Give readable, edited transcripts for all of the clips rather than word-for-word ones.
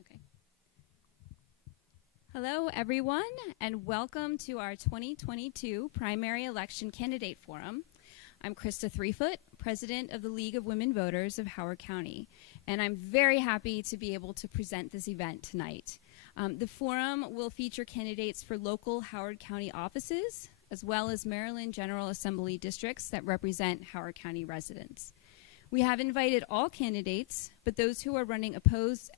Okay. Hello, everyone, and welcome to our 2022 Primary Election Candidate Forum. I'm Krista Threefoot, President of the League of Women Voters of Howard County, and I'm very happy to be able to present this event tonight. The forum will feature candidates for local Howard County offices, as well as Maryland General Assembly districts that represent Howard County residents. We have invited all candidates, but those who are running opposed,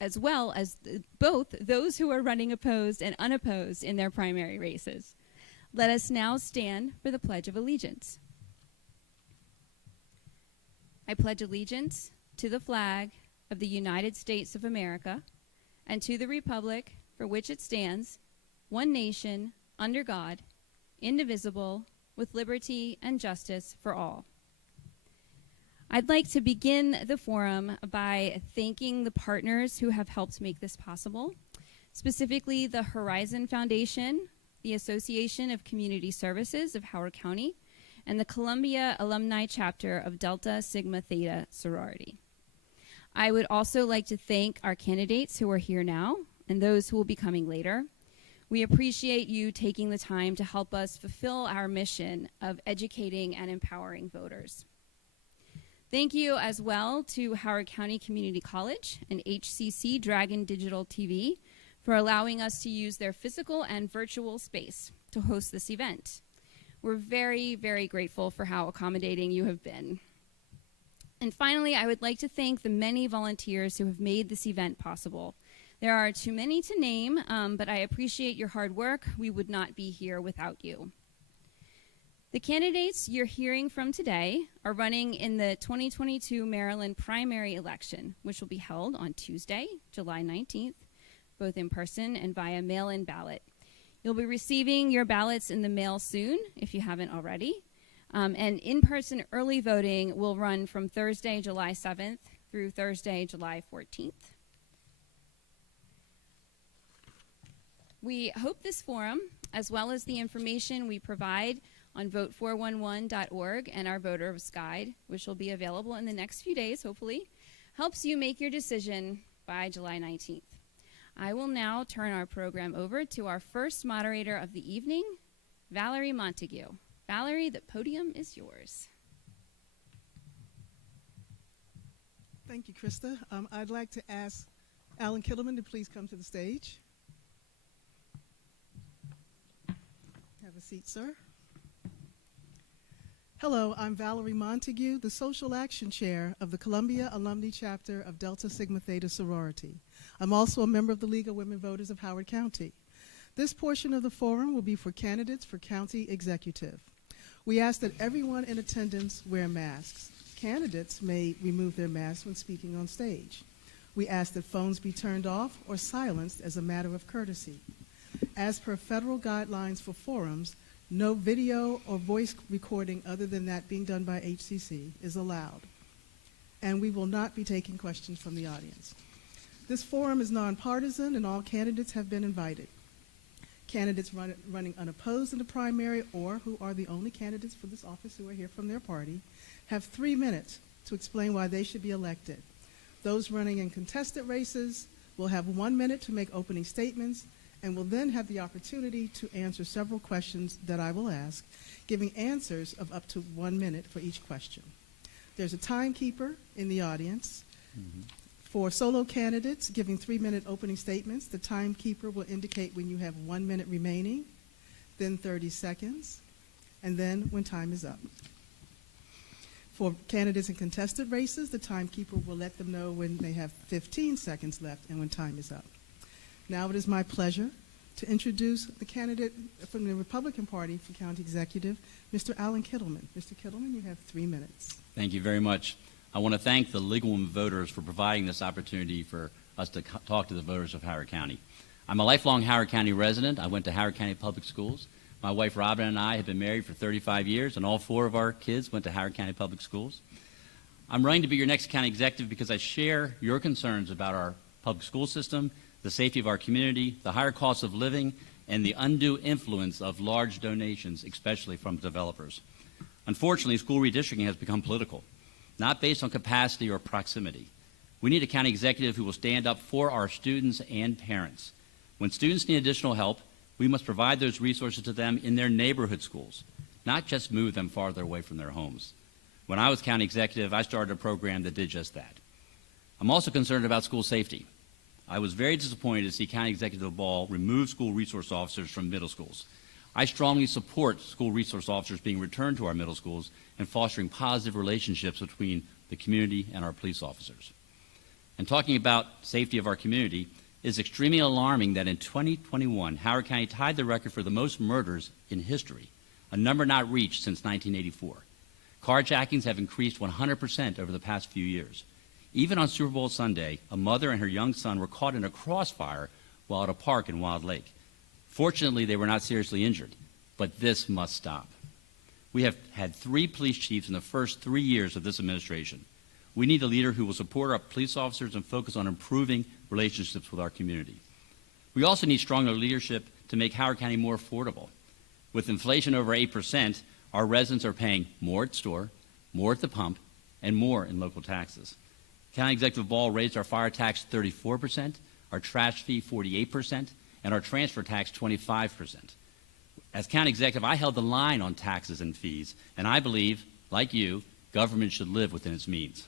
as well as both those who are running opposed and unopposed in their primary races. Let us now stand for the Pledge of Allegiance. I pledge allegiance to the flag of the United States of America and to the republic for which it stands, one nation, under God, indivisible, with liberty and justice for all. I'd like to begin the forum by thanking the partners who have helped make this possible, specifically the Horizon Foundation, the Association of Community Services of Howard County, and the Columbia Alumni Chapter of Delta Sigma Theta Sorority. I would also like to thank our candidates who are here now and those who will be coming later. We appreciate you taking the time to help us fulfill our mission of educating and empowering voters. Thank you as well to Howard County Community College and HCC Dragon Digital TV for allowing us to use their physical and virtual space to host this event. We're very, very grateful for how accommodating you have been. And finally, I would like to thank the many volunteers who have made this event possible. There are too many to name, but I appreciate your hard work. We would not be here without you. The candidates you're hearing from today are running in the 2022 Maryland primary election, which will be held on Tuesday, July 19th, both in person and via mail-in ballot. You'll be receiving your ballots in the mail soon, if you haven't already. And in-person early voting will run from Thursday, July 7th through Thursday, July 14th. We hope this forum, as well as the information we provide on vote411.org and our Voters Guide, which will be available in the next few days, hopefully, helps you make your decision by July 19th. I will now turn our program over to our first moderator of the evening, Valerie Montague. Valerie, the podium is yours. Thank you, Krista. I'd like to ask Alan Kittleman to please come to the stage. Have a seat, sir. Hello, I'm Valerie Montague, the Social Action Chair of the Columbia Alumni Chapter of Delta Sigma Theta Sorority. I'm also a member of the League of Women Voters of Howard County. This portion of the forum will be for candidates for county executive. We ask that everyone in attendance wear masks. Candidates may remove their masks when speaking on stage. We ask that phones be turned off or silenced as a matter of courtesy. As per federal guidelines for forums, no video or voice recording other than that being done by HCC is allowed. And we will not be taking questions from the audience. This forum is nonpartisan and all candidates have been invited. Candidates running unopposed in the primary or who are the only candidates for this office who are here from their party have 3 minutes to explain why they should be elected. Those running in contested races will have 1 minute to make opening statements and will then have the opportunity to answer several questions that I will ask, giving answers of up to 1 minute for each question. There's a timekeeper in the audience. For solo candidates giving 3-minute opening statements, the timekeeper will indicate when you have 1 minute remaining, then 30 seconds, and then when time is up. For candidates in contested races, the timekeeper will let them know when they have 15 seconds left and when time is up. Now it is my pleasure to introduce the candidate from the Republican Party for County Executive, Mr. Alan Kittleman. Mr. Kittleman, you have 3 minutes. Thank you very much. I want to thank the League of Women Voters for providing this opportunity for us to talk to the voters of Howard County. I'm a lifelong Howard County resident. I went to Howard County Public Schools. My wife Robin and I have been married for 35 years, and all 4 of our kids went to Howard County Public Schools. I'm running to be your next county executive because I share your concerns about our public school system, the safety of our community, the higher cost of living, and the undue influence of large donations, especially from developers. Unfortunately, school redistricting has become political, not based on capacity or proximity. We need a county executive who will stand up for our students and parents. When students need additional help, we must provide those resources to them in their neighborhood schools, not just move them farther away from their homes. When I was county executive, I started a program that did just that. I'm also concerned about school safety. I was very disappointed to see County Executive Ball remove school resource officers from middle schools. I strongly support school resource officers being returned to our middle schools and fostering positive relationships between the community and our police officers. And talking about safety of our community, it is extremely alarming that in 2021, Howard County tied the record for the most murders in history, a number not reached since 1984. Carjackings have increased 100% over the past few years. Even on Super Bowl Sunday, a mother and her young son were caught in a crossfire while at a park in Wild Lake. Fortunately, they were not seriously injured, but this must stop. We have had 3 police chiefs in the first 3 years of this administration. We need a leader who will support our police officers and focus on improving relationships with our community. We also need stronger leadership to make Howard County more affordable. With inflation over 8%, our residents are paying more at store, more at the pump, and more in local taxes. County Executive Ball raised our fire tax 34%, our trash fee 48%, and our transfer tax 25%. As county executive, I held the line on taxes and fees, and I believe, like you, government should live within its means.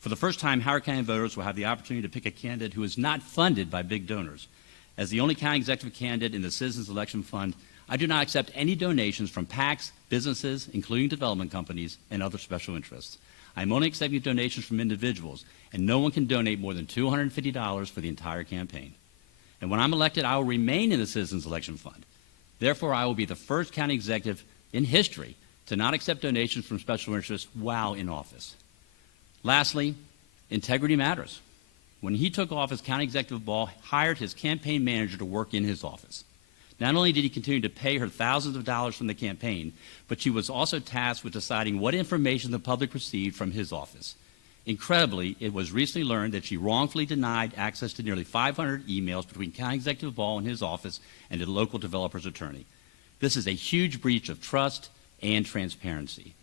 For the first time, Howard County voters will have the opportunity to pick a candidate who is not funded by big donors. As the only county executive candidate in the Citizens Election Fund, I do not accept any donations from PACs, businesses, including development companies, and other special interests. I am only accepting donations from individuals, and no one can donate more than $250 for the entire campaign. And when I'm elected, I will remain in the Citizens Election Fund. Therefore, I will be the first county executive in history to not accept donations from special interests while in office. Lastly, integrity matters. When he took office, County Executive Ball hired his campaign manager to work in his office. Not only did he continue to pay her thousands of dollars from the campaign, but she was also tasked with deciding what information the public received from his office. Incredibly, it was recently learned that she wrongfully denied access to nearly 500 emails between County Executive Ball and his office and the local developer's attorney. This is a huge breach of trust and transparency.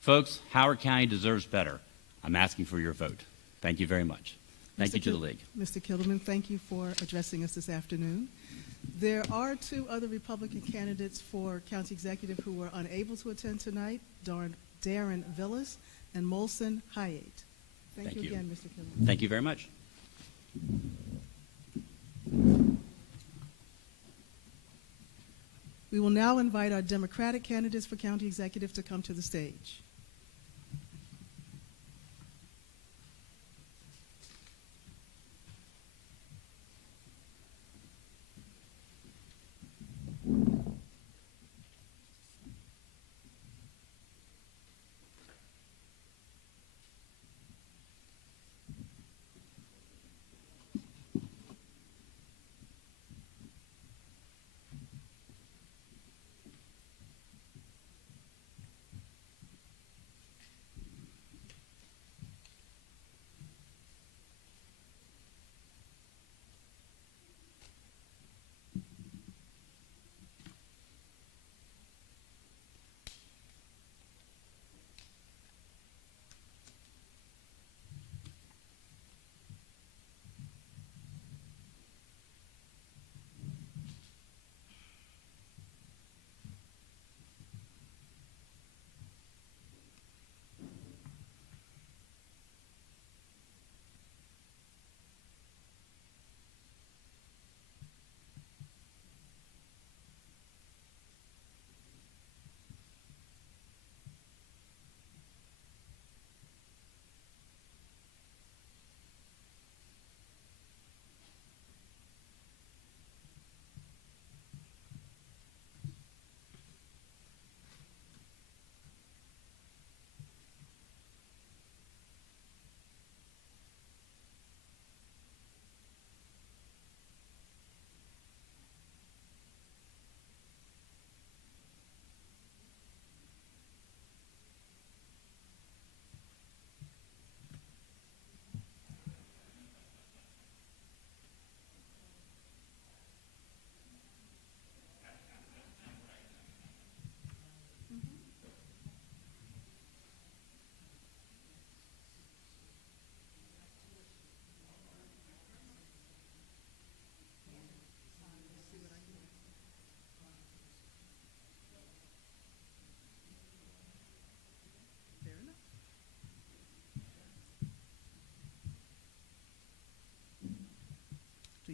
Folks, Howard County deserves better. I'm asking for your vote. Thank you very much. Thank you to the League. Mr. Kilderman, thank you for addressing us this afternoon. There are 2 other Republican candidates for county executive who were unable to attend tonight, Darren Villas and Molson Hyatt. Thank you again, Mr. Kilderman. Thank you very much. We will now invite our Democratic candidates for county executive to come to the stage.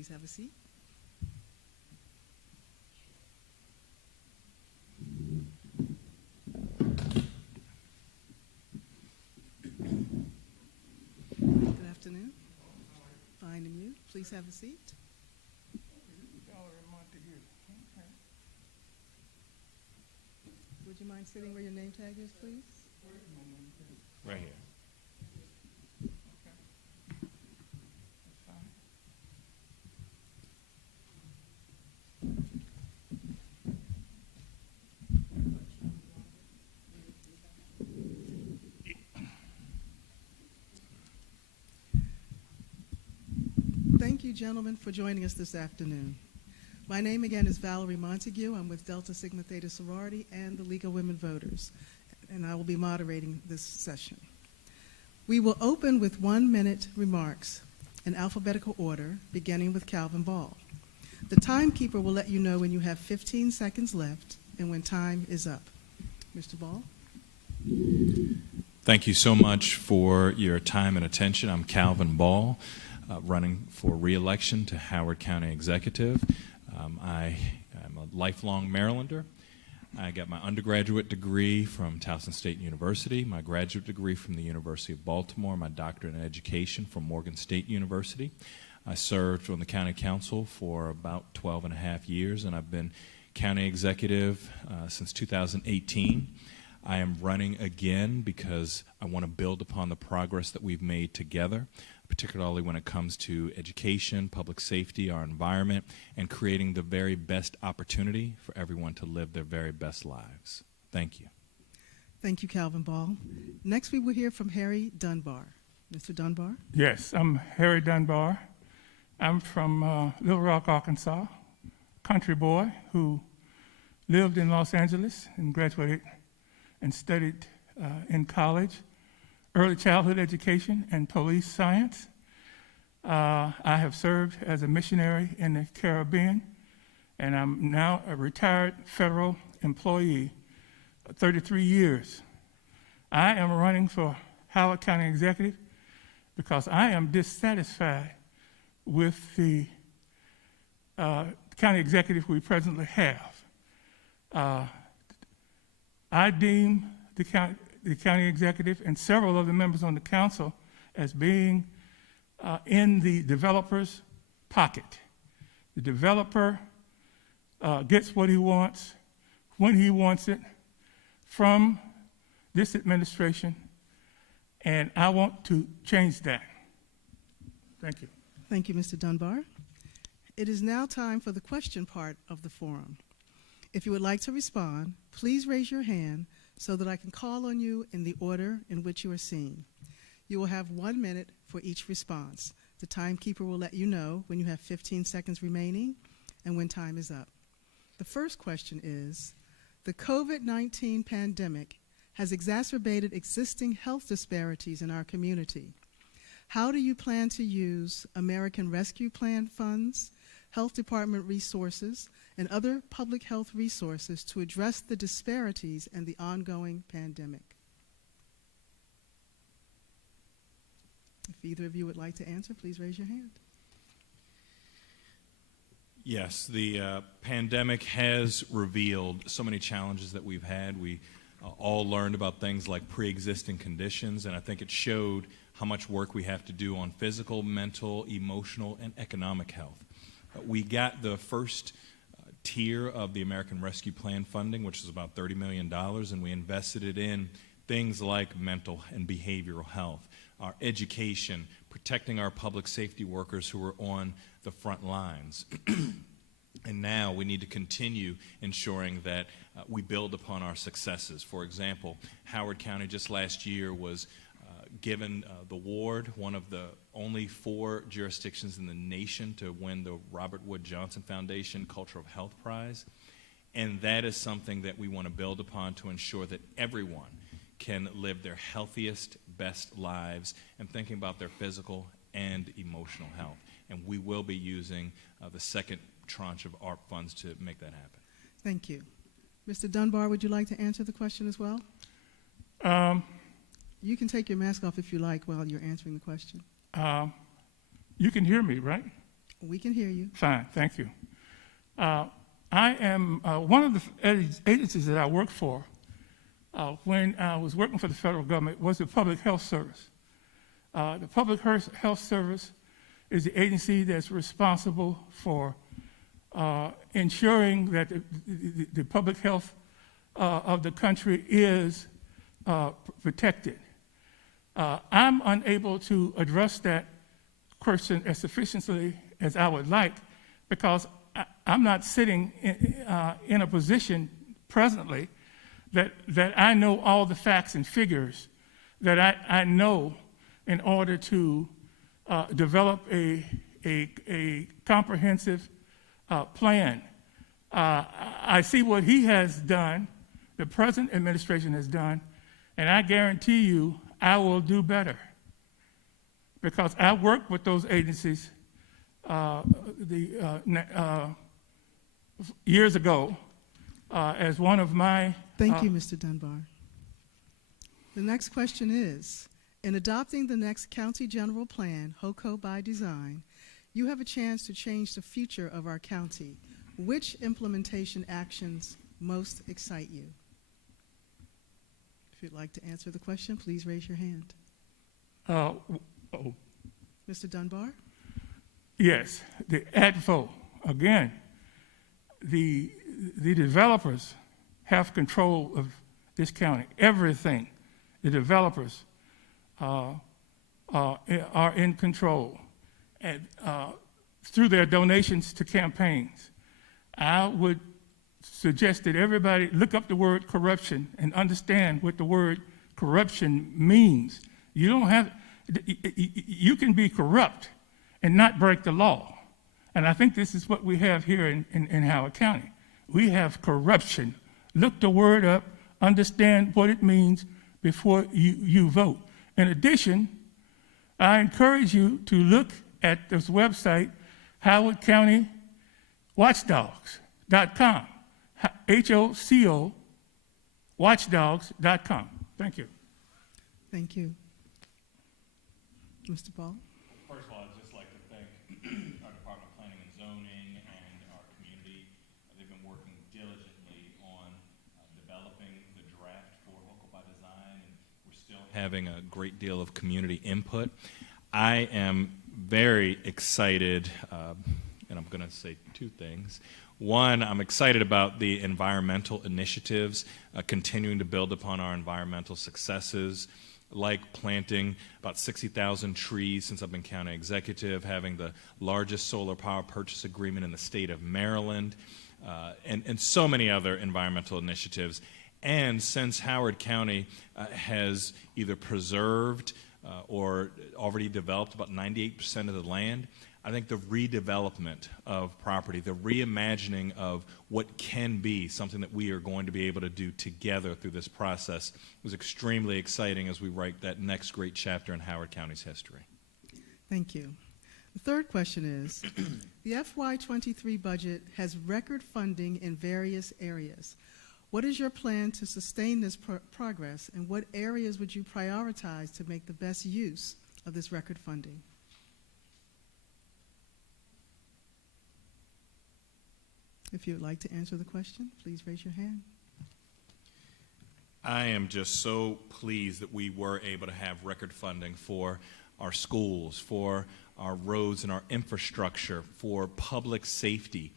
Please have a seat. Good afternoon. Fine, and you? Please have a seat. Would you mind sitting where your name tag is, please? Right here. Thank you, gentlemen, for joining us this afternoon. My name again is Valerie Montague. I'm with Delta Sigma Theta Sorority and the League of Women Voters, and I will be moderating this session. We will open with 1-minute remarks in alphabetical order, beginning with Calvin Ball. The timekeeper will let you know when you have 15 seconds left and when time is up. Mr. Ball? Thank you so much for your time and attention. I'm Calvin Ball, running for re-election to Howard County Executive. I am a lifelong Marylander. I got my undergraduate degree from Towson State University, my graduate degree from the University of Baltimore, my doctorate in education from Morgan State University. I served on the county council for about 12 and a half years, and I've been county executive since 2018. I am running again because I want to build upon the progress that we've made together, particularly when it comes to education, public safety, our environment, and creating the very best opportunity for everyone to live their very best lives. Thank you. Thank you, Calvin Ball. Next, we will hear from Harry Dunbar. Mr. Dunbar? Yes, I'm Harry Dunbar. I'm from Little Rock, Arkansas, country boy who lived in Los Angeles and graduated and studied in college, early childhood education and police science. I have served as a missionary in the Caribbean, and I'm now a retired federal employee, 33 years. I am running for Howard County Executive because I am dissatisfied with the county executive we presently have. I deem the county executive and several of the members on the council as being in the developer's pocket. The developer gets what he wants, when he wants it, from this administration, and I want to change that. Thank you. Thank you, Mr. Dunbar. It is now time for the question part of the forum. If you would like to respond, please raise your hand so that I can call on you in the order in which you are seen. You will have 1 minute for each response. The timekeeper will let you know when you have 15 seconds remaining and when time is up. The first question is, the COVID-19 pandemic has exacerbated existing health disparities in our community. How do you plan to use American Rescue Plan funds, health department resources, and other public health resources to address the disparities and the ongoing pandemic? If either of you would like to answer, please raise your hand. Yes, the pandemic has revealed so many challenges that we've had. We all learned about things like pre-existing conditions, and I think it showed how much work we have to do on physical, mental, emotional, and economic health. We got the first tier of the American Rescue Plan funding, which is about $30 million, and we invested it in things like mental and behavioral health, our education, protecting our public safety workers who are on the front lines. And now we need to continue ensuring that we build upon our successes. For example, Howard County just last year was given the award, one of the only 4 jurisdictions in the nation to win the Robert Wood Johnson Foundation Culture of Health Prize. And that is something that we want to build upon to ensure that everyone can live their healthiest, best lives and thinking about their physical and emotional health. And we will be using the second tranche of ARP funds to make that happen. Thank you. Mr. Dunbar, would you like to answer the question as well? You can take your mask off if you like while you're answering the question. You can hear me, right? We can hear you. Fine, thank you. I am one of the agencies that I work for when I was working for the federal government was the Public Health Service. The Public Health Service is the agency that's responsible for ensuring that the public health of the country is protected. I'm unable to address that question as sufficiently as I would like because I'm not sitting in a position presently that I know all the facts and figures that I know in order to develop a comprehensive plan. I see what he has done, the present administration has done, and I guarantee you I will do better because I worked with those agencies years ago as one of my... Thank you, Mr. Dunbar. The next question is, in adopting the next County General Plan, HOCO by Design, you have a chance to change the future of our county. Which implementation actions most excite you? If you'd like to answer the question, please raise your hand. Mr. Dunbar? Yes, the ADVO. Again, the developers have control of this county. Everything, the developers are in control and, through their donations to campaigns. I would suggest that everybody look up the word corruption and understand what the word corruption means. You can be corrupt and not break the law. And I think this is what we have here in Howard County. We have corruption. Look the word up, understand what it means before you vote. In addition, I encourage you to look at this website, Howard County Watchdogs.com, HOCO watchdogs.com. Thank you. Thank you. Mr. Paul? First of all, I'd just like to thank our Department of Planning and Zoning and our community. They've been working diligently on developing the draft for HOCO by Design, and we're still having a great deal of community input. I am very excited, and I'm going to say two things. One, I'm excited about the environmental initiatives, continuing to build upon our environmental successes, like planting about 60,000 trees since I've been county executive, having the largest solar power purchase agreement in the state of Maryland, and so many other environmental initiatives. And since Howard County has either preserved or already developed about 98% of the land, I think the redevelopment of property, the reimagining of what can be something that we are going to be able to do together through this process was extremely exciting as we write that next great chapter in Howard County's history. Thank you. The third question is, the FY23 budget has record funding in various areas. What is your plan to sustain this progress, and what areas would you prioritize to make the best use of this record funding? If you would like to answer the question, please raise your hand. I am just so pleased that we were able to have record funding for our schools, for our roads and our infrastructure, for public safety.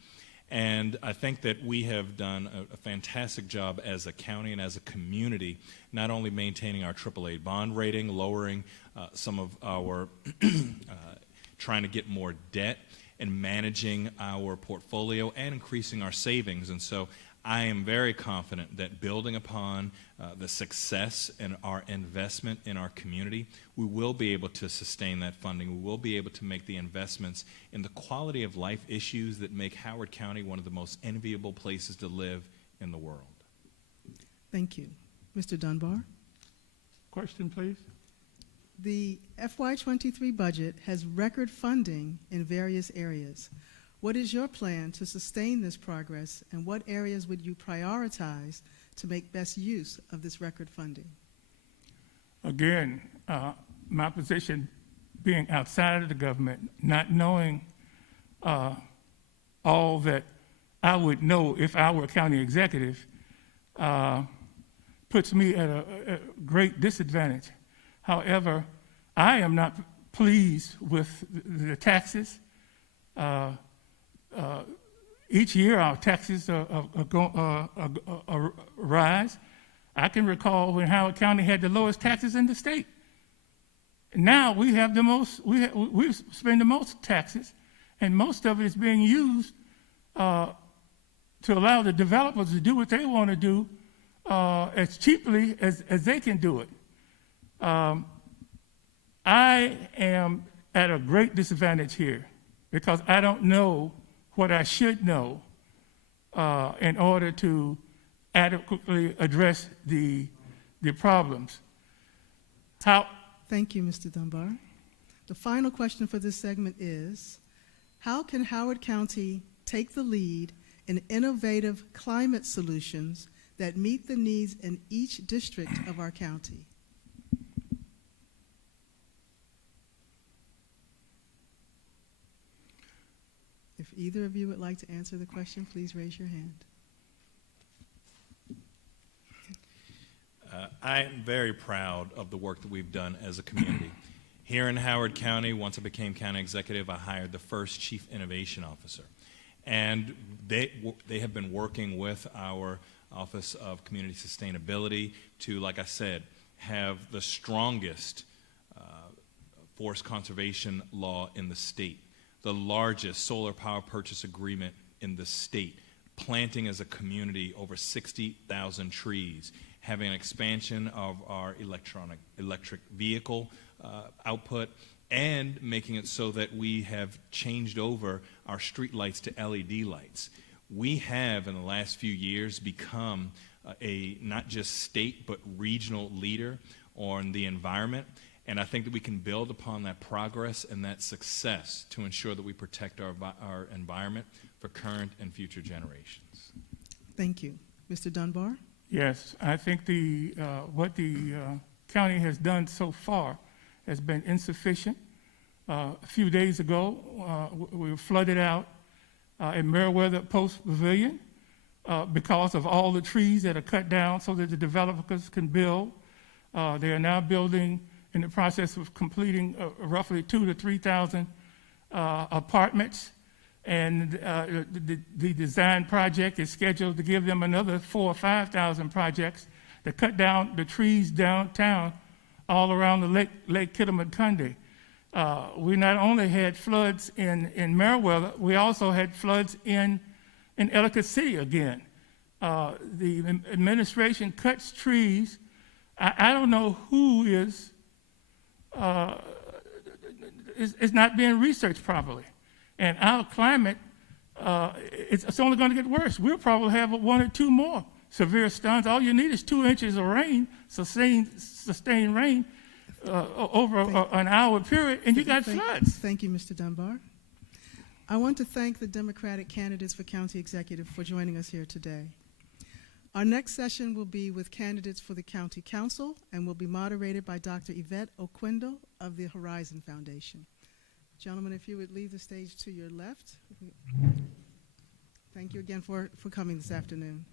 And I think that we have done a fantastic job as a county and as a community, not only maintaining our AAA bond rating, lowering some of our trying to get more debt, and managing our portfolio and increasing our savings. And so I am very confident that building upon the success and our investment in our community, we will be able to sustain that funding. We will be able to make the investments in the quality of life issues that make Howard County one of the most enviable places to live in the world. Thank you. Mr. Dunbar? Question, please. The FY23 budget has record funding in various areas. What is your plan to sustain this progress, and what areas would you prioritize to make best use of this record funding? Again, my position being outside of the government, not knowing all that I would know if I were county executive puts me at a great disadvantage. However, I am not pleased with the taxes. Each year our taxes rise. I can recall when Howard County had the lowest taxes in the state. Now we have the most, we spend the most taxes, and most of it is being used to allow the developers to do what they want to do as cheaply as they can do it. I am at a great disadvantage here because I don't know what I should know in order to adequately address the problems. Thank you, Mr. Dunbar. The final question for this segment is, how can Howard County take the lead in innovative climate solutions that meet the needs in each district of our county? If either of you would like to answer the question, please raise your hand. I am very proud of the work that we've done as a community. Here in Howard County, once I became county executive, I hired the first chief innovation officer. And they have been working with our Office of Community Sustainability to, like I said, have the strongest forest conservation law in the state, the largest solar power purchase agreement in the state, planting as a community over 60,000 trees, having an expansion of our electric vehicle output, and making it so that we have changed over our street lights to LED lights. We have, in the last few years, become a not just state but regional leader on the environment, and I think that we can build upon that progress and that success to ensure that we protect our environment for current and future generations. Thank you. Mr. Dunbar? Yes, I think what the county has done so far has been insufficient. A few days ago, we were flooded out in Meriwether Post Pavilion because of all the trees that are cut down so that the developers can build. They are now building, in the process of completing roughly 2,000 to 3,000 apartments. And the design project is scheduled to give them another 4,000 or 5,000 projects to cut down the trees downtown all around the Lake Kittamukundy. We not only had floods in Meriwether, we also had floods in Ellicott City again. The administration cuts trees. I don't know who is not being researched properly. And our climate, it's only going to get worse. We'll probably have 1 or 2 more severe storms. All you need is 2 inches of rain, sustained rain, over an hour period, and you got floods. Thank you, Mr. Dunbar. I want to thank the Democratic candidates for county executive for joining us here today. Our next session will be with candidates for the county council and will be moderated by Dr. Yvette Oquendo of the Horizon Foundation. Gentlemen, if you would leave the stage to your left. Thank you again for coming this afternoon.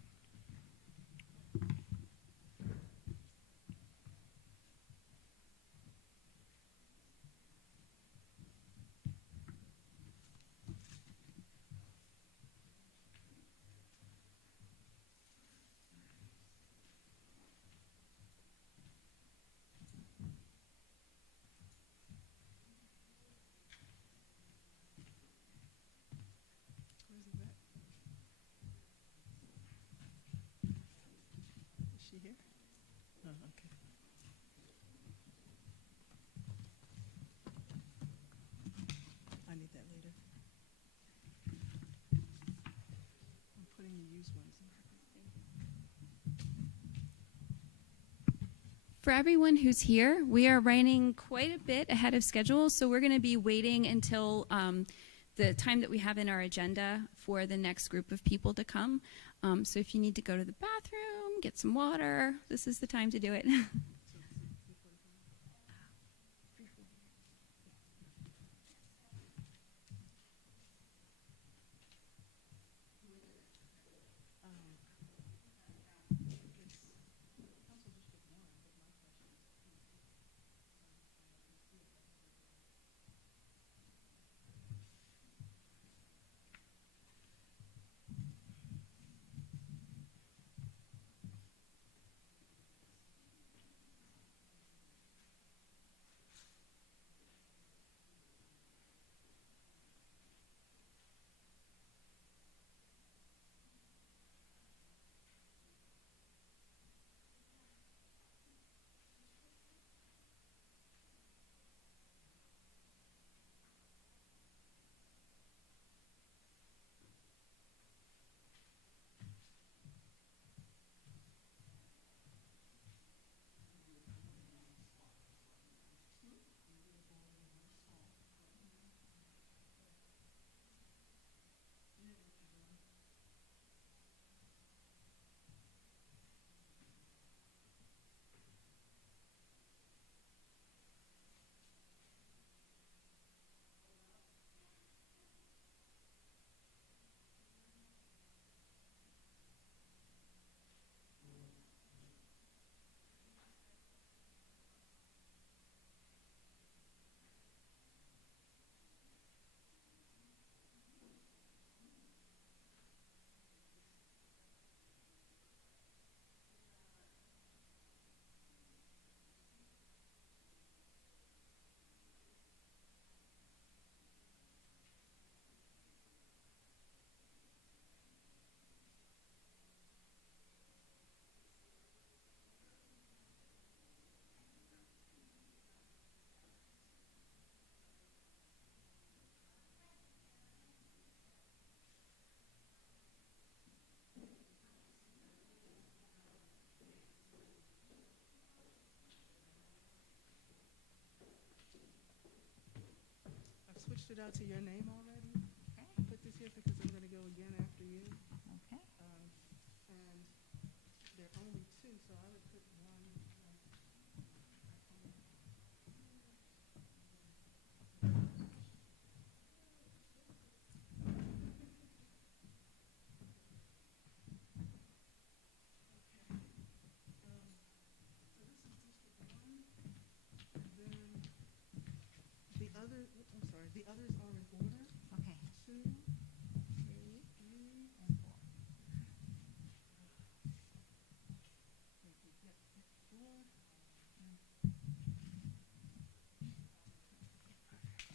Is she here? Oh, okay. I need that later. I'm putting the used ones in. For everyone who's here, we are running quite a bit ahead of schedule, so we're going to be waiting until the time that we have in our agenda for the next group of people to come. So if you need to go to the bathroom, get some water, this is the time to do it. it out to your name already. Okay. Put this here because I'm going to go again after you. Okay. And there are only two, so I would put one. The other, I'm sorry, the others are in order. Okay. 2, 3, And 4.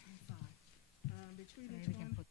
and 5. Between Maybe each we can one. put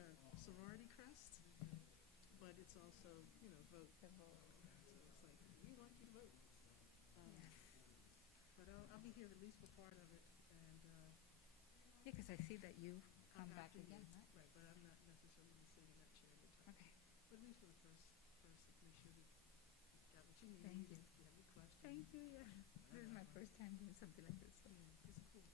is a sorority crest, but it's also, vote. So it's like, we want you to vote. But I'll be here at least for part of it, and Yeah, because I see that you come I'm back after you. again, right? Right, but I'm not necessarily going to sit in that chair the entire Okay. time. But at least for the first, make sure that you got what you need. Thank you. If you have any questions. Thank you, yeah. This is my first time doing something like this. So. Yeah, it's cool.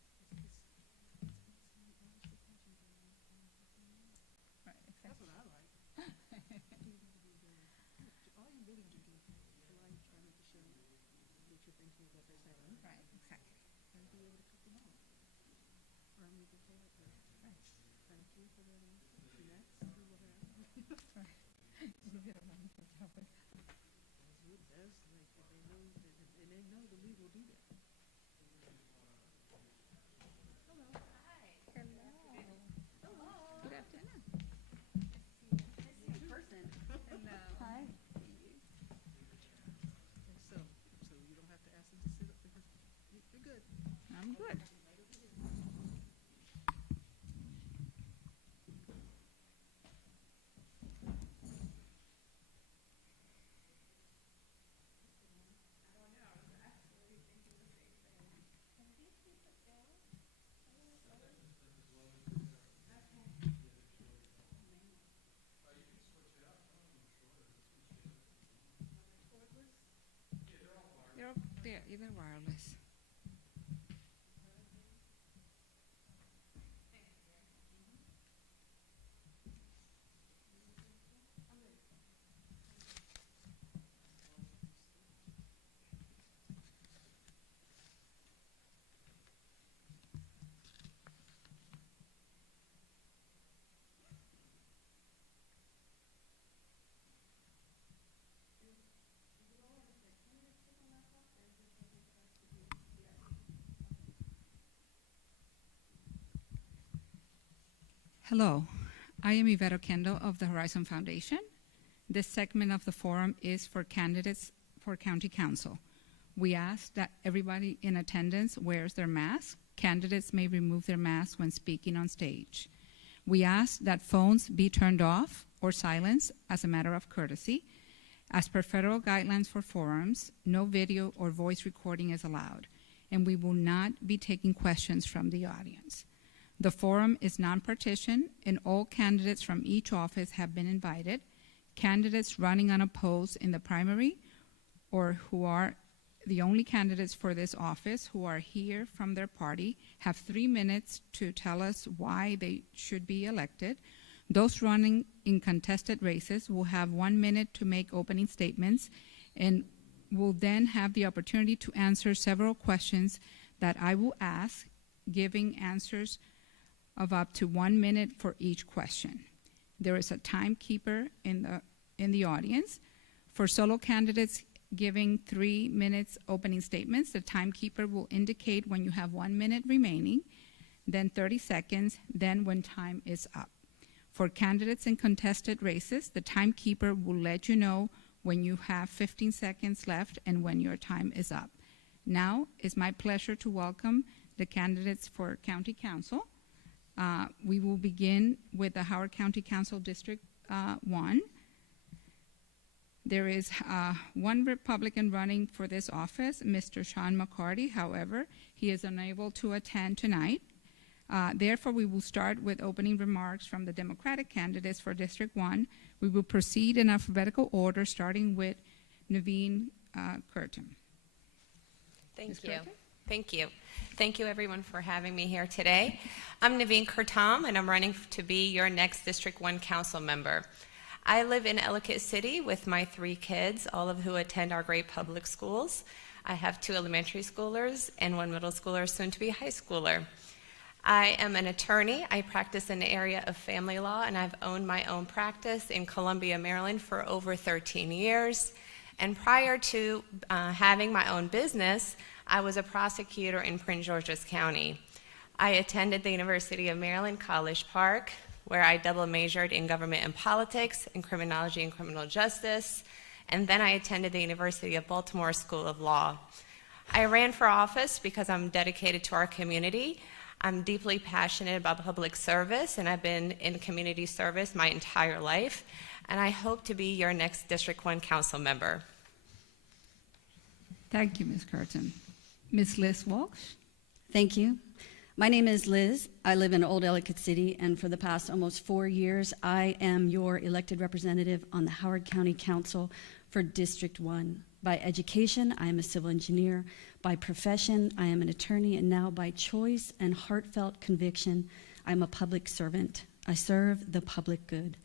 Right, That's exactly. what I like. All you really do is polite, try not to show what you're thinking of what they're saying, Right, exactly. and be able to cut them off. Or I'm even polite. Right. Thank you for that answer. Next, we will have. You did a wonderful job with that. It does, like, and they know the league will do that. Hello. Good afternoon. Hi. So you don't have to ask them to sit up because you're good. I'm good. They're either wireless. Hello, I am Yvette Oquendo of the Horizon Foundation. This segment of the forum is for candidates for County Council. We ask that everybody in attendance wears their mask. Candidates may remove their masks when speaking on stage. We ask that phones be turned off or silenced as a matter of courtesy. As per federal guidelines for forums, no video or voice recording is allowed, and we will not be taking questions from the audience. The forum is non-partisan, and all candidates from each office have been invited. Candidates running unopposed in the primary or who are the only candidates for this office who are here from their party have 3 minutes to tell us why they should be elected. Those running in contested races will have 1 minute to make opening statements and will then have the opportunity to answer several questions that I will ask, giving answers of up to 1 minute for each question. There is a timekeeper in the audience. For solo candidates giving 3 minutes opening statements, the timekeeper will indicate when you have 1 minute remaining, then 30 seconds, then when time is up. For candidates in contested races, the timekeeper will let you know when you have 15 seconds left and when your time is up. Now, it's my pleasure to welcome the candidates for County Council. We will begin with the Howard County Council District 1. There is one Republican running for this office, Mr. Sean McCarty. However, he is unable to attend tonight. Therefore, we will start with opening remarks from the Democratic candidates for District 1. We will proceed in alphabetical order, starting with Naveen Curtin. Thank Ms. you. Curtin? Thank you. Thank you, everyone, for having me here today. I'm Naveen Kurtam, and I'm running to be your next District 1 council member. I live in Ellicott City with my 3 kids, all of who attend our great public schools. I have 2 elementary schoolers and 1 middle schooler, soon to be high schooler. I am an attorney. I practice in the area of family law, and I've owned my own practice in Columbia, Maryland for over 13 years. And prior to having my own business, I was a prosecutor in Prince George's County. I attended the University of Maryland, College Park, where I double majored in government and politics, in criminology and criminal justice, and then I attended the University of Baltimore School of Law. I ran for office because I'm dedicated to our community. I'm deeply passionate about public service, and I've been in community service my entire life, and I hope to be your next District 1 council member. Thank you, Ms. Curtin. Ms. Liz Walsh? Thank you. My name is Liz. I live in Old Ellicott City, and for the past almost 4 years, I am your elected representative on the Howard County Council for District 1. By education, I am a civil engineer. By profession, I am an attorney, and now by choice and heartfelt conviction, I'm a public servant. I serve the public good.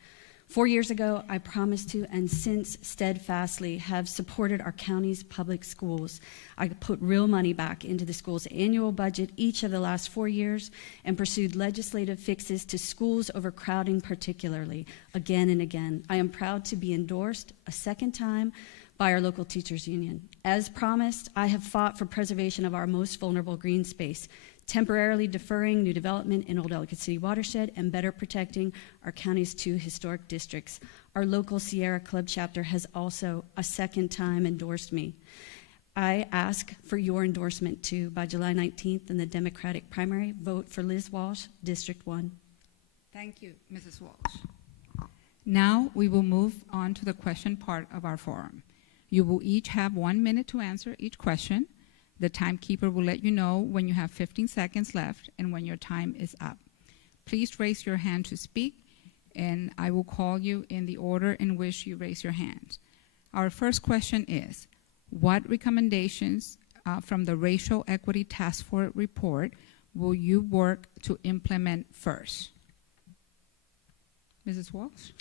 4 years ago, I promised to, and since steadfastly have supported our county's public schools. I put real money back into the school's annual budget each of the last 4 years and pursued legislative fixes to schools overcrowding particularly, again and again. I am proud to be endorsed a second time by our local teachers union. As promised, I have fought for preservation of our most vulnerable green space, temporarily deferring new development in Old Ellicott City watershed and better protecting our county's 2 historic districts. Our local Sierra Club chapter has also a second time endorsed me. I ask for your endorsement too. By July 19th in the Democratic primary, vote for Liz Walsh, District 1. Thank you, Mrs. Walsh. Now we will move on to the question part of our forum. You will each have 1 minute to answer each question. The timekeeper will let you know when you have 15 seconds left and when your time is up. Please raise your hand to speak, and I will call you in the order in which you raise your hand. Our first question is, what recommendations from the Racial Equity Task Force report will you work to implement first? Mrs. Walsh?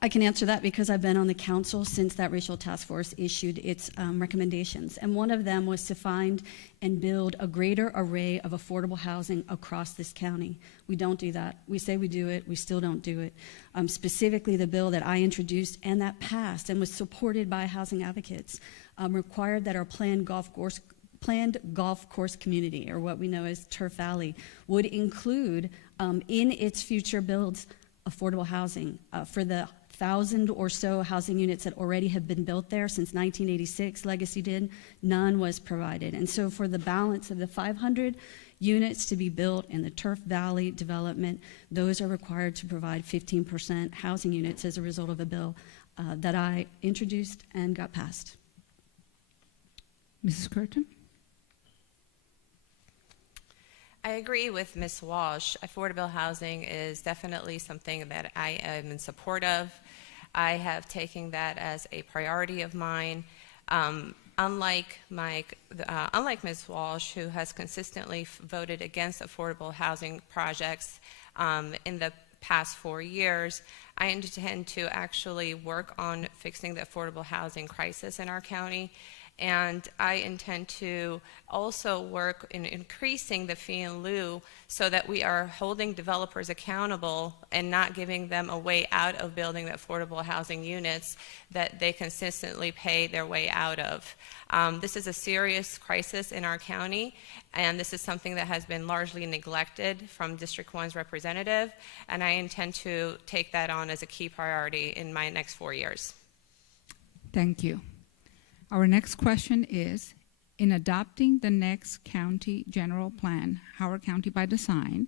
I can answer that because I've been on the council since that racial task force issued its recommendations. And one of them was to find and build a greater array of affordable housing across this county. We don't do that. We say we do it, we still don't do it. Specifically, the bill that I introduced and that passed and was supported by housing advocates required that our planned golf course community, or what we know as Turf Valley, would include in its future builds affordable housing. For the 1,000 or so housing units that already have been built there since 1986, Legacy did, none was provided. And so for the balance of the 500 units to be built in the Turf Valley development, those are required to provide 15% housing units as a result of a bill that I introduced and got passed. Mrs. Curtin? I agree with Ms. Walsh. Affordable housing is definitely something that I am in support of. I have taken that as a priority of mine. Unlike Ms. Walsh, who has consistently voted against affordable housing projects in the past 4 years, I intend to actually work on fixing the affordable housing crisis in our county. And I intend to also work in increasing the fee in lieu so that we are holding developers accountable and not giving them a way out of building the affordable housing units that they consistently pay their way out of. This is a serious crisis in our county, and this is something that has been largely neglected from District 1's representative, and I intend to take that on as a key priority in my next 4 years. Thank you. Our next question is, in adopting the next county general plan, Howard County by Design,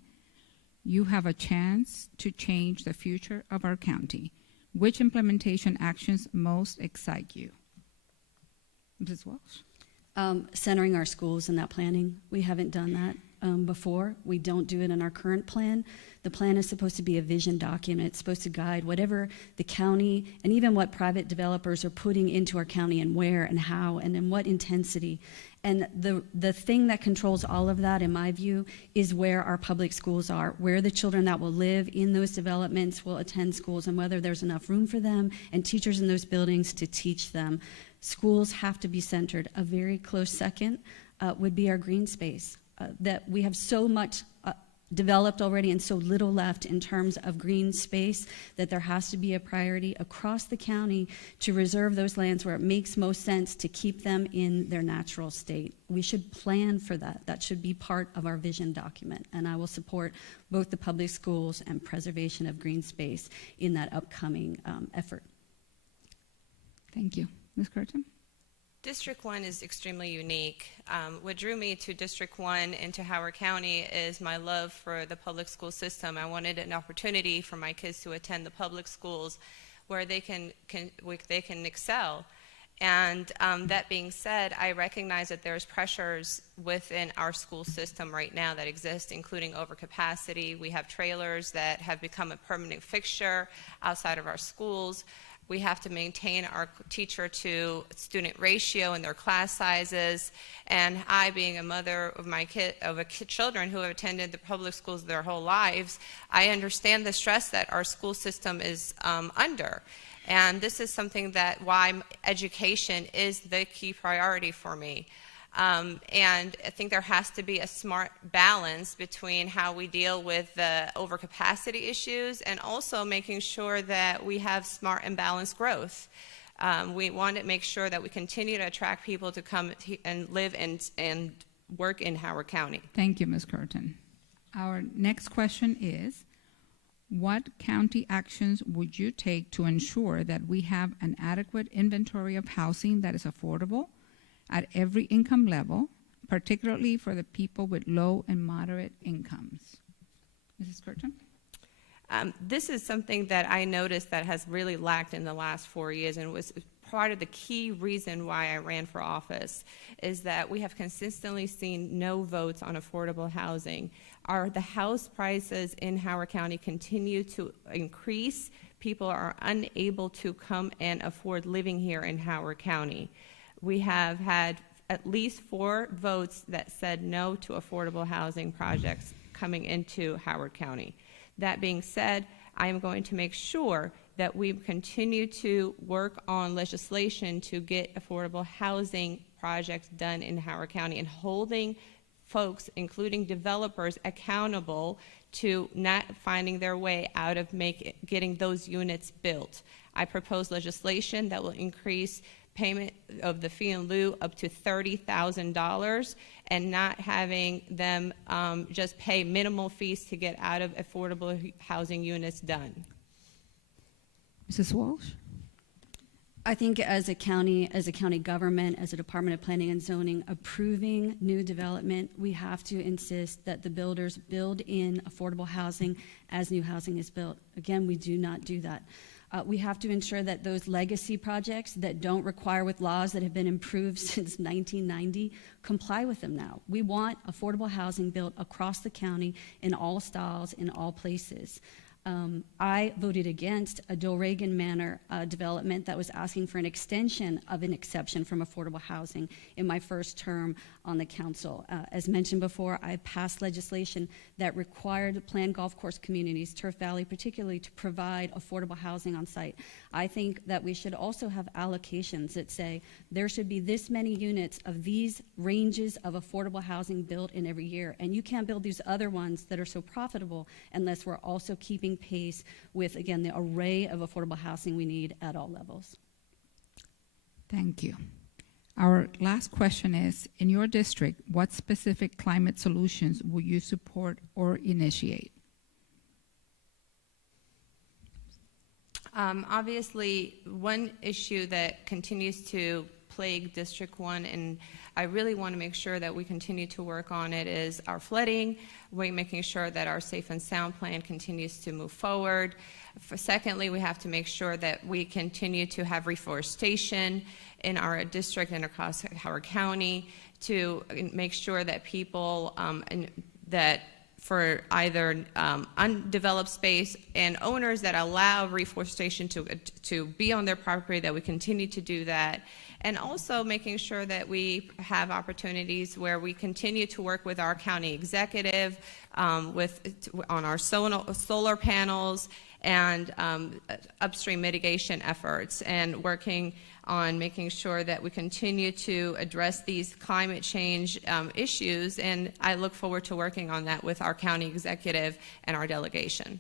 you have a chance to change the future of our county. Which implementation actions most excite you? Mrs. Walsh? Centering our schools in that planning. We haven't done that before. We don't do it in our current plan. The plan is supposed to be a vision document. It's supposed to guide whatever the county and even what private developers are putting into our county and where and how and in what intensity. And the thing that controls all of that, in my view, is where our public schools are, where the children that will live in those developments will attend schools, and whether there's enough room for them and teachers in those buildings to teach them. Schools have to be centered. A very close second would be our green space. That we have so much developed already and so little left in terms of green space that there has to be a priority across the county to reserve those lands where it makes most sense to keep them in their natural state. We should plan for that. That should be part of our vision document, and I will support both the public schools and preservation of green space in that upcoming effort. Thank you. Ms. Curtin? District 1 is extremely unique. What drew me to District 1 and to Howard County is my love for the public school system. I wanted an opportunity for my kids to attend the public schools where they can excel. And that being said, I recognize that there's pressures within our school system right now that exist, including overcapacity. We have trailers that have become a permanent fixture outside of our schools. We have to maintain our teacher to student ratio in their class sizes. And I, being a mother of children who have attended the public schools their whole lives, I understand the stress that our school system is under. And this is something that why education is the key priority for me. And I think there has to be a smart balance between how we deal with the overcapacity issues and also making sure that we have smart and balanced growth. We want to make sure that we continue to attract people to come and live and work in Howard County. Thank you, Ms. Curtin. Our next question is, what county actions would you take to ensure that we have an adequate inventory of housing that is affordable at every income level, particularly for the people with low and moderate incomes? Mrs. Curtin? This is something that I noticed that has really lacked in the last 4 years, and was part of the key reason why I ran for office, is that we have consistently seen no votes on affordable housing. The house prices in Howard County continue to increase. People are unable to come and afford living here in Howard County. We have had at least 4 votes that said no to affordable housing projects coming into Howard County. That being said, I am going to make sure that we continue to work on legislation to get affordable housing projects done in Howard County and holding folks, including developers, accountable to not finding their way out of getting those units built. I propose legislation that will increase payment of the fee in lieu up to $30,000 and not having them just pay minimal fees to get out of affordable housing units done. Mrs. Walsh? I think as a county government, as a Department of Planning and Zoning, approving new development, we have to insist that the builders build in affordable housing as new housing is built. Again, we do not do that. We have to ensure that those legacy projects that don't require with laws that have been improved since 1990 comply with them now. We want affordable housing built across the county in all styles, in all places. I voted against a Joe Reagan Manor development that was asking for an extension of an exception from affordable housing in my first term on the council. As mentioned before, I passed legislation that required planned golf course communities, Turf Valley particularly, to provide affordable housing on site. I think that we should also have allocations that say there should be this many units of these ranges of affordable housing built in every year. And you can't build these other ones that are so profitable unless we're also keeping pace with, again, the array of affordable housing we need at all levels. Thank you. Our last question is, in your district, what specific climate solutions will you support or initiate? Obviously, one issue that continues to plague District 1, and I really want to make sure that we continue to work on it, is our flooding. We're making sure that our Safe and Sound plan continues to move forward. Secondly, we have to make sure that we continue to have reforestation in our district and across Howard County to make sure that people that for either undeveloped space and owners that allow reforestation to be on their property, that we continue to do that. And also making sure that we have opportunities where we continue to work with our county executive on our solar panels and upstream mitigation efforts, and working on making sure that we continue to address these climate change issues. And I look forward to working on that with our county executive and our delegation.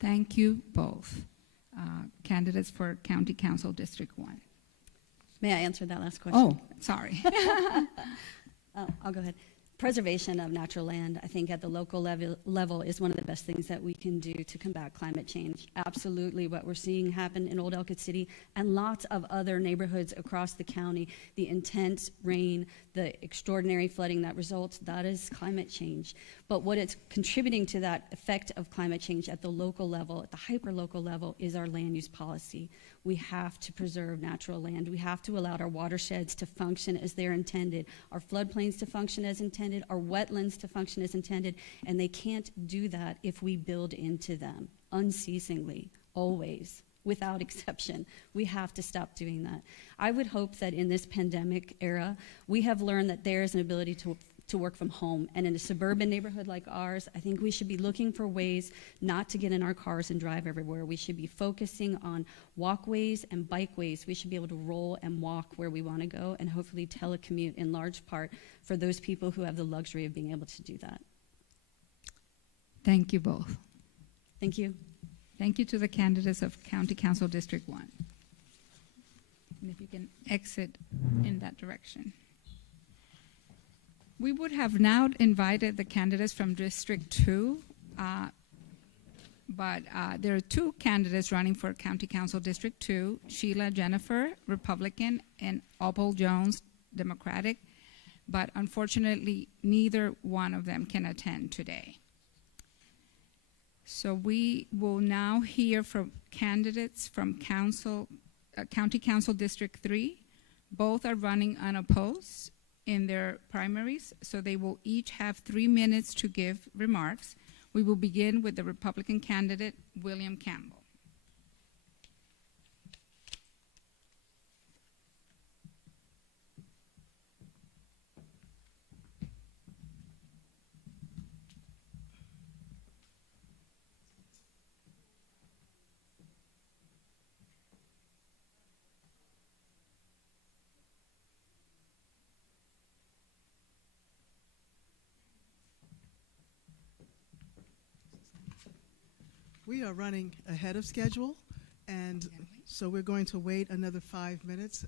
Thank you both. Candidates for County Council District 1. May I answer that last question? Oh, sorry. I'll go ahead. preservation of natural land, I think at the local level is one of the best things that we can do to combat climate change. Absolutely what we're seeing happen in Old Ellicott City and lots of other neighborhoods across the county, the intense rain, the extraordinary flooding that results, that is climate change. But what it's contributing to that effect of climate change at the local level, at the hyper-local level, is our land use policy. We have to preserve natural land. We have to allow our watersheds to function as they're intended, our floodplains to function as intended, our wetlands to function as intended, and they can't do that if we build into them unceasingly, always, without exception. We have to stop doing that. I would hope that in this pandemic era, we have learned that there is an ability to work from home. And in a suburban neighborhood like ours, I think we should be looking for ways not to get in our cars and drive everywhere. We should be focusing on walkways and bikeways. We should be able to roll and walk where we want to go and hopefully telecommute in large part for those people who have the luxury of being able to do that. Thank you both. Thank you. Thank you to the candidates of County Council District 1. And if you can exit in that direction. We would have now invited the candidates from District 2, but there are two candidates running for County Council District 2, Sheila Jennifer, Republican, and Opal Jones, Democratic, but unfortunately, neither one of them can attend today. So we will now hear from candidates from County Council District 3. Both are running unopposed in their primaries, so they will each have 3 minutes to give remarks. We will begin with the Republican candidate, William Campbell. We are running ahead of schedule, and so we're going to wait another 5 minutes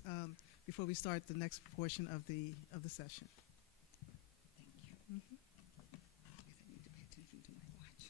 before we start the next portion of the session. Thank you. I guess I need to pay attention to my watch.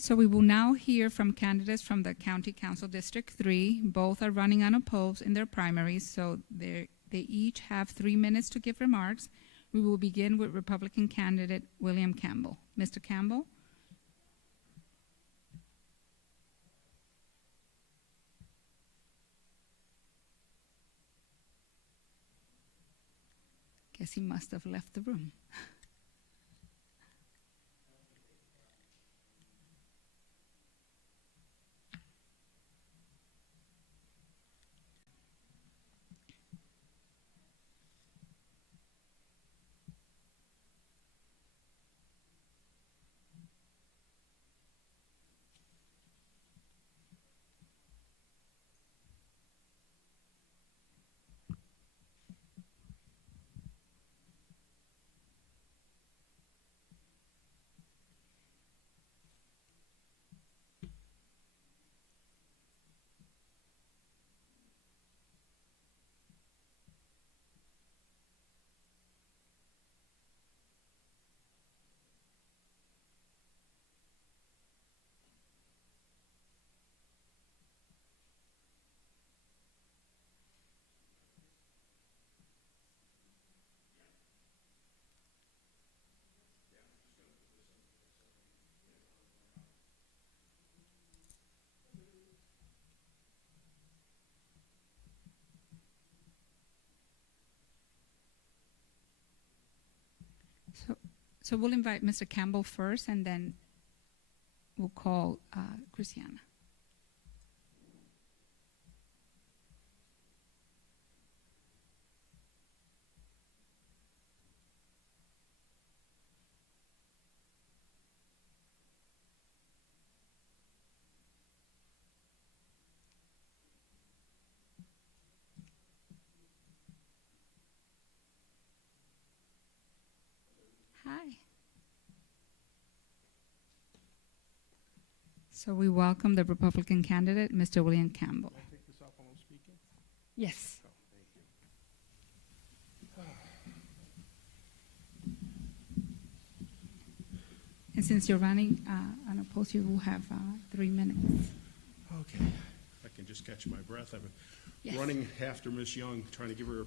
So we will now hear from candidates from the County Council District 3. Both are running unopposed in their primaries, so they each have 3 minutes to give remarks. We will begin with Republican candidate William Campbell. Mr. Campbell? Guess he must have left the room. So we'll invite Mr. Campbell first, and then we'll call Christiana. Hi. So we welcome the Republican candidate, Mr. William Campbell. Can I take this off while I'm speaking? Yes. Oh, thank you. And since you're running unopposed, you will have 3 minutes. Okay. If I can just catch my breath. I've been Yes. running after Miss Young, trying to give her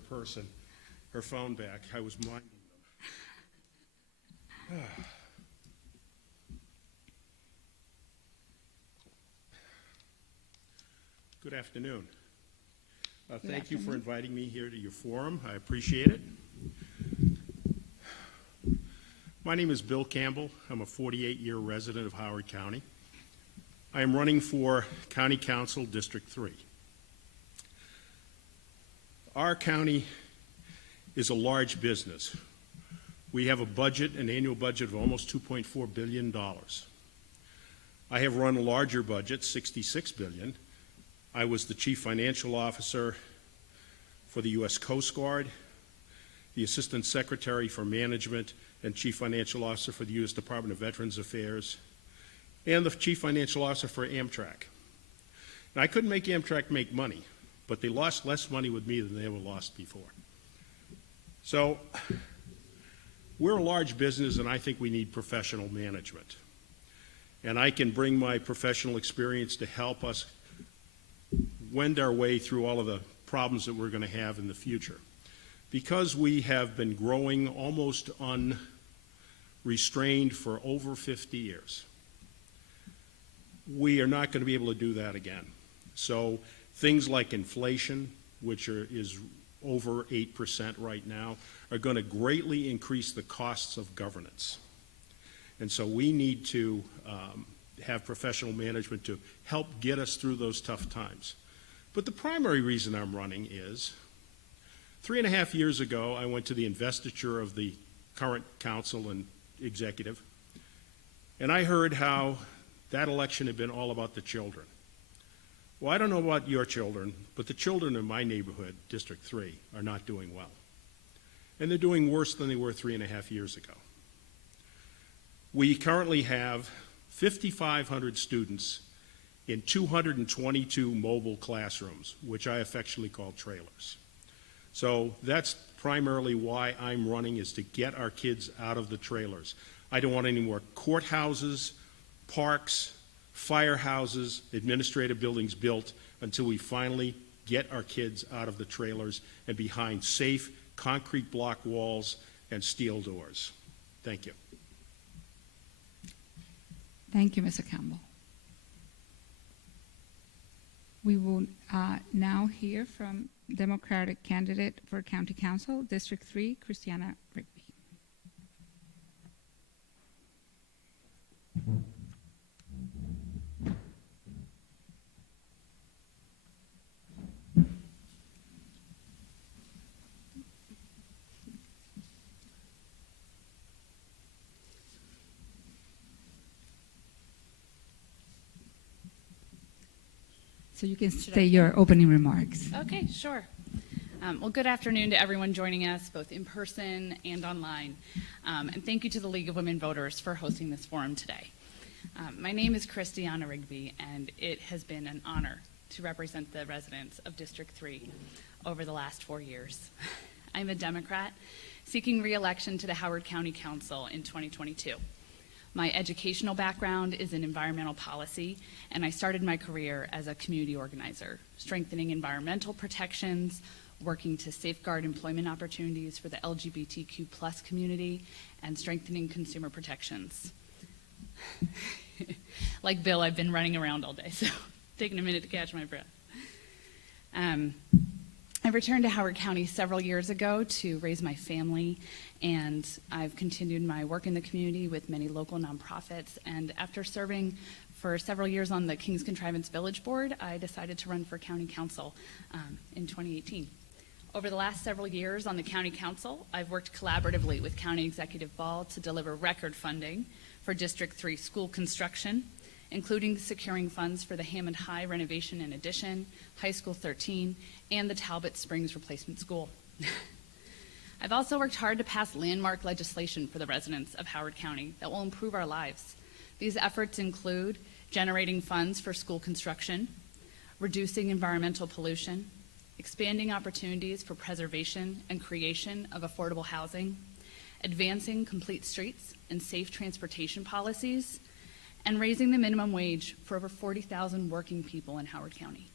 her phone back. I was minding them. Good afternoon. Thank you for inviting me here to your forum. I appreciate it. My name is Bill Campbell. I'm a 48-year resident of Howard County. I am running for County Council District 3. Our county is a large business. We have a budget, an annual budget of almost $2.4 billion. I have run larger budgets, $66 billion. I was the Chief Financial Officer for the U.S. Coast Guard, the Assistant Secretary for Management and Chief Financial Officer for the U.S. Department of Veterans Affairs, and the Chief Financial Officer for Amtrak. Now, I couldn't make Amtrak make money, but they lost less money with me than they ever lost before. So, we're a large business, and I think we need professional management. And I can bring my professional experience to help us wend our way through all of the problems that we're going to have in the future. Because we have been growing almost unrestrained for over 50 years, we are not going to be able to do that again. So things like inflation, which is over 8% right now, are going to greatly increase the costs of governance. And so we need to have professional management to help get us through those tough times. But the primary reason I'm running is 3.5 years ago, I went to the investiture of the current council and executive, and I heard how that election had been all about the children. Well, I don't know about your children, but the children in my neighborhood, District 3, are not doing well. And they're doing worse than they were 3.5 years ago. We currently have 5,500 students in 222 mobile classrooms, which I affectionately call trailers. So that's primarily why I'm running, is to get our kids out of the trailers. I don't want any more courthouses, parks, firehouses, administrative buildings built until we finally get our kids out of the trailers and behind safe concrete block walls and steel doors. Thank you. Thank you, Mr. Campbell. We will now hear from Democratic candidate for County Council, District 3, Christiana Rigby. So you can say your opening remarks. Okay, sure. Well, good afternoon to everyone joining us, both in person and online. And thank you to the League of Women Voters for hosting this forum today. My name is Christiana Rigby, and it has been an honor to represent the residents of District 3 over the last 4 years. I'm a Democrat seeking re-election to the Howard County Council in 2022. My educational background is in environmental policy, and I started my career as a community organizer, strengthening environmental protections, working to safeguard employment opportunities for the LGBTQ+ community, and strengthening consumer protections. Like Bill, I've been running around all day, so taking a minute to catch my breath. I returned to Howard County several years ago to raise my family, and I've continued my work in the community with many local nonprofits. And after serving for several years on the King's Contrivance Village Board, I decided to run for County Council in 2018. Over the last several years on the County Council, I've worked collaboratively with County Executive Ball to deliver record funding for District 3 school construction, including securing funds for the Hammond High renovation and addition, High School 13, and the Talbot Springs Replacement School. I've also worked hard to pass landmark legislation for the residents of Howard County that will improve our lives. These efforts include generating funds for school construction, reducing environmental pollution, expanding opportunities for preservation and creation of affordable housing, advancing complete streets and safe transportation policies, and raising the minimum wage for over 40,000 working people in Howard County.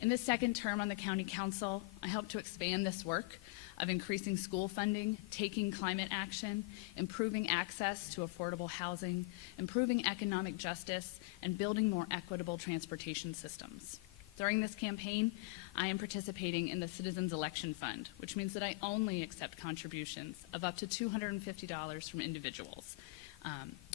In this second term on the County Council, I hope to expand this work of increasing school funding, taking climate action, improving access to affordable housing, improving economic justice, and building more equitable transportation systems. During this campaign, I am participating in the Citizens Election Fund, which means that I only accept contributions of up to $250 from individuals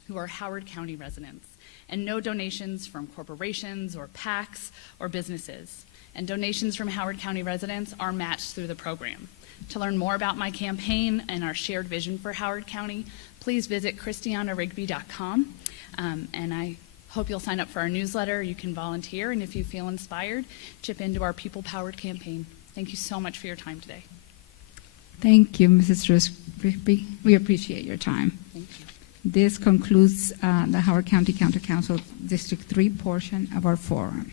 who are Howard County residents, and no donations from corporations or PACs or businesses. And donations from Howard County residents are matched through the program. To learn more about my campaign and our shared vision for Howard County, please visit christianarigby.com. And I hope you'll sign up for our newsletter. You can volunteer, and if you feel inspired, chip into our people-powered campaign. Thank you so much for your time today. Thank you, Mrs. Rigby. We appreciate your time. Thank you. This concludes the Howard County County Council District 3 portion of our forum.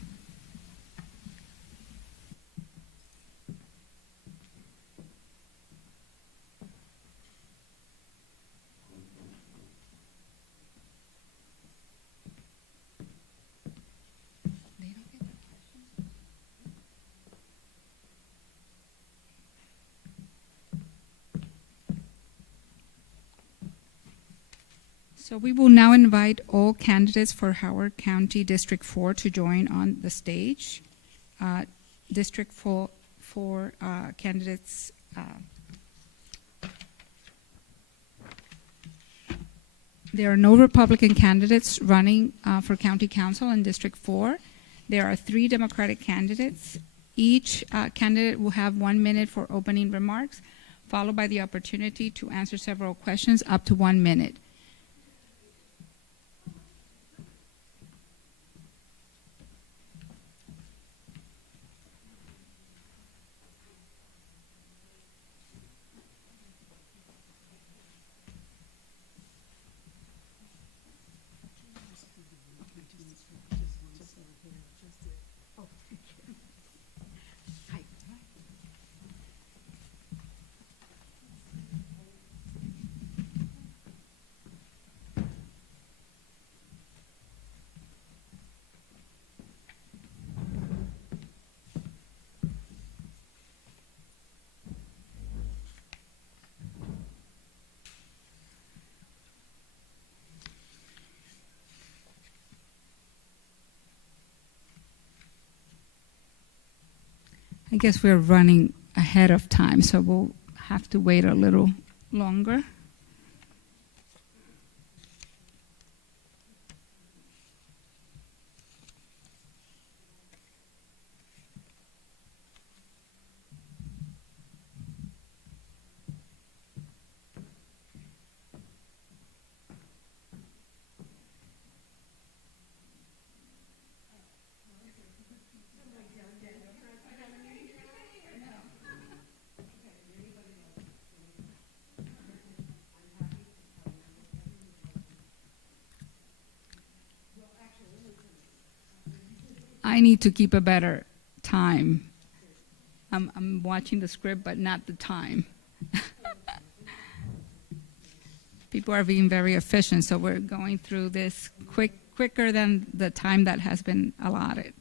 So we will now invite all candidates for Howard County District 4 to join on the stage. District 4 candidates. There are no Republican candidates running for County Council in District 4. There are 3 Democratic candidates. Each candidate will have 1 minute for opening remarks, followed by the opportunity to answer several questions up to 1 minute. I guess we're running ahead of time, so we'll have to wait a little longer. I need to keep a better time. I'm watching the script, but not the time. People are being very efficient, so we're going through this quicker than the time that has been allotted.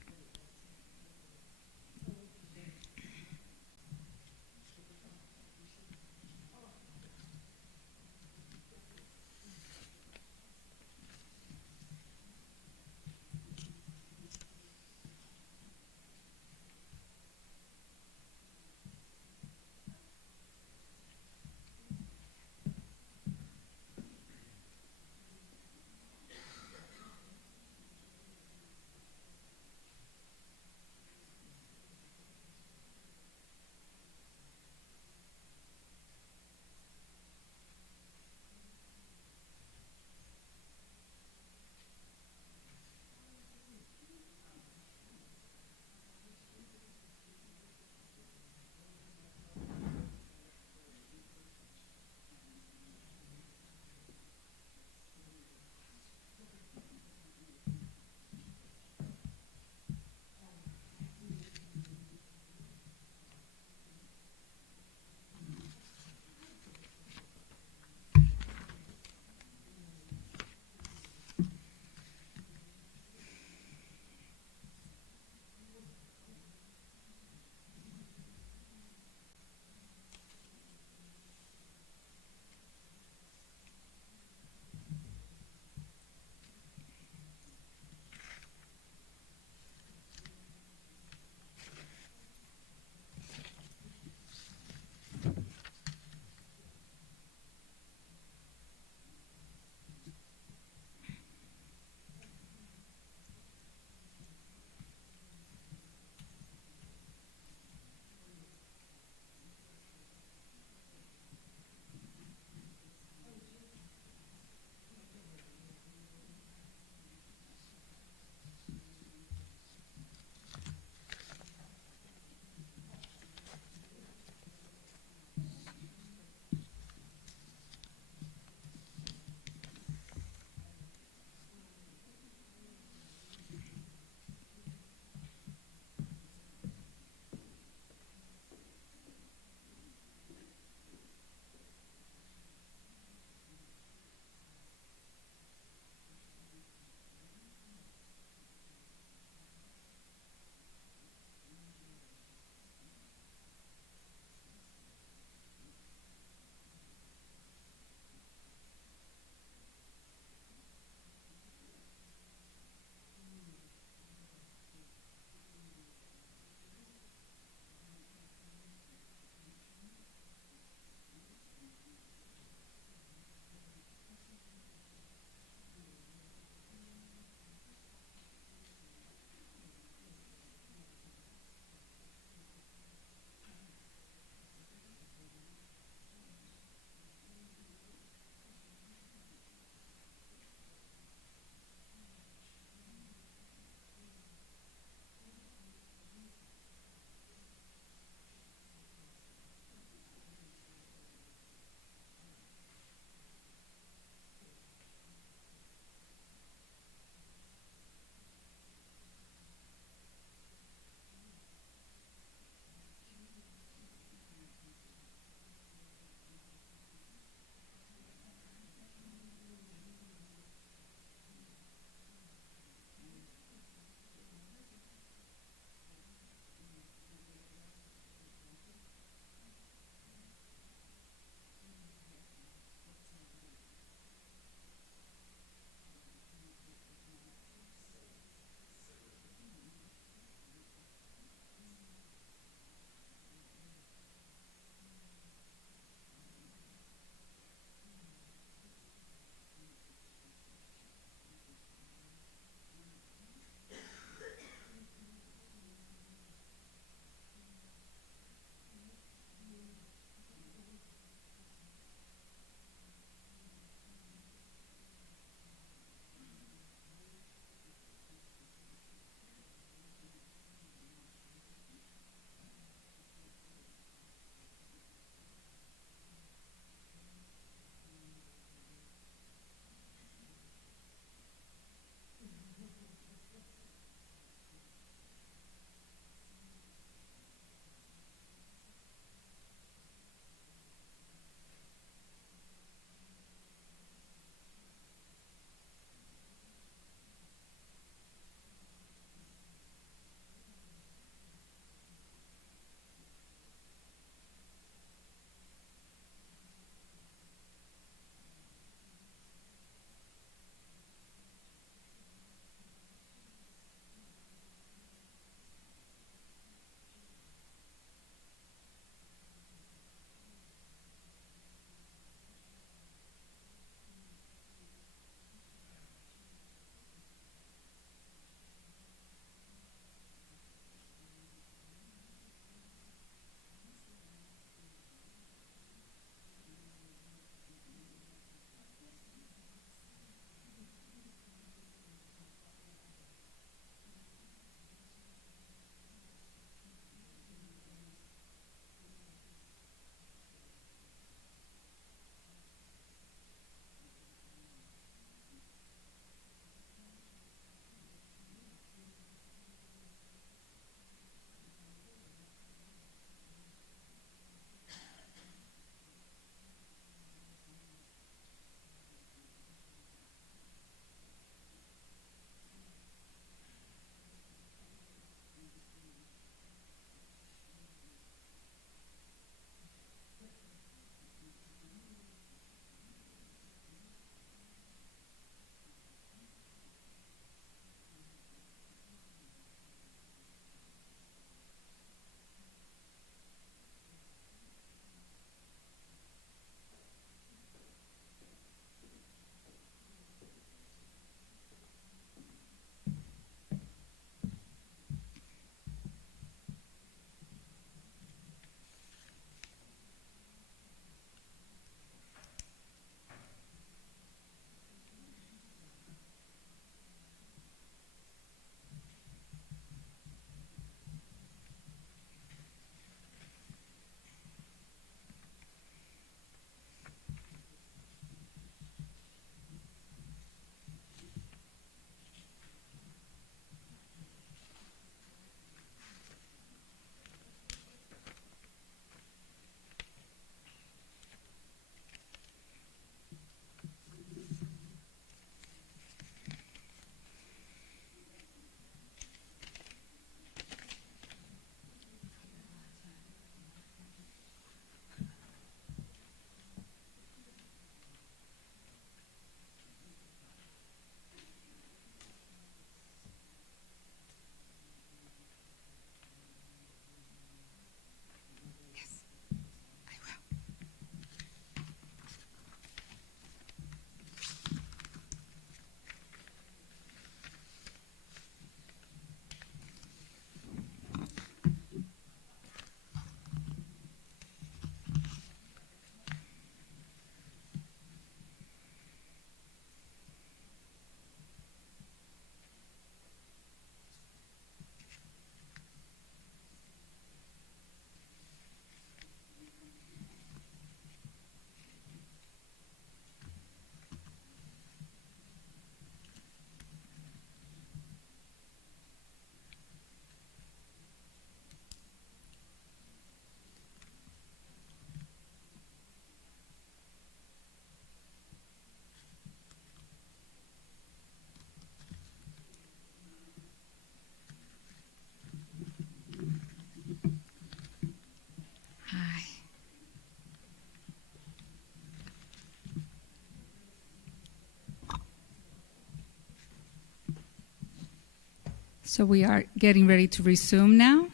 So we are getting ready to resume now.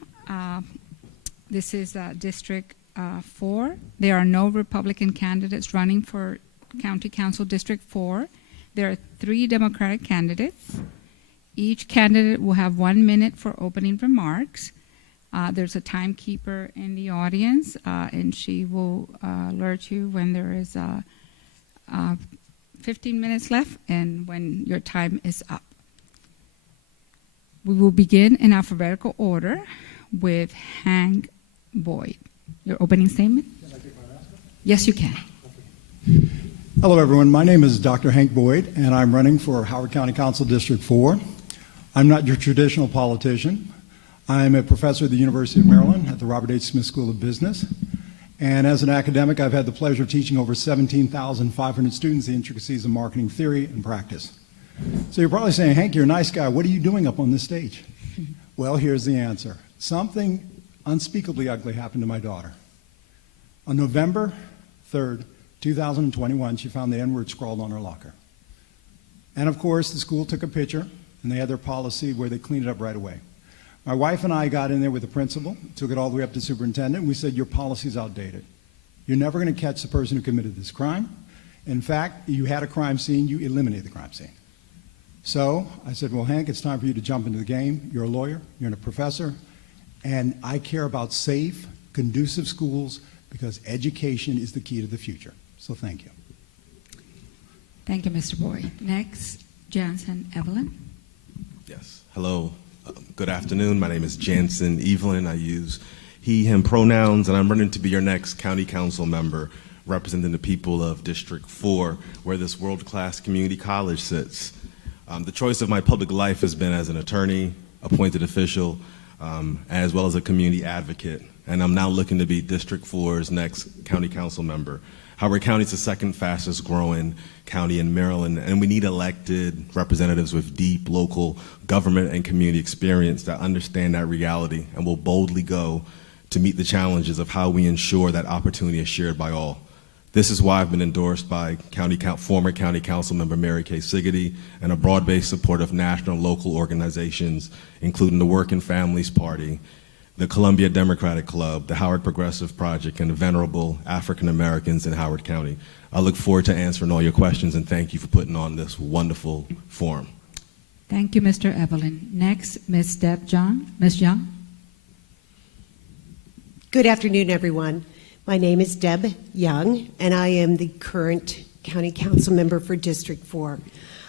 This is District 4. There are no Republican candidates running for County Council District 4. There are 3 Democratic candidates. Each candidate will have 1 minute for opening remarks. There's a timekeeper in the audience, and she will alert you when there is 15 minutes left and when your time is up. We will begin in alphabetical order with Hank Boyd. Your opening statement? Can I take my mask off? Yes, you can. Hello, everyone. My name is Dr. Hank Boyd, and I'm running for Howard County Council District 4. I'm not your traditional politician. I'm a professor at the University of Maryland at the Robert H. Smith School of Business. And as an academic, I've had the pleasure of teaching over 17,500 students the intricacies of marketing theory and practice. So you're probably saying, Hank, you're a nice guy. What are you doing up on this stage? Well, here's the answer. Something unspeakably ugly happened to my daughter. On November 3rd, 2021, she found the N-word scrawled on her locker. And of course, the school took a picture, and they had their policy where they cleaned it up right away. My wife and I got in there with the principal, took it all the way up to the superintendent, and we said, your policy's outdated. You're never going to catch the person who committed this crime. In fact, you had a crime scene, you eliminated the crime scene. So I said, well, Hank, it's time for you to jump into the game. You're a lawyer, you're a professor, and I care about safe, conducive schools because education is the key to the future. So thank you. Thank you, Mr. Boyd. Next, Jansen Evelyn. Yes. Hello. Good afternoon. My name is Jansen Evelyn. I use he, him pronouns, and I'm running to be your next county council member representing the people of District 4, where this world-class community college sits. The choice of my public life has been as an attorney, appointed official, as well as a community advocate, and I'm now looking to be District 4's next county council member. Howard County is the second fastest growing county in Maryland, and we need elected representatives with deep local government and community experience that understand that reality and will boldly go to meet the challenges of how we ensure that opportunity is shared by all. This is why I've been endorsed by former County Council member Mary Kay Siggety and a broad-based support of national and local organizations, including the Working Families Party, the Columbia Democratic Club, the Howard Progressive Project, and the venerable African Americans in Howard County. I look forward to answering all your questions, and thank you for putting on this wonderful forum. Thank you, Mr. Evelyn. Next, Ms. Deb Young. Ms. Young. Good afternoon, everyone. My name is Deb Young, and I am the current County Council member for District 4.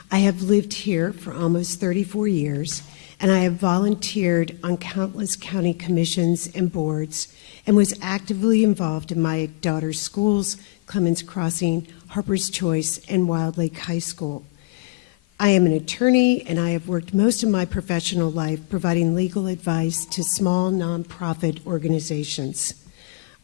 I have lived here for almost 34 years, and I have volunteered on countless county commissions and boards and was actively involved in my daughter's schools, Clemens Crossing, Harper's Choice, and Wild Lake High School. I am an attorney, and I have worked most of my professional life providing legal advice to small nonprofit organizations.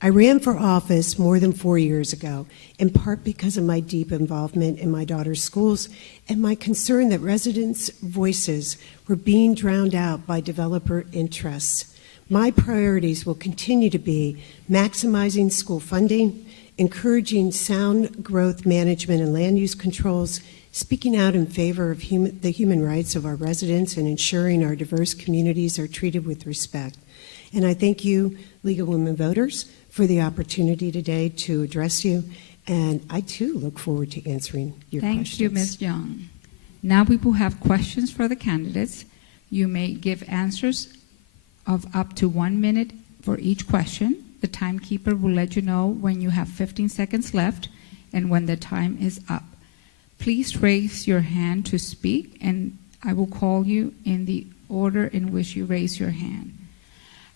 I ran for office more than 4 years ago, in part because of my deep involvement in my daughter's schools and my concern that residents' voices were being drowned out by developer interests. My priorities will continue to be maximizing school funding, encouraging sound growth management and land use controls, speaking out in favor of the human rights of our residents, and ensuring our diverse communities are treated with respect. And I thank you, League of Women Voters, for the opportunity today to address you, and I too look forward to answering your questions. Thank you, Ms. Young. Now we will have questions for the candidates. You may give answers of up to 1 minute for each question. The timekeeper will let you know when you have 15 seconds left and when the time is up. Please raise your hand to speak, and I will call you in the order in which you raise your hand.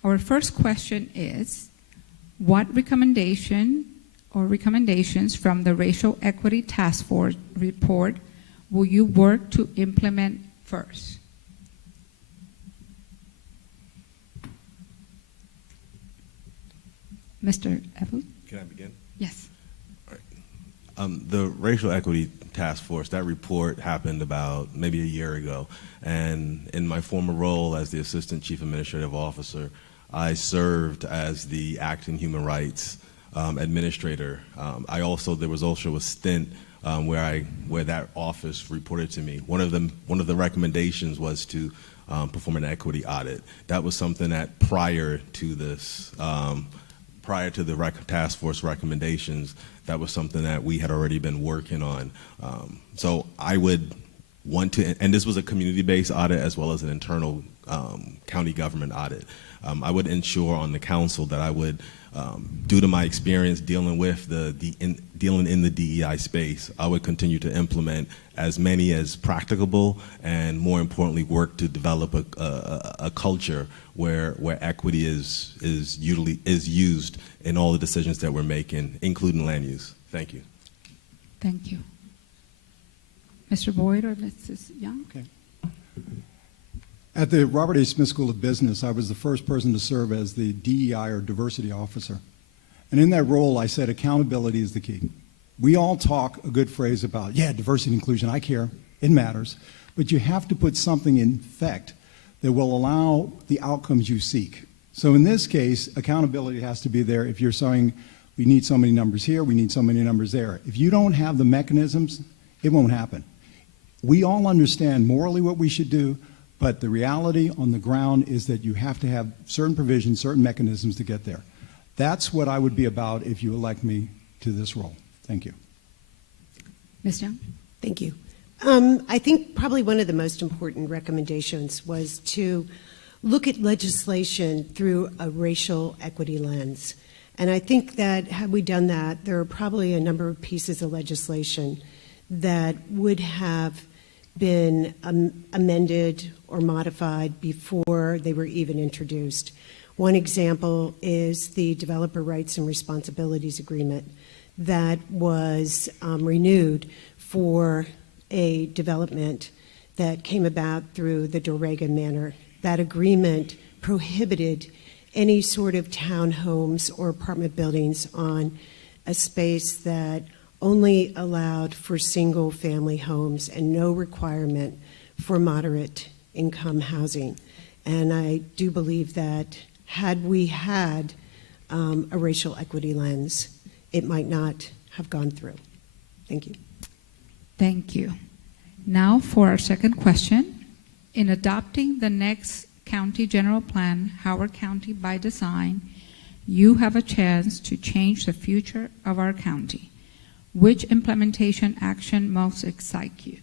Our first question is, what recommendation or recommendations from the Racial Equity Task Force report will you work to implement first? Mr. Evelyn? Can I begin? Yes. All right. The Racial Equity Task Force, that report happened about maybe a year ago. And in my former role as the Assistant Chief Administrative Officer, I served as the acting human rights administrator. There was also a stint where that office reported to me. One of the recommendations was to perform an equity audit. That was something that prior to this, prior to the task force recommendations, that was something that we had already been working on. So I would want to, and this was a community-based audit as well as an internal county government audit. I would ensure on the council that I would, due to my experience dealing with dealing in the DEI space, I would continue to implement as many as practicable, and more importantly, work to develop a culture where equity is used in all the decisions that we're making, including land use. Thank you. Thank you. Mr. Boyd or Mrs. Young? Okay. At the Robert A. Smith School of Business, I was the first person to serve as the DEI or diversity officer. And in that role, I said accountability is the key. We all talk a good phrase about, yeah, diversity and inclusion, I care, it matters. But you have to put something in effect that will allow the outcomes you seek. So in this case, accountability has to be there. If you're saying, we need so many numbers here, we need so many numbers there. If you don't have the mechanisms, it won't happen. We all understand morally what we should do, but the reality on the ground is that you have to have certain provisions, certain mechanisms to get there. That's what I would be about if you elect me to this role. Thank you. Ms. Young? Thank you. I think probably one of the most important recommendations was to look at legislation through a racial equity lens. And I think that had we done that, there are probably a number of pieces of legislation that would have been amended or modified before they were even introduced. One example is the Developer Rights and Responsibilities Agreement that was renewed for a development that came about through the Dorega Manor. That agreement prohibited any sort of townhomes or apartment buildings on a space that only allowed for single-family homes and no requirement for moderate income housing. And I do believe that had we had a racial equity lens, it might not have gone through. Thank you. Thank you. Now for our second question. In adopting the next county general plan, Howard County by design, you have a chance to change the future of our county. Which implementation action most excites you?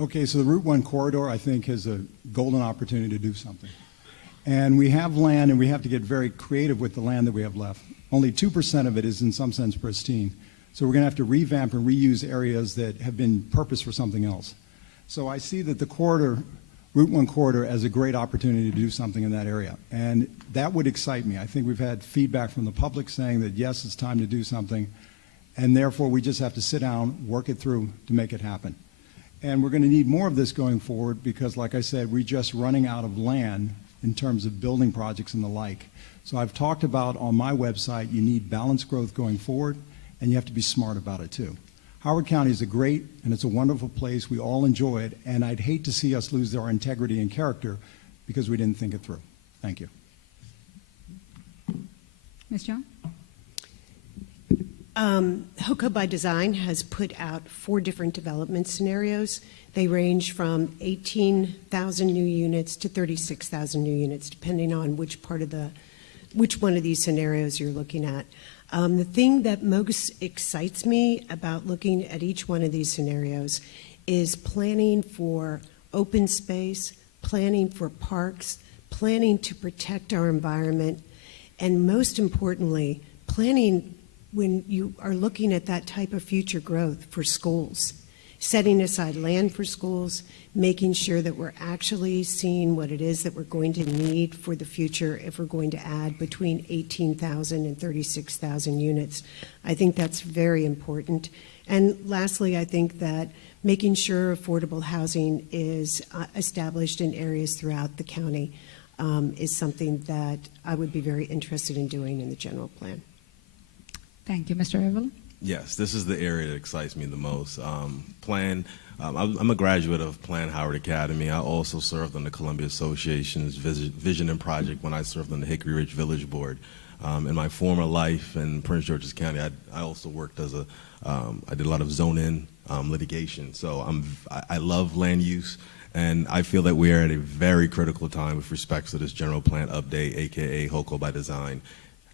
Okay, so the Route 1 corridor, I think, has a golden opportunity to do something. And we have land, and we have to get very creative with the land that we have left. Only 2% of it is in some sense pristine. So we're going to have to revamp and reuse areas that have been purposed for something else. So I see that the corridor, Route 1 corridor, as a great opportunity to do something in that area. And that would excite me. I think we've had feedback from the public saying that, yes, it's time to do something. And therefore, we just have to sit down, work it through to make it happen. And we're going to need more of this going forward because, like I said, we're just running out of land in terms of building projects and the like. So I've talked about on my website, you need balanced growth going forward, and you have to be smart about it too. Howard County is a great and it's a wonderful place. We all enjoy it, and I'd hate to see us lose our integrity and character because we didn't think it through. Thank you. Ms. Young? HOCO by Design has put out 4 different development scenarios. They range from 18,000 new units to 36,000 new units, depending on which one of these scenarios you're looking at. The thing that most excites me about looking at each one of these scenarios is planning for open space, planning for parks, planning to protect our environment, and most importantly, planning when you are looking at that type of future growth for schools, setting aside land for schools, making sure that we're actually seeing what it is that we're going to need for the future if we're going to add between 18,000 and 36,000 units. I think that's very important. And lastly, I think that making sure affordable housing is established in areas throughout the county is something that I would be very interested in doing in the general plan. Thank you. Mr. Evelyn? Yes, this is the area that excites me the most. I'm a graduate of Plan Howard Academy. I also served on the Columbia Association's Vision and Project when I served on the Hickory Ridge Village Board. In my former life in Prince George's County, I also worked as a I did a lot of zone-in litigation. So I love land use, and I feel that we are at a very critical time with respect to this general plan update, AKA HOCO by design.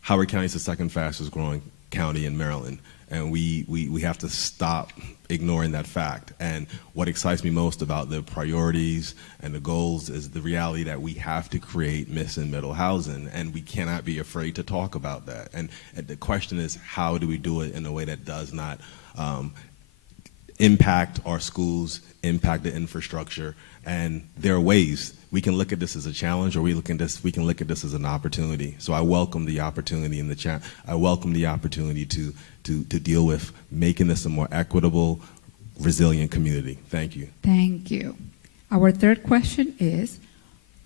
Howard County is the second fastest growing county in Maryland, and we have to stop ignoring that fact. And what excites me most about the priorities and the goals is the reality that we have to create middle and middle housing, and we cannot be afraid to talk about that. And the question is, how do we do it in a way that does not impact our schools, impact the infrastructure? And there are ways we can look at this as a challenge, or we can look at this as an opportunity. So I welcome the opportunity in the chat. I welcome the opportunity to deal with making this a more equitable, resilient community. Thank you. Thank you. Our third question is,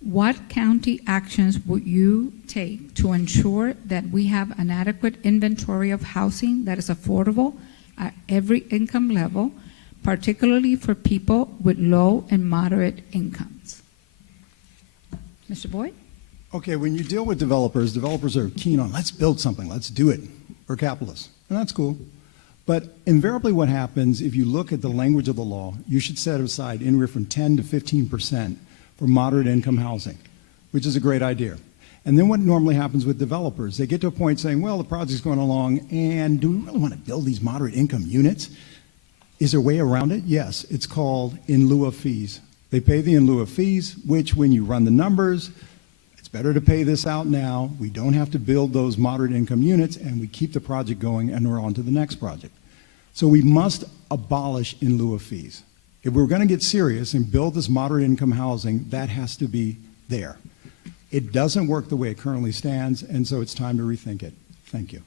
what county actions would you take to ensure that we have an adequate inventory of housing that is affordable at every income level, particularly for people with low and moderate incomes? Mr. Boyd? Okay, when you deal with developers, developers are keen on, let's build something, let's do it. We're capitalists, and that's cool. But invariably what happens, if you look at the language of the law, you should set aside anywhere from 10 to 15% for moderate income housing, which is a great idea. And then what normally happens with developers, they get to a point saying, well, the project's going along, and do we really want to build these moderate income units? Is there a way around it? Yes, it's called in lieu of fees. They pay the in lieu of fees, which when you run the numbers, it's better to pay this out now. We don't have to build those moderate income units, and we keep the project going, and we're on to the next project. So we must abolish in lieu of fees. If we're going to get serious and build this moderate income housing, that has to be there. It doesn't work the way it currently stands, and so it's time to rethink it. Thank you.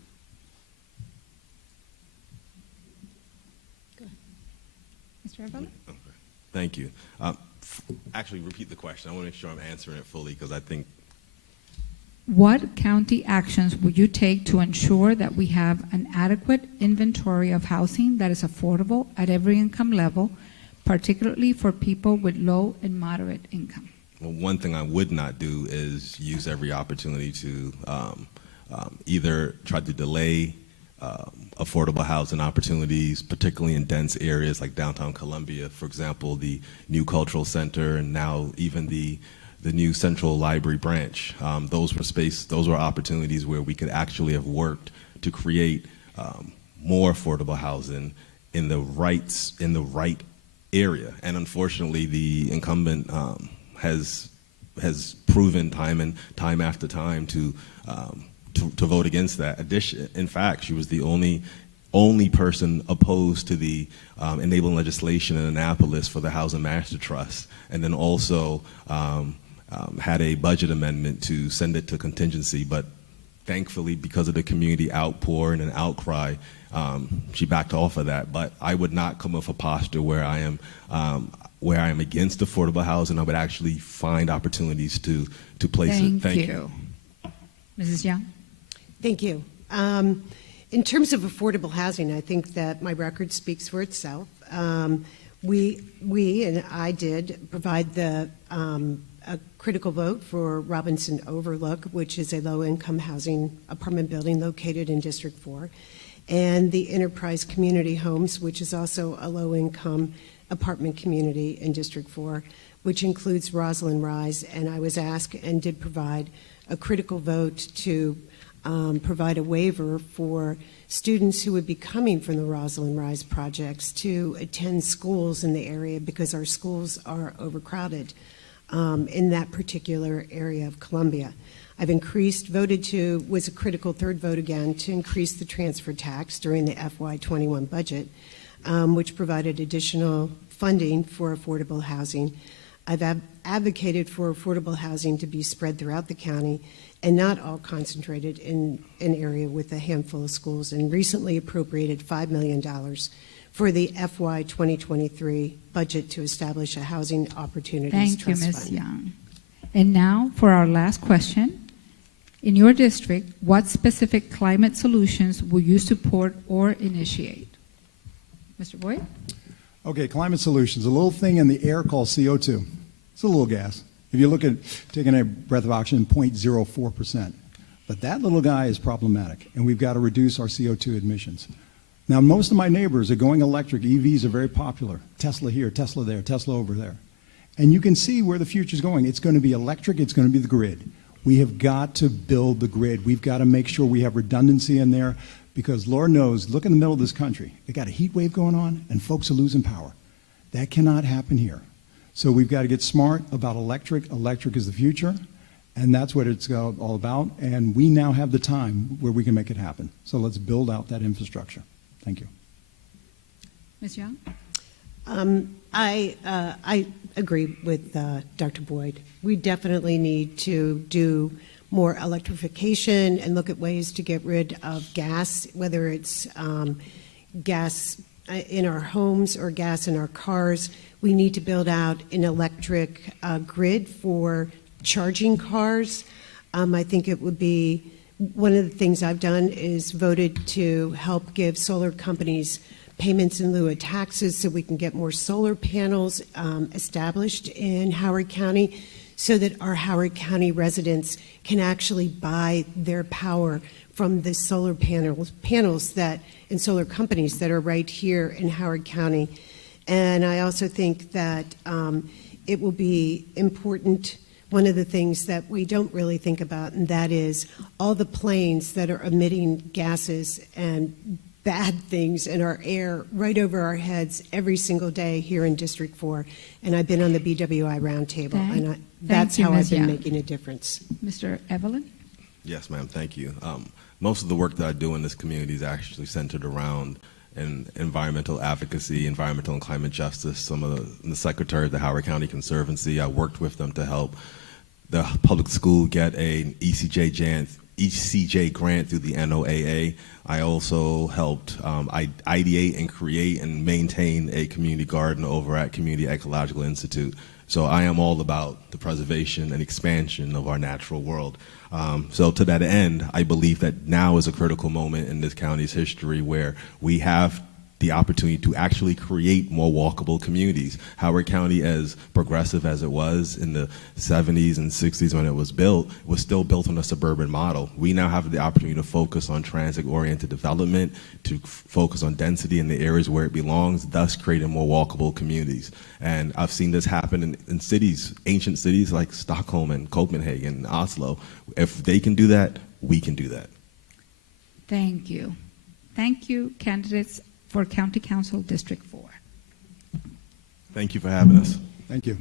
Mr. Arvalo? Okay. Thank you. Actually, repeat the question. I want to make sure I'm answering it fully, because I think. What county actions would you take to ensure that we have an adequate inventory of housing that is affordable at every income level, particularly for people with low and moderate income? Well, one thing I would not do is use every opportunity to either try to delay affordable housing opportunities, particularly in dense areas like downtown Columbia. For example, the new cultural center, and now even the new central library branch. Those were opportunities where we could actually have worked to create more affordable housing in the right area. And unfortunately, the incumbent has proven time after time to vote against that. In fact, she was the only person opposed to the enabling legislation in Annapolis for the Housing Master Trust, and then also had a budget amendment to send it to contingency. But thankfully, because of the community outpour and an outcry, she backed off of that. But I would not come with a posture where I am against affordable housing. I would actually find opportunities to place it. Thank you. Mrs. Young? Thank you. In terms of affordable housing, I think that my record speaks for itself. We and I did provide a critical vote for Robinson Overlook, which is a low-income housing apartment building located in District 4, and the Enterprise Community Homes, which is also a low-income apartment community in District 4, which includes Rosalind Rise. And I was asked and did provide a critical vote to provide a waiver for students who would be coming from the Rosalind Rise projects to attend schools in the area, because our schools are overcrowded in that particular area of Columbia. I've was a critical third vote again to increase the transfer tax during the FY21 budget, which provided additional funding for affordable housing. I've advocated for affordable housing to be spread throughout the county and not all concentrated in an area with a handful of schools, and recently appropriated $5 million for the FY 2023 budget to establish a housing opportunities trust fund. Thank you, Ms. Young. And now for our last question. In your district, what specific climate solutions will you support or initiate? Mr. Boyd? Okay, climate solutions, a little thing in the air called CO2. It's a little gas. If you look at taking a breath of oxygen, 0.04%. But that little guy is problematic, and we've got to reduce our CO2 emissions. Now, most of my neighbors are going electric. EVs are very popular. Tesla here, Tesla there, Tesla over there. And you can see where the future is going. It's going to be electric. It's going to be the grid. We have got to build the grid. We've got to make sure we have redundancy in there because Lord knows, look in the middle of this country. They got a heat wave going on and folks are losing power. That cannot happen here. So we've got to get smart about electric. Electric is the future. And that's what it's all about. And we now have the time where we can make it happen. So let's build out that infrastructure. Thank you. Ms. Young? I agree with Dr. Boyd. We definitely need to do more electrification and look at ways to get rid of gas, whether it's gas in our homes or gas in our cars. We need to build out an electric grid for charging cars. I think it would be one of the things I've done is voted to help give solar companies payments in lieu of taxes so we can get more solar panels established in Howard County so that our Howard County residents can actually buy their power from the solar panels that and solar companies that are right here in Howard County. And I also think that it will be important. One of the things that we don't really think about, and that is all the planes that are emitting gases and bad things in our air right over our heads every single day here in District 4. And I've been on the BWI roundtable, and that's how I've been making a difference. Mr. Evelyn? Yes, ma'am. Thank you. Most of the work that I do in this community is actually centered around environmental advocacy, environmental and climate justice. Some of the secretary of the Howard County Conservancy, I worked with them to help the public school get an ECJ grant through the NOAA. I also helped ideate and create and maintain a community garden over at Community Ecological Institute. So I am all about the preservation and expansion of our natural world. So to that end, I believe that now is a critical moment in this county's history where we have the opportunity to actually create more walkable communities. Howard County, as progressive as it was in the 70s and 60s when it was built, was still built on a suburban model. We now have the opportunity to focus on transit-oriented development, to focus on density in the areas where it belongs, thus creating more walkable communities. And I've seen this happen in cities, ancient cities like Stockholm and Copenhagen and Oslo. If they can do that, we can do that. Thank you. Thank you, candidates for County Council District 4. Thank you for having us. Thank you.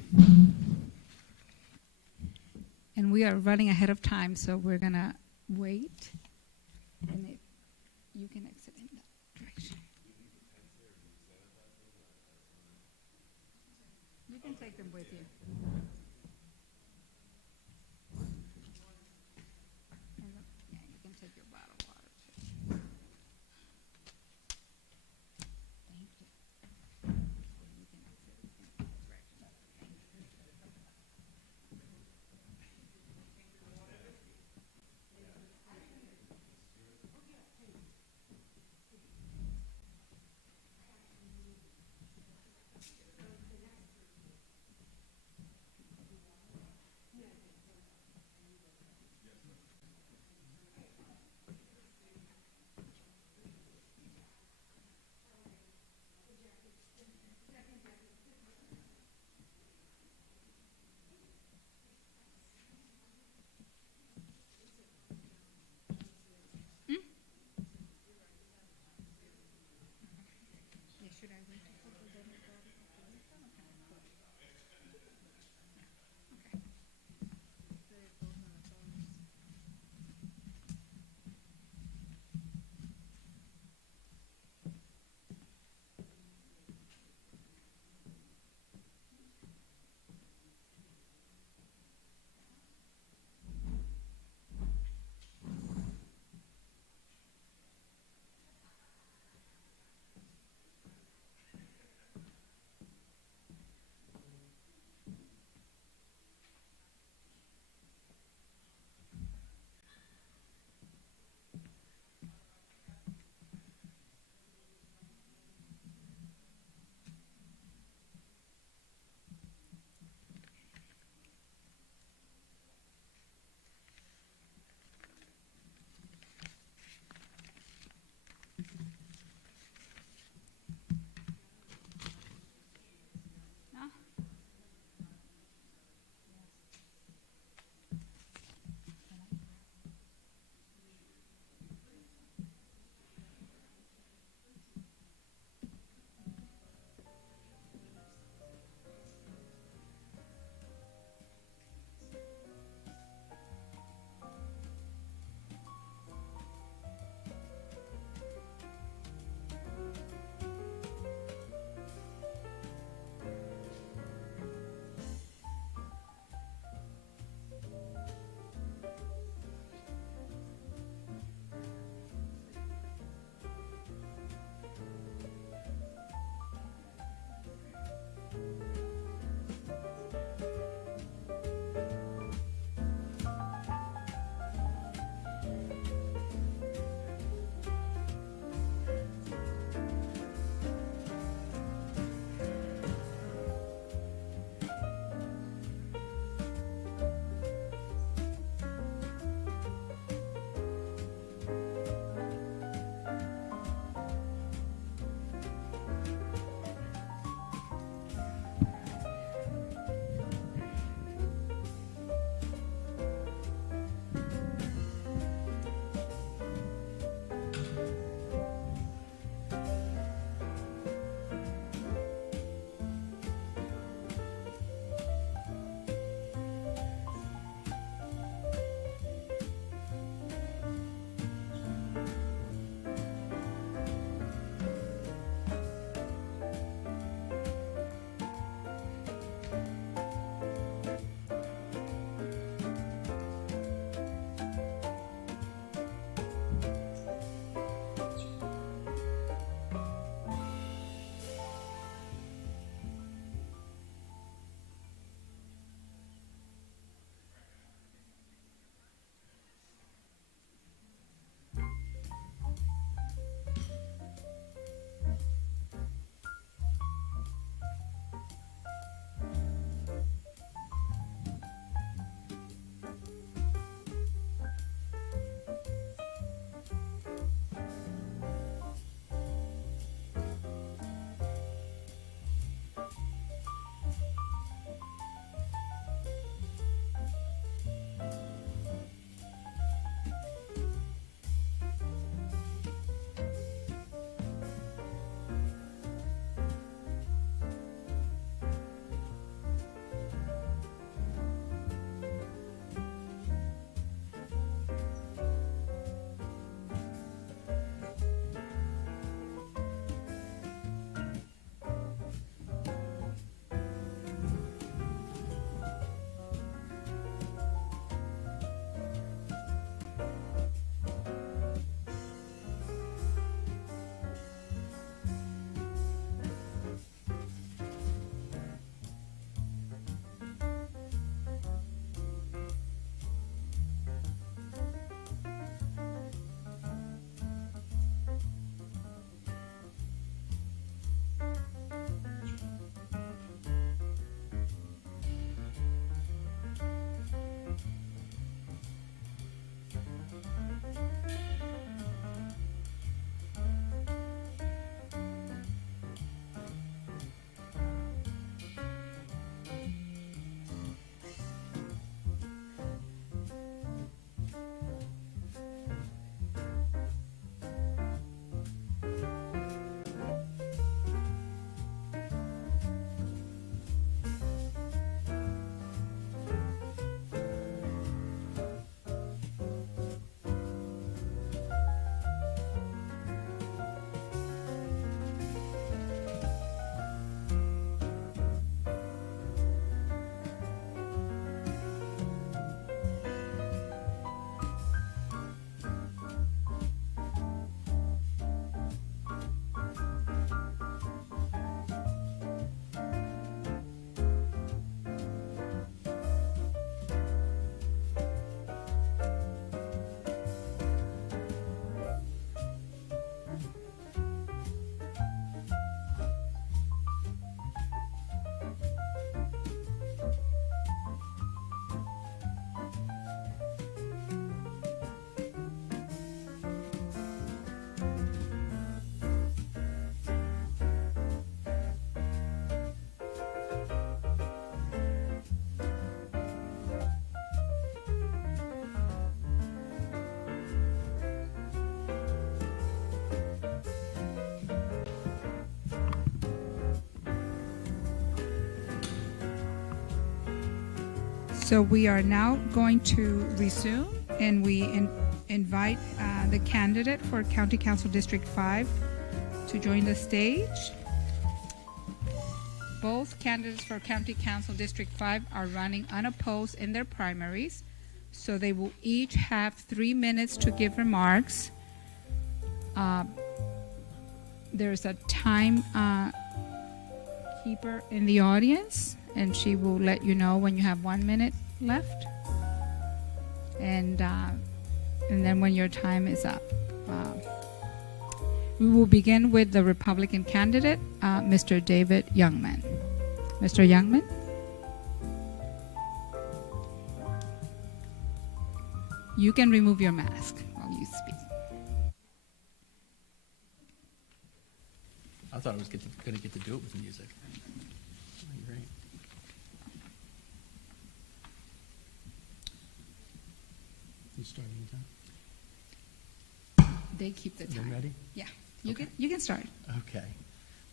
And we are running ahead of time, so we're going to wait. And you can exit in that direction. You can take them with you. Yeah, you can take your bottle of water too. Thank you. You can exit in that direction. So we are now going to resume, and we invite the candidate for County Council District 5 to join the stage. Both candidates for County Council District 5 are running unopposed in their primaries, so they will each have 3 minutes to give remarks. There's a time keeper in the audience, and she will let you know when you have 1 minute left, and then when your time is up. We will begin with the Republican candidate, Mr. David Youngman. Mr. Youngman? You can remove your mask while you speak. I thought I was going to get to do it with music. Great. You start anytime? They keep the time. You ready? Yeah, Okay. you can start. Okay.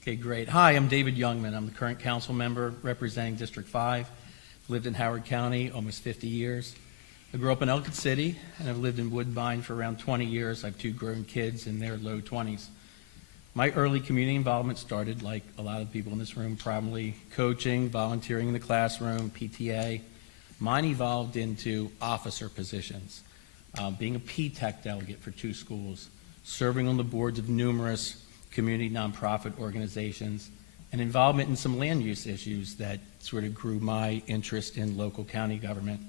Okay, great. Hi, I'm David Youngman. I'm the current council member representing District 5. Lived in Howard County almost 50 years. I grew up in Ellicott City, and I've lived in Woodbine for around 20 years. I have 2 grown kids in their low 20s. My early community involvement started, like a lot of people in this room, probably coaching, volunteering in the classroom, PTA. Mine evolved into officer positions, being a P-TECH delegate for 2 schools, serving on the boards of numerous community nonprofit organizations, and involvement in some land use issues that sort of grew my interest in local county government.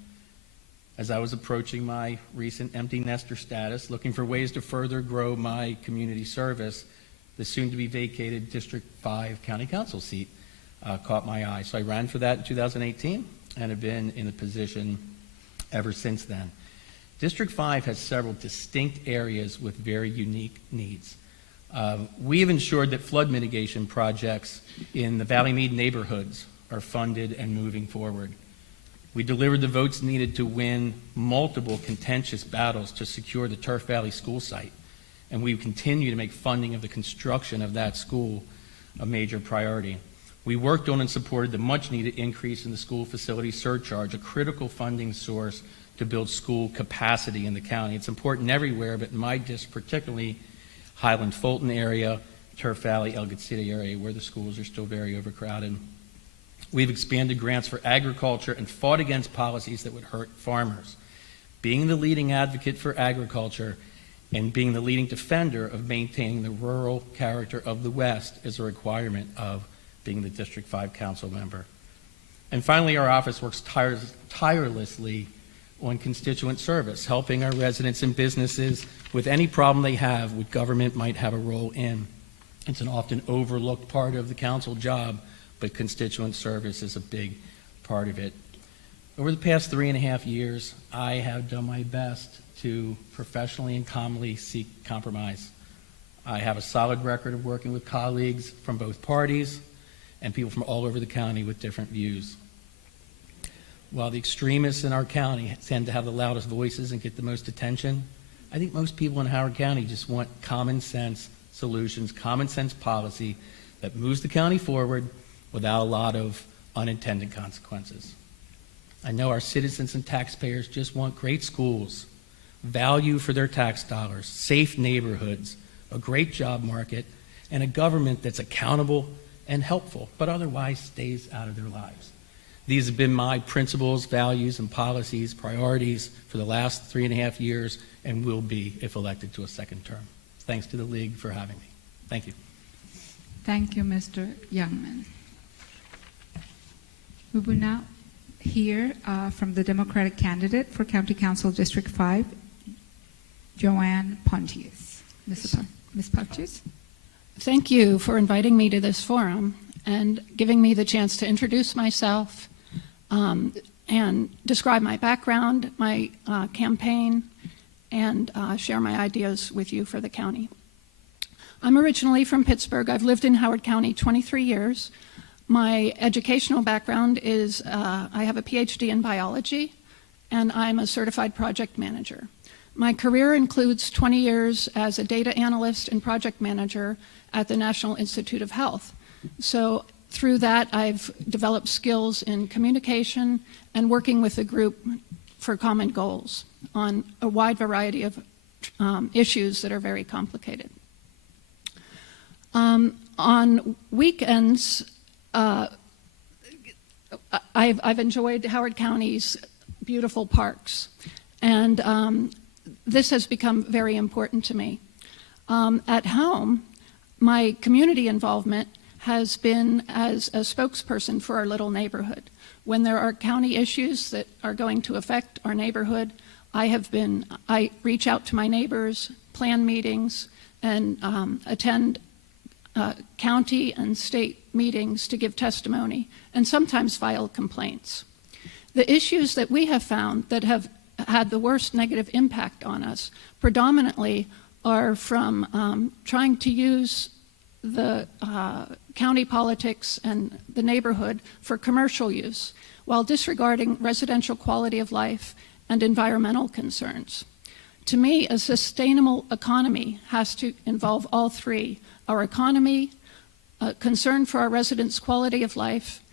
As I was approaching my recent empty nester status, looking for ways to further grow my community service, the soon-to-be vacated District 5 County Council seat caught my eye. So I ran for that in 2018 and have been in the position ever since then. District 5 has several distinct areas with very unique needs. We have ensured that flood mitigation projects in the Valley Mead neighborhoods are funded and moving forward. We delivered the votes needed to win multiple contentious battles to secure the Turf Valley school site, and we continue to make funding of the construction of that school a major priority. We worked on and supported the much-needed increase in the school facility surcharge, a critical funding source to build school capacity in the county. It's important everywhere, but in my district, particularly Highland Fulton area, Turf Valley, Ellicott City area, where the schools are still very overcrowded. We've expanded grants for agriculture and fought against policies that would hurt farmers. Being the leading advocate for agriculture and being the leading defender of maintaining the rural character of the West is a requirement of being the District 5 council member. And finally, our office works tirelessly on constituent service, helping our residents and businesses with any problem they have with government might have a role in. It's an often overlooked part of the council job, but constituent service is a big part of it. Over the past 3.5 years, I have done my best to professionally and calmly seek compromise. I have a solid record of working with colleagues from both parties and people from all over the county with different views. While the extremists in our county tend to have the loudest voices and get the most attention, I think most people in Howard County just want common sense solutions, common sense policy that moves the county forward without a lot of unintended consequences. I know our citizens and taxpayers just want great schools, value for their tax dollars, safe neighborhoods, a great job market, and a government that's accountable and helpful, but otherwise stays out of their lives. These have been my principles, values, and policies, priorities for the last 3.5 years, and will be if elected to a second term. Thanks to the League for having me. Thank you. Thank you, Mr. Youngman. We will now hear from the Democratic candidate for County Council District 5, Joanne Pontius. Ms. Pontius? Thank you for inviting me to this forum and giving me the chance to introduce myself and describe my background, my campaign, and share my ideas with you for the county. I'm originally from Pittsburgh. I've lived in Howard County 23 years. My educational background is I have a PhD in biology, and I'm a certified project manager. My career includes 20 years as a data analyst and project manager at the National Institute of Health. So Through that, I've developed skills in communication and working with a group for common goals on a wide variety of issues that are very complicated. On weekends, I've enjoyed Howard County's beautiful parks, and this has become very important to me. At home, my community involvement has been as a spokesperson for our little neighborhood. When there are county issues that are going to affect our neighborhood, I reach out to my neighbors, plan meetings, and attend county and state meetings to give testimony, and sometimes file complaints. The issues that we have found that have had the worst negative impact on us predominantly are from trying to use the county politics and the neighborhood for commercial use while disregarding residential quality of life and environmental concerns. To me, a sustainable economy has to involve all three: our economy, concern for our residents' quality of life,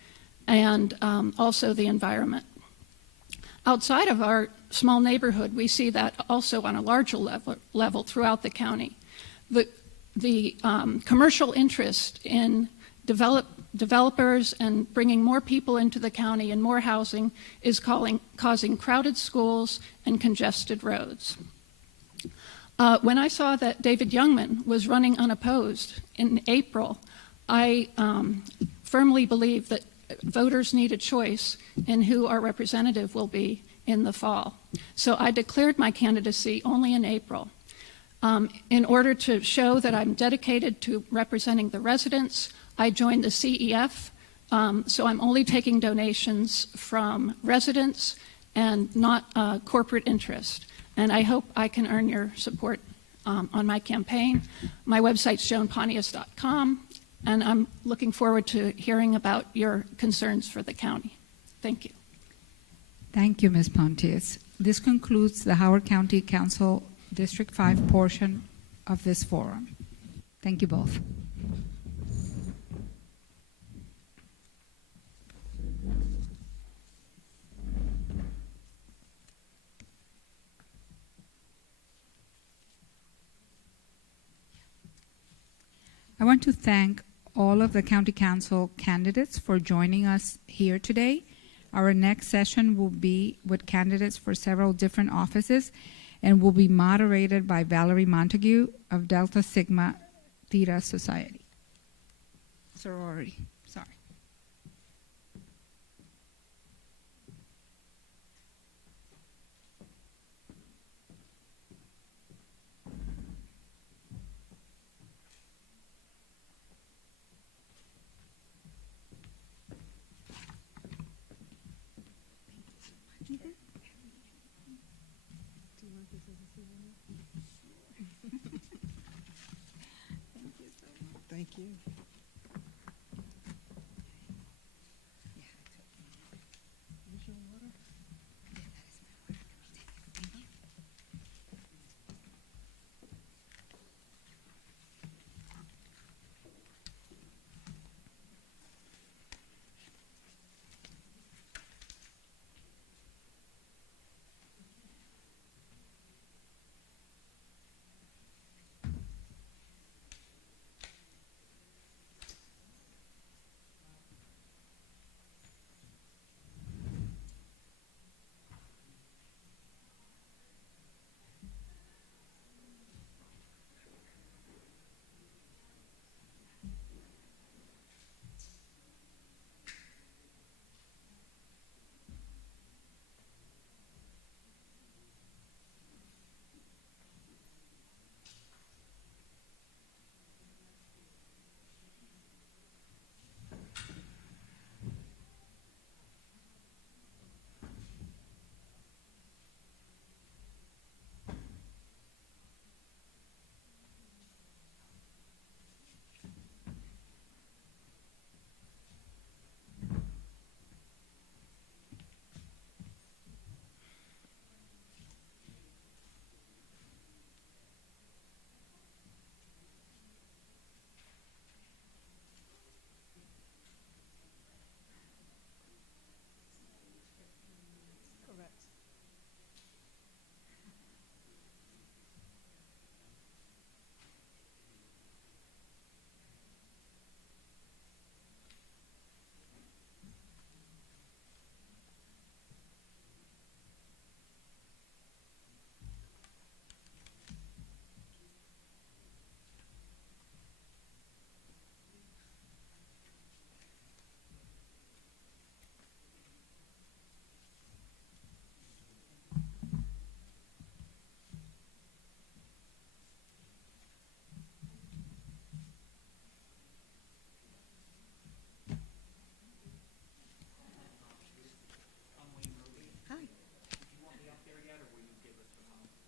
and also the environment. Outside of our small neighborhood, we see that also on a larger level throughout the county. The commercial interest in developers and bringing more people into the county and more housing is causing crowded schools and congested roads. When I saw that David Youngman was running unopposed in April, I firmly believe that voters need a choice in who our representative will be in the fall. So I declared my candidacy only in April. In order to show that I'm dedicated to representing the residents, I joined the CEF, so I'm only taking donations from residents and not corporate interest. And I hope I can earn your support on my campaign. My website's joanpontius.com, and I'm looking forward to hearing about your concerns for the county. Thank you. Thank you, Ms. Pontius. This concludes the Howard County Council District 5 portion of this forum. Thank you both. I want to thank all of the County Council candidates for joining us here today. Our next session will be with candidates for several different offices and will be moderated by Valerie Montague of Delta Sigma Theta Sorority. Sorry. Thank you.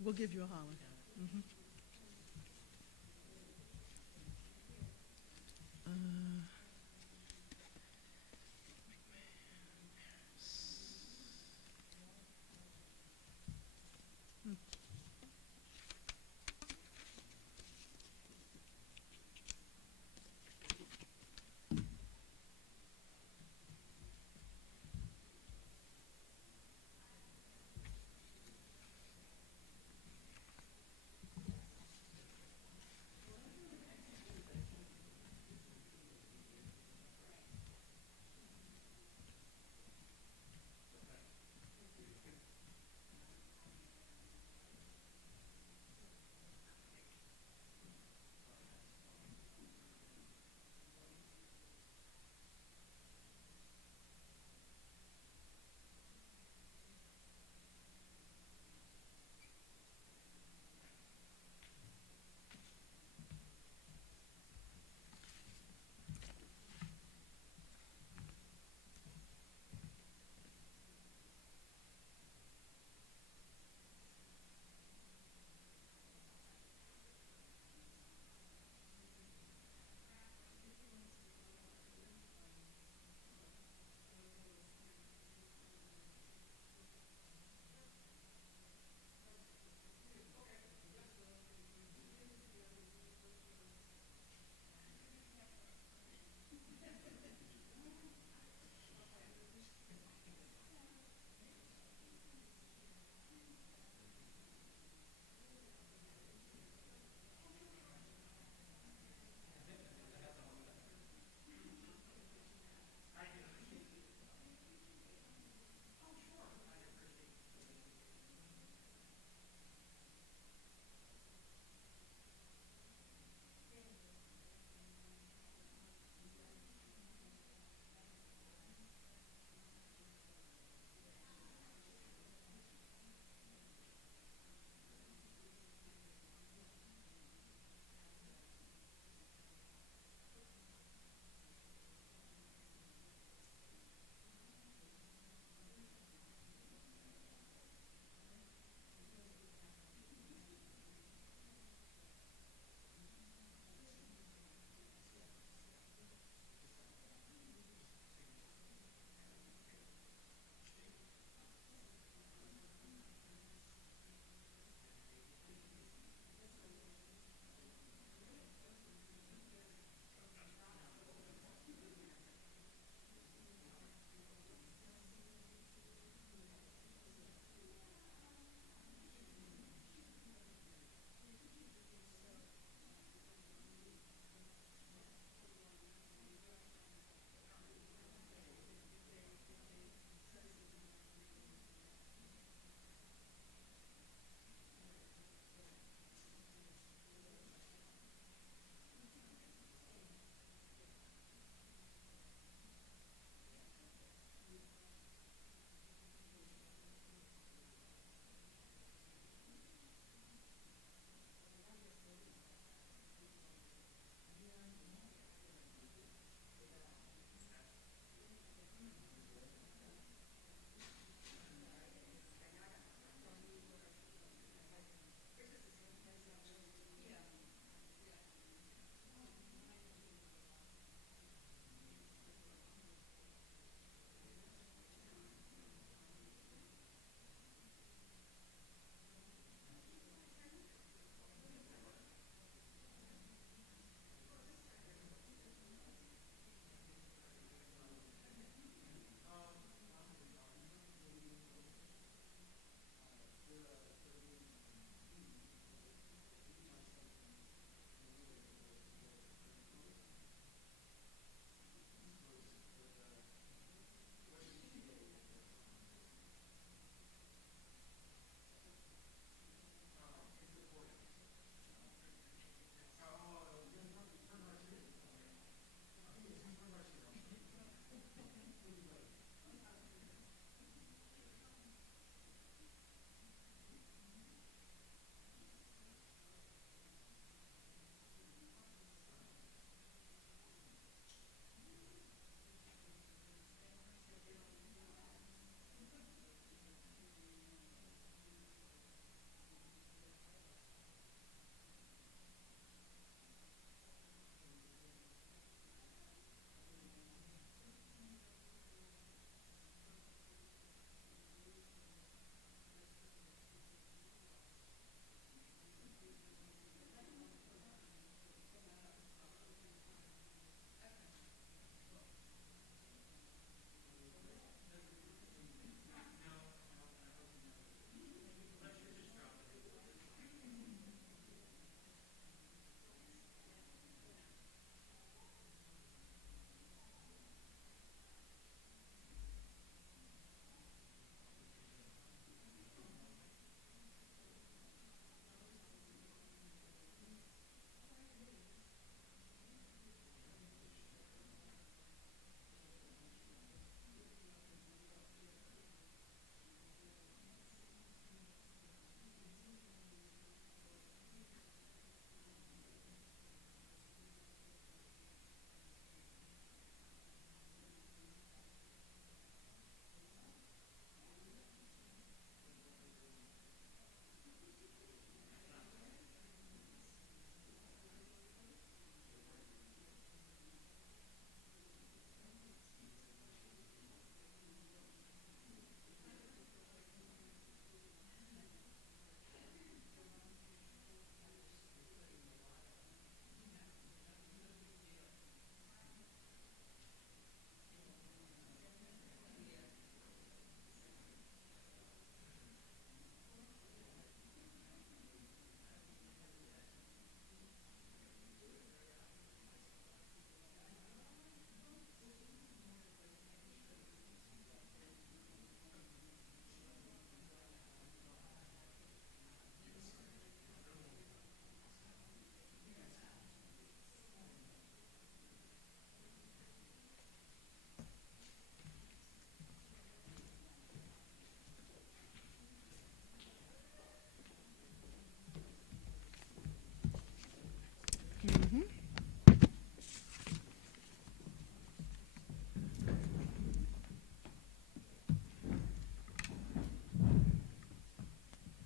We'll give you a holler. Mhm.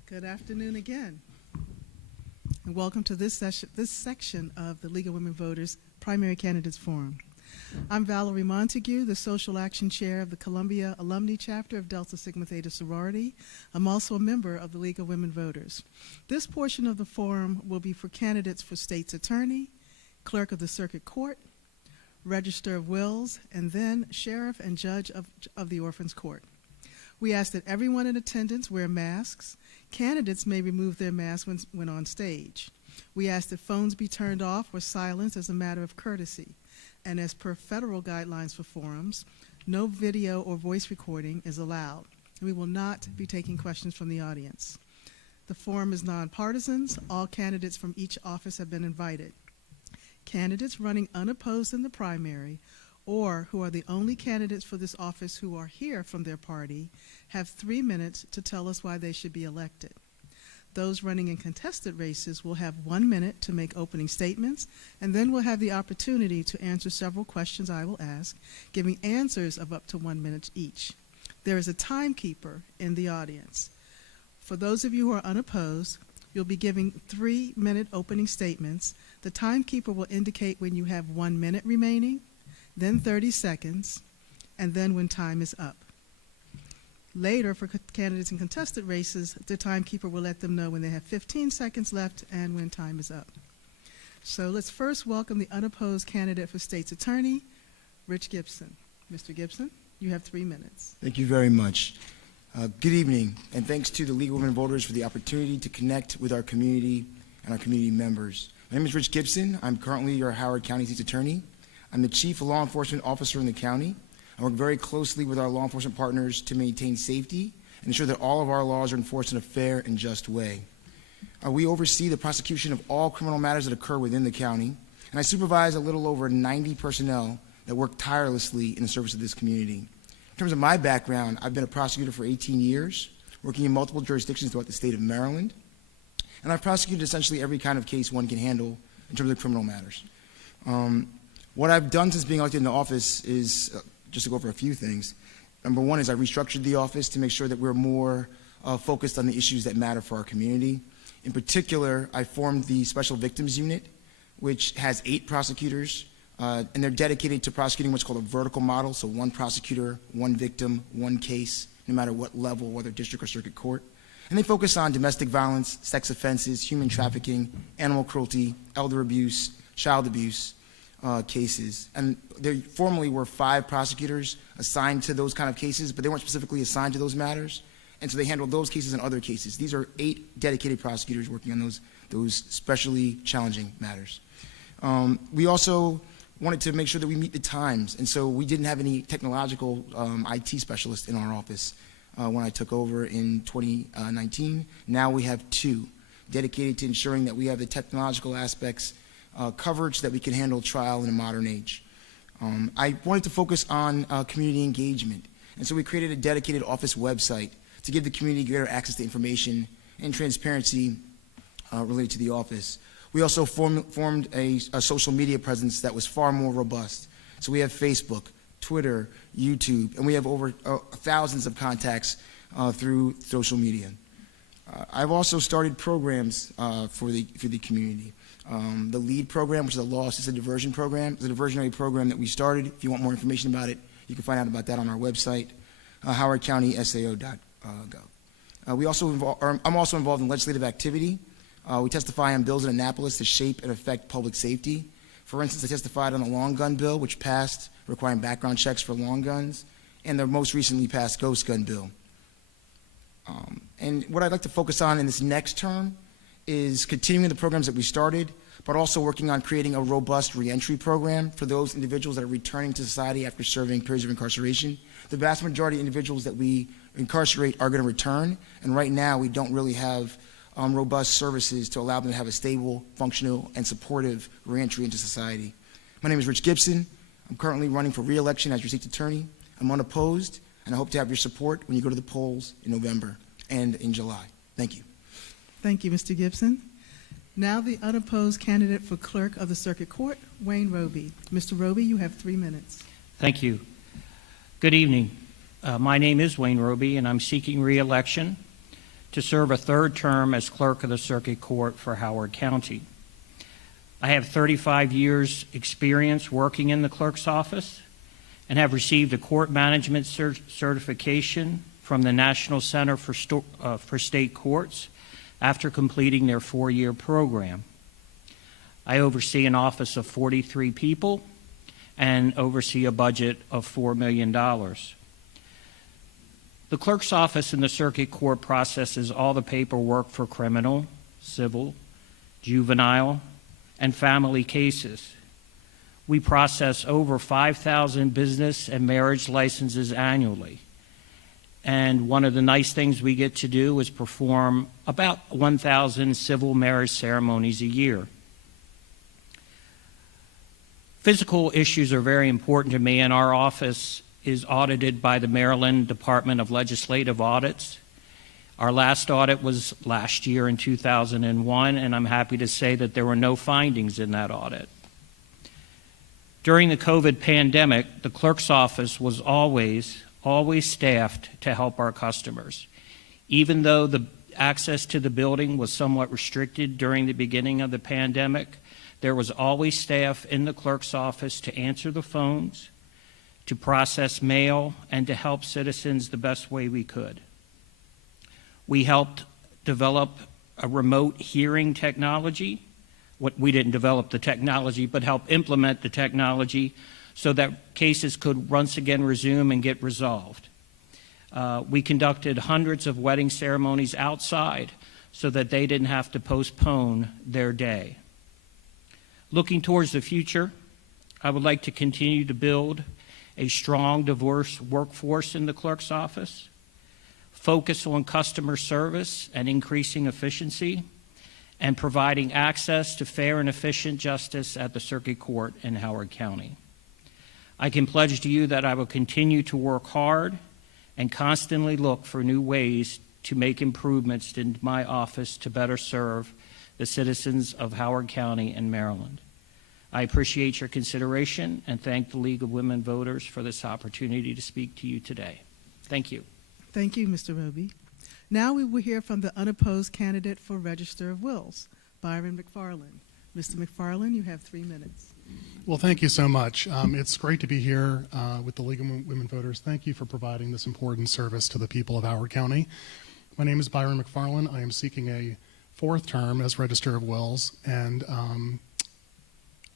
Good afternoon again, and welcome to this section of the League of Women Voters Primary Candidates Forum. I'm Valerie Montague, the Social Action Chair of the Columbia Alumni Chapter of Delta Sigma Theta Sorority. I'm also a member of the League of Women Voters. This portion of the forum will be for candidates for State's Attorney, Clerk of the Circuit Court, Register of Wills, and then Sheriff and Judge of the Orphans Court. We ask that everyone in attendance wear masks. Candidates may remove their masks when on stage. We ask that phones be turned off or silenced as a matter of courtesy. And as per federal guidelines for forums, no video or voice recording is allowed. We will not be taking questions from the audience. The forum is nonpartisan. All candidates from each office have been invited. Candidates running unopposed in the primary or who are the only candidates for this office who are here from their party have 3 minutes to tell us why they should be elected. Those running in contested races will have 1 minute to make opening statements, and then we'll have the opportunity to answer several questions I will ask, giving answers of up to 1 minute each. There is a timekeeper in the audience. For those of you who are unopposed, you'll be giving 3-minute opening statements. The timekeeper will indicate when you have 1 minute remaining, then 30 seconds, and then when time is up. Later, for candidates in contested races, the timekeeper will let them know when they have 15 seconds left and when time is up. So let's first welcome the unopposed candidate for State's Attorney, Rich Gibson. Mr. Gibson, you have 3 minutes. Thank you very much. Good evening, and thanks to the League of Women Voters for the opportunity to connect with our community and our community members. My name is Rich Gibson. I'm currently your Howard County State's Attorney. I'm the Chief Law Enforcement Officer in the county. I work very closely with our law enforcement partners to maintain safety and ensure that all of our laws are enforced in a fair and just way. We oversee the prosecution of all criminal matters that occur within the county, and I supervise a little over 90 personnel that work tirelessly in the service of this community. In terms of my background, I've been a prosecutor for 18 years, working in multiple jurisdictions throughout the state of Maryland, and I've prosecuted essentially every kind of case one can handle in terms of criminal matters. What I've done since being elected into office is, just to go over a few things, number one is I restructured the office to make sure that we're more focused on the issues that matter for our community. In particular, I formed the Special Victims Unit, which has 8 prosecutors, and they're dedicated to prosecuting what's called a vertical model, so 1 prosecutor, 1 victim, 1 case, no matter what level, whether district or circuit court. And they focus on domestic violence, sex offenses, human trafficking, animal cruelty, elder abuse, child abuse cases. And there formerly were 5 prosecutors assigned to those kind of cases, but they weren't specifically assigned to those matters. And so they handled those cases and other cases. These are 8 dedicated prosecutors working on those especially challenging matters. We also wanted to make sure that we meet the times, and so we didn't have any technological IT specialists in our office when I took over in 2019. Now we have 2 dedicated to ensuring that we have the technological aspects covered so that we can handle trial in a modern age. I wanted to focus on community engagement, and so we created a dedicated office website to give the community greater access to information and transparency related to the office. We also formed a social media presence that was far more robust. So we have Facebook, Twitter, YouTube, and we have over thousands of contacts through social media. I've also started programs for the community. The LEAD program, which is a Law Assisted Diversion program, is a diversionary program that we started. If you want more information about it, you can find out about that on our website, howardcountysao.gov. I'm also involved in legislative activity. We testify on bills in Annapolis to shape and affect public safety. For instance, I testified on the long gun bill, which passed, requiring background checks for long guns, and the most recently passed ghost gun bill. And what I'd like to focus on in this next term is continuing the programs that we started, but also working on creating a robust reentry program for those individuals that are returning to society after serving periods of incarceration. The vast majority of individuals that we incarcerate are going to return, and right now we don't really have robust services to allow them to have a stable, functional, and supportive reentry into society. My name is Rich Gibson. I'm currently running for re-election as your state's attorney. I'm unopposed, and I hope to have your support when you go to the polls in November and in July. Thank you. Thank you, Mr. Gibson. Now the unopposed candidate for clerk of the circuit court, Wayne Roby. Mr. Roby, you have 3 minutes. Thank you. Good evening. My name is Wayne Roby, and I'm seeking re-election to serve a third term as clerk of the Circuit Court for Howard County. I have 35 years' experience working in the clerk's office and have received a court management certification from the National Center for State Courts after completing their 4-year program. I oversee an office of 43 people and oversee a budget of $4 million. The clerk's office in the Circuit Court processes all the paperwork for criminal, civil, juvenile, and family cases. We process over 5,000 business and marriage licenses annually. And one of the nice things we get to do is perform about 1,000 civil marriage ceremonies a year. Physical issues are very important to me, and our office is audited by the Maryland Department of Legislative Audits. Our last audit was last year in 2001, and I'm happy to say that there were no findings in that audit. During the COVID pandemic, the clerk's office was always staffed to help our customers. Even though the access to the building was somewhat restricted during the beginning of the pandemic, there was always staff in the clerk's office to answer the phones, to process mail, and to help citizens the best way we could. We helped develop a remote hearing technology. We didn't develop the technology, but help implement the technology so that cases could once again resume and get resolved. We conducted hundreds of wedding ceremonies outside so that they didn't have to postpone their day. Looking towards the future, I would like to continue to build a strong, diverse workforce in the clerk's office, focus on customer service and increasing efficiency, and providing access to fair and efficient justice at the Circuit Court in Howard County. I can pledge to you that I will continue to work hard and constantly look for new ways to make improvements in my office to better serve the citizens of Howard County and Maryland. I appreciate your consideration and thank the League of Women Voters for this opportunity to speak to you today. Thank you. Thank you, Mr. Roby. Now we will hear from the unopposed candidate for Register of Wills, Byron McFarland. Mr. McFarland, you have 3 minutes. Well, thank you so much. It's great to be here with the League of Women Voters. Thank you for providing this important service to the people of Howard County. My name is Byron McFarland. I am seeking a 4th term as Register of Wills, and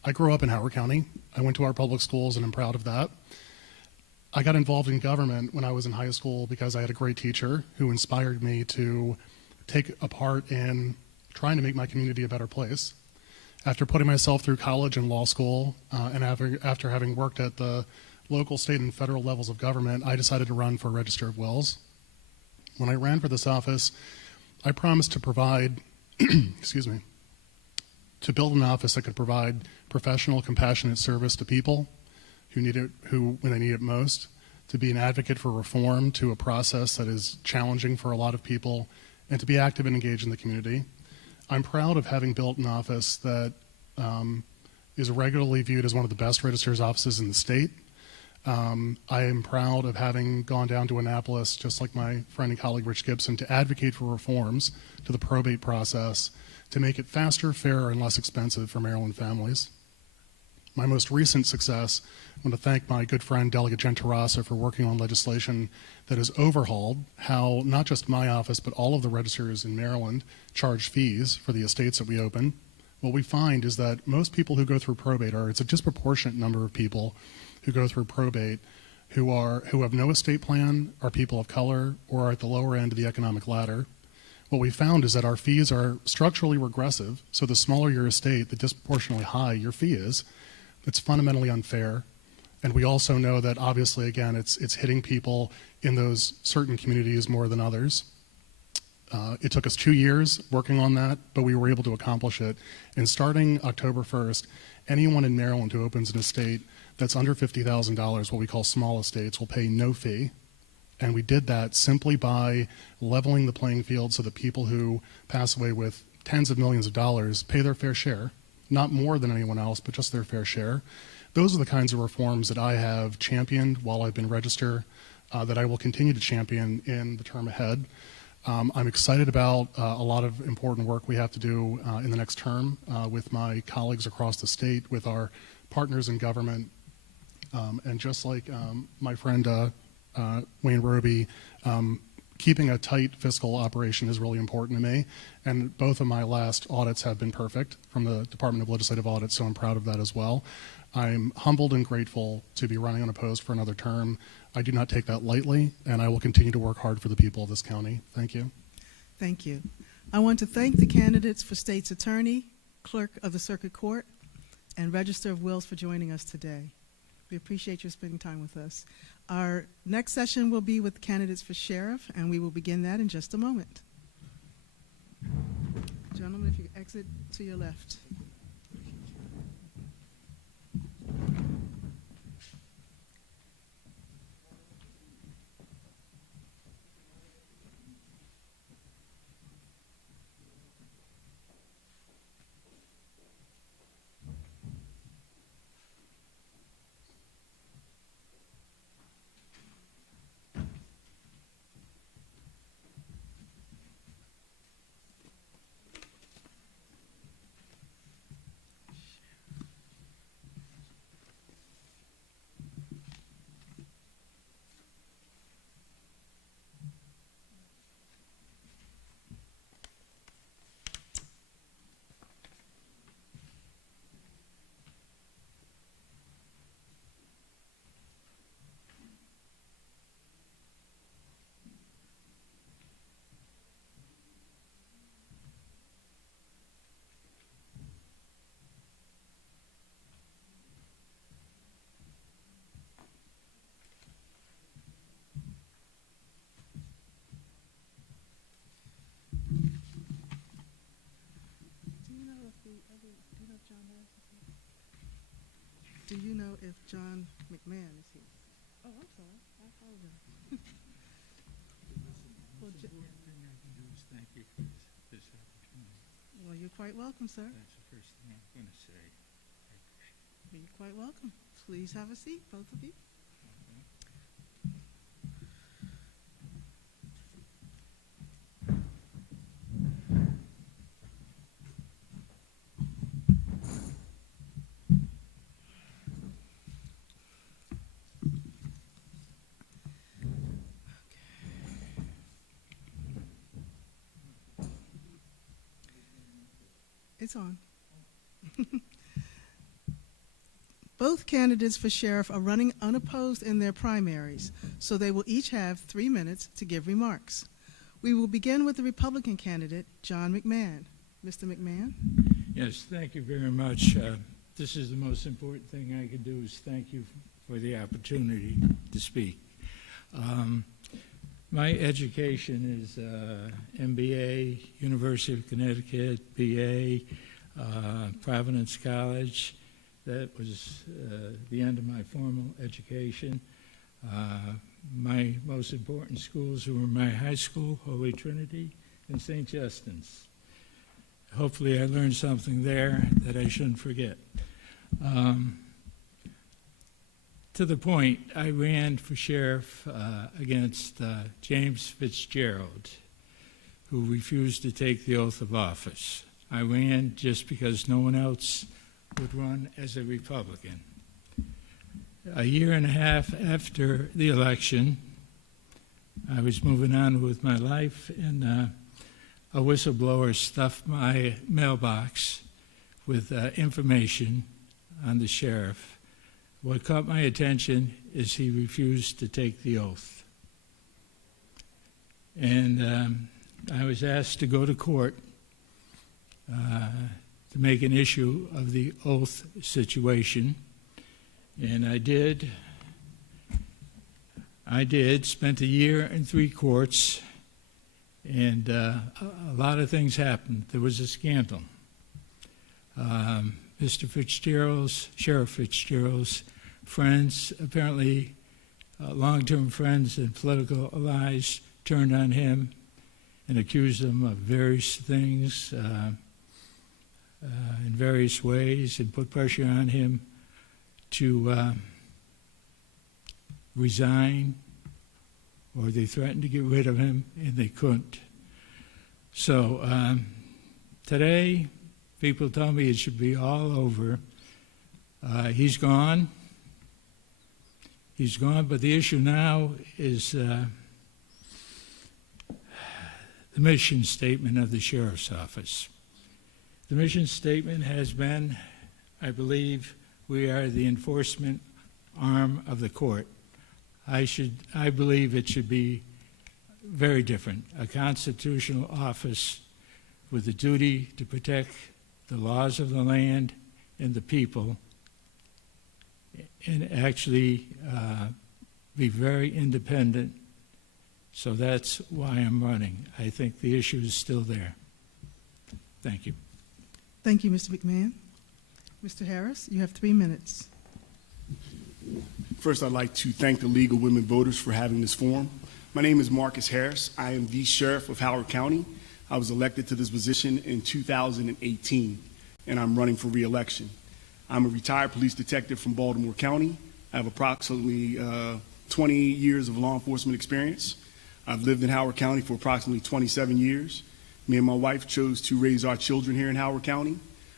I grew up in Howard County. I went to our public schools, and I'm proud of that. I got involved in government when I was in high school because I had a great teacher who inspired me to take a part in trying to make my community a better place. After putting myself through college and law school, and after having worked at the local, state, and federal levels of government, I decided to run for Register of Wills. When I ran for this office, I promised to provide, to build an office that could provide professional, compassionate service to people who need it, when they need it most, to be an advocate for reform to a process that is challenging for a lot of people, and to be active and engaged in the community. I'm proud of having built an office that is regularly viewed as one of the best registrar's offices in the state. I am proud of having gone down to Annapolis, just like my friend and colleague Rich Gibson, to advocate for reforms to the probate process to make it faster, fairer, and less expensive for Maryland families. My most recent success, I want to thank my good friend Delegate Gentarasa for working on legislation that has overhauled how not just my office but all of the registers in Maryland charge fees for the estates that we open. What we find is that most people who go through probate it's a disproportionate number of people who go through probate who have no estate plan, are people of color, or are at the lower end of the economic ladder. What we found is that our fees are structurally regressive, so the smaller your estate, the disproportionately high your fee is. It's fundamentally unfair. And we also know that obviously, again, it's hitting people in those certain communities more than others. It took us 2 years working on that, but we were able to accomplish it. And starting October 1st, anyone in Maryland who opens an estate that's under $50,000, what we call small estates, will pay no fee. And we did that simply by leveling the playing field so that people who pass away with tens of millions of dollars pay their fair share. Not more than anyone else, but just their fair share. Those are the kinds of reforms that I have championed while I've been register, that I will continue to champion in the term ahead. I'm excited about a lot of important work we have to do in the next term with my colleagues across the state, with our partners in government, and just like my friend Wayne Roby, keeping a tight fiscal operation is really important to me, and both of my last audits have been perfect from the Department of Legislative Audit, so I'm proud of that as well. I'm humbled and grateful to be running unopposed for another term. I do not take that lightly, and I will continue to work hard for the people of this county. Thank you. Thank you. I want to thank the candidates for State's Attorney, Clerk of the Circuit Court, and Register of Wills for joining us today. We appreciate you spending time with us. Our next session will be with candidates for sheriff, and we will begin that in just a moment. Gentlemen, if you exit to your left. Do you know if John McMahon is here? Oh, I'm sorry. I apologize. Well, Thank you for this opportunity. well, you're quite welcome, sir. That's the first thing I'm going to say. You're quite welcome. Please have a seat, both of you. It's on. Both candidates for sheriff are running unopposed in their primaries, so they will each have 3 minutes to give remarks. We will begin with the Republican candidate, John McMahon. Mr. McMahon? Yes, thank you very much. This is the most important thing I could do is thank you for the opportunity to speak. My education is MBA, University of Connecticut, BA, Providence College. That was the end of my formal education. My most important schools were my high school, Holy Trinity, and St. Justin's. Hopefully I learned something there that I shouldn't forget. To the point, I ran for sheriff against James Fitzgerald, who refused to take the oath of office. I ran just because no one else would run as a Republican. A year and a half after the election, I was moving on with my life, and a whistleblower stuffed my mailbox with information on the sheriff. What caught my attention is he refused to take the oath. And I was asked to go to court to make an issue of the oath situation. And I did, spent a year in 3 courts, and a lot of things happened. There was a scandal. Mr. Fitzgerald's, Sheriff Fitzgerald's friends, apparently long-term friends and political allies, turned on him and accused him of various things in various ways and put pressure on him to resign, or they threatened to get rid of him, and they couldn't So today, people tell me it should be all over. He's gone. He's gone, but the issue now is the mission statement of the Sheriff's Office. The mission statement has been, I believe, we are the enforcement arm of the court. I believe it should be very different. A constitutional office with the duty to protect the laws of the land and the people, and actually be very independent. So that's why I'm running. I think the issue is still there. Thank you. Thank you, Mr. McMahon. Mr. Harris, you have 3 minutes. First, I'd like to thank the League of Women Voters for having this forum. My name is Marcus Harris. I am the Sheriff of Howard County. I was elected to this position in 2018, and I'm running for re-election. I'm a retired police detective from Baltimore County. I have approximately 20 years of law enforcement experience. I've lived in Howard County for approximately 27 years. Me and my wife chose to raise our children here in Howard County.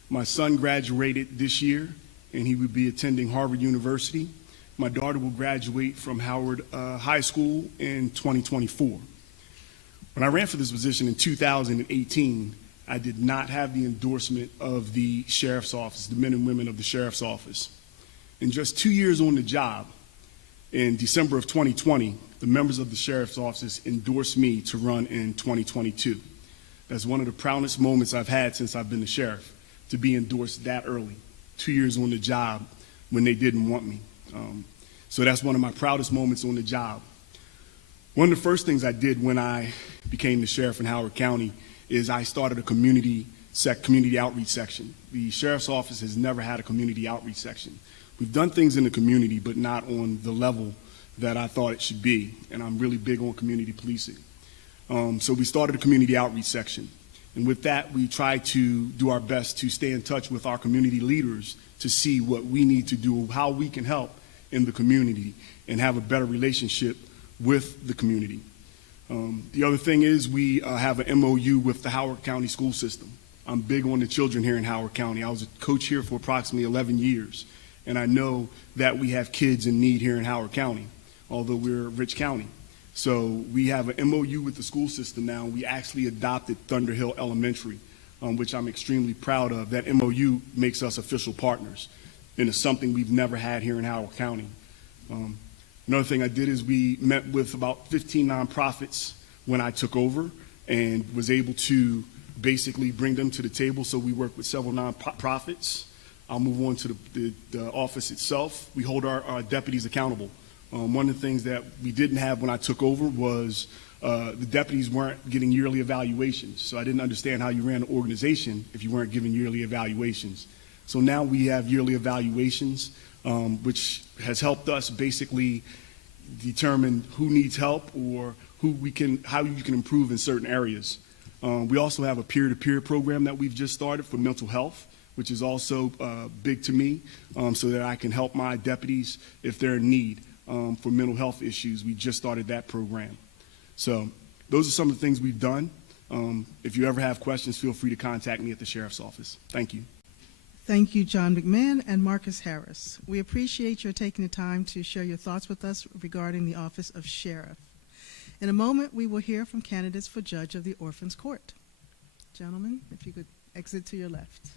My son graduated this year, and he would be attending Harvard University. My daughter will graduate from Howard High School in 2024. When I ran for this position in 2018, I did not have the endorsement of the Sheriff's Office, the men and women of the Sheriff's Office. In just 2 years on the job, in December of 2020, the members of the Sheriff's Office endorsed me to run in 2022. That's one of the proudest moments I've had since I've been the sheriff, to be endorsed that early, 2 years on the job when they didn't want me. So that's one of my proudest moments on the job. One of the first things I did when I became the sheriff in Howard County is I started a community outreach section. The Sheriff's Office has never had a community outreach section. We've done things in the community, but not on the level that I thought it should be, and I'm really big on community policing. So we started a community outreach section, and with that, we try to do our best to stay in touch with our community leaders to see what we need to do, how we can help in the community and have a better relationship with the community. The other thing is we have an MOU with the Howard County school system. I'm big on the children here in Howard County. I was a coach here for approximately 11 years, and I know that we have kids in need here in Howard County, although we're a rich county. So we have an MOU with the school system now. We actually adopted Thunderhill Elementary, which I'm extremely proud of. That MOU makes us official partners, and it's something we've never had here in Howard County. Another thing I did is we met with about 15 nonprofits when I took over and was able to basically bring them to the table. So we work with several nonprofits. I'll move on to the office itself. We hold our deputies accountable. One of the things that we didn't have when I took over was the deputies weren't getting yearly evaluations. So I didn't understand how you ran an organization if you weren't giving yearly evaluations. So now we have yearly evaluations, which has helped us basically determine who needs help or how you can improve in certain areas. We also have a peer-to-peer program that we've just started for mental health, which is also big to me, so that I can help my deputies if they're in need for mental health issues. We just started that program. So those are some of the things we've done. If you ever have questions, feel free to contact me at the Sheriff's Office. Thank you. Thank you, John McMahon and Marcus Harris. We appreciate your taking the time to share your thoughts with us regarding the office of sheriff. In a moment, we will hear from candidates for judge of the Orphans Court. Gentlemen, if you could exit to your left.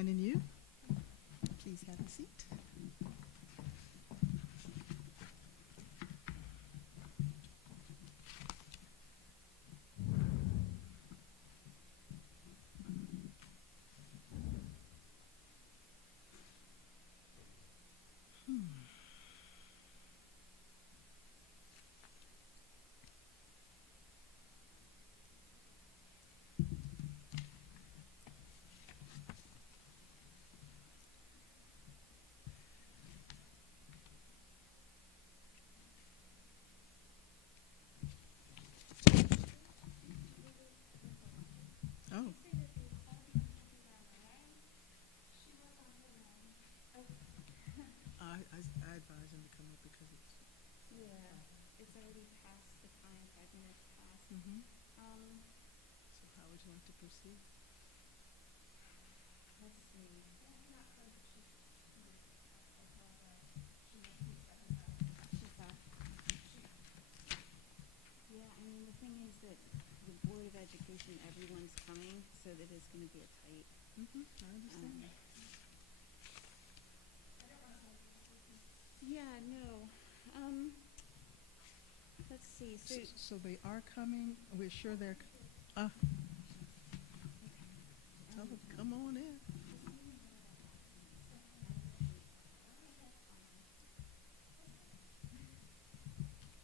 finding you. Please have a seat. Oh. I advise him to come up because it's. Yeah, it's already past the time, 5 minutes past. So how would you like to proceed? Let's see. Yeah, I mean, the thing is that the Board of Education, everyone's coming, so that it's going to be a tight. I understand. Yeah, no. Let's see. So they are coming. We're sure they're. Tell them, come on in.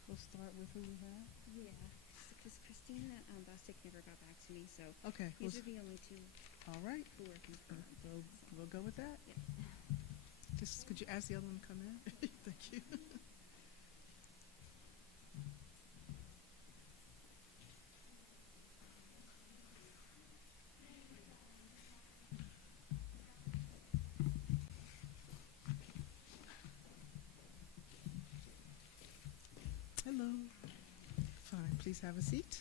We'll start with who we have. Yeah, because Christina Bostic never got back to me, so Okay. these are the only two All right. who are confirmed. We'll go with that. Yeah. Just could you ask the other one to come in? Thank you. Hello. Fine. Please have a seat.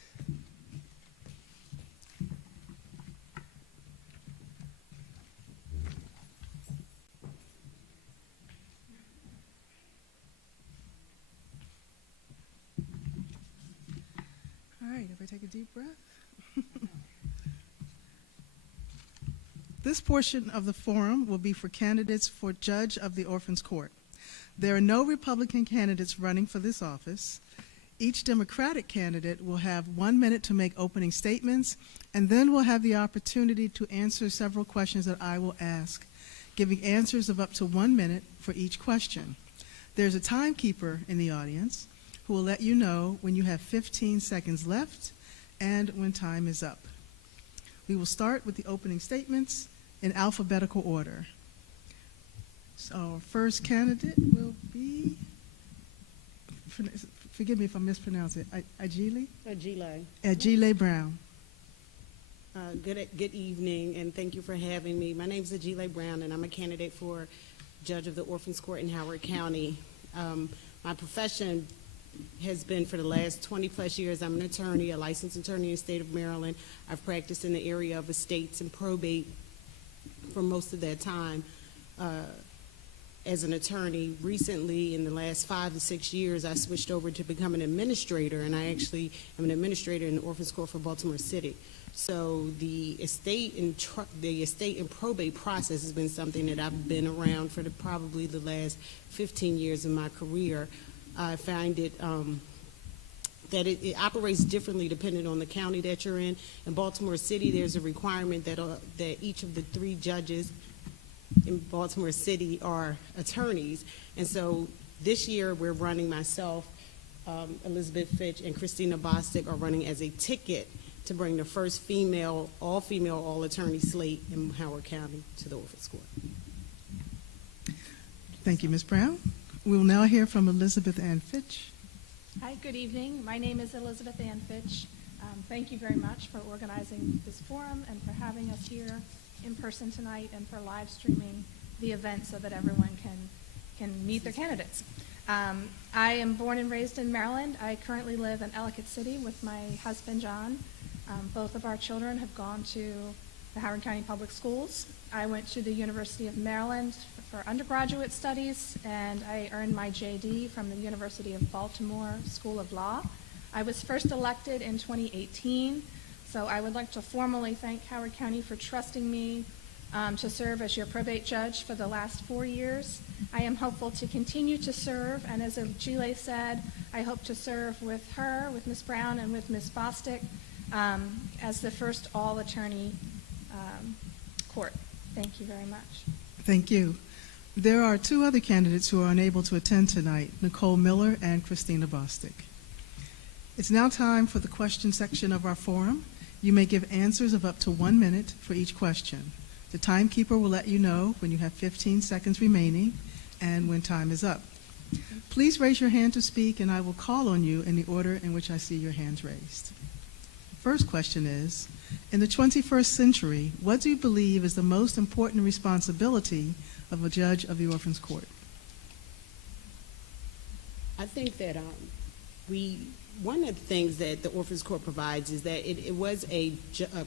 All right, everybody take a deep breath. This portion of the forum will be for candidates for Judge of the Orphans Court. There are no Republican candidates running for this office. Each Democratic candidate will have 1 minute to make opening statements, and then we'll have the opportunity to answer several questions that I will ask, giving answers of up to 1 minute for each question. There's a timekeeper in the audience who will let you know when you have 15 seconds left and when time is up. We will start with the opening statements in alphabetical order. So our first candidate will be, forgive me if I mispronounce it, Ajile? Ajile Brown. Good evening, and thank you for having me. My name is Ajile Brown, and I'm a candidate for Judge of the Orphans Court in Howard County. My profession has been for the last 20 plus years. I'm an attorney, a licensed attorney in the state of Maryland. I've practiced in the area of estates and probate for most of that time. As an attorney, recently in the last 5 to 6 years, I switched over to become an administrator, and I actually am an administrator in the Orphans Court for Baltimore City. So the estate and probate process has been something that I've been around for probably the last 15 years of my career. I find it that it operates differently depending on the county that you're in. In Baltimore City, there's a requirement that each of the 3 judges in Baltimore City are attorneys. And so this year we're running myself, Elizabeth Fitch, and Christina Bostic are running as a ticket to bring the first all-female, all-attorney slate in Howard County to the Orphans Court. Thank you, Ms. Brown. We will now hear from Elizabeth Ann Fitch. Hi, good evening. My name is Elizabeth Ann Fitch. Thank you very much for organizing this forum and for having us here in person tonight and for live streaming the event so that everyone can meet their candidates. I am born and raised in Maryland. I currently live in Ellicott City with my husband, John. Both of our children have gone to the Howard County Public Schools. I went to the University of Maryland for undergraduate studies, and I earned my JD from the University of Baltimore School of Law. I was first elected in 2018, so I would like to formally thank Howard County for trusting me to serve as your probate judge for the last 4 years. I am hopeful to continue to serve, and as Gile said, I hope to serve with her, with Ms. Brown, and with Ms. Bostic as the first all-attorney court. Thank you very much. Thank you. There are two other candidates who are unable to attend tonight, Nicole Miller and Christina Bostic. It's now time for the question section of our forum. You may give answers of up to 1 minute for each question. The timekeeper will let you know when you have 15 seconds remaining and when time is up. Please raise your hand to speak, and I will call on you in the order in which I see your hands raised. The first question is, in the 21st century, what do you believe is the most important responsibility of a judge of the Orphans Court? I think that one of the things that the Orphans Court provides is that it was a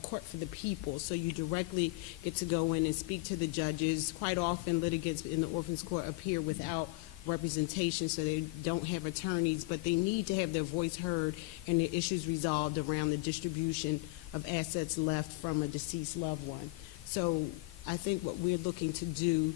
court for the people, so you directly get to go in and speak to the judges. Quite often litigants in the Orphans Court appear without representation, so they don't have attorneys, but they need to have their voice heard and the issues resolved around the distribution of assets left from a deceased loved one. So I think what we're looking to do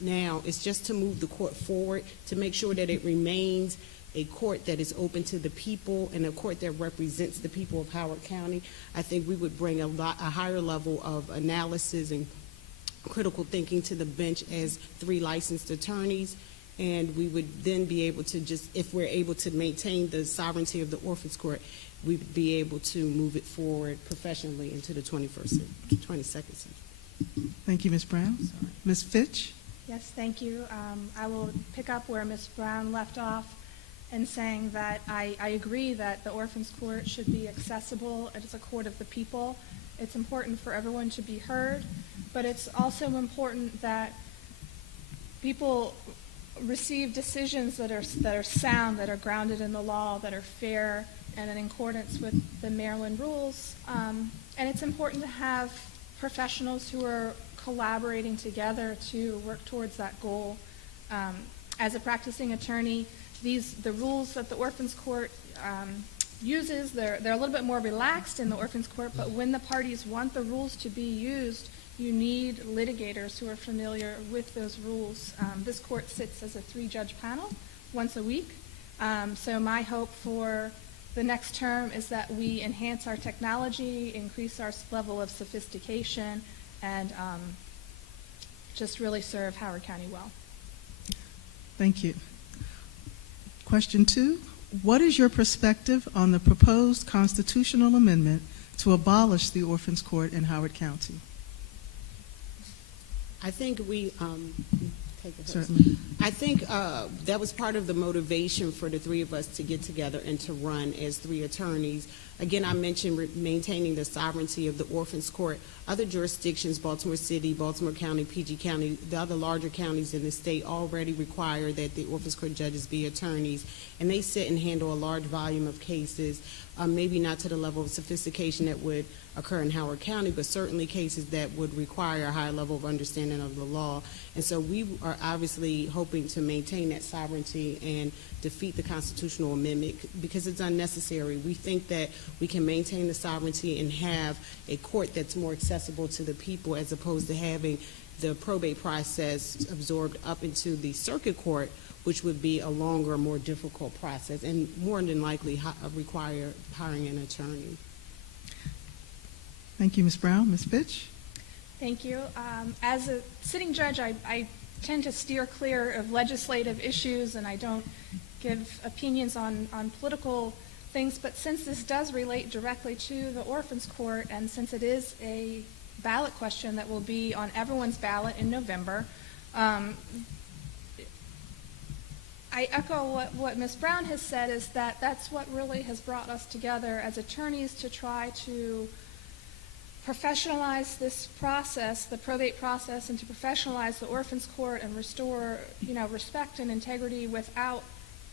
now is just to move the court forward, to make sure that it remains a court that is open to the people and a court that represents the people of Howard County. I think we would bring a higher level of analysis and critical thinking to the bench as 3 licensed attorneys, and we would then be able to just, if we're able to maintain the sovereignty of the Orphans Court, we'd be able to move it forward professionally into the 22nd century. Thank you, Ms. Brown. Ms. Fitch? Yes, thank you. I will pick up where Ms. Brown left off in saying that I agree that the Orphans Court should be accessible. It is a court of the people. It's important for everyone to be heard, but it's also important that people receive decisions that are sound, that are grounded in the law, that are fair, and in accordance with the Maryland rules. And it's important to have professionals who are collaborating together to work towards that goal. As a practicing attorney, the rules that the Orphans Court uses, they're a little bit more relaxed in the Orphans Court, but when the parties want the rules to be used, you need litigators who are familiar with those rules. This court sits as a 3-judge panel once a week. So my hope for the next term is that we enhance our technology, increase our level of sophistication, and just really serve Howard County well. Thank you. Question 2, what is your perspective on the proposed constitutional amendment to abolish the Orphans Court in Howard County? I think we take it first. Certainly. I think that was part of the motivation for the 3 of us to get together and to run as 3 attorneys. Again, I mentioned maintaining the sovereignty of the Orphans Court. Other jurisdictions, Baltimore City, Baltimore County, PG County, the other larger counties in the state already require that the Orphans Court judges be attorneys, and they sit and handle a large volume of cases, maybe not to the level of sophistication that would occur in Howard County, but certainly cases that would require a high level of understanding of the law. And so we are obviously hoping to maintain that sovereignty and defeat the constitutional amendment because it's unnecessary. We think that we can maintain the sovereignty and have a court that's more accessible to the people as opposed to having the probate process absorbed up into the circuit court, which would be a longer, more difficult process and more than likely require hiring an attorney. Thank you, Ms. Brown. Ms. Fitch? Thank you. As a sitting judge, I tend to steer clear of legislative issues, and I don't give opinions on political things, but since this does relate directly to the Orphans Court, and since it is a ballot question that will be on everyone's ballot in November, I echo what Ms. Brown has said, is that that's what really has brought us together as attorneys to try to professionalize this process, the probate process, and to professionalize the Orphans Court and restore, respect and integrity without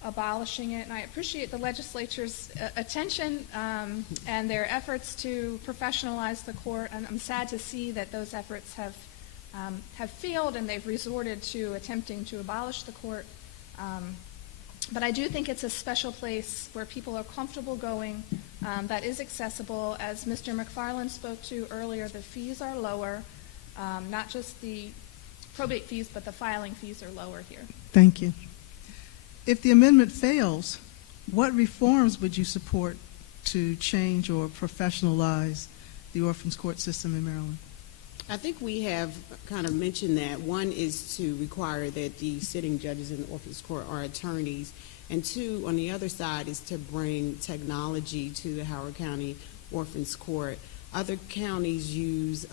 abolishing it. And I appreciate the legislature's attention and their efforts to professionalize the court. And I'm sad to see that those efforts have failed and they've resorted to attempting to abolish the court. But I do think it's a special place where people are comfortable going, that is accessible. As Mr. McFarland spoke to earlier, the fees are lower. Not just the probate fees, but the filing fees are lower here. Thank you. If the amendment fails, what reforms would you support to change or professionalize the orphans court system in Maryland? I think we have kind of mentioned that. One is to require that the sitting judges in the orphans court are attorneys. And two, on the other side, is to bring technology to the Howard County Orphans Court. Other counties use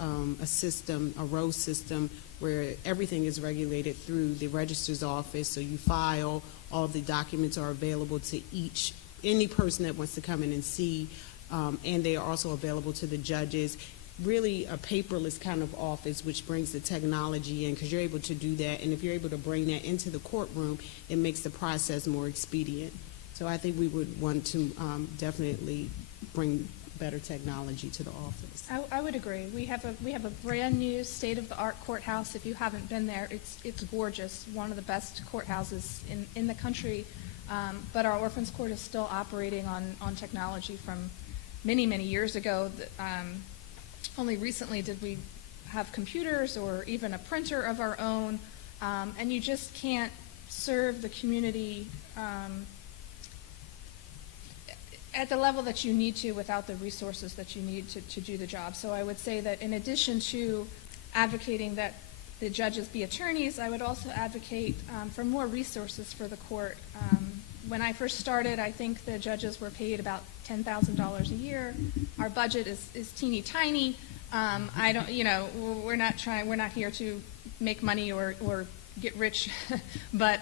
a system, a row system, where everything is regulated through the registrar's office. So you file, all of the documents are available to any person that wants to come in and see, and they are also available to the judges. Really a paperless kind of office, which brings the technology in, because you're able to do that, and if you're able to bring that into the courtroom, it makes the process more expedient. So I think we would want to definitely bring better technology to the office. I would agree. We have a brand new state-of-the-art courthouse. If you haven't been there, it's gorgeous. One of the best courthouses in the country. But our orphans court is still operating on technology from many, many years ago. Only recently did we have computers or even a printer of our own, and you just can't serve the community at the level that you need to without the resources that you need to do the job. So I would say that in addition to advocating that the judges be attorneys, I would also advocate for more resources for the court. When I first started, I think the judges were paid about $10,000 a year. Our budget is teeny tiny. I don't, we're not here to make money or get rich, but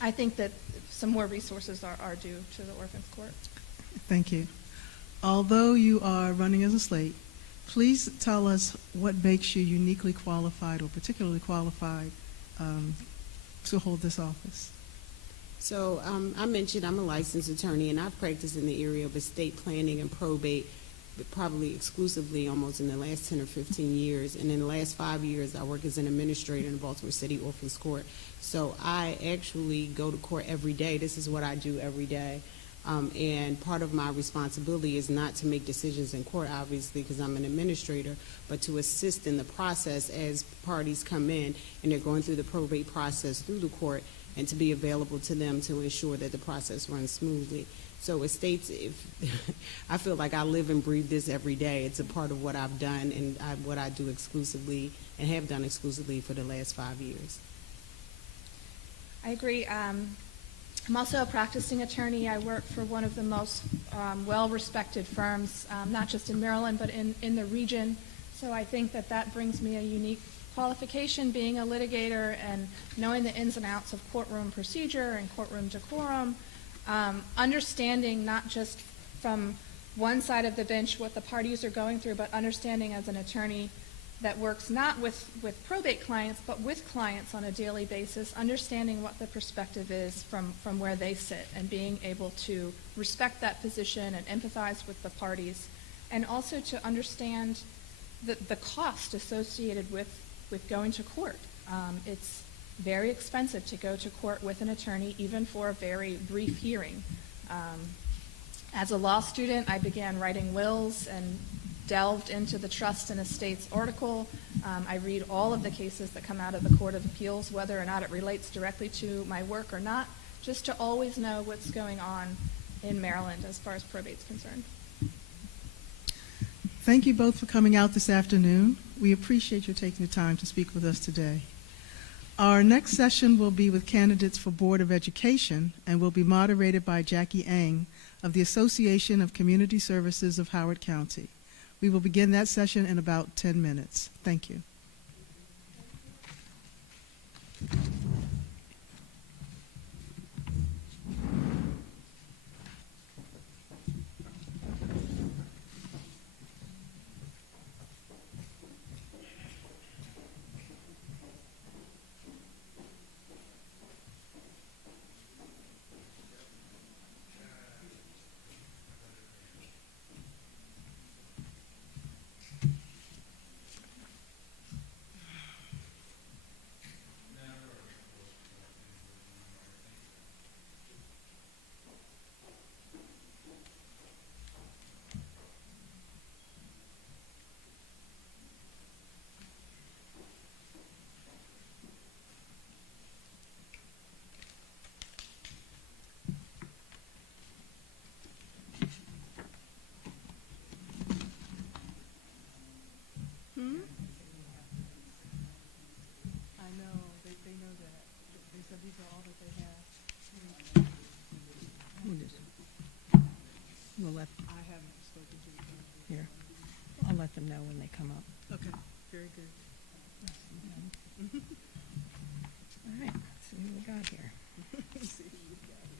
I think that some more resources are due to the orphans court. Thank you. Although you are running as a slate, please tell us what makes you uniquely qualified or particularly qualified to hold this office. So I mentioned I'm a licensed attorney, and I've practiced in the area of estate planning and probate, but probably exclusively almost in the last 10 or 15 years. And in the last 5 years, I work as an administrator in the Baltimore City Orphans Court. So I actually go to court every day. This is what I do every day. And part of my responsibility is not to make decisions in court, obviously, because I'm an administrator, but to assist in the process as parties come in and they're going through the probate process through the court, and to be available to them to ensure that the process runs smoothly. So estates, I feel like I live and breathe this every day. It's a part of what I've done and what I do exclusively and have done exclusively for the last 5 years. I agree. I'm also a practicing attorney. I work for one of the most well-respected firms, not just in Maryland, but in the region. So I think that brings me a unique qualification, being a litigator and knowing the ins and outs of courtroom procedure and courtroom decorum, understanding not just from one side of the bench what the parties are going through, but understanding as an attorney that works not with probate clients, but with clients on a daily basis, understanding what the perspective is from where they sit and being able to respect that position and empathize with the parties, and also to understand the cost associated with going to court. It's very expensive to go to court with an attorney, even for a very brief hearing. As a law student, I began writing wills and delved into the Trust and Estates article. I read all of the cases that come out of the Court of Appeals, whether or not it relates directly to my work or not, just to always know what's going on in Maryland as far as probate's concerned. Thank you both for coming out this afternoon. We appreciate you taking the time to speak with us today. Our next session will be with candidates for Board of Education and will be moderated by Jackie Eng of the Association of Community Services of Howard County. We will begin that session in about 10 minutes. Thank you. So these are all that they have. We'll let, I haven't spoken to the candidate. here, I'll let them know when they come up. Okay, very good. All right, let's see who we got here. See who we got here.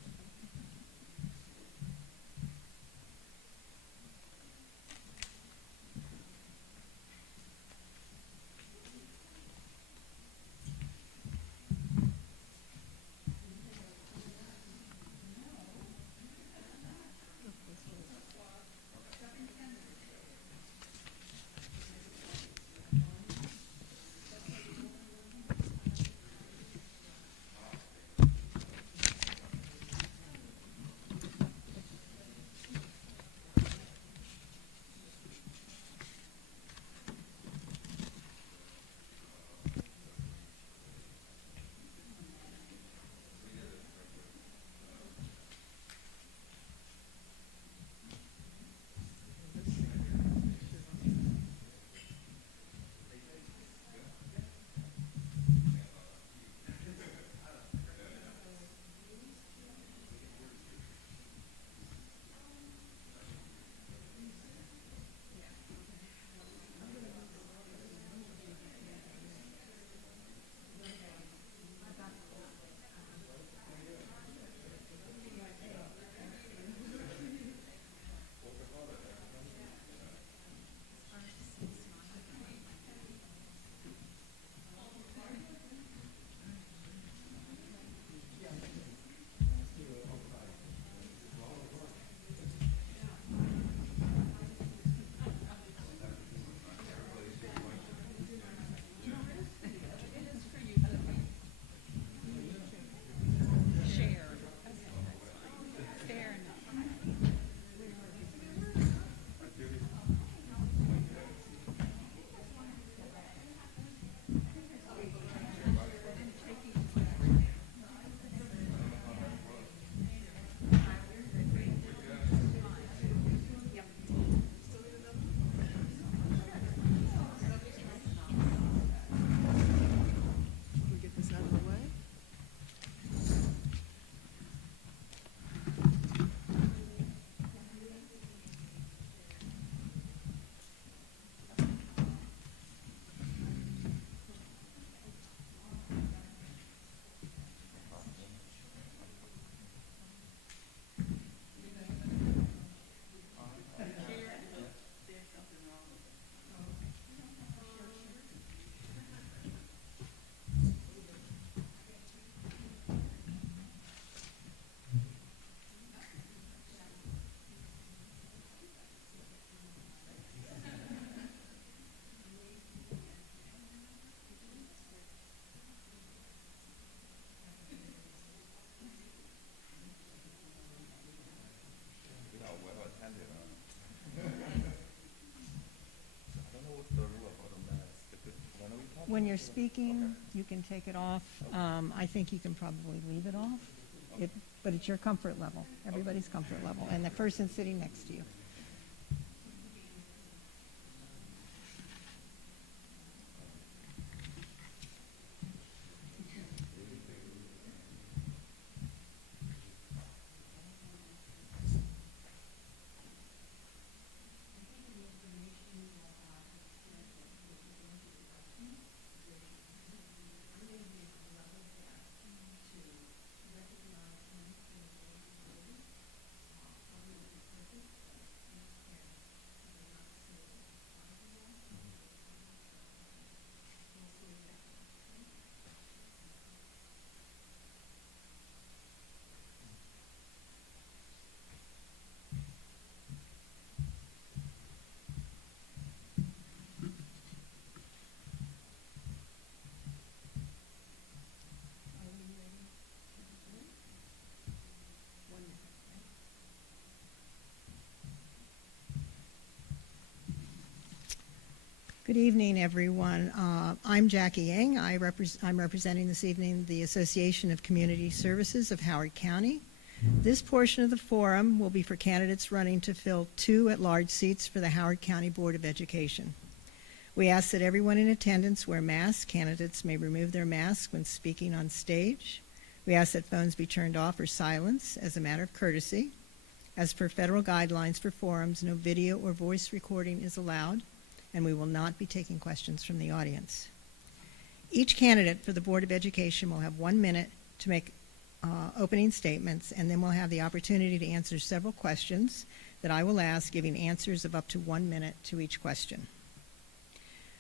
Can we get this out of the way? When you're speaking, you can take it off. I think you can probably leave it off, but it's your comfort level, everybody's comfort level, and the person sitting next to you. Good evening, everyone. I'm Jackie Yang. I'm representing this evening the Association of Community Services of Howard County. This portion of the forum will be for candidates running to fill 2 at-large seats for the Howard County Board of Education. We ask that everyone in attendance wear masks. Candidates may remove their masks when speaking on stage. We ask that phones be turned off or silenced as a matter of courtesy. As per federal guidelines for forums, no video or voice recording is allowed, and we will not be taking questions from the audience. Each candidate for the Board of Education will have 1 minute to make opening statements, and then we'll have the opportunity to answer several questions that I will ask, giving answers of up to 1 minute to each question.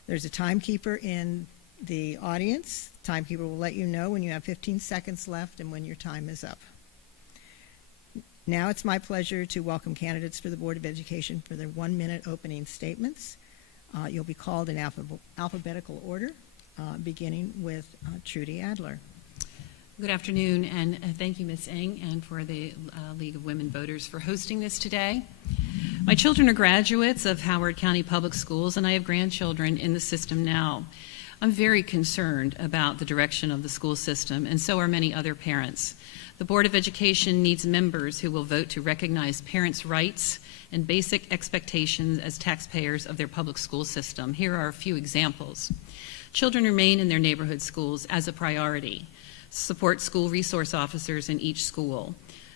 There's a timekeeper in the audience. The timekeeper will let you know when you have 15 seconds left and when your time is up. Now it's my pleasure to welcome candidates for the Board of Education for their 1 minute opening statements. You'll be called in alphabetical order, beginning with Trudy Adler. Good afternoon, and thank you, Ms. Eng, and for the League of Women Voters for hosting this today. My children are graduates of Howard County Public Schools, and I have grandchildren in the system now. I'm very concerned about the direction of the school system, and so are many other parents. The Board of Education needs members who will vote to recognize parents' rights and basic expectations as taxpayers of their public school system. Here are a few examples. Children remain in their neighborhood schools as a priority. Support school resource officers in each school.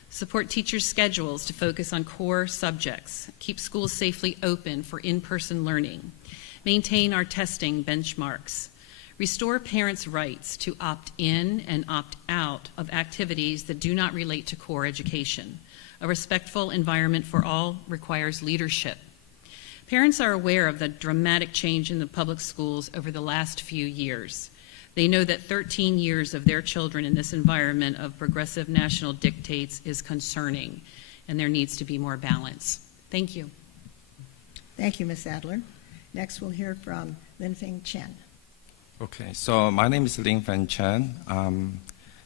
Support teachers' schedules to focus on core subjects. Keep schools safely open for in-person learning. Maintain our testing benchmarks. Restore parents' rights to opt in and opt out of activities that do not relate to core education. A respectful environment for all requires leadership. Parents are aware of the dramatic change in the public schools over the last few years. They know that 13 years of their children in this environment of progressive national dictates is concerning, and there needs to be more balance. Thank you. Thank you, Ms. Adler. Next, we'll hear from Linfeng Chen. Okay, so my name is Linfeng Chen.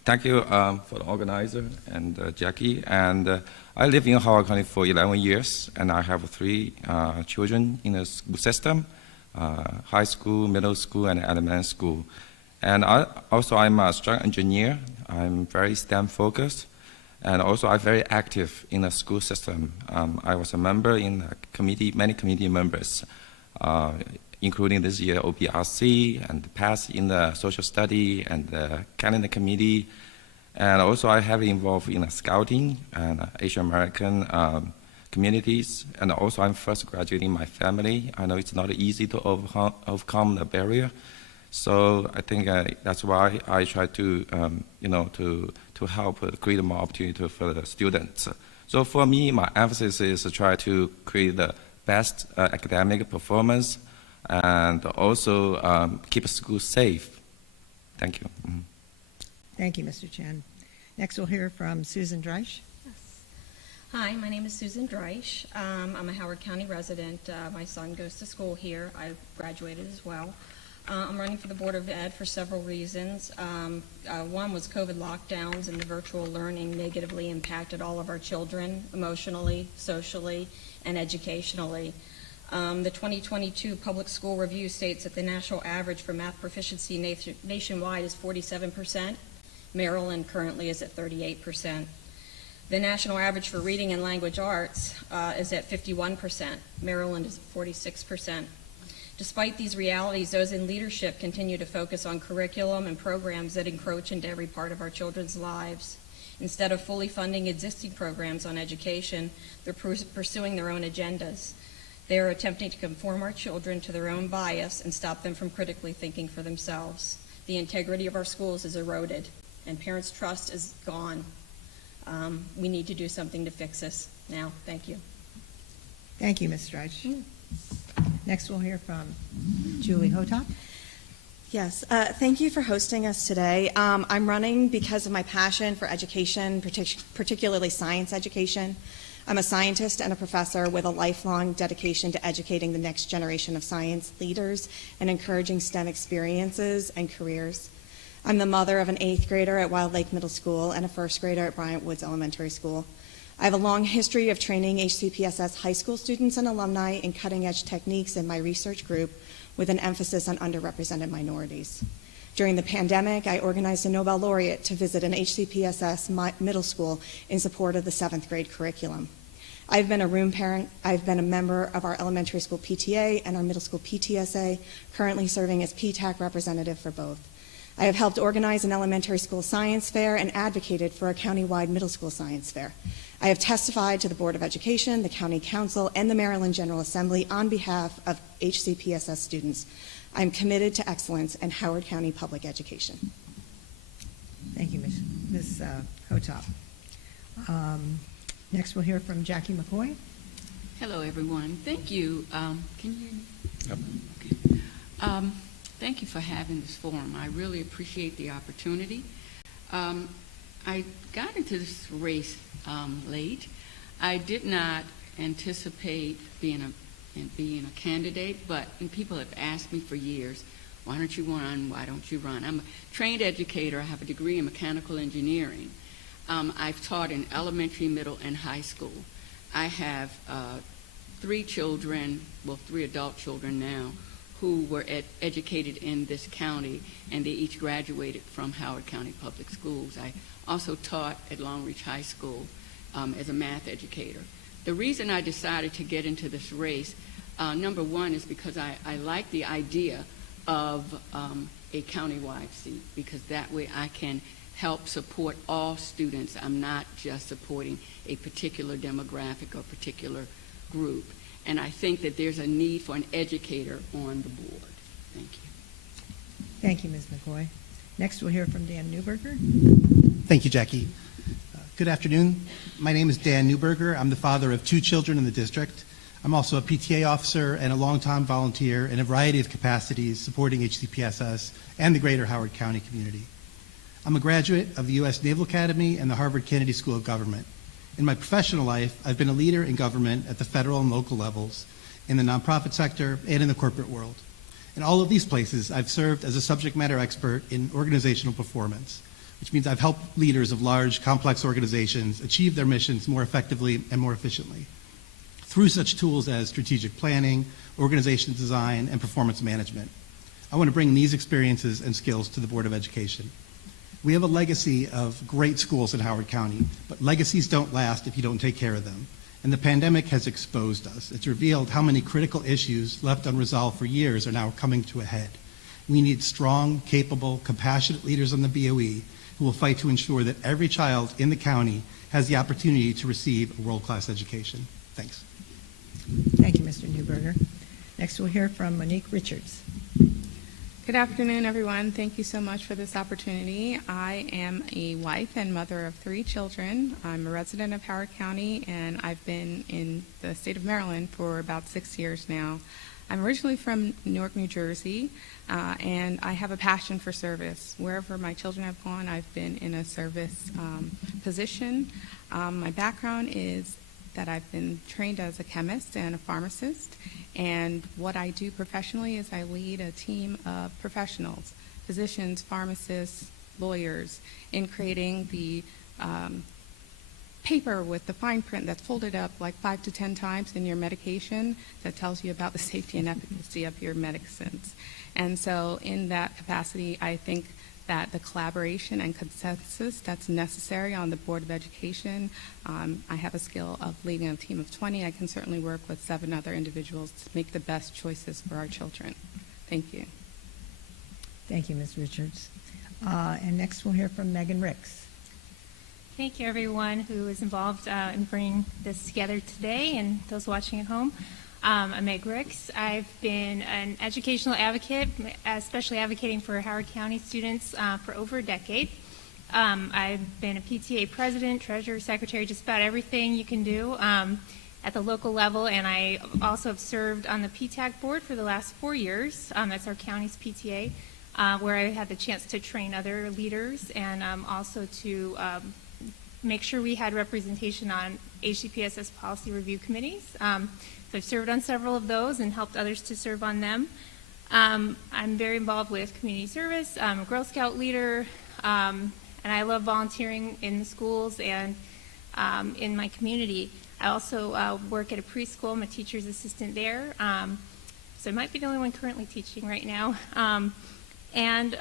Thank you for the organizer and Jackie. And I live in Howard County for 11 years, and I have 3 children in the school system, high school, middle school, and elementary school. And I'm a structural engineer. I'm very STEM focused, and also I'm very active in the school system. I was a member in the committee, many committee members, including this year OPRC, and past in the social study and the calendar committee. And also I have involved in scouting and Asian American communities. And also I'm first graduating my family. I know it's not easy to overcome the barrier. So I think that's why I try to, to help create more opportunity for the students. So for me, my emphasis is to try to create the best academic performance and also keep schools safe. Thank you. Mm-hmm. Thank you, Mr. Chen. Next, we'll hear from Susan Dreich. Hi, my name is Susan Dreich. I'm a Howard County resident. My son goes to school here. I graduated as well. I'm running for the Board of Ed for several reasons. One was COVID lockdowns and the virtual learning negatively impacted all of our children emotionally, socially, and educationally. The 2022 Public School Review states that the national average for math proficiency nationwide is 47%. Maryland currently is at 38%. The national average for reading and language arts is at 51%. Maryland is at 46%. Despite these realities, those in leadership continue to focus on curriculum and programs that encroach into every part of our children's lives. Instead of fully funding existing programs on education, they're pursuing their own agendas. They are attempting to conform our children to their own bias and stop them from critically thinking for themselves. The integrity of our schools is eroded, and parents' trust is gone. We need to do something to fix this now. Thank you. Thank you, Ms. Dreich. Next, we'll hear from Julie Hotop. Yes, thank you for hosting us today. I'm running because of my passion for education, particularly science education. I'm a scientist and a professor with a lifelong dedication to educating the next generation of science leaders and encouraging STEM experiences and careers. I'm the mother of an 8th grader at Wild Lake Middle School and a 1st grader at Bryant Woods Elementary School. I have a long history of training HCPSS high school students and alumni in cutting-edge techniques in my research group with an emphasis on underrepresented minorities. During the pandemic, I organized a Nobel laureate to visit an HCPSS middle school in support of the 7th grade curriculum. I've been a room parent, I've been a member of our elementary school PTA and our middle school PTSA, currently serving as PTAC representative for both. I have helped organize an elementary school science fair and advocated for a countywide middle school science fair. I have testified to the Board of Education, the County Council, and the Maryland General Assembly on behalf of HCPSS students. I am committed to excellence in Howard County public education. Thank you, Ms. Hotop. Next, we'll hear from Jackie McCoy. Hello, everyone. Thank you. Can you hear me? Yep. Okay. Thank you for having this forum. I really appreciate the opportunity. I got into this race late. I did not anticipate being a candidate, but people have asked me for years, why don't you run? Why don't you run? I'm a trained educator. I have a degree in mechanical engineering. I've taught in elementary, middle, and high school. I have 3 children, well, 3 adult children now, who were educated in this county, and they each graduated from Howard County Public Schools. I also taught at Long Reach High School as a math educator. The reason I decided to get into this race, number one, is because I like the idea of a countywide seat, because that way I can help support all students. I'm not just supporting a particular demographic or particular group. And I think that there's a need for an educator on the board. Thank you. Thank you, Ms. McCoy. Next, we'll hear from Dan Newberger. Thank you, Jackie. Good afternoon. My name is Dan Newberger. I'm the father of 2 children in the district. I'm also a PTA officer and a longtime volunteer in a variety of capacities supporting HCPSS and the greater Howard County community. I'm a graduate of the U.S. Naval Academy and the Harvard Kennedy School of Government. In my professional life, I've been a leader in government at the federal and local levels, in the nonprofit sector, and in the corporate world. In all of these places, I've served as a subject matter expert in organizational performance, which means I've helped leaders of large, complex organizations achieve their missions more effectively and more efficiently through such tools as strategic planning, organization design, and performance management. I want to bring these experiences and skills to the Board of Education. We have a legacy of great schools in Howard County, but legacies don't last if you don't take care of them. And the pandemic has exposed us. It's revealed how many critical issues left unresolved for years are now coming to a head. We need strong, capable, compassionate leaders on the BOE who will fight to ensure that every child in the county has the opportunity to receive a world-class education. Thanks. Thank you, Mr. Newberger. Next, we'll hear from Monique Richards. Good afternoon, everyone. Thank you so much for this opportunity. I am a wife and mother of 3 children. I'm a resident of Howard County, and I've been in the state of Maryland for about 6 years now. I'm originally from Newark, New Jersey, and I have a passion for service. Wherever my children have gone, I've been in a service position. My background is that I've been trained as a chemist and a pharmacist, and what I do professionally is I lead a team of professionals, physicians, pharmacists, lawyers, in creating the paper with the fine print that's folded up like 5 to 10 times in your medication that tells you about the safety and efficacy of your medicines. And so in that capacity, I think that the collaboration and consensus that's necessary on the Board of Education, I have a skill of leading a team of 20. I can certainly work with 7 other individuals to make the best choices for our children. Thank you. Thank you, Ms. Richards. And next we'll hear from Megan Ricks. Thank you, everyone who is involved in bringing this together today and those watching at home. I'm Meg Ricks. I've been an educational advocate, especially advocating for Howard County students for over a decade. I've been a PTA president, treasurer, secretary, just about everything you can do at the local level, and I also have served on the PTAC board for the last 4 years. That's our county's PTA, where I had the chance to train other leaders and also to make sure we had representation on HCPSS policy review committees. So I've served on several of those and helped others to serve on them. I'm very involved with community service. I'm a Girl Scout leader, and I love volunteering in the schools and in my community. I also work at a preschool. I'm a teacher's assistant there. So I might be the only one currently teaching right now. And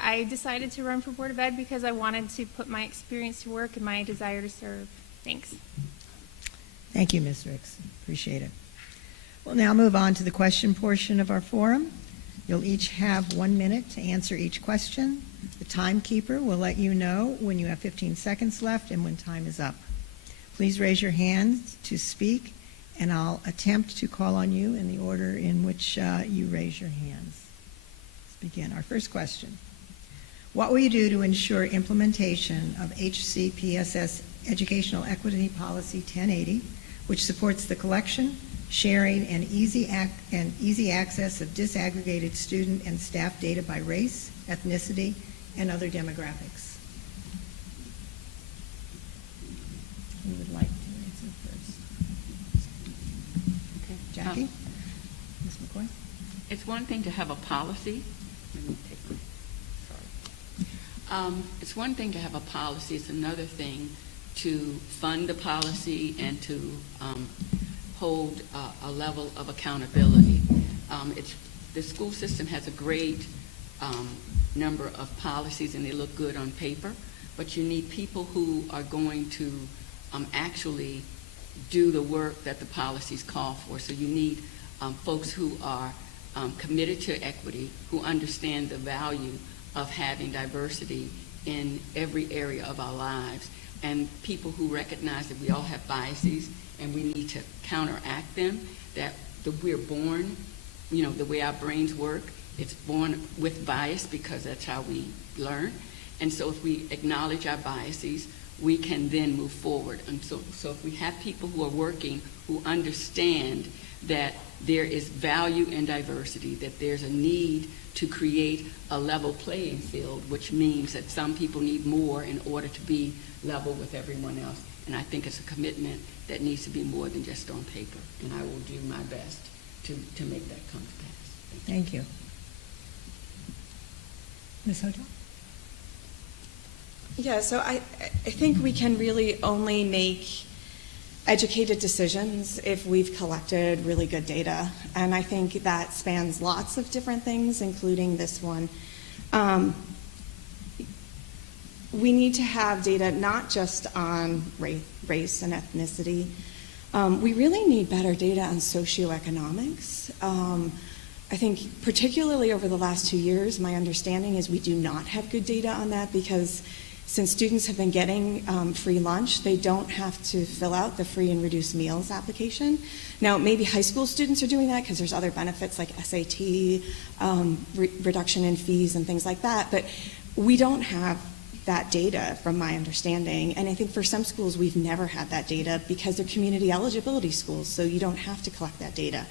I decided to run for Board of Ed because I wanted to put my experience to work and my desire to serve. Thanks. Thank you, Ms. Ricks. Appreciate it. We'll now move on to the question portion of our forum. You'll each have 1 minute to answer each question. The timekeeper will let you know when you have 15 seconds left and when time is up. Please raise your hand to speak, and I'll attempt to call on you in the order in which you raise your hands. Let's begin. Our first question. What will you do to ensure implementation of HCPSS Educational Equity Policy 1080, which supports the collection, sharing, and easy access of disaggregated student and staff data by race, ethnicity, and other demographics? Who would like to answer first? Okay. Jackie? Ms. McCoy? It's one thing to have a policy. Let me take my, sorry. It's one thing to have a policy. It's another thing to fund the policy and to hold a level of accountability. The school system has a great number of policies and they look good on paper, but you need people who are going to actually do the work that the policies call for. So you need folks who are committed to equity, who understand the value of having diversity in every area of our lives, and people who recognize that we all have biases and we need to counteract them, that we're born, the way our brains work, it's born with bias because that's how we learn. And so if we acknowledge our biases, we can then move forward. And so if we have people who are working who understand that there is value in diversity, that there's a need to create a level playing field, which means that some people need more in order to be level with everyone else. And I think it's a commitment that needs to be more than just on paper. And I will do my best to make that come to pass. Thank you. Ms. Hotel? Yeah, so I think we can really only make educated decisions if we've collected really good data. And I think that spans lots of different things, including this one. We need to have data not just on race and ethnicity. We really need better data on socioeconomics. I think particularly over the last 2 years, my understanding is we do not have good data on that because since students have been getting free lunch, they don't have to fill out the free and reduced meals application. Now, maybe high school students are doing that because there's other benefits like SAT, reduction in fees and things like that, but we don't have that data from my understanding. And I think for some schools, we've never had that data because they're community eligibility schools, so you don't have to collect that data.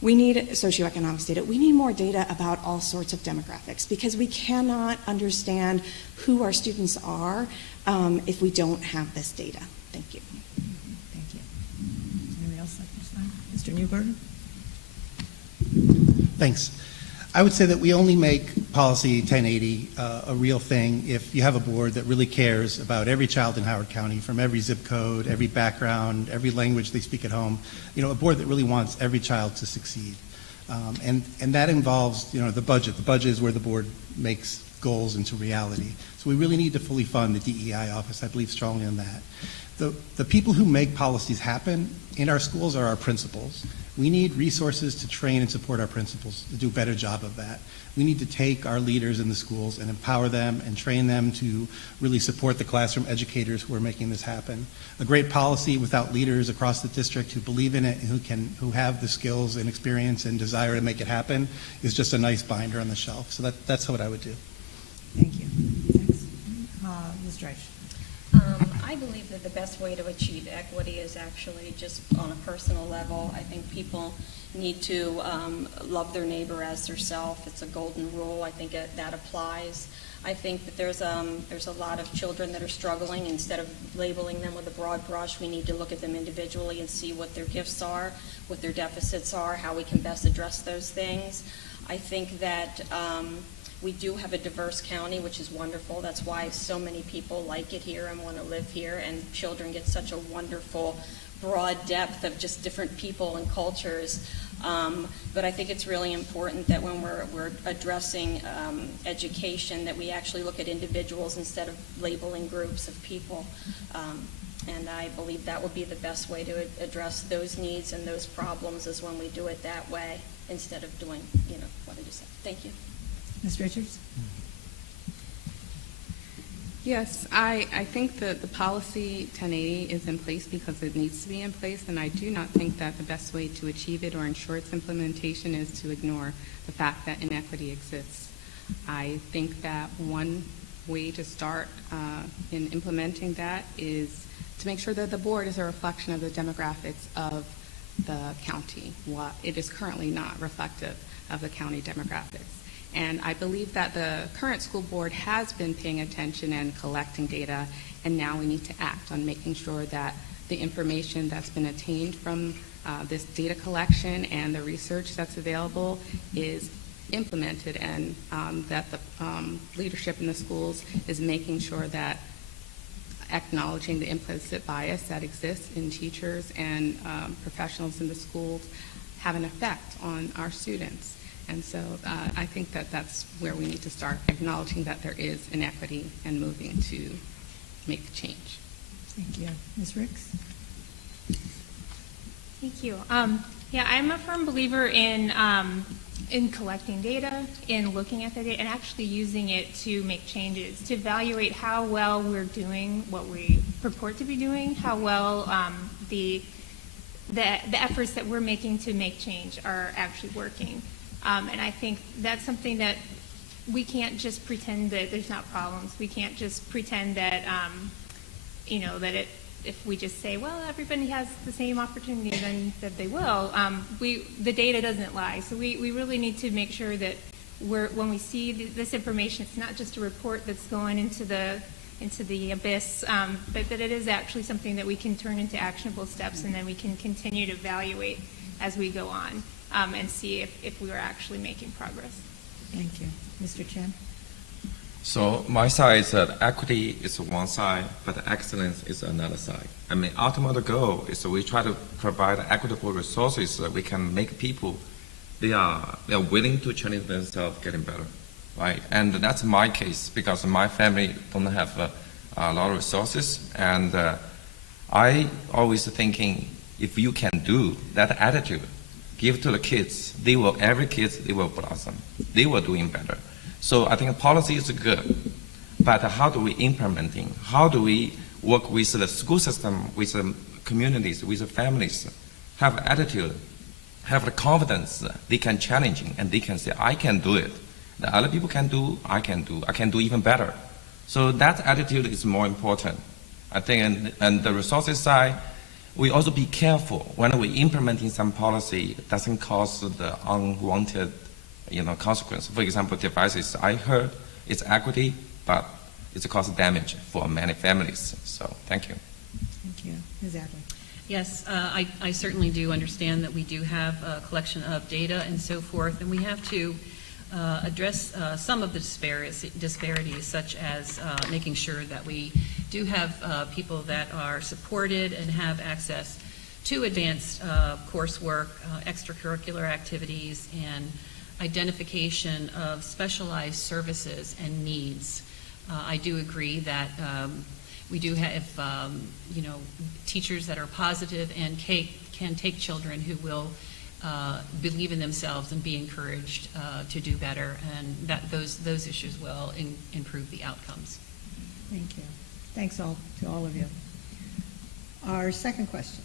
We need socioeconomics data. We need more data about all sorts of demographics because we cannot understand who our students are if we don't have this data. Thank you. Thank you. Anybody else like this one? Mr. Newberger? Thanks. I would say that we only make policy 1080 a real thing if you have a board that really cares about every child in Howard County, from every zip code, every background, every language they speak at home. A board that really wants every child to succeed. And that involves, the budget. The budget is where the board makes goals into reality. So we really need to fully fund the DEI office. I believe strongly in that. The people who make policies happen in our schools are our principals. We need resources to train and support our principals to do a better job of that. We need to take our leaders in the schools and empower them and train them to really support the classroom educators who are making this happen. A great policy without leaders across the district who believe in it and who have the skills and experience and desire to make it happen is just a nice binder on the shelf. So that's what I would do. Thank you. Thanks. Ms. Dreich. I believe that the best way to achieve equity is actually just on a personal level. I think people need to love their neighbor as theirself. It's a golden rule. I think that applies. I think that there's a lot of children that are struggling. Instead of labeling them with a broad brush, we need to look at them individually and see what their gifts are, what their deficits are, how we can best address those things. I think that we do have a diverse county, which is wonderful. That's why so many people like it here and want to live here, and children get such a wonderful, broad depth of just different people and cultures. But I think it's really important that when we're addressing education, that we actually look at individuals instead of labeling groups of people. And I believe that would be the best way to address those needs and those problems is when we do it that way instead of doing, what I just said. Thank you. Ms. Richards? Yes, I think that the policy 1080 is in place because it needs to be in place, and I do not think that the best way to achieve it or ensure its implementation is to ignore the fact that inequity exists. I think that one way to start in implementing that is to make sure that the board is a reflection of the demographics of the county. It is currently not reflective of the county demographics. And I believe that the current school board has been paying attention and collecting data, and now we need to act on making sure that the information that's been attained from this data collection and the research that's available is implemented, and that the leadership in the schools is making sure that acknowledging the implicit bias that exists in teachers and professionals in the schools have an effect on our students. And so I think that that's where we need to start, acknowledging that there is inequity and moving to make the change. Thank you. Ms. Ricks? Thank you. Yeah, I'm a firm believer in collecting data, in looking at the data, and actually using it to make changes, to evaluate how well we're doing what we purport to be doing, how well the efforts that we're making to make change are actually working. And I think that's something that we can't just pretend that there's not problems. We can't just pretend that, if we just say, well, everybody has the same opportunity, then that they will. The data doesn't lie. So we really need to make sure that when we see this information, it's not just a report that's going into the abyss, but that it is actually something that we can turn into actionable steps, and then we can continue to evaluate as we go on. And see if we are actually making progress. Thank you. Mr. Chen? So my side is that equity is one side, but excellence is another side. I mean, ultimate goal is we try to provide equitable resources so that we can make people, they are willing to challenge themselves getting better, right? And that's my case because my family don't have a lot of resources, and I always thinking if you can do that attitude, give to the kids, every kid will blossom. They will doing better. So I think policy is good, but how do we implementing? How do we work with the school system, with the communities, with the families, have attitude, have the confidence they can challenge and they can say, I can do it. The other people can do, I can do even better. So that attitude is more important. I think, and the resources side, we also be careful when we implementing some policy doesn't cause the unwanted, consequence. For example, devices. I heard it's equity, but it's cause damage for many families. So thank you. Thank you. Ms. Adler? Yes, I certainly do understand that we do have a collection of data and so forth, and we have to address some of the disparities, such as making sure that we do have people that are supported and have access to advanced coursework, extracurricular activities, and identification of specialized services and needs. I do agree that we do have, teachers that are positive and can take children who will believe in themselves and be encouraged to do better, and that those issues will improve the outcomes. Thank you. Thanks to all of you. Our second question.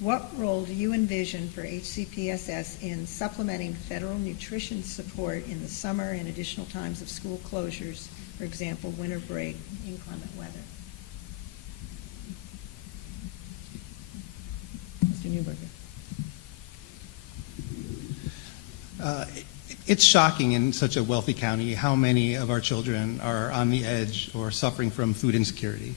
What role do you envision for HCPSS in supplementing federal nutrition support in the summer and additional times of school closures, for example, winter break, inclement weather? Mr. Newberger. It's shocking in such a wealthy county how many of our children are on the edge or suffering from food insecurity.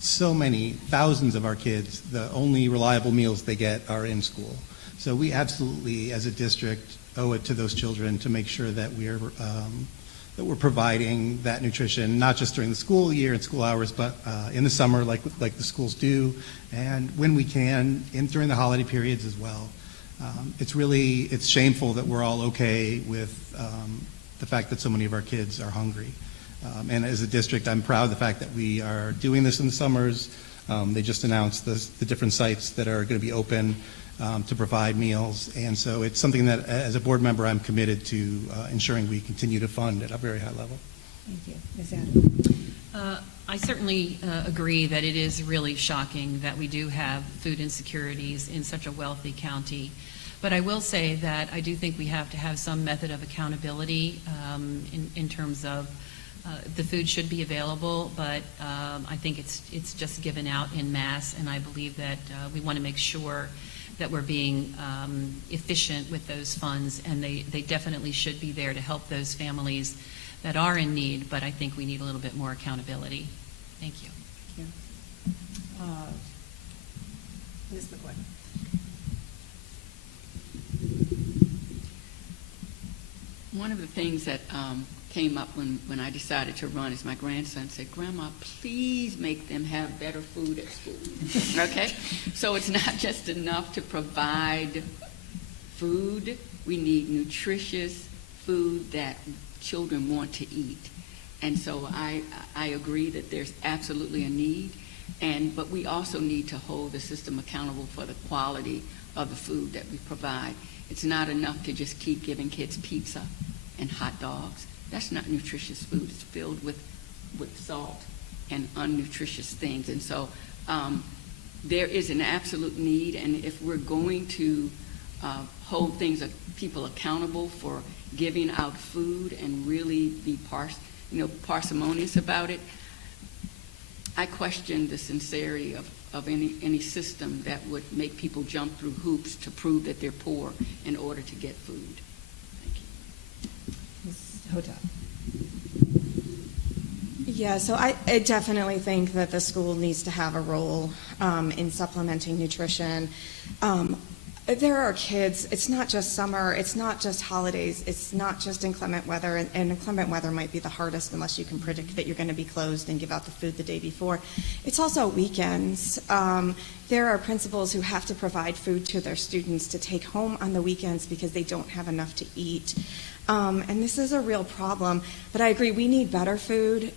So many, thousands of our kids, the only reliable meals they get are in school. So we absolutely, as a district, owe it to those children to make sure that we're providing that nutrition, not just during the school year and school hours, but in the summer, like the schools do, and when we can, during the holiday periods as well. It's shameful that we're all okay with the fact that so many of our kids are hungry. And as a district, I'm proud of the fact that we are doing this in the summers. They just announced the different sites that are going to be open to provide meals. And so it's something that, as a board member, I'm committed to ensuring we continue to fund at a very high level. Thank you. Ms. Adams? I certainly agree that it is really shocking that we do have food insecurities in such a wealthy county. But I will say that I do think we have to have some method of accountability in terms of the food should be available, but I think it's just given out in mass, and I believe that we want to make sure that we're being efficient with those funds, and they definitely should be there to help those families that are in need, but I think we need a little bit more accountability. Thank you. Thank you. Ms. McCoy. One of the things that came up when I decided to run is my grandson said, "Grandma, please make them have better food at school." Okay? So it's not just enough to provide food. We need nutritious food that children want to eat. And so I agree that there's absolutely a need, but we also need to hold the system accountable for the quality of the food that we provide. It's not enough to just keep giving kids pizza and hot dogs. That's not nutritious food. It's filled with salt and unnutritious things. And so there is an absolute need, and if we're going to hold people accountable for giving out food and really be parsimonious about it, I question the sincerity of any system that would make people jump through hoops to prove that they're poor in order to get food. Thank you. Ms. Hotep. Yeah, so I definitely think that the school needs to have a role in supplementing nutrition. There are kids, it's not just summer, it's not just holidays, it's not just inclement weather, and inclement weather might be the hardest unless you can predict that you're going to be closed and give out the food the day before. It's also weekends. There are principals who have to provide food to their students to take home on the weekends because they don't have enough to eat. And this is a real problem, but I agree, we need better food.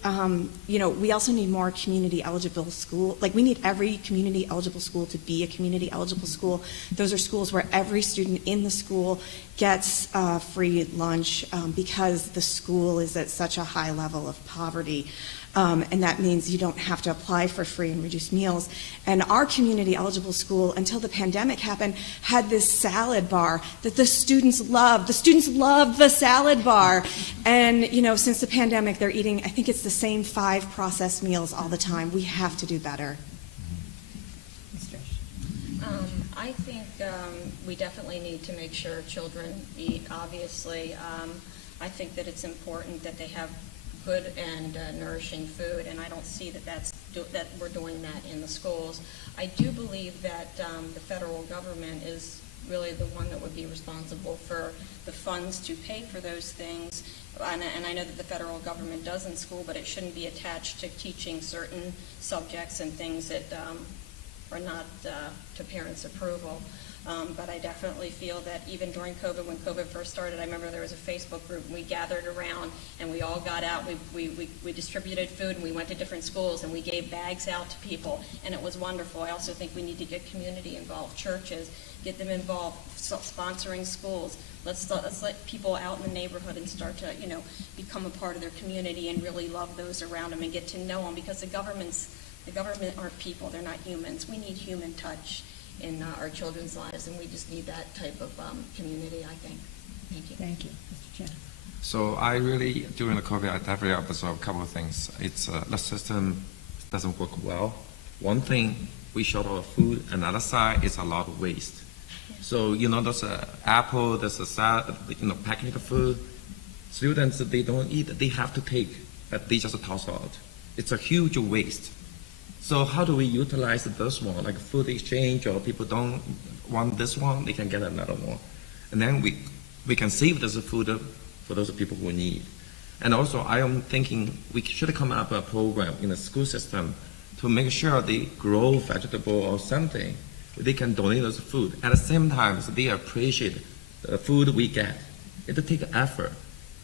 We also need more community eligible school. We need every community eligible school to be a community eligible school. Those are schools where every student in the school gets free lunch because the school is at such a high level of poverty. And that means you don't have to apply for free and reduced meals. And our community eligible school, until the pandemic happened, had this salad bar that the students loved. The students loved the salad bar. And, since the pandemic, they're eating, I think it's the same 5 processed meals all the time. We have to do better. I think we definitely need to make sure children eat, obviously. I think that it's important that they have good and nourishing food, and I don't see that we're doing that in the schools. I do believe that the federal government is really the one that would be responsible for the funds to pay for those things. And I know that the federal government does in school, but it shouldn't be attached to teaching certain subjects and things that are not to parents' approval. But I definitely feel that even during COVID, when COVID first started, I remember there was a Facebook group, and we gathered around, and we all got out, we distributed food, and we went to different schools, and we gave bags out to people, and it was wonderful. I also think we need to get community involved, churches, get them involved, sponsoring schools. Let's let people out in the neighborhood and start to, become a part of their community and really love those around them and get to know them, because the government aren't people, they're not humans. We need human touch in our children's lives, and we just need that type of community, I think. Thank you. Thank you. Mr. Chen. So I really, during the COVID, I definitely observed a couple of things. It's the system doesn't work well. One thing, we short of food. Another side is a lot of waste. Yeah. So, there's an apple, there's a salad, packaging of food. Students, they don't eat, they have to take, but they just toss out. It's a huge waste. So how do we utilize this one, like food exchange, or people don't want this one, they can get another one. And then we can save this food for those people who need. And also I am thinking we should come up with a program in the school system to make sure they grow vegetable or something. They can donate those food. At the same time, so they appreciate the food we get. It takes effort.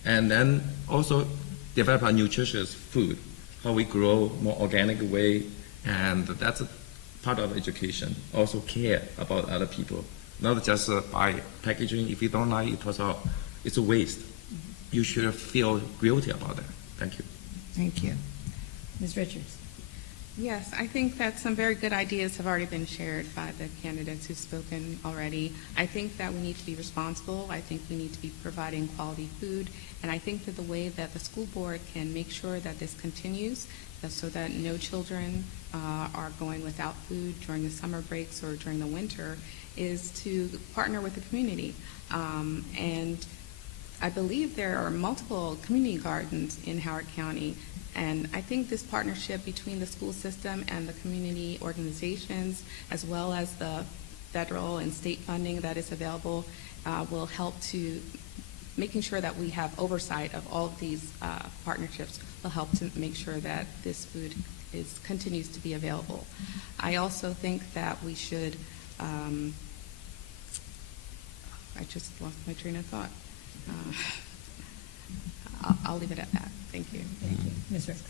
And then also develop a nutritious food, how we grow more organic way. And that's a part of education. Also care about other people, not just by packaging. If you don't like it, it's a waste. You should feel guilty about that. Thank you. Thank you. Ms. Richards? Yes, I think that some very good ideas have already been shared by the candidates who've spoken already. I think that we need to be responsible. I think we need to be providing quality food. And I think that the way that the school board can make sure that this continues so that no children are going without food during the summer breaks or during the winter is to partner with the community. And I believe there are multiple community gardens in Howard County. And I think this partnership between the school system and the community organizations, as well as the federal and state funding that is available, will help to making sure that we have oversight of all of these partnerships will help to make sure that this food continues to be available. I also think that we should, I just lost my train of thought. I'll leave it at that. Thank you. Thank you. Ms. Ricks?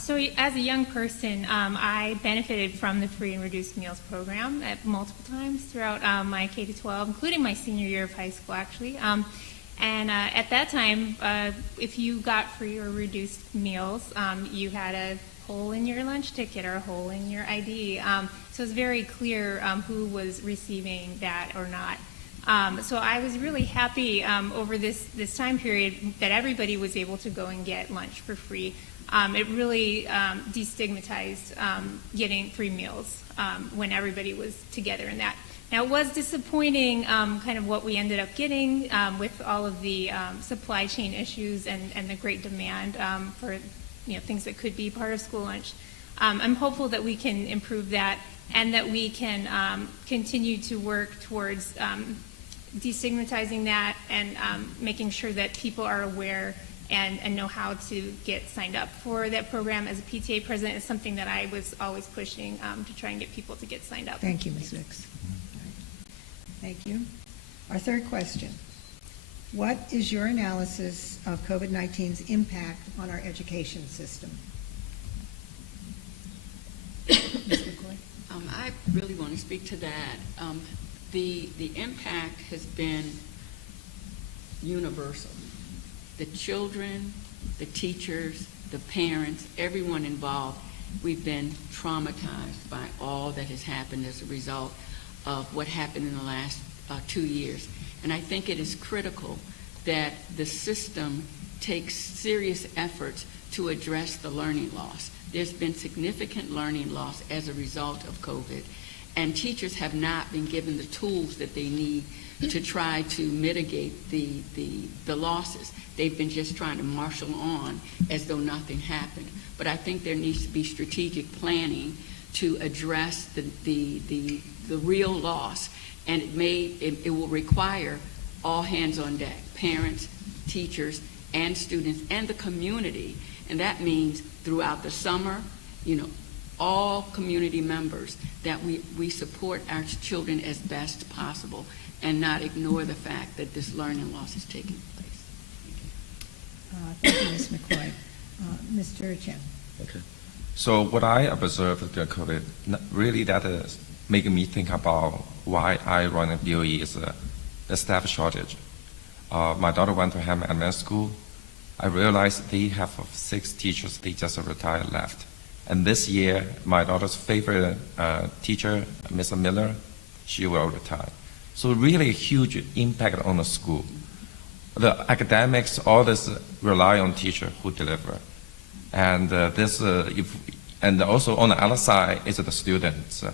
So as a young person, I benefited from the free and reduced meals program at multiple times throughout my K-12, including my senior year of high school, actually. And at that time, if you got free or reduced meals, you had a hole in your lunch ticket or a hole in your ID. So it was very clear who was receiving that or not. So I was really happy over this time period that everybody was able to go and get lunch for free. It really destigmatized getting free meals when everybody was together in that. Now, it was disappointing kind of what we ended up getting with all of the supply chain issues and the great demand for things that could be part of school lunch. I'm hopeful that we can improve that and that we can continue to work towards destigmatizing that and making sure that people are aware and know how to get signed up for that program. As a PTA president, is something that I was always pushing to try and get people to get signed up. Thank you, Ms. Ricks. Thank you. Our third question. What is your analysis of COVID-19's impact on our education system? Ms. McCoy? I really want to speak to that. The impact has been universal. The children, the teachers, the parents, everyone involved, we've been traumatized by all that has happened as a result of what happened in the last 2 years. And I think it is critical that the system takes serious efforts to address the learning loss. There's been significant learning loss as a result of COVID, and teachers have not been given the tools that they need to try to mitigate the losses. They've been just trying to marshal on as though nothing happened. But I think there needs to be strategic planning to address the real loss, and it will require all hands on deck, parents, teachers, and students, and the community. And that means throughout the summer, all community members, that we support our children as best possible and not ignore the fact that this learning loss is taking place. Thank you, Ms. McCoy. Mr. Chen. Okay. So what I observed with the COVID, really that is making me think about why I run a BOE is the staff shortage. My daughter went to Hammond Advanced School. I realized they have 6 teachers, they just retired left. And this year, my daughter's favorite teacher, Mr. Miller, she will retire. So really a huge impact on the school. The academics, all this rely on teacher who deliver. And and also on the other side is the students.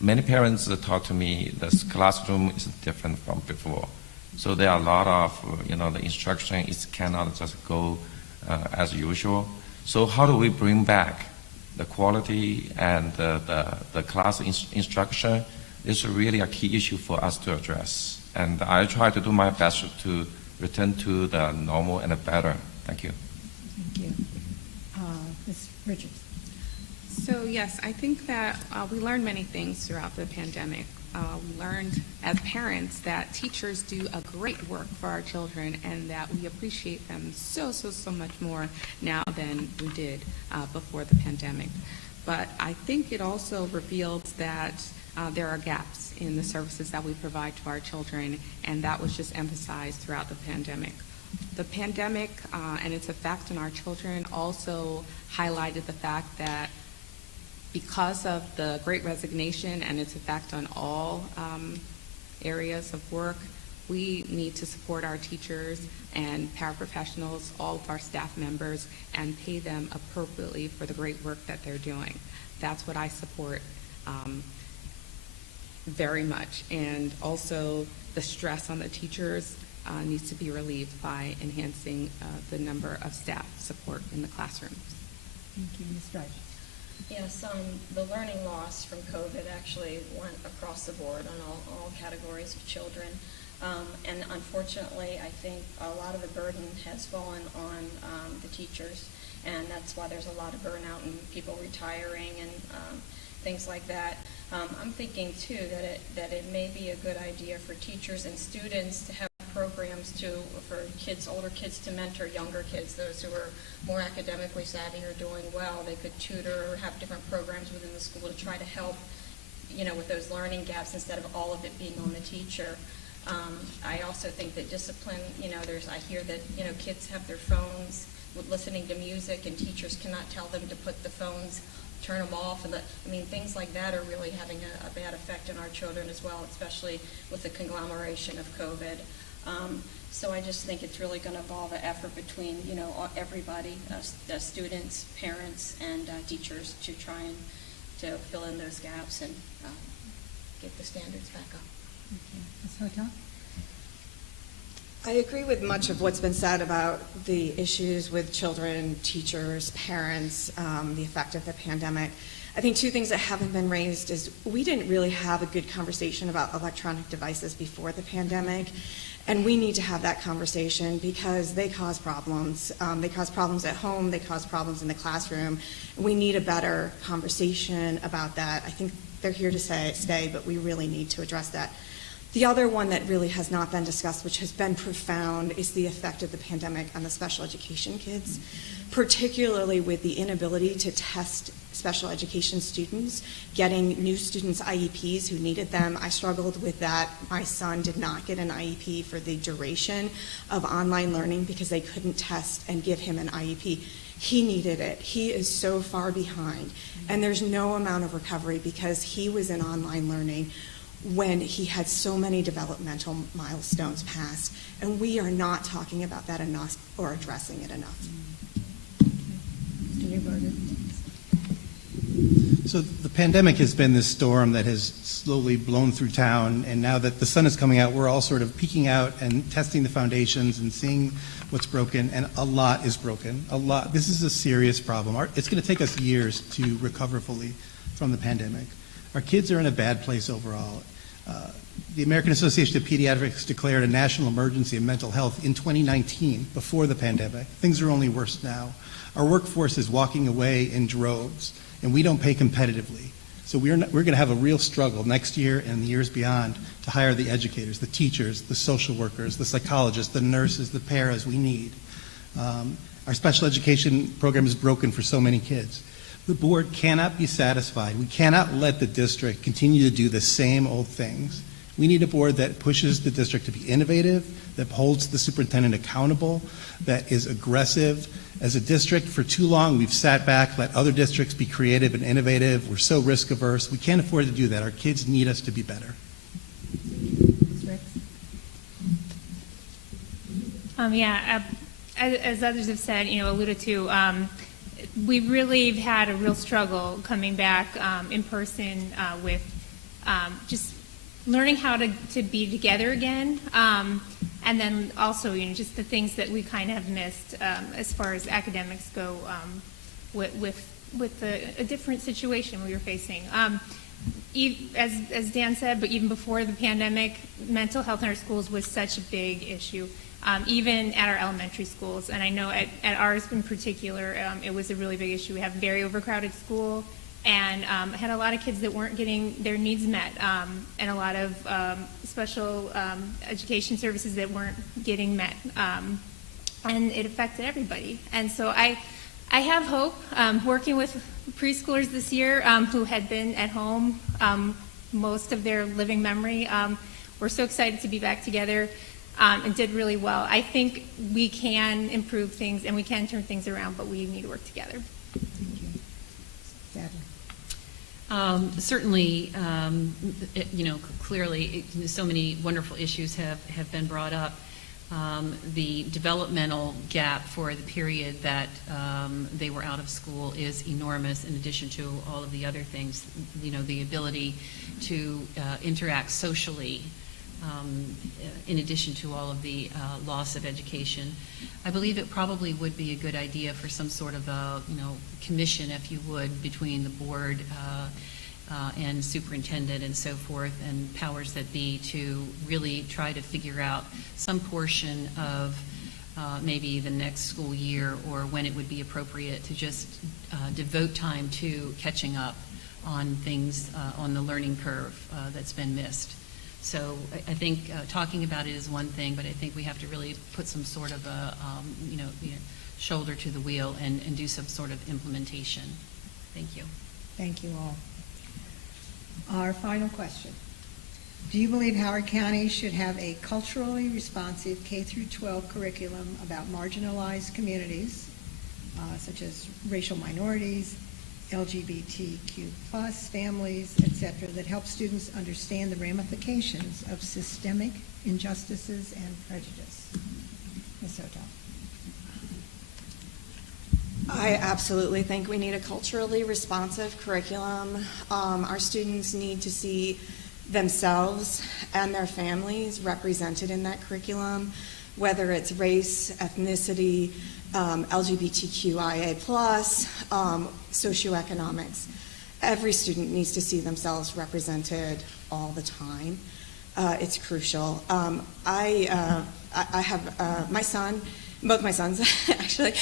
Many parents talk to me, this classroom is different from before. So there are a lot of, the instruction cannot just go as usual. So how do we bring back the quality and the class instruction is really a key issue for us to address. And I try to do my best to return to the normal and the better. Thank you. Thank you. Ms. Richards. So yes, I think that we learned many things throughout the pandemic. We learned as parents that teachers do a great work for our children and that we appreciate them so much more now than we did before the pandemic. But I think it also reveals that there are gaps in the services that we provide to our children, and that was just emphasized throughout the pandemic. The pandemic and its effect on our children also highlighted the fact that because of the Great Resignation and its effect on all areas of work, we need to support our teachers and paraprofessionals, all of our staff members, and pay them appropriately for the great work that they're doing. That's what I support very much. And also the stress on the teachers needs to be relieved by enhancing the number of staff support in the classrooms. Thank you, Ms. Drive. Yes, the learning loss from COVID actually went across the board on all categories of children. And unfortunately, I think a lot of the burden has fallen on the teachers, and that's why there's a lot of burnout and people retiring and things like that. I'm thinking too that it may be a good idea for teachers and students to have programs for older kids to mentor younger kids, those who are more academically savvy or doing well. They could tutor or have different programs within the school to try to help, with those learning gaps instead of all of it being on the teacher. I also think that discipline, I hear that, kids have their phones with listening to music and teachers cannot tell them to put the phones, turn them off. And things like that are really having a bad effect on our children as well, especially with the conglomeration of COVID. So I just think it's really going to involve an effort between, everybody, students, parents, and teachers to try and to fill in those gaps and get the standards back up. Ms. Hotel? I agree with much of what's been said about the issues with children, teachers, parents, the effect of the pandemic. I think two things that haven't been raised is we didn't really have a good conversation about electronic devices before the pandemic, and we need to have that conversation because they cause problems. They cause problems at home, they cause problems in the classroom. We need a better conversation about that. I think they're here to stay, but we really need to address that. The other one that really has not been discussed, which has been profound, is the effect of the pandemic on the special education kids, particularly with the inability to test special education students, getting new students IEPs who needed them. I struggled with that. My son did not get an IEP for the duration of online learning because they couldn't test and give him an IEP. He needed it. He is so far behind, and there's no amount of recovery because he was in online learning when he had so many developmental milestones passed, and we are not talking about that enough or addressing it enough. Mr. Newberger? So the pandemic has been this storm that has slowly blown through town, and now that the sun is coming out, we're all sort of peeking out and testing the foundations and seeing what's broken, and a lot is broken. A lot. This is a serious problem. It's going to take us years to recover fully from the pandemic. Our kids are in a bad place overall. The American Association of Pediatrics declared a national emergency in mental health in 2019, before the pandemic. Things are only worse now. Our workforce is walking away in droves, and we don't pay competitively. So we're going to have a real struggle next year and the years beyond to hire the educators, the teachers, the social workers, the psychologists, the nurses, the paras we need. Our special education program is broken for so many kids. The board cannot be satisfied. We cannot let the district continue to do the same old things. We need a board that pushes the district to be innovative, that holds the superintendent accountable, that is aggressive. As a district, for too long, we've sat back, let other districts be creative and innovative. We're so risk averse. We can't afford to do that. Our kids need us to be better. Ms. Ricks? As others have said, alluded to, we really have had a real struggle coming back in person with just learning how to be together again, and then also just the things that we kind of have missed as far as academics go with a different situation we were facing. As Dan said, but even before the pandemic, mental health in our schools was such a big issue. Even at our elementary schools, and I know at ours in particular, it was a really big issue. We have a very overcrowded school, and had a lot of kids that weren't getting their needs met, and a lot of special education services that weren't getting met, and it affected everybody. And so I have hope working with preschoolers this year who had been at home most of their living memory. We're so excited to be back together. and did really well. I think we can improve things and we can turn things around, but we need to work together. Certainly, clearly, so many wonderful issues have been brought up. The developmental gap for the period that they were out of school is enormous, in addition to all of the other things. The ability to interact socially, in addition to all of the loss of education. I believe it probably would be a good idea for some sort of a, commission, if you would, between the board and superintendent and so forth, and powers that be, to really try to figure out some portion of maybe the next school year, or when it would be appropriate to just devote time to catching up on things on the learning curve that's been missed. So I think talking about it is one thing, but I think we have to really put some sort of a shoulder to the wheel and do some sort of implementation. Thank you. Thank you all. Our final question. Do you believe Howard County should have a culturally responsive K-12 curriculum about marginalized communities, such as racial minorities, LGBTQ+, families, etc., that help students understand the ramifications of systemic injustices and prejudice? Ms. Soto. I absolutely think we need a culturally responsive curriculum. Our students need to see themselves and their families represented in that curriculum, whether it's race, ethnicity, LGBTQIA+, socioeconomics. Every student needs to see themselves represented all the time. It's crucial. I have my son, both my sons actually,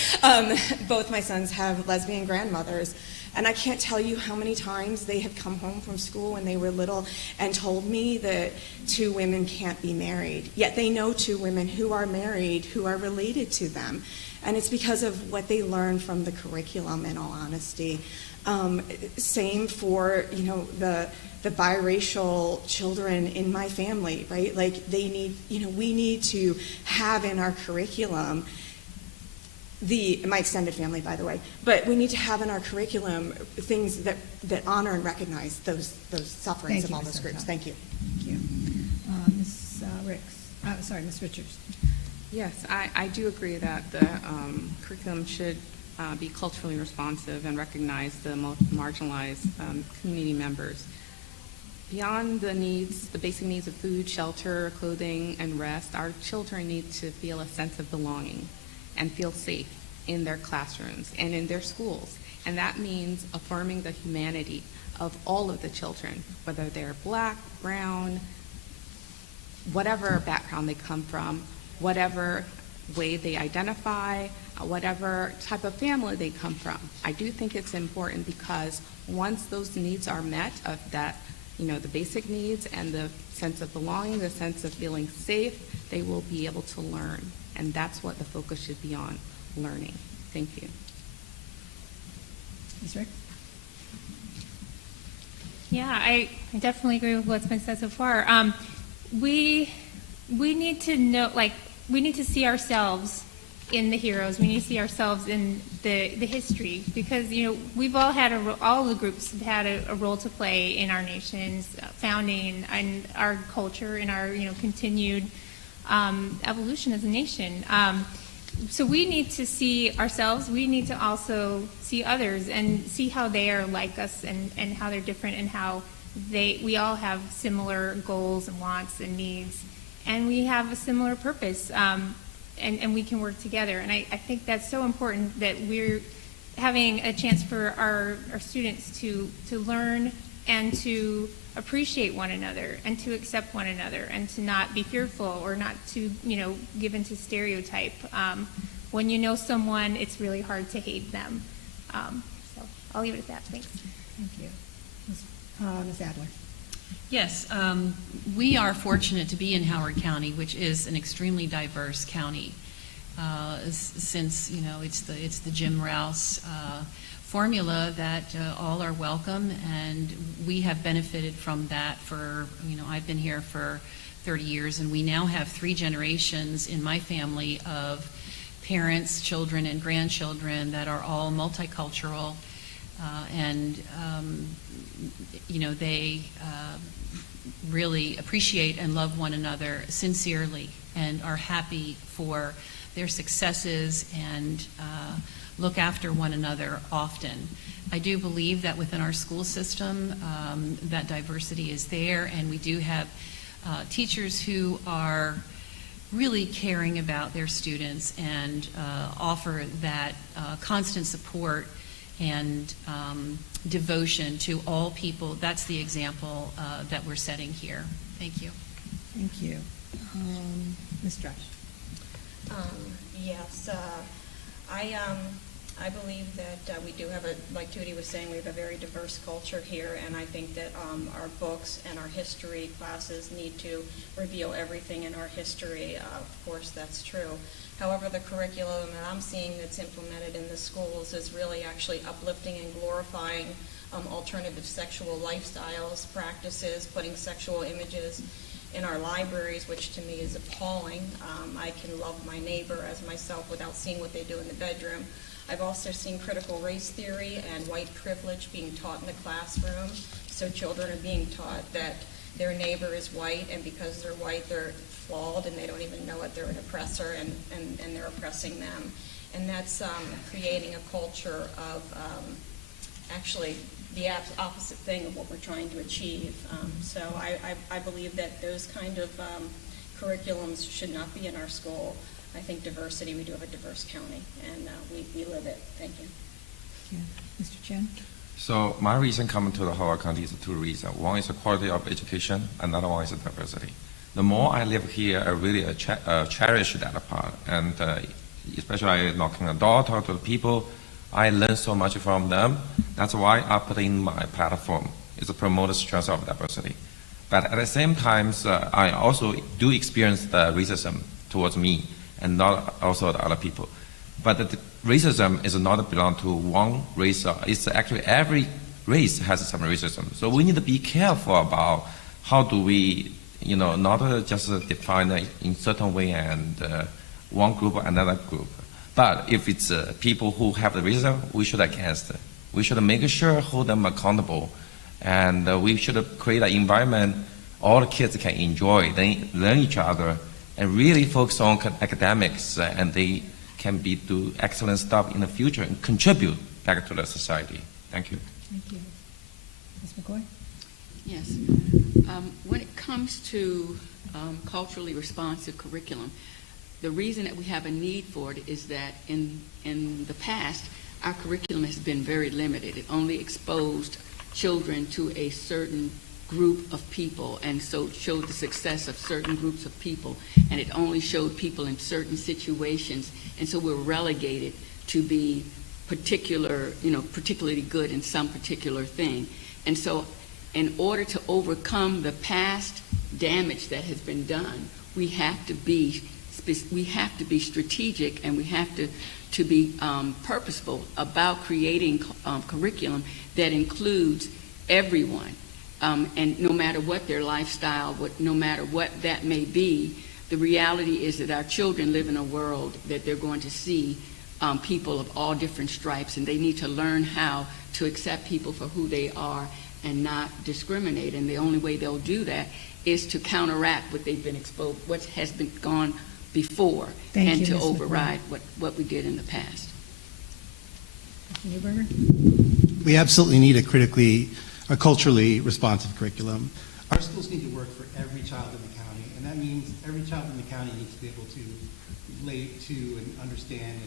both my sons have lesbian grandmothers, and I can't tell you how many times they have come home from school when they were little and told me that two women can't be married, yet they know two women who are married, who are related to them. And it's because of what they learn from the curriculum, in all honesty. Same for, the biracial children in my family, right? Like they need, we need to have in our curriculum, my extended family, by the way, but we need to have in our curriculum things that honor and recognize those sufferings of all those groups. Thank you. Thank you. Ms. Ms. Richards. Yes, I do agree that the curriculum should be culturally responsive and recognize the marginalized community members. Beyond the needs, the basic needs of food, shelter, clothing, and rest, our children need to feel a sense of belonging and feel safe in their classrooms and in their schools. And that means affirming the humanity of all of the children, whether they're black, brown, whatever background they come from, whatever way they identify, whatever type of family they come from. I do think it's important because once those needs are met, of that, the basic needs and the sense of belonging, the sense of feeling safe, they will be able to learn. And that's what the focus should be on, learning. Thank you. Ms. Rick? Yeah, I definitely agree with what's been said so far. We need to know, we need to see ourselves in the heroes. We need to see ourselves in the history, because we've all had all the groups have had a role to play in our nation's founding and our culture and our continued evolution as a nation. So we need to see ourselves. We need to also see others and see how they are like us and how they're different, and how we all have similar goals and wants and needs, and we have a similar purpose. And we can work together. And I think that's so important, that we're having a chance for our students to learn and to appreciate one another and to accept one another and to not be fearful or not to, give into stereotype. When you know someone, it's really hard to hate them. So I'll leave it at that. Thanks. Thank you. Ms. Adler. Yes, we are fortunate to be in Howard County, which is an extremely diverse county. Since it's the Jim Rouse formula that all are welcome, and we have benefited from that for I've been here for 30 years, and we now have 3 generations in my family of parents, children, and grandchildren that are all multicultural, and they really appreciate and love one another sincerely and are happy for their successes and look after one another often. I do believe that within our school system that diversity is there, and we do have teachers who are really caring about their students and offer that constant support and devotion to all people. That's the example that we're setting here. Thank you. Thank you. Ms. Dresch. Yes, I believe that we do have like Judy was saying, we have a very diverse culture here, and I think that our books and our history classes need to reveal everything in our history. Of course, that's true. However, the curriculum that I'm seeing that's implemented in the schools is really actually uplifting and glorifying alternative sexual lifestyles, practices, putting sexual images in our libraries, which to me is appalling. I can love my neighbor as myself without seeing what they do in the bedroom. I've also seen critical race theory and white privilege being taught in the classroom. So children are being taught that their neighbor is white, and because they're white, they're flawed, and they don't even know it. They're an oppressor, and they're oppressing them. And that's creating a culture of actually the opposite thing of what we're trying to achieve. So I believe that those kind of curriculums should not be in our school. I think diversity, we do have a diverse county, and we live it. Thank you. Yeah. Mr. Chen? So my reason coming to the Howard County is 2 reasons. One is the quality of education, another one is the diversity. The more I live here, I really cherish that part, and especially I knocking on the door, talk to the people, I learn so much from them. That's why I put in my platform, is to promote the strength of diversity. But at the same time, I also do experience the racism towards me, and not also the other people. But the racism is not belong to one race. It's actually every race has some racism. So we need to be careful about how do we, not just define it in certain way and one group or another group. But if it's people who have the racism, we should against it. We should make sure hold them accountable, and we should create an environment all the kids can enjoy, they learn each other, and really focus on academics, and they can do excellent stuff in the future and contribute back to the society. Thank you. Thank you. Ms. McCoy? Yes. When it comes to culturally responsive curriculum, the reason that we have a need for it is that in the past, our curriculum has been very limited. It only exposed children to a certain group of people, and so showed the success of certain groups of people, and it only showed people in certain situations, and so we're relegated to be particularly good in some particular thing. And so in order to overcome the past damage that has been done, we have to be strategic, and we have to be purposeful about creating curriculum that includes everyone. And no matter what their lifestyle, no matter what that may be, the reality is that our children live in a world that they're going to see people of all different stripes, and they need to learn how to accept people for who they are and not discriminate. And the only way they'll do that is to counteract what they've been exposed, what has been gone before, and to override what we did in the past. Newberger? We absolutely need a culturally responsive curriculum. Our schools need to work for every child in the county, and that means every child in the county needs to be able to relate to and understand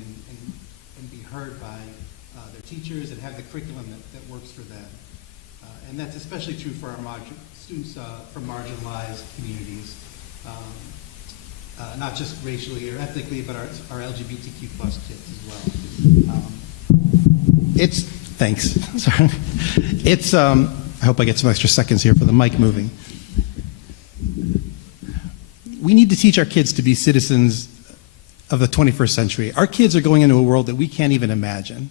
and be heard by their teachers and have the curriculum that works for them. And that's especially true for our students from marginalized communities, not just racially or ethnically, but our LGBTQ plus kids as well. Thanks. Sorry. I hope I get some extra seconds here for the mic moving. We need to teach our kids to be citizens of the 21st century. Our kids are going into a world that we can't even imagine.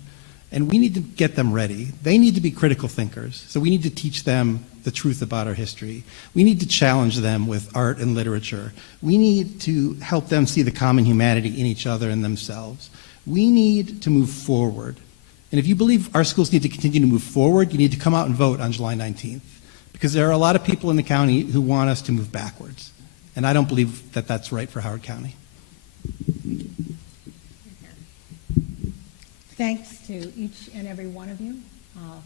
And we need to get them ready. They need to be critical thinkers. So we need to teach them the truth about our history. We need to challenge them with art and literature. We need to help them see the common humanity in each other and themselves. We need to move forward. And if you believe our schools need to continue to move forward, you need to come out and vote on July 19th. Because there are a lot of people in the county who want us to move backwards. And I don't believe that that's right for Howard County. Thanks to each and every one of you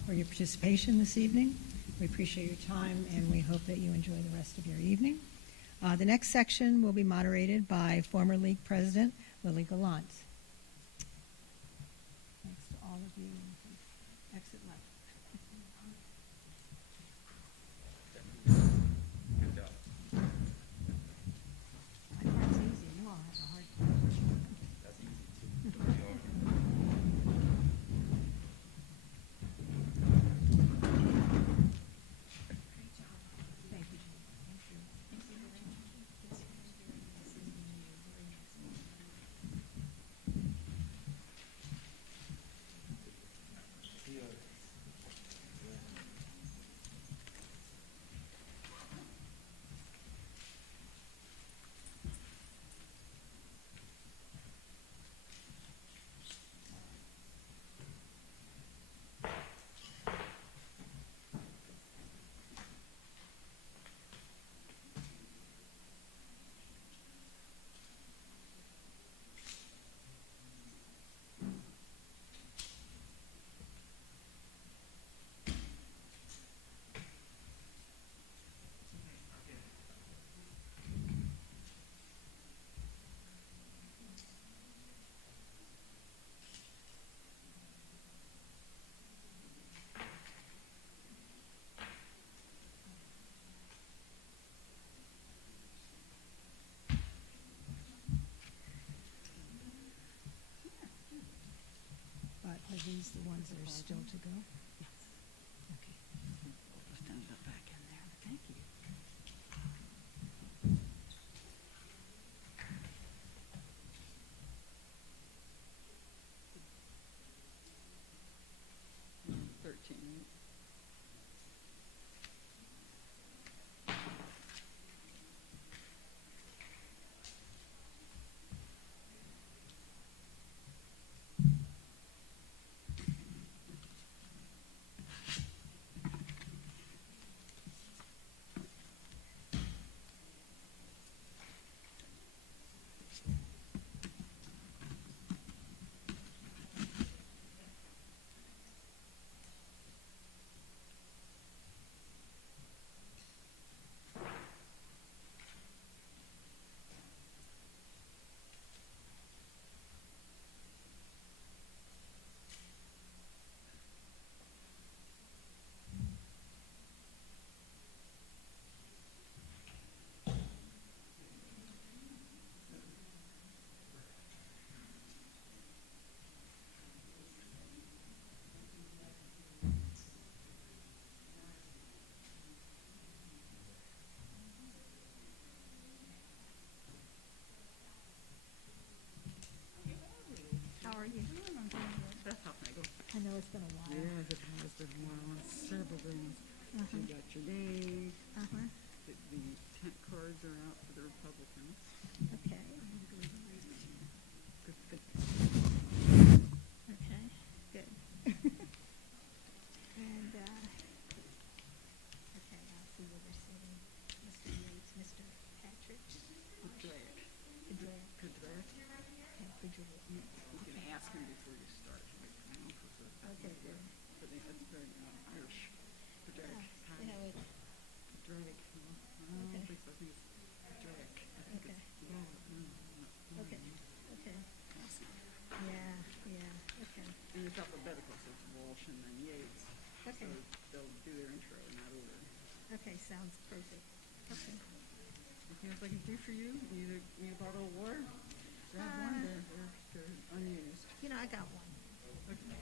for your participation this evening. We appreciate your time, and we hope that you enjoy the rest of your evening. The next section will be moderated by former League President Lily Gallant. Thanks to all of you. Exit left. My part's easy. You all have a hard part. That's easy too. Thank you. But are these the ones that are still to go? Yes. Okay. Stand up back in there. Thank you. How are you? I know it's been a while. Yeah, it has been a while. Several things. You got your name. The tent cards are out for the Republicans. Okay. Good, good. Okay, good. And, okay, I'll see where they're sitting. Mr. Yates, Mr. Patrick. Kudrack. Kudrack. Kudrack. Okay, Kudrack. You can ask him before you start. Okay, good. But that's very Irish. Kudrack. You know, it, Kudrack. I don't think so. I think it's Kudrack. okay. Okay, okay. Yeah, yeah, okay. And it's alphabetical, so it's Walsh and then Yates. Okay. So they'll do their intro in that order. Okay, sounds perfect. Okay. Anything else I can do for you? Need a bottle of water? Grab one there. They're unused. You know, I got one. Okay.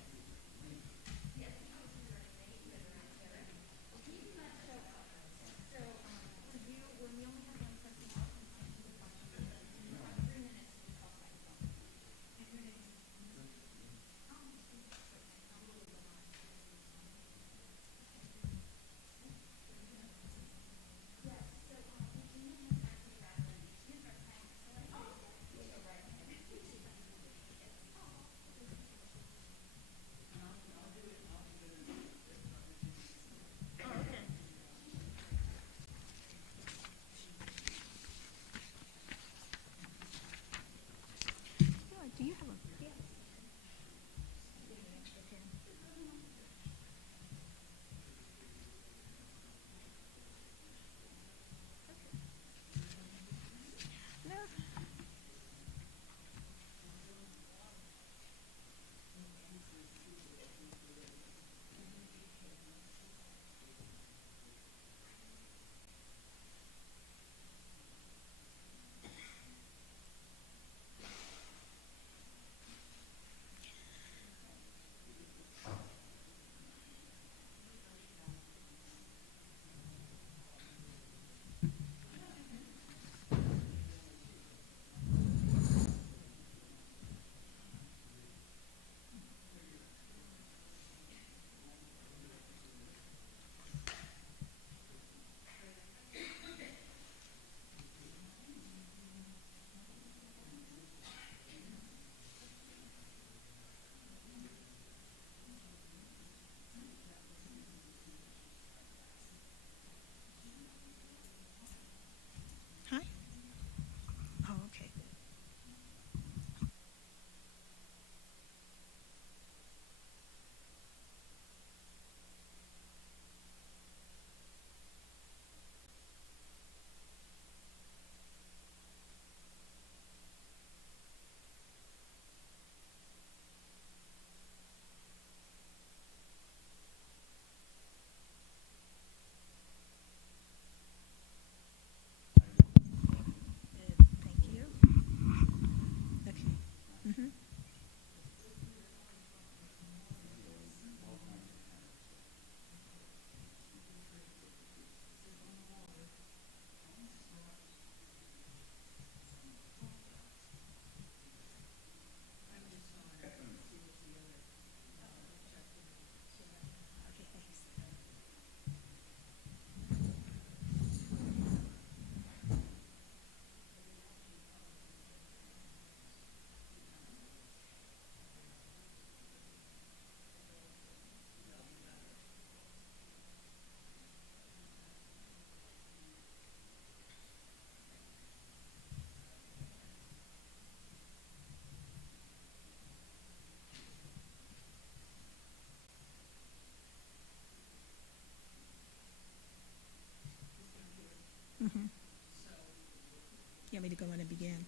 going to begin?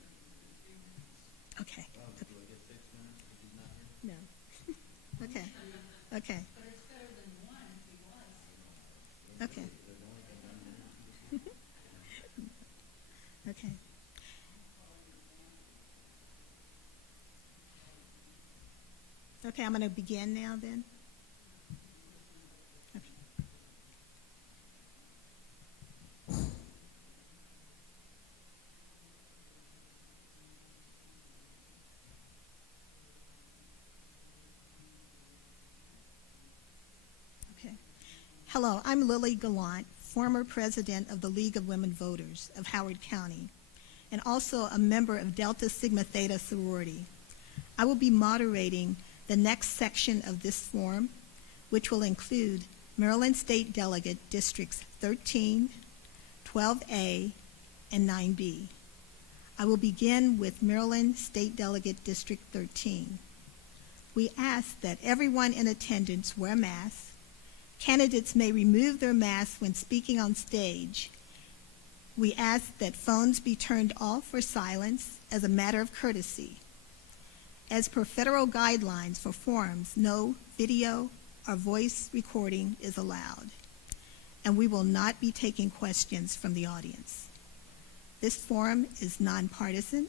Okay. No. Okay. Okay. Okay. Okay. Okay, I'm going to begin now then. Okay. Okay. Hello, I'm Lily Gallant, former president of the League of Women Voters of Howard County, and also a member of Delta Sigma Theta sorority. I will be moderating the next section of this forum, which will include Maryland State Delegate Districts 13, 12A, and 9B. I will begin with Maryland State Delegate District 13. We ask that everyone in attendance wear masks. Candidates may remove their masks when speaking on stage. We ask that phones be turned off or silenced as a matter of courtesy. As per federal guidelines for forums, no video or voice recording is allowed, and we will not be taking questions from the audience. This forum is nonpartisan,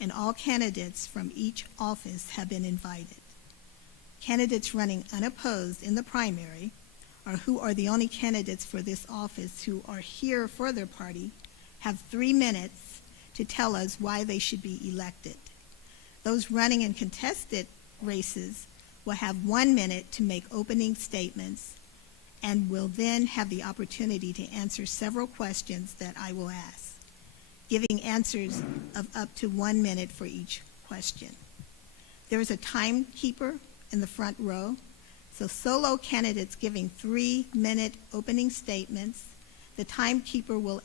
and all candidates from each office have been invited. Candidates running unopposed in the primary, or who are the only candidates for this office who are here for their party, have 3 minutes to tell us why they should be elected. Those running in contested races will have 1 minute to make opening statements and will then have the opportunity to answer several questions that I will ask, giving answers of up to 1 minute for each question. There is a timekeeper in the front row, so solo candidates giving 3-minute opening statements, the timekeeper will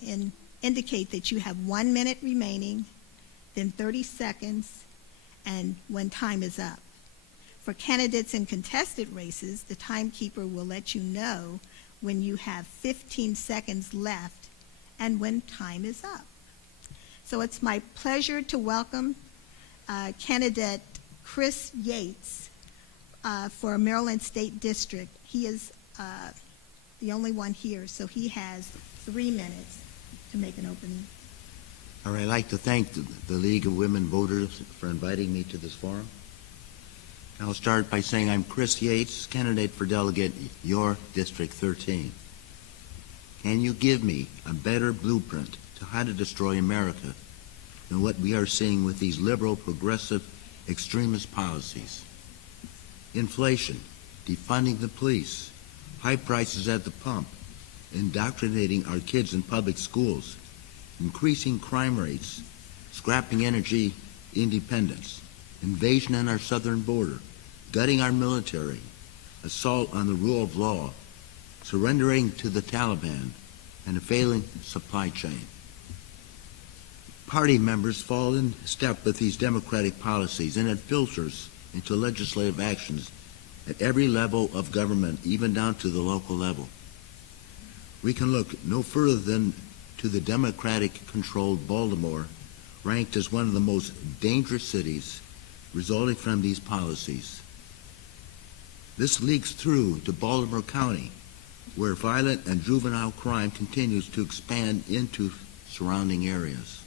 indicate that you have 1 minute remaining, then 30 seconds, and when time is up. For candidates in contested races, the timekeeper will let you know when you have 15 seconds left and when time is up. So it's my pleasure to welcome candidate Chris Yates for Maryland State District. He is the only one here, so he has 3 minutes to make an opening. All right, I'd like to thank the League of Women Voters for inviting me to this forum. I'll start by saying I'm Chris Yates, candidate for delegate, your District 13. Can you give me a better blueprint to how to destroy America than what we are seeing with these liberal, progressive, extremist policies? Inflation, defunding the police, high prices at the pump, indoctrinating our kids in public schools, increasing crime rates, scrapping energy independence, invasion on our southern border, gutting our military, assault on the rule of law, surrendering to the Taliban, and a failing supply chain. Party members fall in step with these democratic policies, and it filters into legislative actions at every level of government, even down to the local level. We can look no further than to the Democratic-controlled Baltimore, ranked as one of the most dangerous cities resulting from these policies. This leaks through to Baltimore County, where violent and juvenile crime continues to expand into surrounding areas.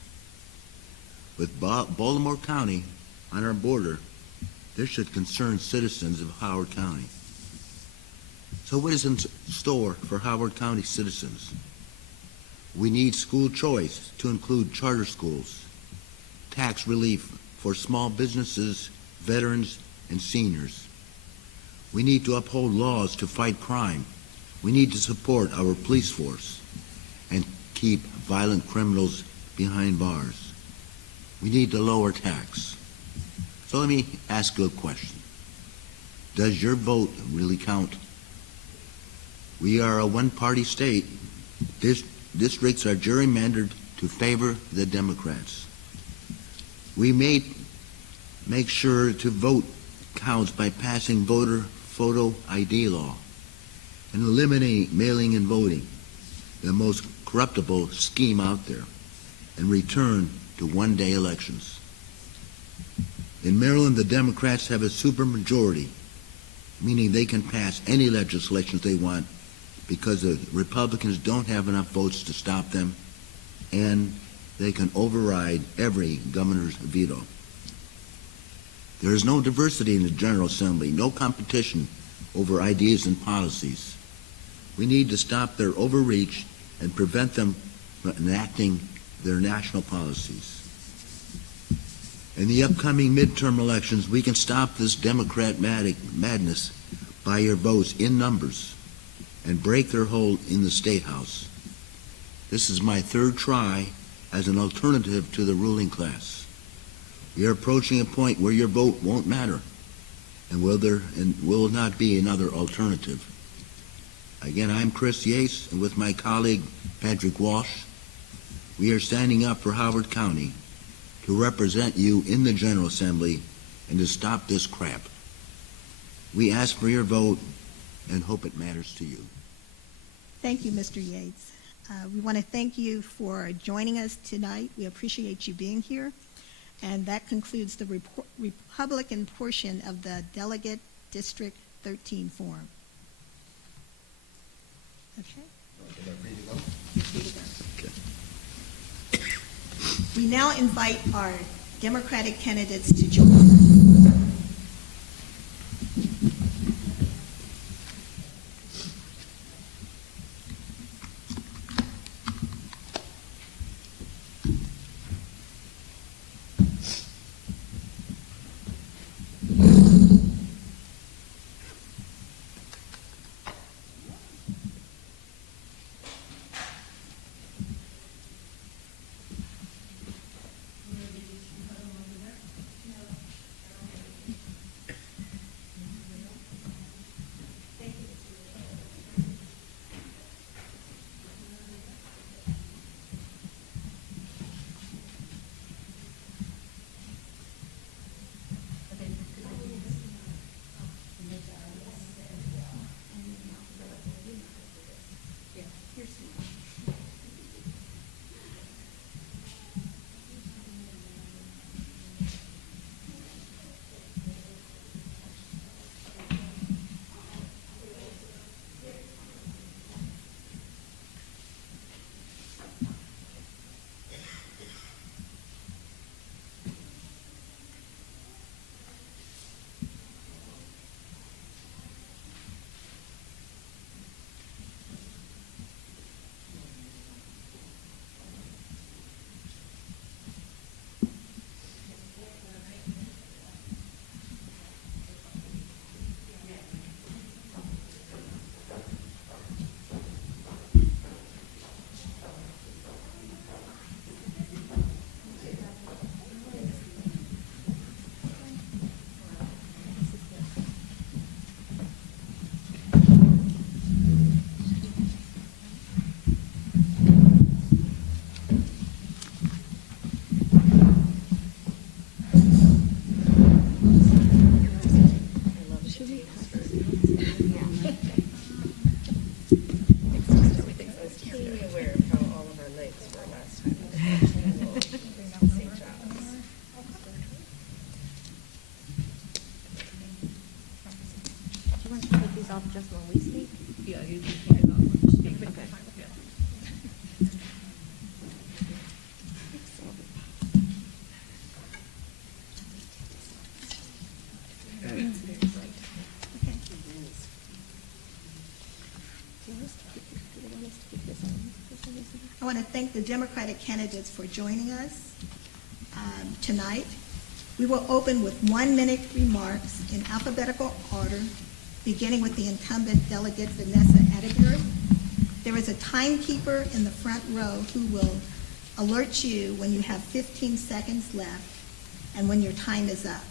With Baltimore County on our border, this should concern citizens of Howard County. So what is in store for Howard County citizens? We need school choice to include charter schools, tax relief for small businesses, veterans, and seniors. We need to uphold laws to fight crime. We need to support our police force and keep violent criminals behind bars. We need to lower tax. So let me ask you a question. Does your vote really count? We are a one-party state. Districts are gerrymandered to favor the Democrats. We may make sure to vote counts by passing voter photo ID law and eliminating mailing and voting, the most corruptible scheme out there, and return to one-day elections. In Maryland, the Democrats have a supermajority, meaning they can pass any legislation they want because the Republicans don't have enough votes to stop them, and they can override every governor's veto. There is no diversity in the General Assembly, no competition over ideas and policies. We need to stop their overreach and prevent them from enacting their national policies. In the upcoming midterm elections, we can stop this Democratic madness by your votes in numbers and break their hold in the State House. This is my third try as an alternative to the ruling class. We are approaching a point where your vote won't matter, and will not be another alternative. Again, I'm Chris Yates, and with my colleague Patrick Walsh, we are standing up for Howard County to represent you in the General Assembly and to stop this crap. We ask for your vote and hope it matters to you. Thank you, Mr. Yates. We want to thank you for joining us tonight. We appreciate you being here. And that concludes the Republican portion of the Delegate District 13 Forum. Okay. We now invite our Democratic candidates to join us. Just when we speak? Yeah, you can take it off when you speak. Okay. I want to thank the Democratic candidates for joining us tonight. We will open with 1-minute remarks in alphabetical order, beginning with the incumbent delegate, Vanessa Atterbury. There is a timekeeper in the front row who will alert you when you have 15 seconds left and when your time is up.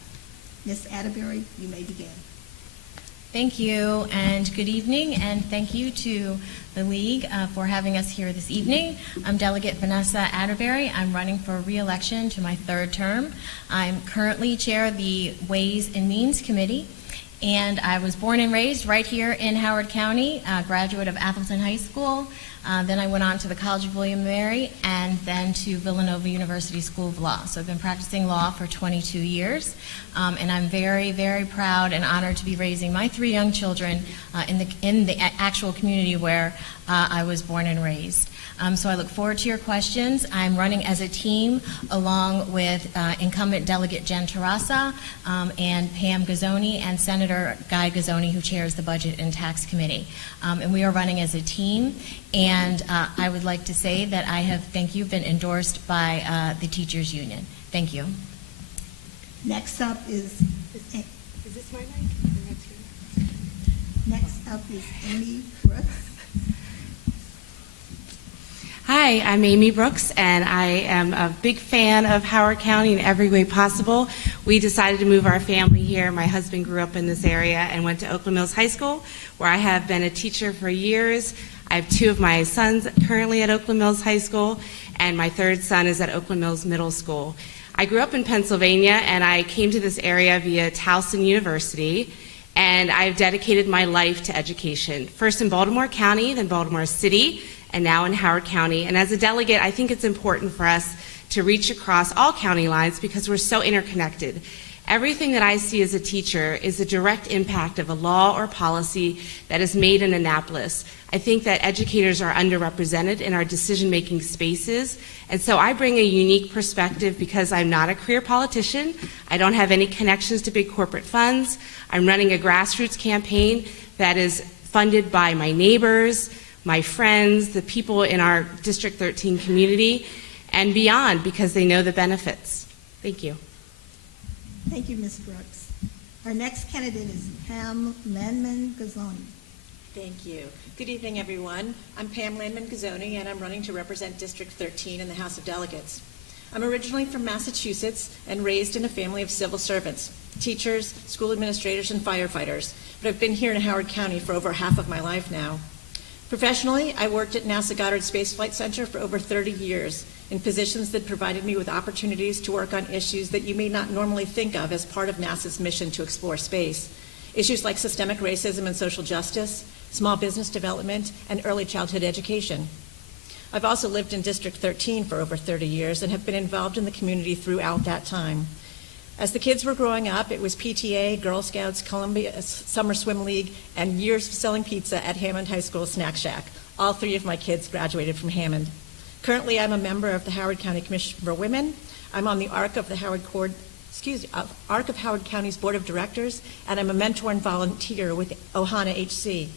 Ms. Atterbury, you may begin. Thank you, and good evening, and thank you to the League for having us here this evening. I'm Delegate Vanessa Atterbury. I'm running for re-election to my third term. I'm currently chair of the Ways and Means Committee, And I was born and raised right here in Howard County, a graduate of Appleton High School. Then I went on to the College of William & Mary and then to Villanova University School of Law. So I've been practicing law for 22 years. And I'm very, very proud and honored to be raising my 3 young children in the actual community where I was born and raised. So I look forward to your questions. I'm running as a team along with incumbent Delegate Jen Terrassa and Pam Gazzoni and Senator Guy Gazzoni, who chairs the Budget and Tax Committee. And we are running as a team. And I would like to say that I have, thank you, been endorsed by the Teachers Union. Thank you. Next up is this my mic? Next up is Amy Brooks. Hi, I'm Amy Brooks, and I am a big fan of Howard County in every way possible. We decided to move our family here. My husband grew up in this area and went to Oakland Mills High School, where I have been a teacher for years. I have 2 of my sons currently at Oakland Mills High School, and my 3rd son is at Oakland Mills Middle School. I grew up in Pennsylvania, and I came to this area via Towson University, and I've dedicated my life to education, first in Baltimore County, then Baltimore City, and now in Howard County. And as a delegate, I think it's important for us to reach across all county lines because we're so interconnected. Everything that I see as a teacher is a direct impact of a law or policy that is made in Annapolis. I think that educators are underrepresented in our decision-making spaces, and so I bring a unique perspective because I'm not a career politician. I don't have any connections to big corporate funds. I'm running a grassroots campaign that is funded by my neighbors, my friends, the people in our District 13 community, and beyond because they know the benefits. Thank you. Thank you, Ms. Brooks. Our next candidate is Pam Landman-Gazzoni. Thank you. Good evening, everyone. I'm Pam Landman-Gazzoni, and I'm running to represent District 13 in the House of Delegates. I'm originally from Massachusetts and raised in a family of civil servants, teachers, school administrators, and firefighters, but I've been here in Howard County for over half of my life now. Professionally, I worked at NASA Goddard Space Flight Center for over 30 years in positions that provided me with opportunities to work on issues that you may not normally think of as part of NASA's mission to explore space. Issues like systemic racism and social justice, small business development, and early childhood education. I've also lived in District 13 for over 30 years and have been involved in the community throughout that time. As the kids were growing up, it was PTA, Girl Scouts, Columbia Summer Swim League, and years of selling pizza at Hammond High School Snack Shack. All 3 of my kids graduated from Hammond. Currently, I'm a member of the Howard County Commission for Women. I'm on the ARC of Howard County's Board of Directors, and I'm a mentor and volunteer with Ohana HC.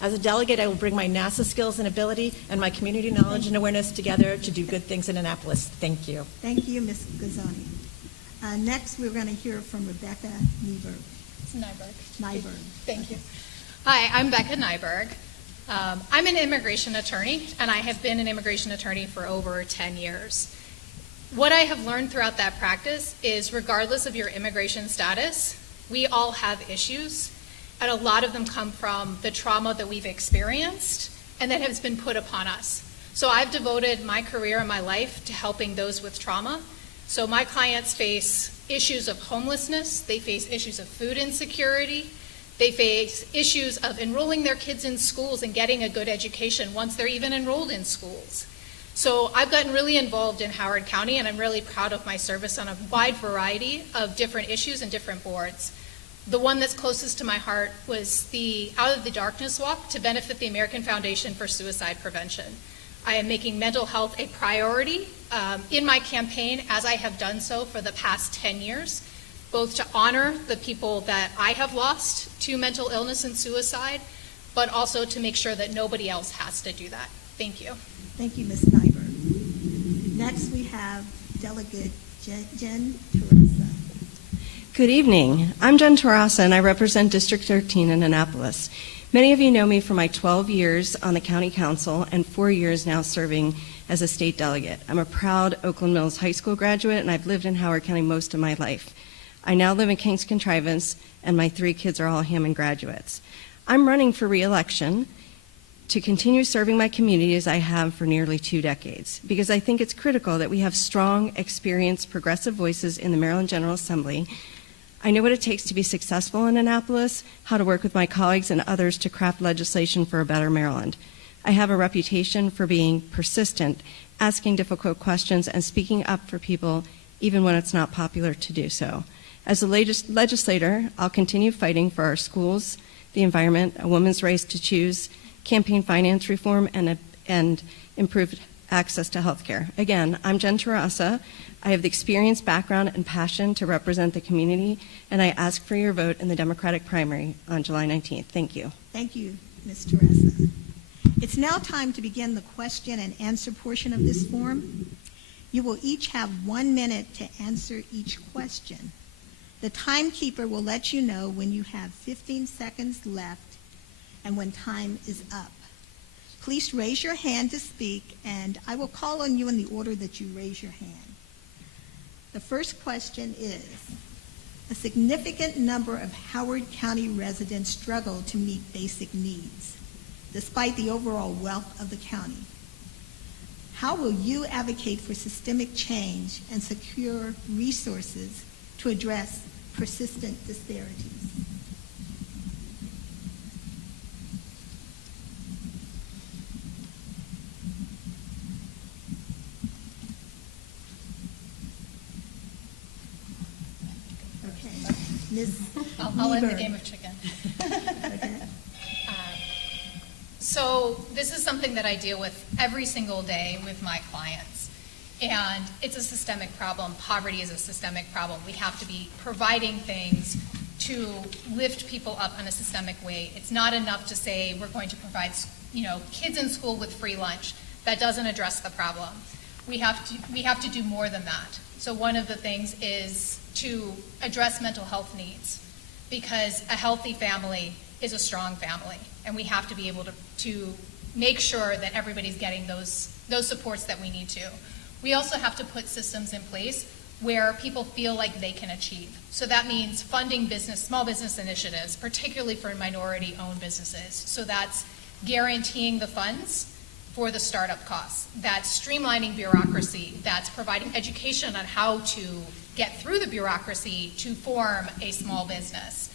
As a delegate, I will bring my NASA skills and ability and my community knowledge and awareness together to do good things in Annapolis. Thank you. Thank you, Ms. Gazzoni. Next, we're going to hear from Rebecca Nyberg. Nyberg. Thank you. Hi, I'm Becca Nyberg. I'm an immigration attorney, and I have been an immigration attorney for over 10 years. What I have learned throughout that practice is regardless of your immigration status, we all have issues, and a lot of them come from the trauma that we've experienced and that has been put upon us. So I've devoted my career and my life to helping those with trauma. So my clients face issues of homelessness, they face issues of food insecurity, they face issues of enrolling their kids in schools and getting a good education once they're even enrolled in schools. So I've gotten really involved in Howard County, and I'm really proud of my service on a wide variety of different issues and different boards. The one that's closest to my heart was the Out of the Darkness Walk to benefit the American Foundation for Suicide Prevention. I am making mental health a priority in my campaign, as I have done so for the past 10 years, both to honor the people that I have lost to mental illness and suicide, but also to make sure that nobody else has to do that. Thank you. Thank you, Ms. Nyberg. Next, we have Delegate Jen Terrassa. Good evening. I'm Jen Terrassa, and I represent District 13 in Annapolis. Many of you know me for my 12 years on the County Council and 4 years now serving as a state delegate. I'm a proud Oakland Mills High School graduate, and I've lived in Howard County most of my life. I now live in Kings Contrivance, and my 3 kids are all Hammond graduates. I'm running for re-election to continue serving my community as I have for nearly 2 decades, because I think it's critical that we have strong, experienced, progressive voices in the Maryland General Assembly I know what it takes to be successful in Annapolis, how to work with my colleagues and others to craft legislation for a better Maryland. I have a reputation for being persistent, asking difficult questions, and speaking up for people even when it's not popular to do so. As a legislator, I'll continue fighting for our schools, the environment, a woman's right to choose, campaign finance reform, and improved access to health care. Again, I'm Jen Terrassa. I have the experience, background, and passion to represent the community, and I ask for your vote in the Democratic primary on July 19th. Thank you. Thank you, Ms. Terrassa. It's now time to begin the question and answer portion of this forum. You will each have 1 minute to answer each question. The timekeeper will let you know when you have 15 seconds left and when time is up. Please raise your hand to speak, and I will call on you in the order that you raise your hand. The first question is, a significant number of Howard County residents struggle to meet basic needs, despite the overall wealth of the county. How will you advocate for systemic change and secure resources to address persistent disparities? Okay, Ms. I'll end the Nieberg. game of chicken. Okay. So this is something that I deal with every single day with my clients. And it's a systemic problem. Poverty is a systemic problem. We have to be providing things to lift people up in a systemic way. It's not enough to say we're going to provide, kids in school with free lunch. That doesn't address the problem. We have to do more than that. So one of the things is to address mental health needs, because a healthy family is a strong family, and we have to be able to make sure that everybody's getting those supports that we need to. We also have to put systems in place where people feel like they can achieve. So that means funding small business initiatives, particularly for minority-owned businesses. So that's guaranteeing the funds for the startup costs. That's streamlining bureaucracy. That's providing education on how to get through the bureaucracy to form a small business.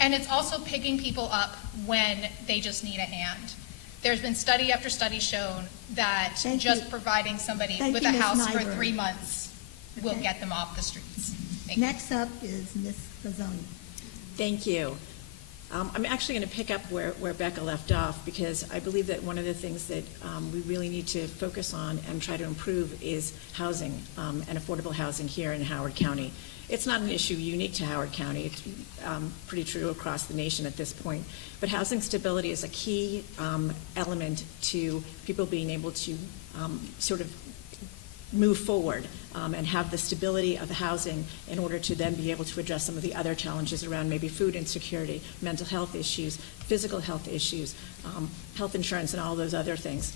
And it's also picking people up when they just need a hand. There's been study after study shown that providing somebody with a house for 3 months will get them off the streets. Next up is Ms. Fazzoni. Thank you. I'm actually going to pick up where Becca left off, because I believe that one of the things that we really need to focus on and try to improve is housing and affordable housing here in Howard County. It's not an issue unique to Howard County. It's pretty true across the nation at this point. But housing stability is a key element to people being able to sort of move forward and have the stability of the housing in order to then be able to address some of the other challenges around maybe food insecurity, mental health issues, physical health issues, health insurance, and all those other things.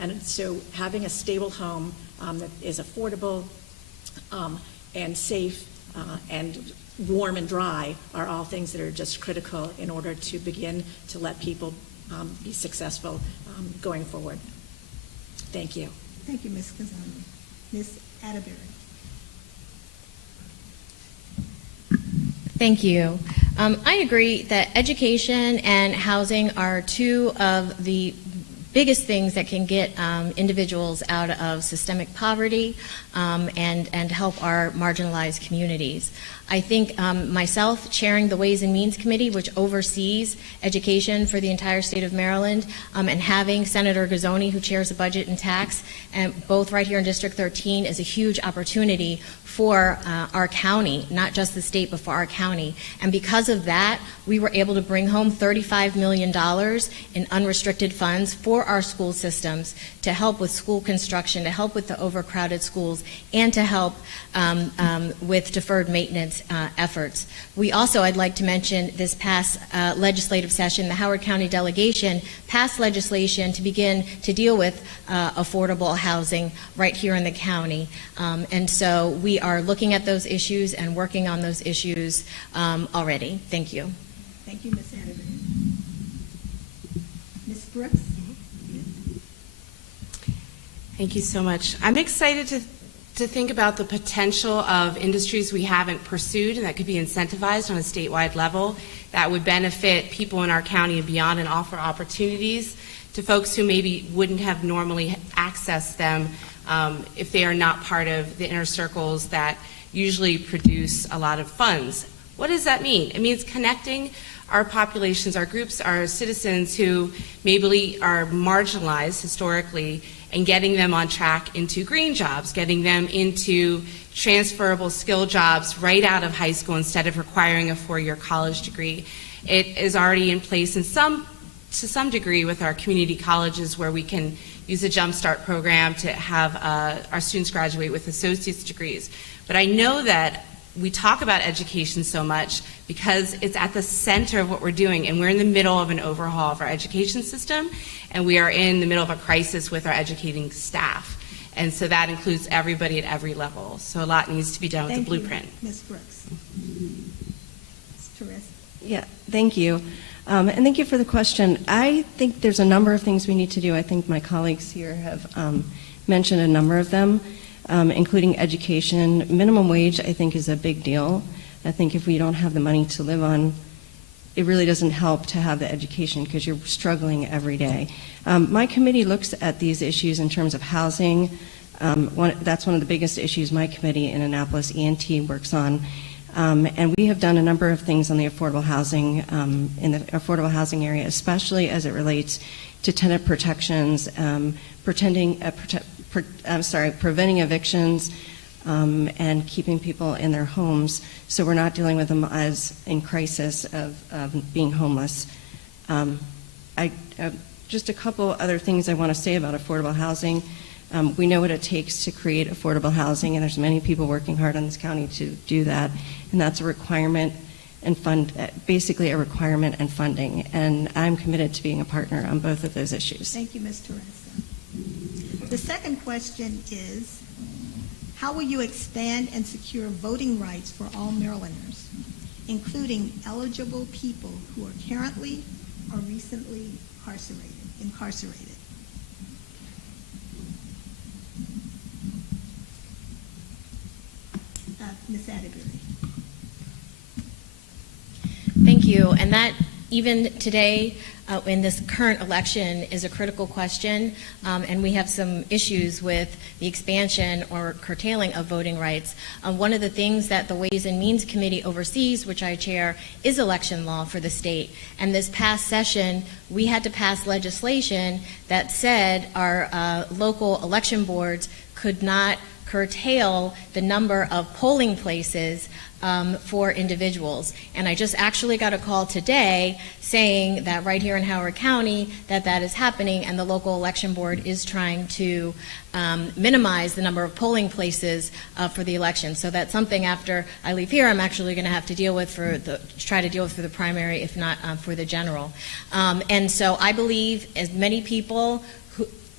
And so having a stable home that is affordable and safe and warm and dry are all things that are just critical in order to begin to let people be successful going forward. Thank you. Thank you, Ms. Fazzoni. Ms. Atterbury. Thank you. I agree that education and housing are two of the biggest things that can get individuals out of systemic poverty and help our marginalized communities. I think myself chairing the Ways and Means Committee, which oversees education for the entire state of Maryland, and having Senator Gazzoni, who chairs the Budget and Tax, and both right here in District 13, is a huge opportunity for our county, not just the state, but for our county. And because of that, we were able to bring home $35 million in unrestricted funds for our school systems to help with school construction, to help with the overcrowded schools, and to help with deferred maintenance efforts. We also, I'd like to mention, this past legislative session, the Howard County delegation passed legislation to begin to deal with affordable housing right here in the county. And so we are looking at those issues and working on those issues already. Thank you. Thank you, Ms. Atterbury. Ms. Brooks? Thank you so much. I'm excited to to think about the potential of industries we haven't pursued and that could be incentivized on a statewide level that would benefit people in our county and beyond and offer opportunities to folks who maybe wouldn't have normally accessed them if they are not part of the inner circles that usually produce a lot of funds. What does that mean? It means connecting our populations, our groups, our citizens who maybe are marginalized historically and getting them on track into green jobs, getting them into transferable skill jobs right out of high school instead of requiring a 4-year college degree. It is already in place to some degree with our community colleges where we can use a Jump Start program to have our students graduate with associate's degrees. But I know that we talk about education so much because it's at the center of what we're doing, and we're in the middle of an overhaul of our education system, and we are in the middle of a crisis with our educating staff. And so that includes everybody at every level. So a lot needs to be done with the blueprint. Ms. Brooks. Ms. Teresa. Yeah, thank you. And thank you for the question. I think there's a number of things we need to do. I think my colleagues here have mentioned a number of them, including education. Minimum wage, I think, is a big deal. I think if we don't have the money to live on, it really doesn't help to have the education because you're struggling every day. My committee looks at these issues in terms of housing. That's one of the biggest issues my committee in Annapolis, ENT, works on. And we have done a number of things on the affordable housing, in the affordable housing area, especially as it relates to tenant protections, preventing evictions, and keeping people in their homes so we're not dealing with them as in crisis of being homeless. Just a couple other things I want to say about affordable housing. We know what it takes to create affordable housing, and there's many people working hard in this county to do that, and that's a requirement and basically a requirement and funding, and I'm committed to being a partner on both of those issues. Thank you, Ms. Teresa. The second question is, how will you expand and secure voting rights for all Marylanders, including eligible people who are currently or recently incarcerated? Ms. Atterbury. Thank you. And that, even today, in this current election, is a critical question. And we have some issues with the expansion or curtailing of voting rights. One of the things that the Ways and Means Committee oversees, which I chair, is election law for the state. And this past session, we had to pass legislation that said our local election boards could not curtail the number of polling places for individuals. And I just actually got a call today saying that right here in Howard County that is happening, and the local election board is trying to minimize the number of polling places for the election. So that's something after I leave here I'm actually going to have to deal with for the primary, if not for the general. And so I believe as many people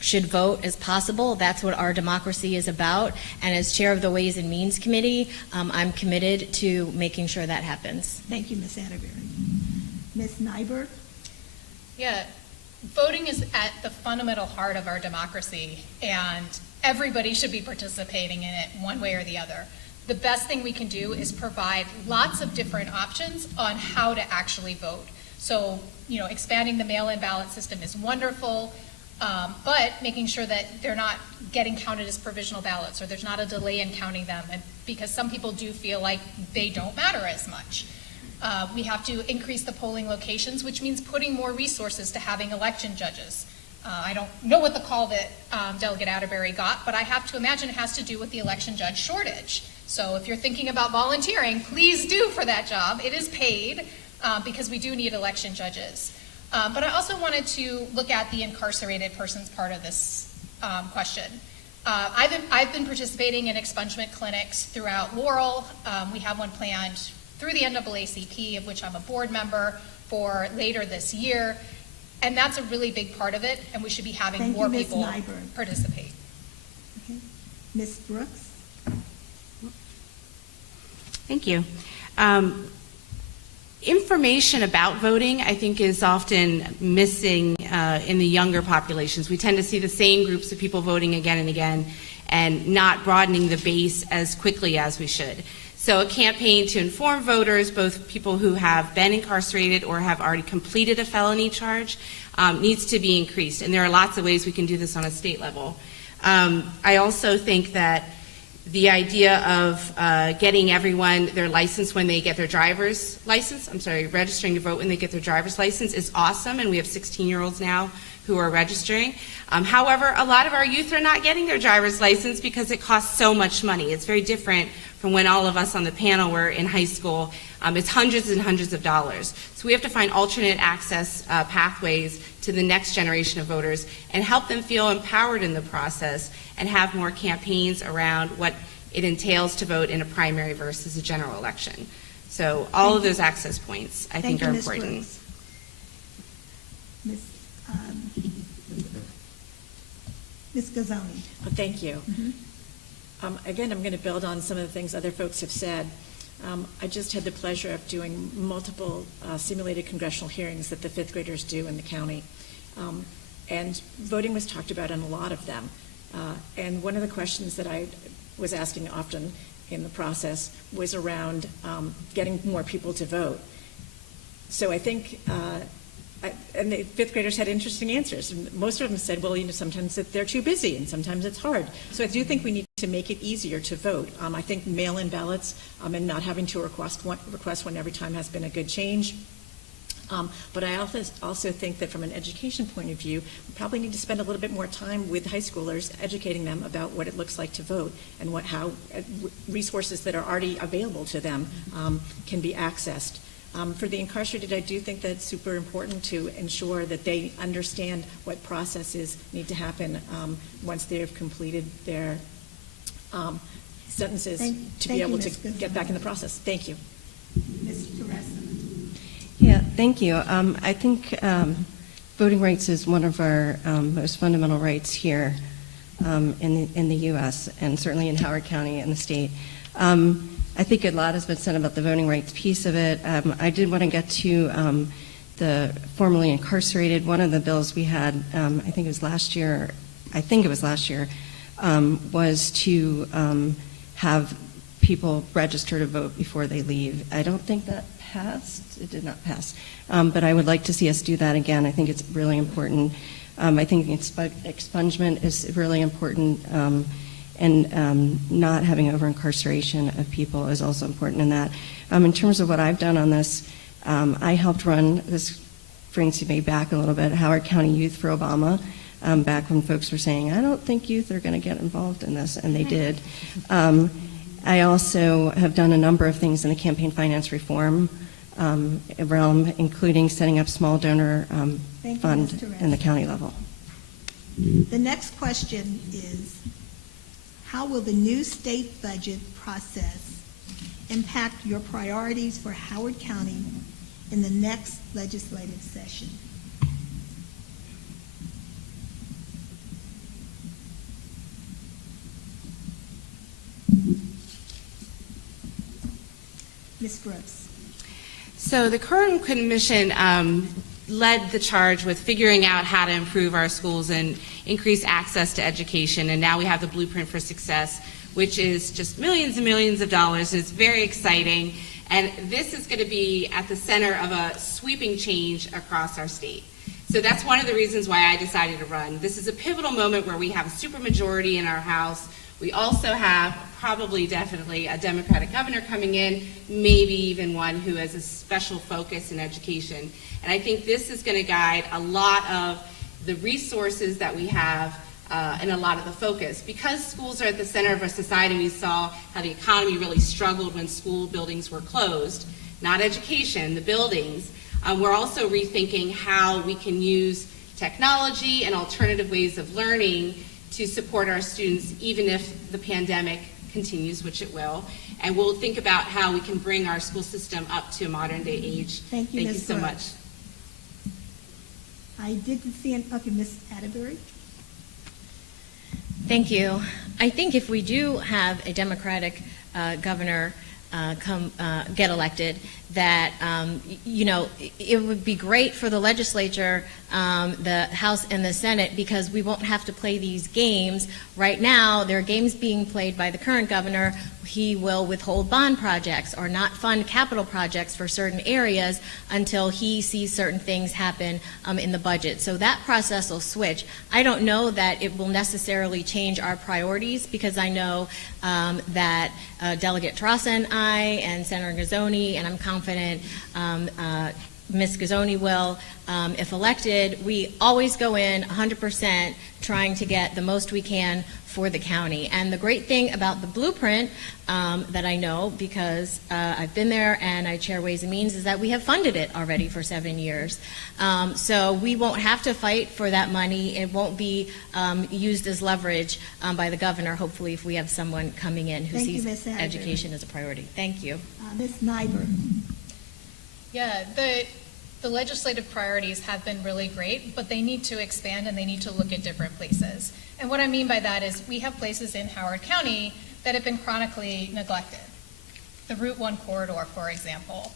should vote as possible. That's what our democracy is about. And as chair of the Ways and Means Committee, I'm committed to making sure that happens. Thank you, Ms. Atterbury. Ms. Nyberg? Yeah, voting is at the fundamental heart of our democracy, and everybody should be participating in it one way or the other. The best thing we can do is provide lots of different options on how to actually vote. So, expanding the mail-in ballot system is wonderful. But making sure that they're not getting counted as provisional ballots, or there's not a delay in counting them, and because some people do feel like they don't matter as much. We have to increase the polling locations, which means putting more resources to having election judges. I don't know what the call that Delegate Atterbury got, but I have to imagine it has to do with the election judge shortage. So if you're thinking about volunteering, please do for that job. It is paid because we do need election judges. But I also wanted to look at the incarcerated persons part of this question. I've been participating in expungement clinics throughout Laurel. We have one planned through the NAACP, of which I'm a board member, for later this year. And that's a really big part of it, and we should be having more people participate. Okay. Ms. Thank you. information about voting, I think, is often missing in the younger populations. We tend to see the same groups of people voting again and again and not broadening the base as quickly as we should. So a campaign to inform voters, both people who have been incarcerated or have already completed a felony charge, needs to be increased. And there are lots of ways we can do this on a state level. I also think that the idea of getting everyone their license when they get their driver's license, registering to vote when they get their driver's license is awesome, and we have 16-year-olds now who are registering. However, a lot of our youth are not getting their driver's license because it costs so much money. It's very different from when all of us on the panel were in high school. It's hundreds and hundreds of dollars. So we have to find alternate access pathways to the next generation of voters and help them feel empowered in the process and have more campaigns around what it entails to vote in a primary versus a general election. So all of those access points, I think, are important. Ms. Gazzoni. Oh, thank you. Again, I'm going to build on some of the things other folks have said. I just had the pleasure of doing multiple simulated congressional hearings that the fifth graders do in the county. And voting was talked about in a lot of them. And one of the questions that I was asking often in the process was around getting more people to vote. So I think, and the fifth graders had interesting answers. Most of them said, well, sometimes they're too busy and sometimes it's hard. So I do think we need to make it easier to vote. I think mail-in ballots and not having to request one every time has been a good change. But I also think that from an education point of view, we probably need to spend a little bit more time with high schoolers educating them about what it looks like to vote and how resources that are already available to them can be accessed. For the incarcerated, I do think that's super important to ensure that they understand what processes need to happen once they have completed their sentences to be able to get back in the process. Thank you. Ms. Teresa. Yeah, thank you. I think voting rights is one of our most fundamental rights here in the U.S. and certainly in Howard County and the state. I think a lot has been said about the voting rights piece of it. I did want to get to the formerly incarcerated. One of the bills we had, I think it was last year, was to have people register to vote before they leave. I don't think that passed. It did not pass. But I would like to see us do that again. I think it's really important. I think expungement is really important. And not having over-incarceration of people is also important in that. In terms of what I've done on this, I helped run, this brings me back a little bit, Howard County Youth for Obama, back when folks were saying, I don't think youth are going to get involved in this, and they did. I also have done a number of things in the campaign finance reform realm, including setting up small donor fund in the county level. The next question is, how will the new state budget process impact your priorities for Howard County in the next legislative session? Ms. Brooks. So the current commission led the charge with figuring out how to improve our schools and increase access to education. And now we have the Blueprint for Success, which is just millions and millions of dollars. And it's very exciting. And this is going to be at the center of a sweeping change across our state. So that's one of the reasons why I decided to run. This is a pivotal moment where we have a supermajority in our House. We also have definitely a Democratic governor coming in, maybe even one who has a special focus in education. And I think this is going to guide a lot of the resources that we have and a lot of the focus. Because schools are at the center of our society, we saw how the economy really struggled when school buildings were closed. Not education, the buildings. We're also rethinking how we can use technology and alternative ways of learning to support our students, even if the pandemic continues, which it will. And we'll think about how we can bring our school system up to a modern day age. Thank you, Ms. so Brooks. much. I didn't see Ms. Atterbury. Thank you. I think if we do have a Democratic governor get elected, that, it would be great for the legislature, the House and the Senate, because we won't have to play these games. Right now, there are games being played by the current governor. He will withhold bond projects or not fund capital projects for certain areas until he sees certain things happen in the budget. So that process will switch. I don't know that it will necessarily change our priorities, because I know that Delegate Terrassa and I and Senator Gazzoni, and I'm confident Ms. Gazzoni will, if elected, we always go in 100% trying to get the most we can for the county. And the great thing about the blueprint that I know, because I've been there and I chair Ways and Means, is that we have funded it already for 7 years. So we won't have to fight for that money. It won't be used as leverage by the governor, hopefully, if we have someone coming in who Thank you, sees Ms. Adler. education as a priority. Thank you. Ms. Nyberg. Yeah, the legislative priorities have been really great, but they need to expand and they need to look at different places. And what I mean by that is we have places in Howard County that have been chronically neglected. The Route 1 corridor, for example.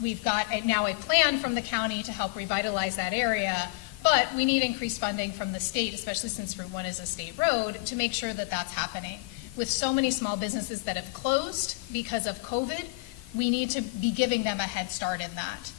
We've got now a plan from the county to help revitalize that area, but we need increased funding from the state, especially since Route 1 is a state road, to make sure that that's happening. With so many small businesses that have closed because of COVID, we need to be giving them a head start in that.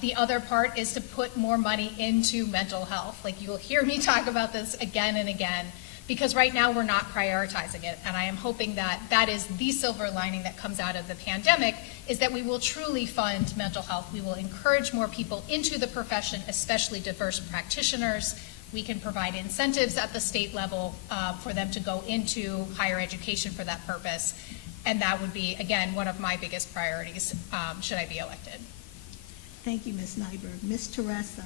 The other part is to put more money into mental health. Like, you will hear me talk about this again and again, because right now we're not prioritizing it. And I am hoping that that is the silver lining that comes out of the pandemic, is that we will truly fund mental health. We will encourage more people into the profession, especially diverse practitioners. We can provide incentives at the state level for them to go into higher education for that purpose. And that would be, again, one of my biggest priorities should I be elected. Thank you, Ms. Nyberg. Ms. Terrassa.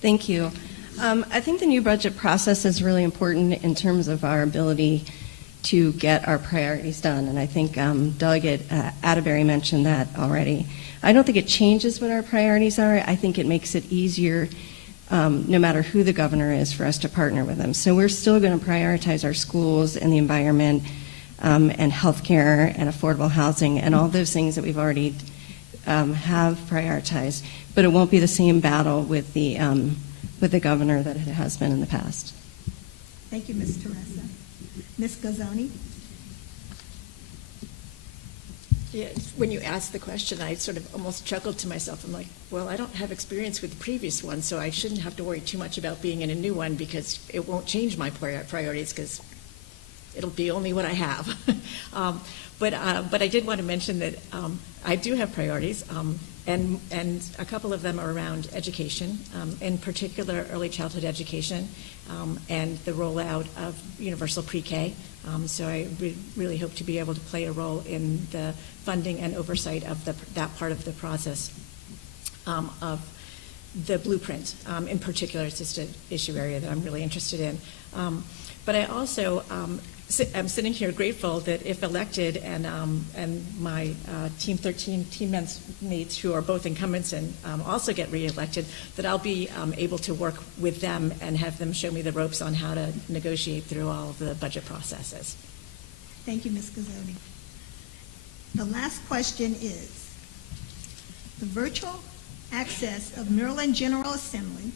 Thank you. I think the new budget process is really important in terms of our ability to get our priorities done, and I think Delegate Atterbury mentioned that already. I don't think it changes what our priorities are. I think it makes it easier, no matter who the governor is, for us to partner with them. So we're still going to prioritize our schools and the environment and healthcare and affordable housing and all those things that we've already have prioritized, but it won't be the same battle with the governor that it has been in the past. Thank you, Ms. Terrassa. Ms. Gazzoni. Yeah, when you asked the question, I sort of almost chuckled to myself. I'm like, well, I don't have experience with the previous one, so I shouldn't have to worry too much about being in a new one, because it won't change my priorities, because it'll be only what I have. But I did want to mention that I do have priorities, and a couple of them are around education, in particular early childhood education, and the rollout of universal pre-K. So I really hope to be able to play a role in the funding and oversight of that part of the process of the blueprint. In particular, it's just an issue area that I'm really interested in. But I also I'm sitting here grateful that if elected, and my Team 13 teammates who are both incumbents and also get reelected, that I'll be able to work with them and have them show me the ropes on how to negotiate through all of the budget processes. Thank you, Ms. Gazzoni. The last question is, the virtual access of Maryland General Assembly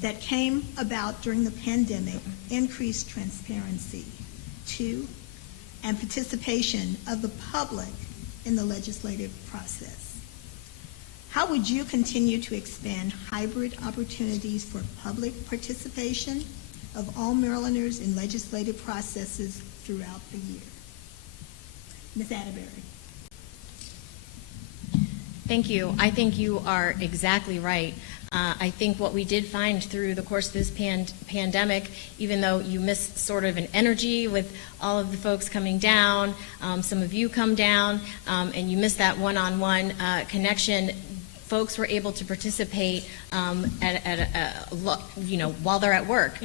that came about during the pandemic increased transparency to and participation of the public in the legislative process. How would you continue to expand hybrid opportunities for public participation of all Marylanders in legislative processes throughout the year? Ms. Atterbury. Thank you. I think you are exactly right. I think what we did find through the course of this pandemic, even though you missed sort of an energy with all of the folks coming down, some of you come down, and you missed that one-on-one connection, folks were able to participate while they're at work,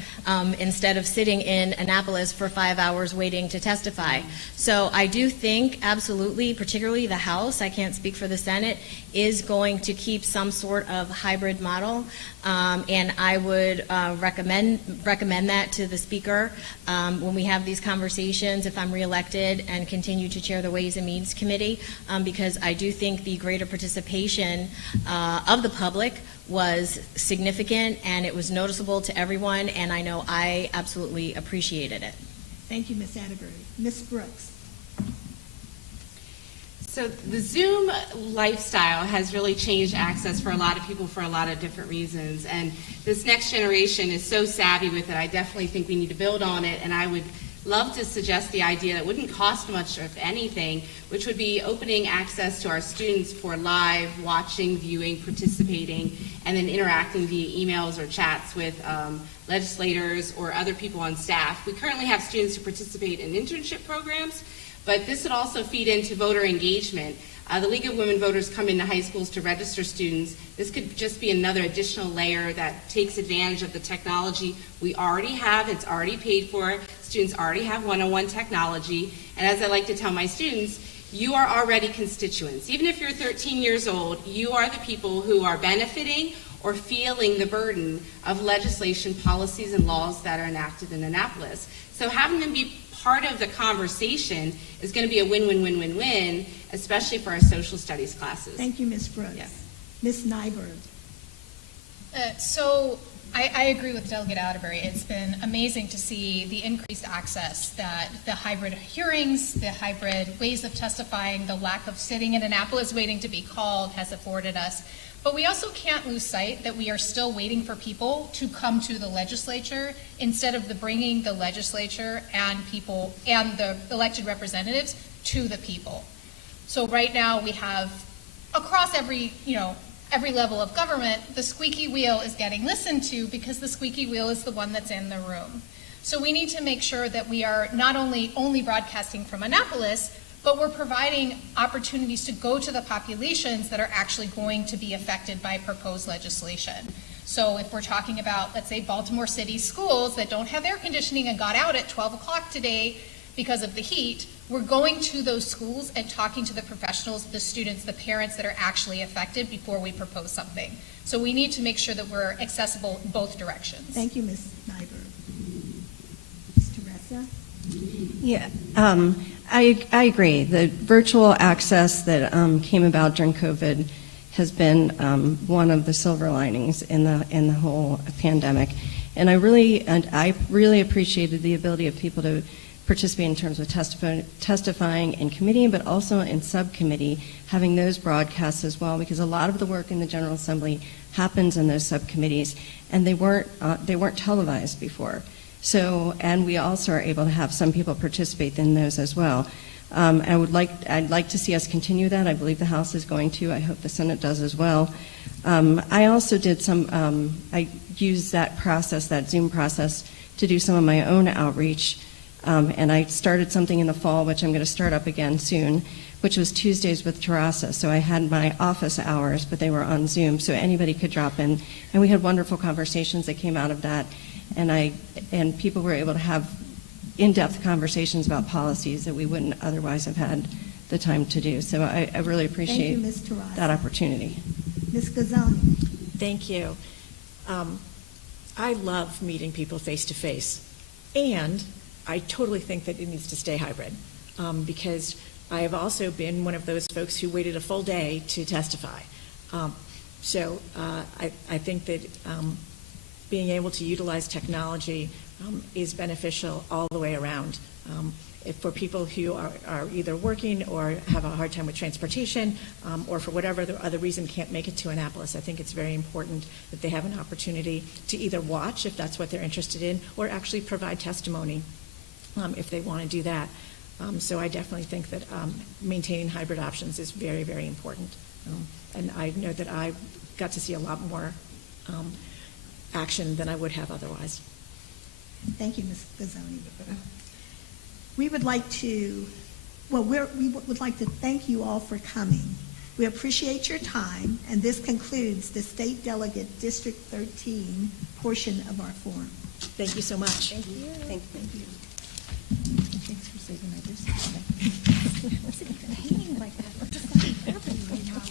instead of sitting in Annapolis for 5 hours waiting to testify. So I do think absolutely, particularly the House, I can't speak for the Senate, is going to keep some sort of hybrid model. And I would recommend that to the speaker when we have these conversations if I'm reelected and continue to chair the Ways and Means Committee, because I do think the greater participation of the public was significant and it was noticeable to everyone, and I know I absolutely appreciated it. Thank you, Ms. Atterbury. Ms. Brooks. So the Zoom lifestyle has really changed access for a lot of people for a lot of different reasons. And this next generation is so savvy with it, I definitely think we need to build on it. And I would love to suggest the idea that wouldn't cost much, if anything, which would be opening access to our students for live watching, viewing, participating, and then interacting via emails or chats with legislators or other people on staff. We currently have students who participate in internship programs, but this would also feed into voter engagement. The League of Women Voters come into high schools to register students. This could just be another additional layer that takes advantage of the technology we already have. It's already paid for. Students already have one-on-one technology. And as I like to tell my students, you are already constituents. Even if you're 13 years old, you are the people who are benefiting or feeling the burden of legislation, policies, and laws that are enacted in Annapolis. So having them be part of the conversation is going to be a win-win-win-win-win, especially for our social studies classes. Thank you, Ms. Brooks. Yes. Ms. Nyberg. So I agree with Delegate Atterbury. It's been amazing to see the increased access that the hybrid hearings, the hybrid ways of testifying, the lack of sitting in Annapolis waiting to be called has afforded us. But we also can't lose sight that we are still waiting for people to come to the legislature instead of bringing the legislature and people and the elected representatives to the people. So right now we have across every level of government, the squeaky wheel is getting listened to because the squeaky wheel is the one that's in the room. So we need to make sure that we are not only broadcasting from Annapolis, but we're providing opportunities to go to the populations that are actually going to be affected by proposed legislation. So if we're talking about, let's say, Baltimore City schools that don't have air conditioning and got out at 12 o'clock today because of the heat, we're going to those schools and talking to the professionals, the students, the parents that are actually affected before we propose something. So we need to make sure that we're accessible in both directions. Thank you, Ms. Nyberg. Ms. Teresa. Yeah, I agree. The virtual access that came about during COVID has been one of the silver linings in the whole pandemic, and I really appreciated the ability of people to participate in terms of testifying in committee, but also in subcommittee, having those broadcasts as well, because a lot of the work in the General Assembly happens in those subcommittees, and they weren't televised before. So, and we also are able to have some people participate in those as well. I'd like to see us continue that. I believe the House is going to. I hope the Senate does as well. I also did I used that process, that Zoom process, to do some of my own outreach. And I started something in the fall, which I'm going to start up again soon, which was Tuesdays with Teresa. So I had my office hours, but they were on Zoom, so anybody could drop in. And we had wonderful conversations that came out of that. And people were able to have in-depth conversations about policies that we wouldn't otherwise have had the time to do. So I really appreciate that opportunity. Ms. Gazzoni. Thank you. I love meeting people face to face, and I totally think that it needs to stay hybrid, because I have also been one of those folks who waited a full day to testify. So I think that being able to utilize technology is beneficial all the way around. For people who are either working or have a hard time with transportation, or for whatever other reason can't make it to Annapolis, I think it's very important that they have an opportunity to either watch, if that's what they're interested in, or actually provide testimony if they want to do that. So I definitely think that maintaining hybrid options is very, very important. And I know that I got to see a lot more action than I would have otherwise. Thank you, Ms. Gazzoni. We would like to, we would like to thank you all for coming. We appreciate your time, and this concludes the State Delegate District 13 portion of our forum. Thank you so much. Thank you. Thank you. Thanks for saving my business. Hanging like that. What's happening right now?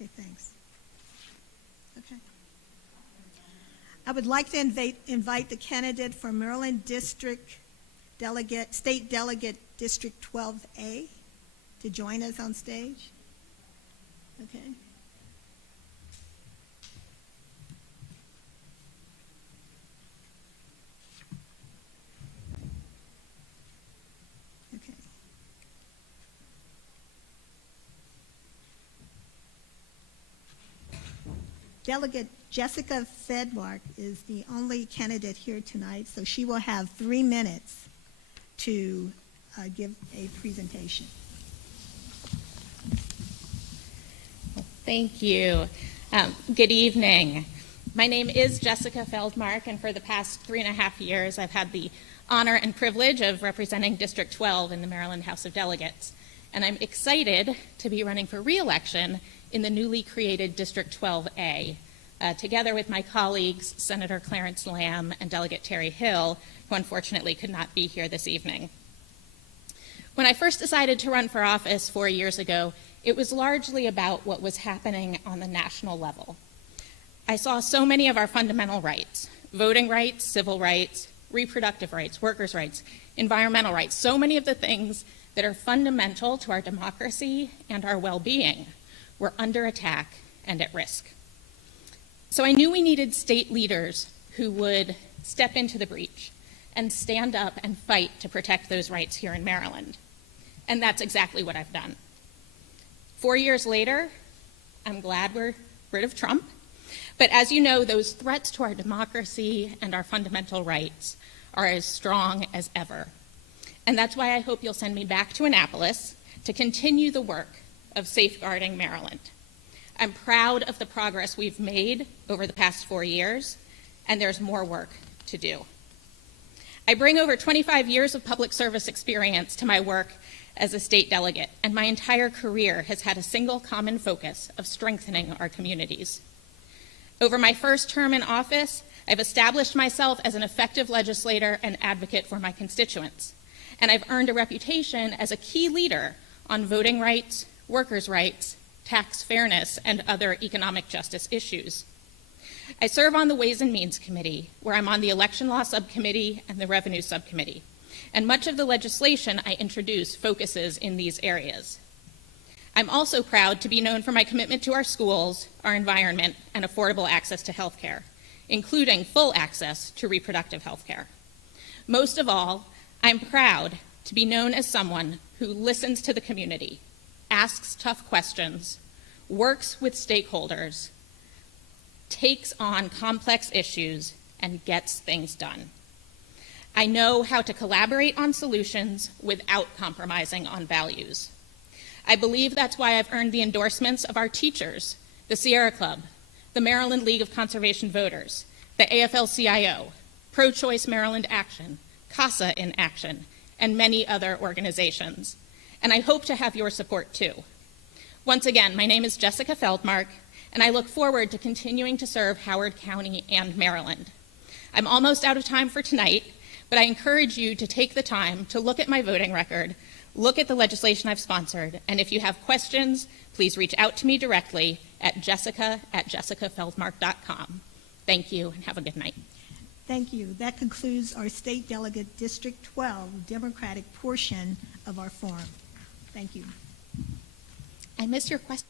Okay, thanks. Okay. I would like to invite the candidate for Maryland District Delegate, State Delegate District 12A to join us on stage. Okay. Okay. Delegate Jessica Feldmark is the only candidate here tonight, so she will have 3 minutes to give a presentation. Thank you. Good evening. My name is Jessica Feldmark, and for the past 3.5 years, I've had the honor and privilege of representing District 12 in the Maryland House of Delegates. And I'm excited to be running for re-election in the newly created District 12A, together with my colleagues, Senator Clarence Lamb and Delegate Terry Hill, who unfortunately could not be here this evening. When I first decided to run for office 4 years ago, it was largely about what was happening on the national level. I saw so many of our fundamental rights, voting rights, civil rights, reproductive rights, workers' rights, environmental rights, so many of the things that are fundamental to our democracy and our well-being were under attack and at risk. So I knew we needed state leaders who would step into the breach and stand up and fight to protect those rights here in Maryland. And that's exactly what I've done. 4 years later, I'm glad we're rid of Trump. But as you know, those threats to our democracy and our fundamental rights are as strong as ever. And that's why I hope you'll send me back to Annapolis to continue the work of safeguarding Maryland. I'm proud of the progress we've made over the past 4 years, and there's more work to do. I bring over 25 years of public service experience to my work as a state delegate, and my entire career has had a single common focus of strengthening our communities. Over my first term in office, I've established myself as an effective legislator and advocate for my constituents, and I've earned a reputation as a key leader on voting rights, workers' rights, tax fairness, and other economic justice issues. I serve on the Ways and Means Committee, where I'm on the Election Law Subcommittee and the Revenue Subcommittee, and much of the legislation I introduce focuses in these areas. I'm also proud to be known for my commitment to our schools, our environment, and affordable access to health care, including full access to reproductive health care. Most of all, I'm proud to be known as someone who listens to the community, asks tough questions, works with stakeholders, takes on complex issues, and gets things done. I know how to collaborate on solutions without compromising on values. I believe that's why I've earned the endorsements of our teachers, the Sierra Club, the Maryland League of Conservation Voters, the AFL-CIO, Pro-Choice Maryland Action, CASA in Action, and many other organizations. And I hope to have your support too. Once again, my name is Jessica Feldmark, and I look forward to continuing to serve Howard County and Maryland. I'm almost out of time for tonight, but I encourage you to take the time to look at my voting record, look at the legislation I've sponsored, and if you have questions, please reach out to me directly at jessica@jessicafeldmark.com. Thank you, and have a good night. Thank you. That concludes our State Delegate District 12 Democratic portion of our forum. Thank you. I missed your question.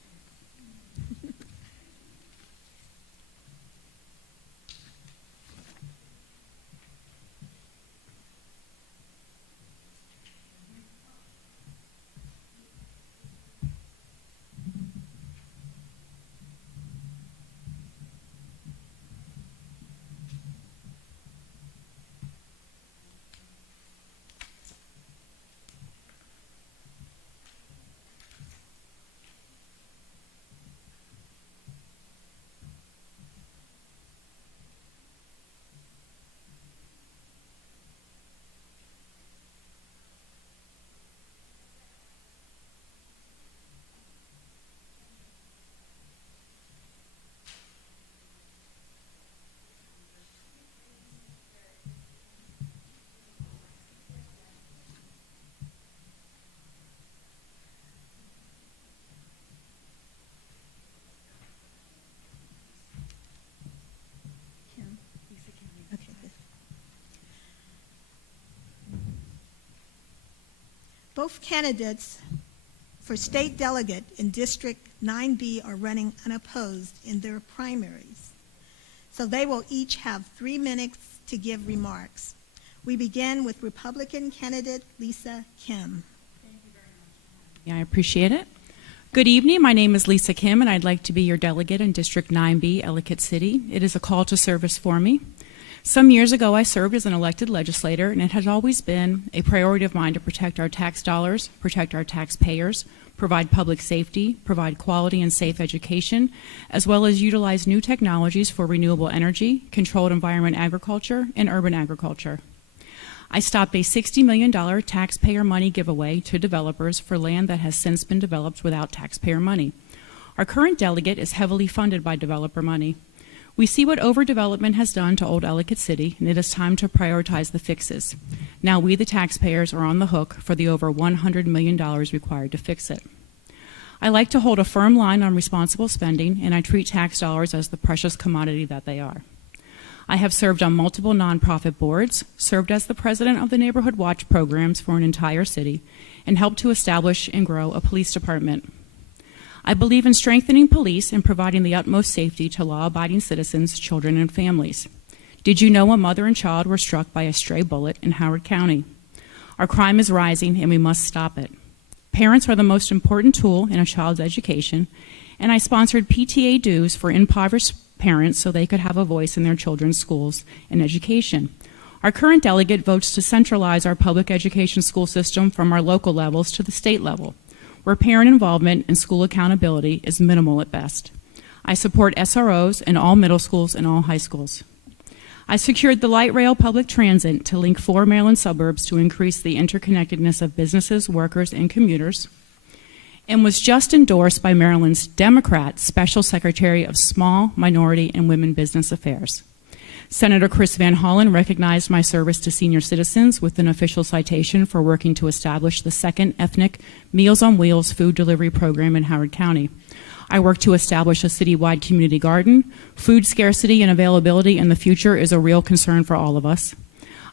Both candidates for state delegate in District 9B are running unopposed in their primaries. So they will each have 3 minutes to give remarks. We begin with Republican candidate Lisa Kim. I appreciate it. Good evening. My name is Lisa Kim, and I'd like to be your delegate in District 9B, Ellicott City. It is a call to service for me. Some years ago, I served as an elected legislator, and it has always been a priority of mine to protect our tax dollars, protect our taxpayers, provide public safety, provide quality and safe education, as well as utilize new technologies for renewable energy, controlled environment agriculture, and urban agriculture. I stopped a $60 million taxpayer money giveaway to developers for land that has since been developed without taxpayer money. Our current delegate is heavily funded by developer money. We see what overdevelopment has done to Old Ellicott City, and it is time to prioritize the fixes. Now we, the taxpayers, are on the hook for the over $100 million required to fix it. I like to hold a firm line on responsible spending, and I treat tax dollars as the precious commodity that they are. I have served on multiple nonprofit boards, served as the president of the Neighborhood Watch programs for an entire city, and helped to establish and grow a police department. I believe in strengthening police and providing the utmost safety to law-abiding citizens, children, and families. Did you know a mother and child were struck by a stray bullet in Howard County? Our crime is rising, and we must stop it. Parents are the most important tool in a child's education, and I sponsored PTA dues for impoverished parents so they could have a voice in their children's schools and education. Our current delegate votes to centralize our public education school system from our local levels to the state level, where parent involvement and school accountability is minimal at best. I support SROs in all middle schools and all high schools. I secured the light rail public transit to link 4 Maryland suburbs to increase the interconnectedness of businesses, workers, and commuters, and was just endorsed by Maryland's Democrat Special Secretary of Small, Minority, and Women Business Affairs. Senator Chris Van Hollen recognized my service to senior citizens with an official citation for working to establish the second ethnic Meals on Wheels food delivery program in Howard County. I worked to establish a citywide community garden. Food scarcity and availability in the future is a real concern for all of us.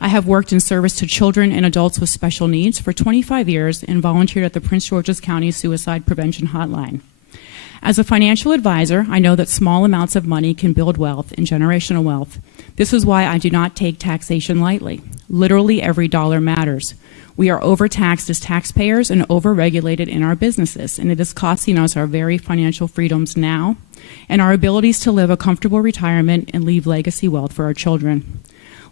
I have worked in service to children and adults with special needs for 25 years and volunteered at the Prince George's County Suicide Prevention Hotline. As a financial advisor, I know that small amounts of money can build wealth and generational wealth. This is why I do not take taxation lightly. Literally every dollar matters. We are overtaxed as taxpayers and overregulated in our businesses, and it is costing us our very financial freedoms now and our abilities to live a comfortable retirement and leave legacy wealth for our children.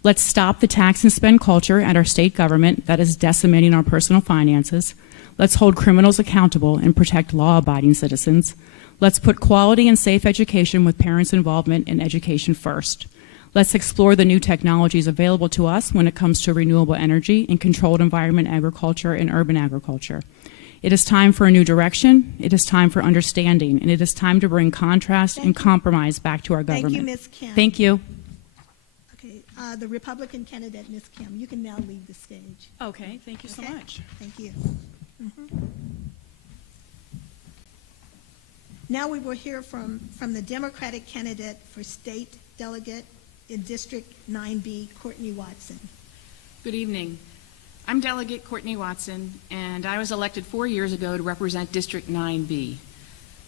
Let's stop the tax and spend culture at our state government that is decimating our personal finances. Let's hold criminals accountable and protect law-abiding citizens. Let's put quality and safe education with parents' involvement in education first. Let's explore the new technologies available to us when it comes to renewable energy and controlled environment agriculture and urban agriculture. It is time for a new direction, it is time for understanding, and it is time to bring contrast and compromise back to our government. Thank you, Ms. Kim. Thank you. Okay, the Republican candidate, Ms. Kim, you can now leave the stage. Okay, thank you so much. Thank you. Now we will hear from the Democratic candidate for state delegate in District 9B, Courtney Watson. Good evening. I'm Delegate Courtney Watson, and I was elected 4 years ago to represent District 9B.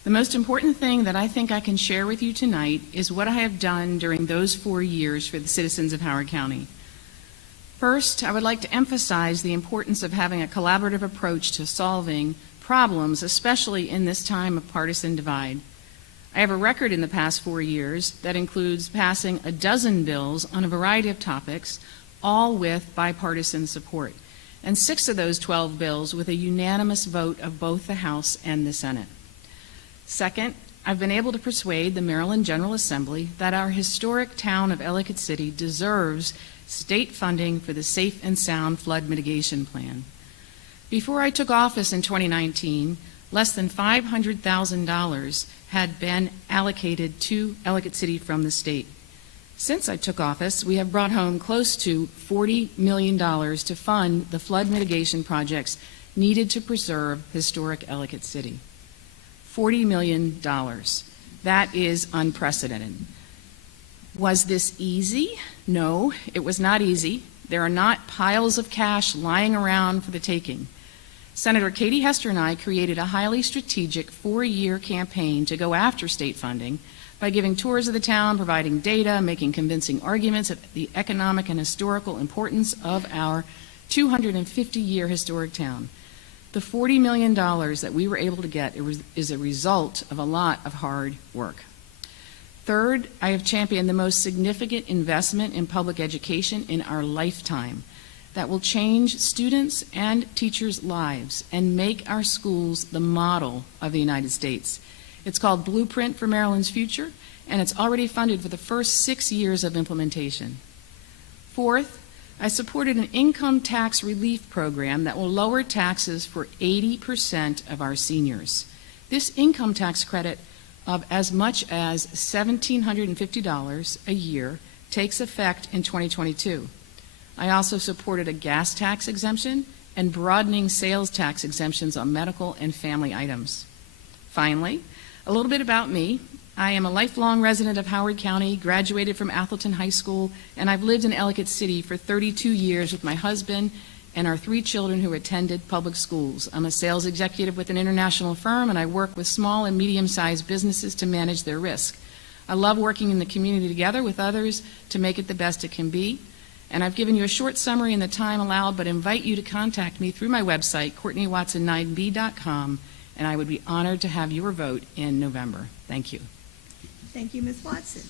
The most important thing that I think I can share with you tonight is what I have done during those 4 years for the citizens of Howard County. First, I would like to emphasize the importance of having a collaborative approach to solving problems, especially in this time of partisan divide. I have a record in the past 4 years that includes passing a dozen bills on a variety of topics, all with bipartisan support, and 6 of those 12 bills with a unanimous vote of both the House and the Senate. Second, I've been able to persuade the Maryland General Assembly that our historic town of Ellicott City deserves state funding for the Safe and Sound Flood Mitigation Plan. Before I took office in 2019, less than $500,000 had been allocated to Ellicott City from the state. Since I took office, we have brought home close to $40 million to fund the flood mitigation projects needed to preserve historic Ellicott City. $40 million. That is unprecedented. Was this easy? No, it was not easy. There are not piles of cash lying around for the taking. Senator Katie Hester and I created a highly strategic 4-year campaign to go after state funding by giving tours of the town, providing data, making convincing arguments of the economic and historical importance of our 250-year historic town. The $40 million that we were able to get is a result of a lot of hard work. Third, I have championed the most significant investment in public education in our lifetime that will change students' and teachers' lives and make our schools the model of the United States. It's called Blueprint for Maryland's Future, and it's already funded for the first 6 years of implementation. Fourth, I supported an income tax relief program that will lower taxes for 80% of our seniors. This income tax credit of as much as $1,750 a year takes effect in 2022. I also supported a gas tax exemption and broadening sales tax exemptions on medical and family items. Finally, a little bit about me. I am a lifelong resident of Howard County, graduated from Atholton High School, and I've lived in Ellicott City for 32 years with my husband and our 3 children who attended public schools. I'm a sales executive with an international firm, and I work with small and medium-sized businesses to manage their risk. I love working in the community together with others to make it the best it can be. And I've given you a short summary in the time allowed, but invite you to contact me through my website, CourtneyWatson9B.com, and I would be honored to have your vote in November. Thank you. Thank you, Ms. Watson.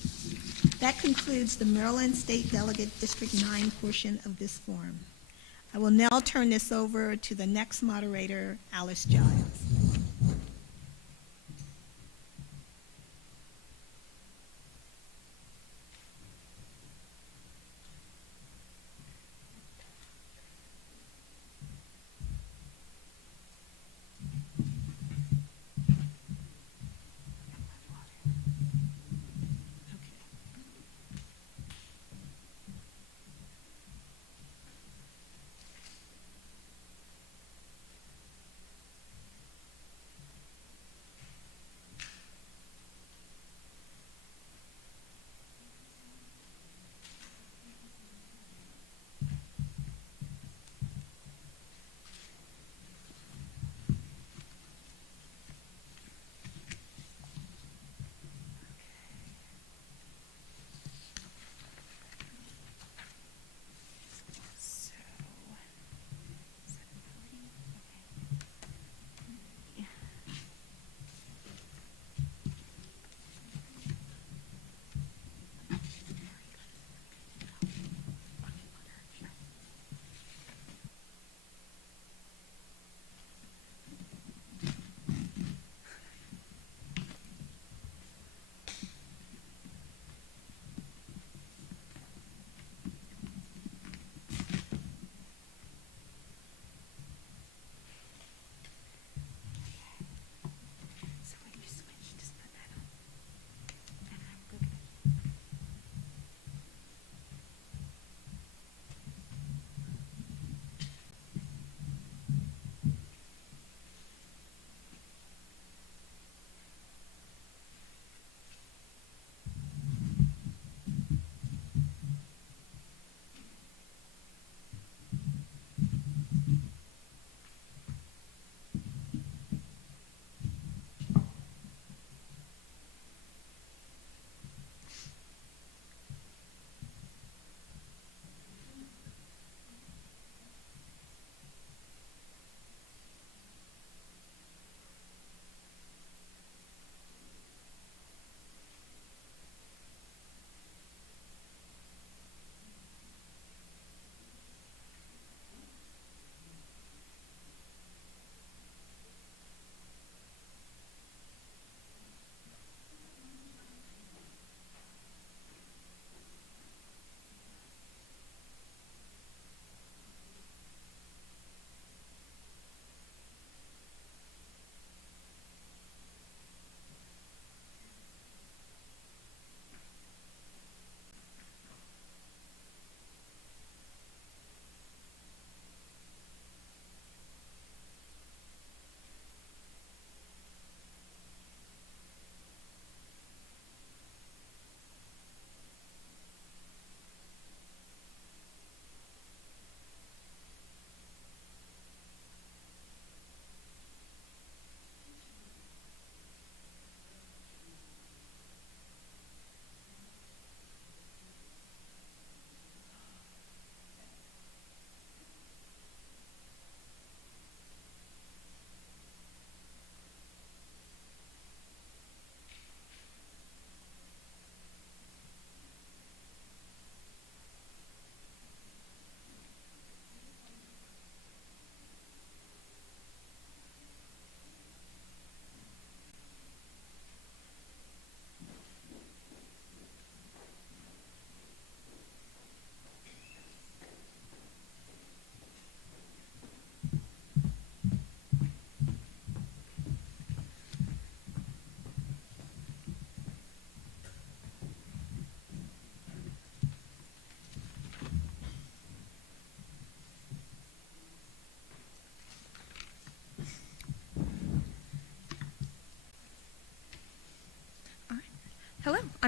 That concludes the Maryland State Delegate District 9 portion of this forum. I will now turn this over to the next moderator, Alice Giles.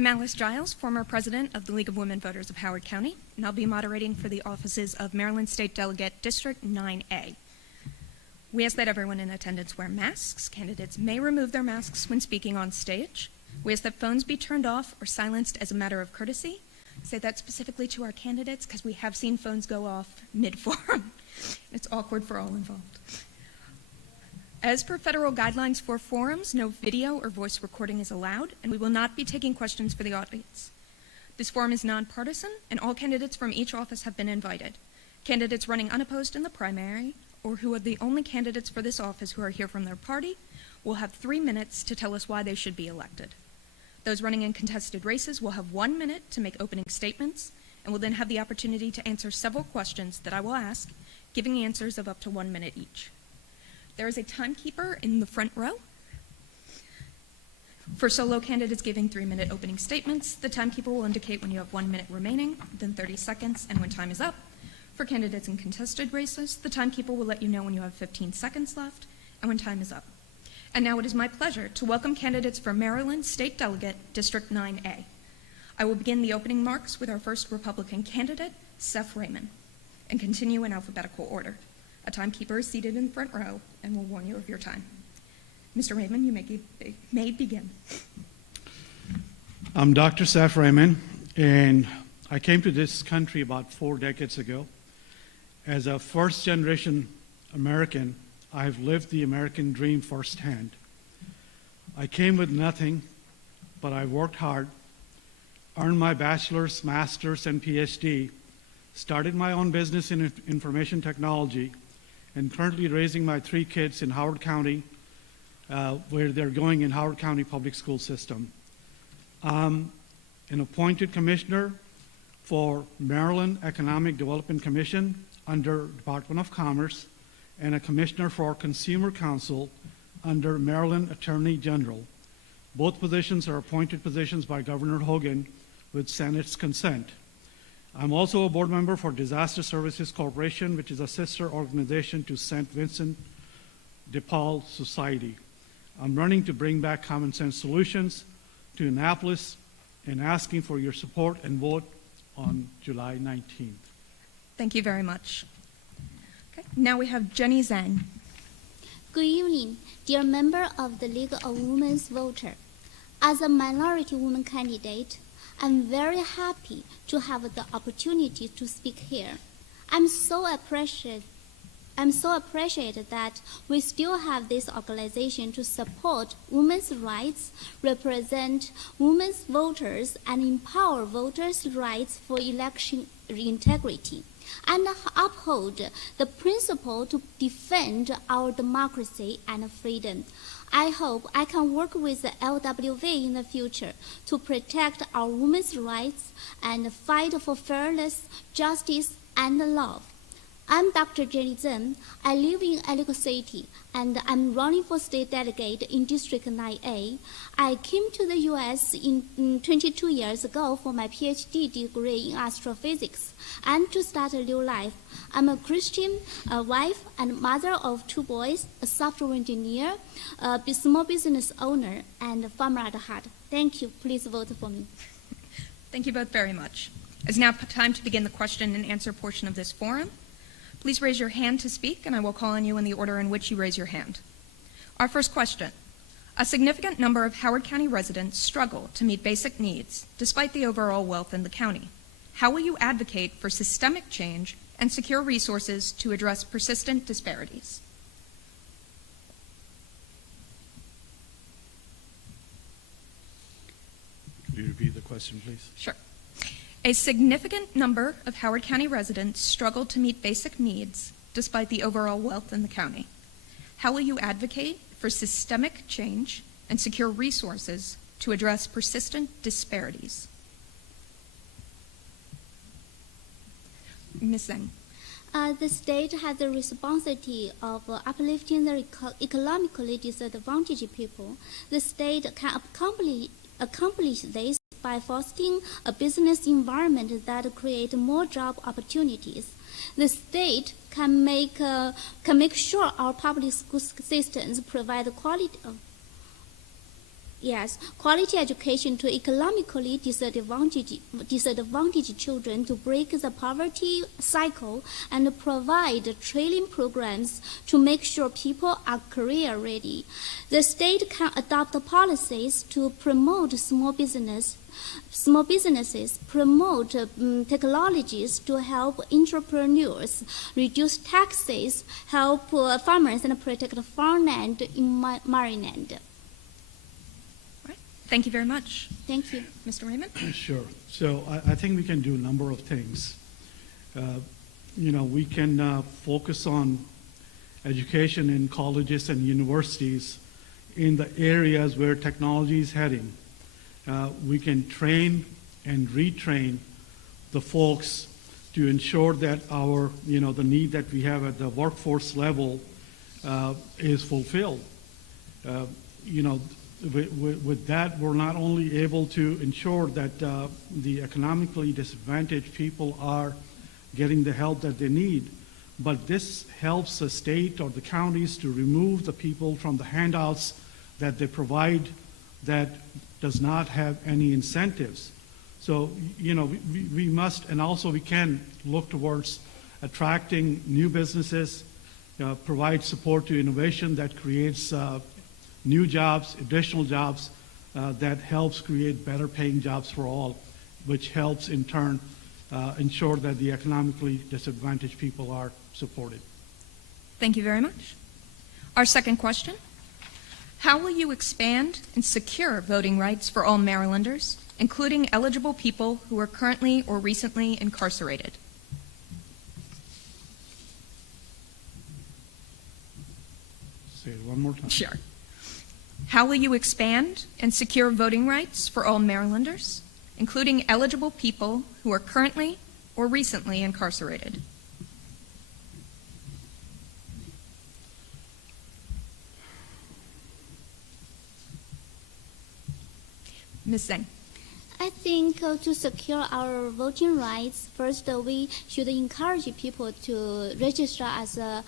I'm Alice Giles, former president of the League of Women Voters of Howard County, and I'll be moderating for the offices of Maryland State Delegate District 9A. We ask that everyone in attendance wear masks. Candidates may remove their masks when speaking on stage. We ask that phones be turned off or silenced as a matter of courtesy. I say that specifically to our candidates because we have seen phones go off mid-forum. It's awkward for all involved. As per federal guidelines for forums, no video or voice recording is allowed, and we will not be taking questions for the audience. This forum is nonpartisan, and all candidates from each office have been invited. Candidates running unopposed in the primary, or who are the only candidates for this office who are here from their party, will have 3 minutes to tell us why they should be elected. Those running in contested races will have 1 minute to make opening statements, and will then have the opportunity to answer several questions that I will ask, giving answers of up to 1 minute each. There is a timekeeper in the front row. For solo candidates giving 3-minute opening statements, the timekeeper will indicate when you have 1 minute remaining, then 30 seconds, and when time is up. For candidates in contested races, the timekeeper will let you know when you have 15 seconds left and when time is up. And now it is my pleasure to welcome candidates for Maryland State Delegate District 9A. I will begin the opening remarks with our first Republican candidate, Seth Raymond, and continue in alphabetical order. A timekeeper is seated in the front row and will warn you of your time. Mr. Raymond, you may begin. I'm Dr. Seth Raymond, and I came to this country about 4 decades ago. As a first-generation American, I have lived the American dream firsthand. I came with nothing, but I worked hard, earned my bachelor's, master's, and PhD, started my own business in information technology, and currently raising my 3 kids in Howard County, where they're going in Howard County Public School System. I'm an appointed commissioner for Maryland Economic Development Commission under Department of Commerce, and a commissioner for Consumer Council under Maryland Attorney General. Both positions are appointed positions by Governor Hogan with Senate's consent. I'm also a board member for Disaster Services Corporation, which is a sister organization to St. Vincent de Paul Society. I'm running to bring back common sense solutions to Annapolis and asking for your support and vote on July 19th. Thank you very much. Okay, now we have Jenny Zhang. Good evening, dear member of the League of Women's Voters. As a minority woman candidate, I'm very happy to have the opportunity to speak here. I'm so appreciated that we still have this organization to support women's rights, represent women's voters, and empower voters' rights for election integrity, and uphold the principle to defend our democracy and freedom. I hope I can work with the LWV in the future to protect our women's rights and fight for fairness, justice, and love. I'm Dr. Jenny Zheng. I live in Ellicott City, and I'm running for state delegate in District 9A. I came to the U.S. in 22 years ago for my PhD degree in astrophysics and to start a new life. I'm a Christian, a wife and mother of 2 boys, a software engineer, a small business owner, and a farmer at heart. Thank you. Please vote for me. Thank you both very much. It's now time to begin the question and answer portion of this forum. Please raise your hand to speak, and I will call on you in the order in which you raise your hand. Our first question. A significant number of Howard County residents struggle to meet basic needs despite the overall wealth in the county. How will you advocate for systemic change and secure resources to address persistent disparities? Could you repeat the question, please? Sure. A significant number of Howard County residents struggle to meet basic needs despite the overall wealth in the county. How will you advocate for systemic change and secure resources to address persistent disparities? Ms. Zhang. The state has the responsibility of uplifting the economically disadvantaged people. The state can accomplish this by fostering a business environment that creates more job opportunities. The state can make sure our public school systems provide quality Yes, quality education to economically disadvantaged children to break the poverty cycle and provide training programs to make sure people are career ready. The state can adopt policies to promote small businesses, promote technologies to help entrepreneurs, reduce taxes, help farmers, and protect farmland in Maryland. Thank you very much. Thank you. Mr. Raymond? Sure. So I think we can do a number of things. We can focus on education in colleges and universities in the areas where technology is heading. We can train and retrain the folks to ensure that our, the need that we have at the workforce level is fulfilled. With that, we're not only able to ensure that the economically disadvantaged people are getting the help that they need, but this helps the state or the counties to remove the people from the handouts that they provide that does not have any incentives. So, we must, and also we can look towards attracting new businesses, provide support to innovation that creates new jobs, additional jobs, that helps create better paying jobs for all, which helps in turn ensure that the economically disadvantaged people are supported. Thank you very much. Our second question: how will you expand and secure voting rights for all Marylanders, including eligible people who are currently or recently incarcerated? Say it one more time. Sure. How will you expand and secure voting rights for all Marylanders, including eligible people who are currently or recently incarcerated? Ms. Zhang. I think to secure our voting rights, first we should encourage people to register as a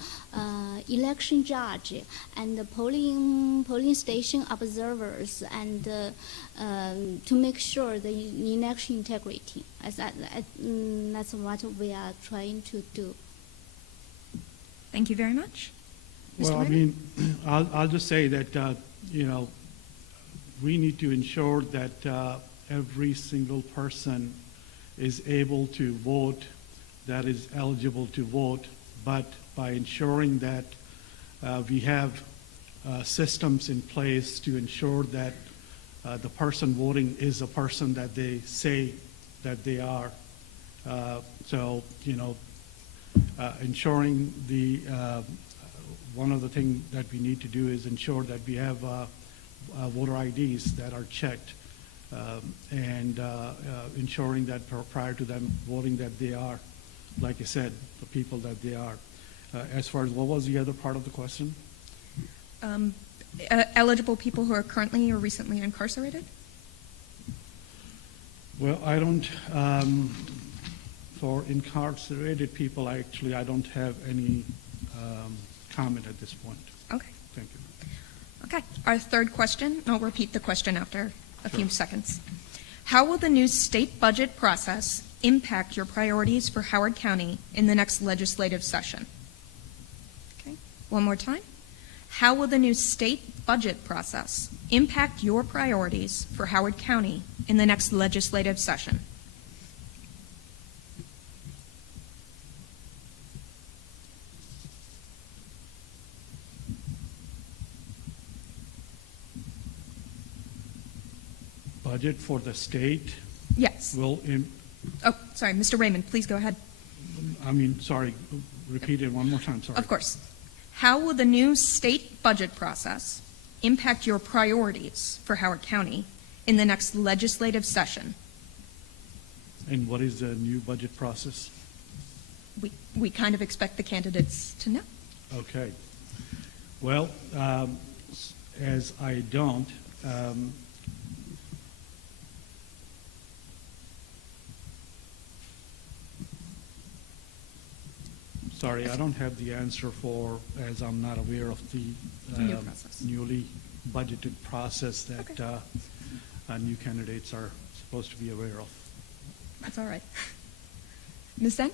election judge and polling station observers, and to make sure the election integrity. That's what we are trying to do. Thank you very much. Mr. Well, Raymond? I'll just say that we need to ensure that every single person is able to vote that is eligible to vote, but by ensuring that we have systems in place to ensure that the person voting is a person that they say that they are. Ensuring one of the things that we need to do is ensure that we have voter IDs that are checked, and ensuring that prior to them voting that they are, like I said, the people that they are. As far as what was the other part of the question? Eligible people who are currently or recently incarcerated? Well, I don't, for incarcerated people, I don't have any comment at this point. Okay. Thank you. Okay. Our third question, I'll repeat the question after a few seconds. How will the new state budget process impact your priorities for Howard County in the next legislative session? Okay. One more time. How will the new state budget process impact your priorities for Howard County in the next legislative session? Budget for the state? Yes. Will Oh, sorry, Mr. Raymond, please go ahead. Sorry, repeat it one more time, sorry. Of course. How will the new state budget process impact your priorities for Howard County in the next legislative session? And what is the new budget process? We kind of expect the candidates to know. Okay. Well, as I don't, sorry, I don't have the answer for, as I'm not aware of the New process. newly budgeted process that new candidates are supposed to be aware of. That's all right. Ms. Zhang?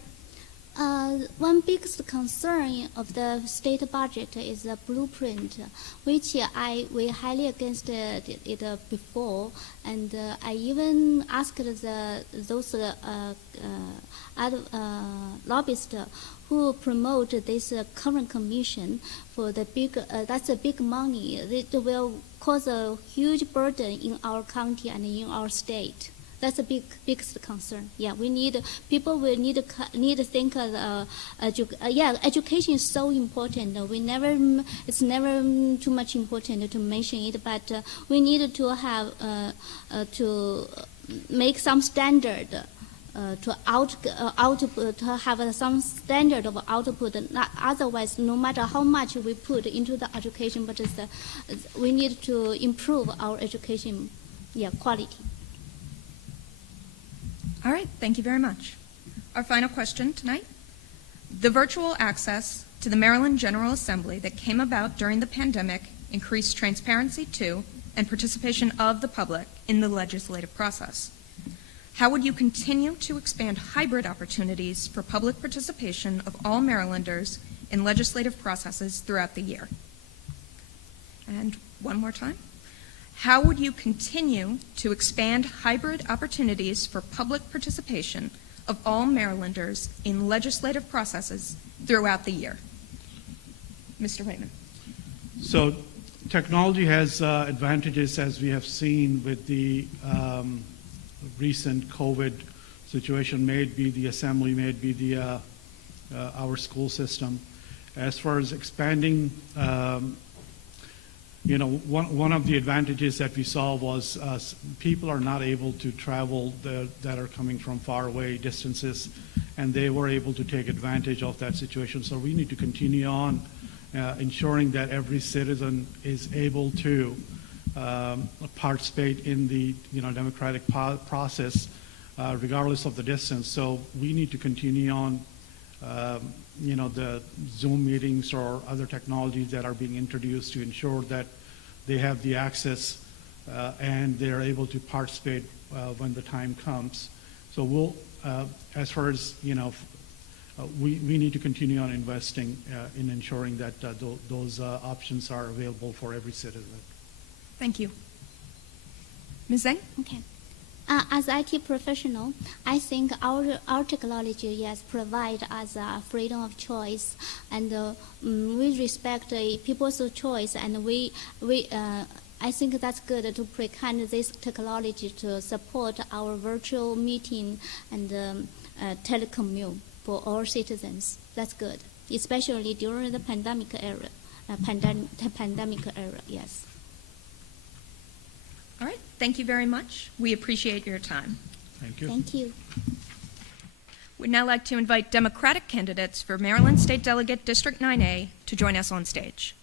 One biggest concern of the state budget is the blueprint, which we highly against it before, and I even asked those lobbyists who promote this current commission for the that's a big money. It will cause a huge burden in our county and in our state. That's the biggest concern. Yeah, people will need to think of, education is so important. It's never too much important to mention it, but we need to have, to make some standard to have some standard of output. Otherwise, no matter how much we put into the education, but we need to improve our education, quality. All right, thank you very much. Our final question tonight. The virtual access to the Maryland General Assembly that came about during the pandemic increased transparency to and participation of the public in the legislative process. How would you continue to expand hybrid opportunities for public participation of all Marylanders in legislative processes throughout the year? And one more time. How would you continue to expand hybrid opportunities for public participation of all Marylanders in legislative processes throughout the year? Mr. Raymond. So technology has advantages, as we have seen with the recent COVID situation, may it be the assembly, may it be the our school system. As far as expanding, one of the advantages that we saw was people are not able to travel that are coming from far away distances, and they were able to take advantage of that situation. So we need to continue on ensuring that every citizen is able to participate in the democratic process regardless of the distance. So we need to continue on the Zoom meetings or other technologies that are being introduced to ensure that they have the access and they're able to participate when the time comes. So we'll, as far as, we need to continue on investing in ensuring that those options are available for every citizen. Thank you. Ms. Zhang? Okay. As IT professional, I think our technology, yes, provide us freedom of choice, and we respect people's choice, and I think that's good to present this technology to support our virtual meeting and telecommute for all citizens. That's good, especially during the pandemic era. Yes. All right, thank you very much. We appreciate your time. Thank you. Thank you. We'd now like to invite Democratic candidates for Maryland State Delegate District 9A to join us on stage.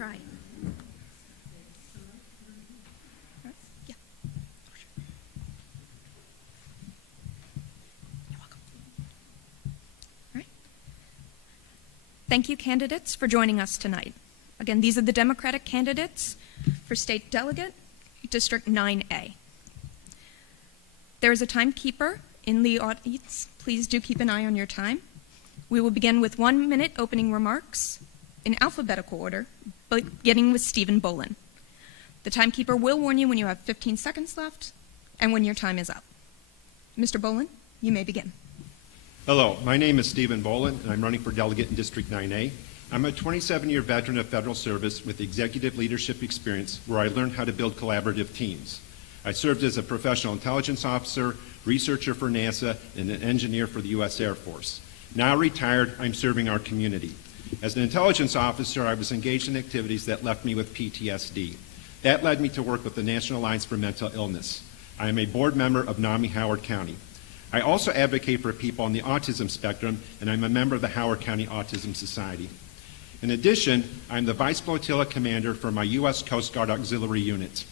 try. Yeah. You're welcome. All right. Thank you, candidates, for joining us tonight. Again, these are the Democratic candidates for State Delegate, District 9A. There is a timekeeper in the audience. Please do keep an eye on your time. We will begin with 1 minute opening remarks in alphabetical order, beginning with Stephen Bolin. The timekeeper will warn you when you have 15 seconds left and when your time is up. Mr. Bolin, you may begin. Hello, my name is Stephen Bolin, and I'm running for delegate in District 9A. I'm a 27-year veteran of federal service with executive leadership experience where I learned how to build collaborative teams. I served as a professional intelligence officer, researcher for NASA, and an engineer for the U.S. Air Force. Now retired, I'm serving our community. As an intelligence officer, I was engaged in activities that left me with PTSD. That led me to work with the National Alliance for Mental Illness. I am a board member of NAMI Howard County. I also advocate for people on the autism spectrum, and I'm a member of the Howard County Autism Society. In addition, I'm the Vice Flotilla Commander for my U.S. Coast Guard Auxiliary Unit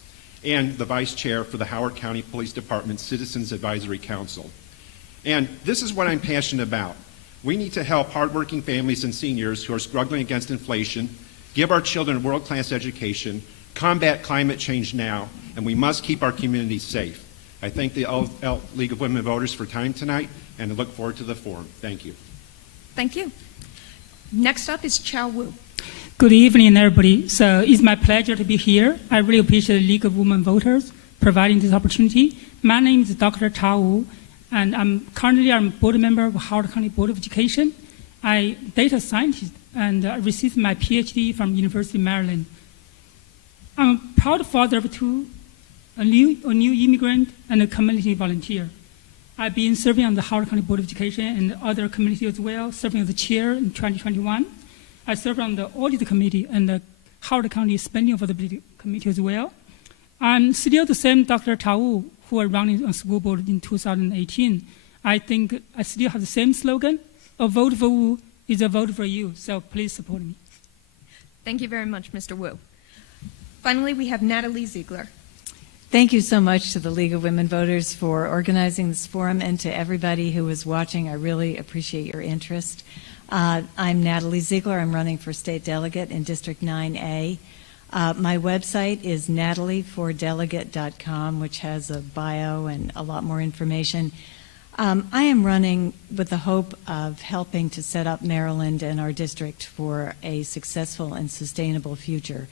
and the Vice Chair for the Howard County Police Department Citizens Advisory Council. And this is what I'm passionate about. We need to help hardworking families and seniors who are struggling against inflation, give our children a world-class education, combat climate change now, and we must keep our communities safe. I thank the League of Women Voters for time tonight, and I look forward to the forum. Thank you. Thank you. Next up is Chow Wu. Good evening, everybody. So it's my pleasure to be here. I really appreciate the League of Women Voters providing this opportunity. My name is Dr. Chow Wu, and I'm a board member of Howard County Board of Education. I'm data scientist, and I received my PhD from University of Maryland. I'm a proud father of two, a new immigrant and a community volunteer. I've been serving on the Howard County Board of Education and other committees as well, serving as the chair in 2021. I served on the audit committee and the Howard County Spending Affordability Committee as well. I'm still the same Dr. Chow Wu who are running on school board in 2018. I think I still have the same slogan, a vote for Wu is a vote for you, so please support me. Thank you very much, Mr. Wu. Finally, we have Natalie Ziegler. Thank you so much to the League of Women Voters for organizing this forum, and to everybody who is watching. I really appreciate your interest. I'm Natalie Ziegler. I'm running for state delegate in District 9A. My website is nataliefordelegate.com, which has a bio and a lot more information. I am running with the hope of helping to set up Maryland and our district for a successful and sustainable future.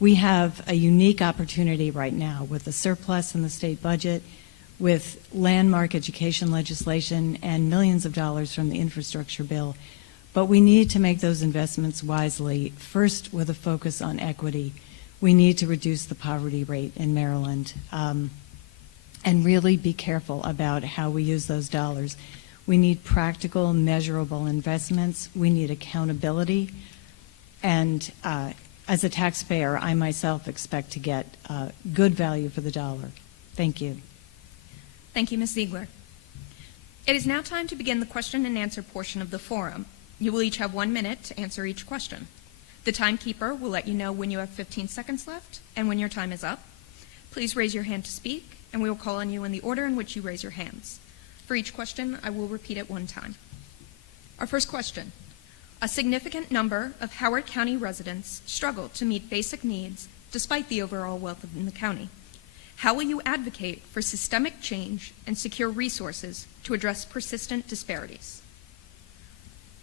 We have a unique opportunity right now with a surplus in the state budget, with landmark education legislation and millions of dollars from the infrastructure bill. But we need to make those investments wisely, first with a focus on equity. We need to reduce the poverty rate in Maryland and really be careful about how we use those dollars. We need practical, measurable investments. We need accountability. And as a taxpayer, I myself expect to get good value for the dollar. Thank you. Thank you, Ms. Ziegler. It is now time to begin the question and answer portion of the forum. You will each have 1 minute to answer each question. The timekeeper will let you know when you have 15 seconds left and when your time is up. Please raise your hand to speak, and we will call on you in the order in which you raise your hands. For each question, I will repeat it 1 time. Our first question. A significant number of Howard County residents struggle to meet basic needs despite the overall wealth in the county. How will you advocate for systemic change and secure resources to address persistent disparities?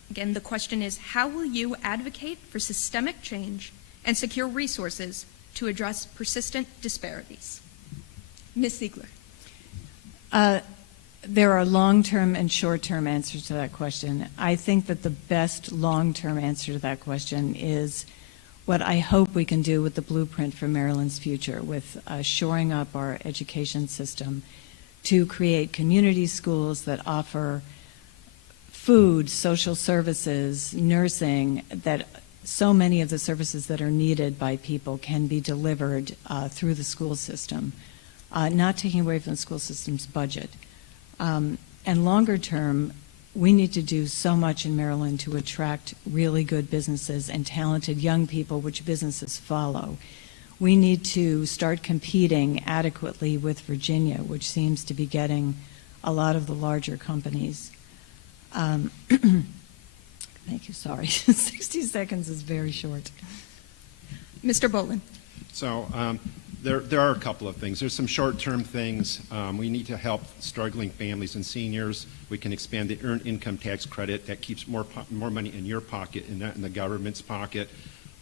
Again, the question is, how will you advocate for systemic change and secure resources to address persistent disparities? Ms. Ziegler. There are long-term and short-term answers to that question. I think that the best long-term answer to that question is what I hope we can do with the blueprint for Maryland's future, with shoring up our education system to create community schools that offer food, social services, nursing, that so many of the services that are needed by people can be delivered through the school system, not taking away from the school system's budget. And longer term, we need to do so much in Maryland to attract really good businesses and talented young people, which businesses follow. We need to start competing adequately with Virginia, which seems to be getting a lot of the larger companies. Thank you, sorry. 60 seconds is very short. Mr. Bolin. So there are a couple of things. There's some short-term things. We need to help struggling families and seniors. We can expand the earned income tax credit. That keeps more money in your pocket and not in the government's pocket.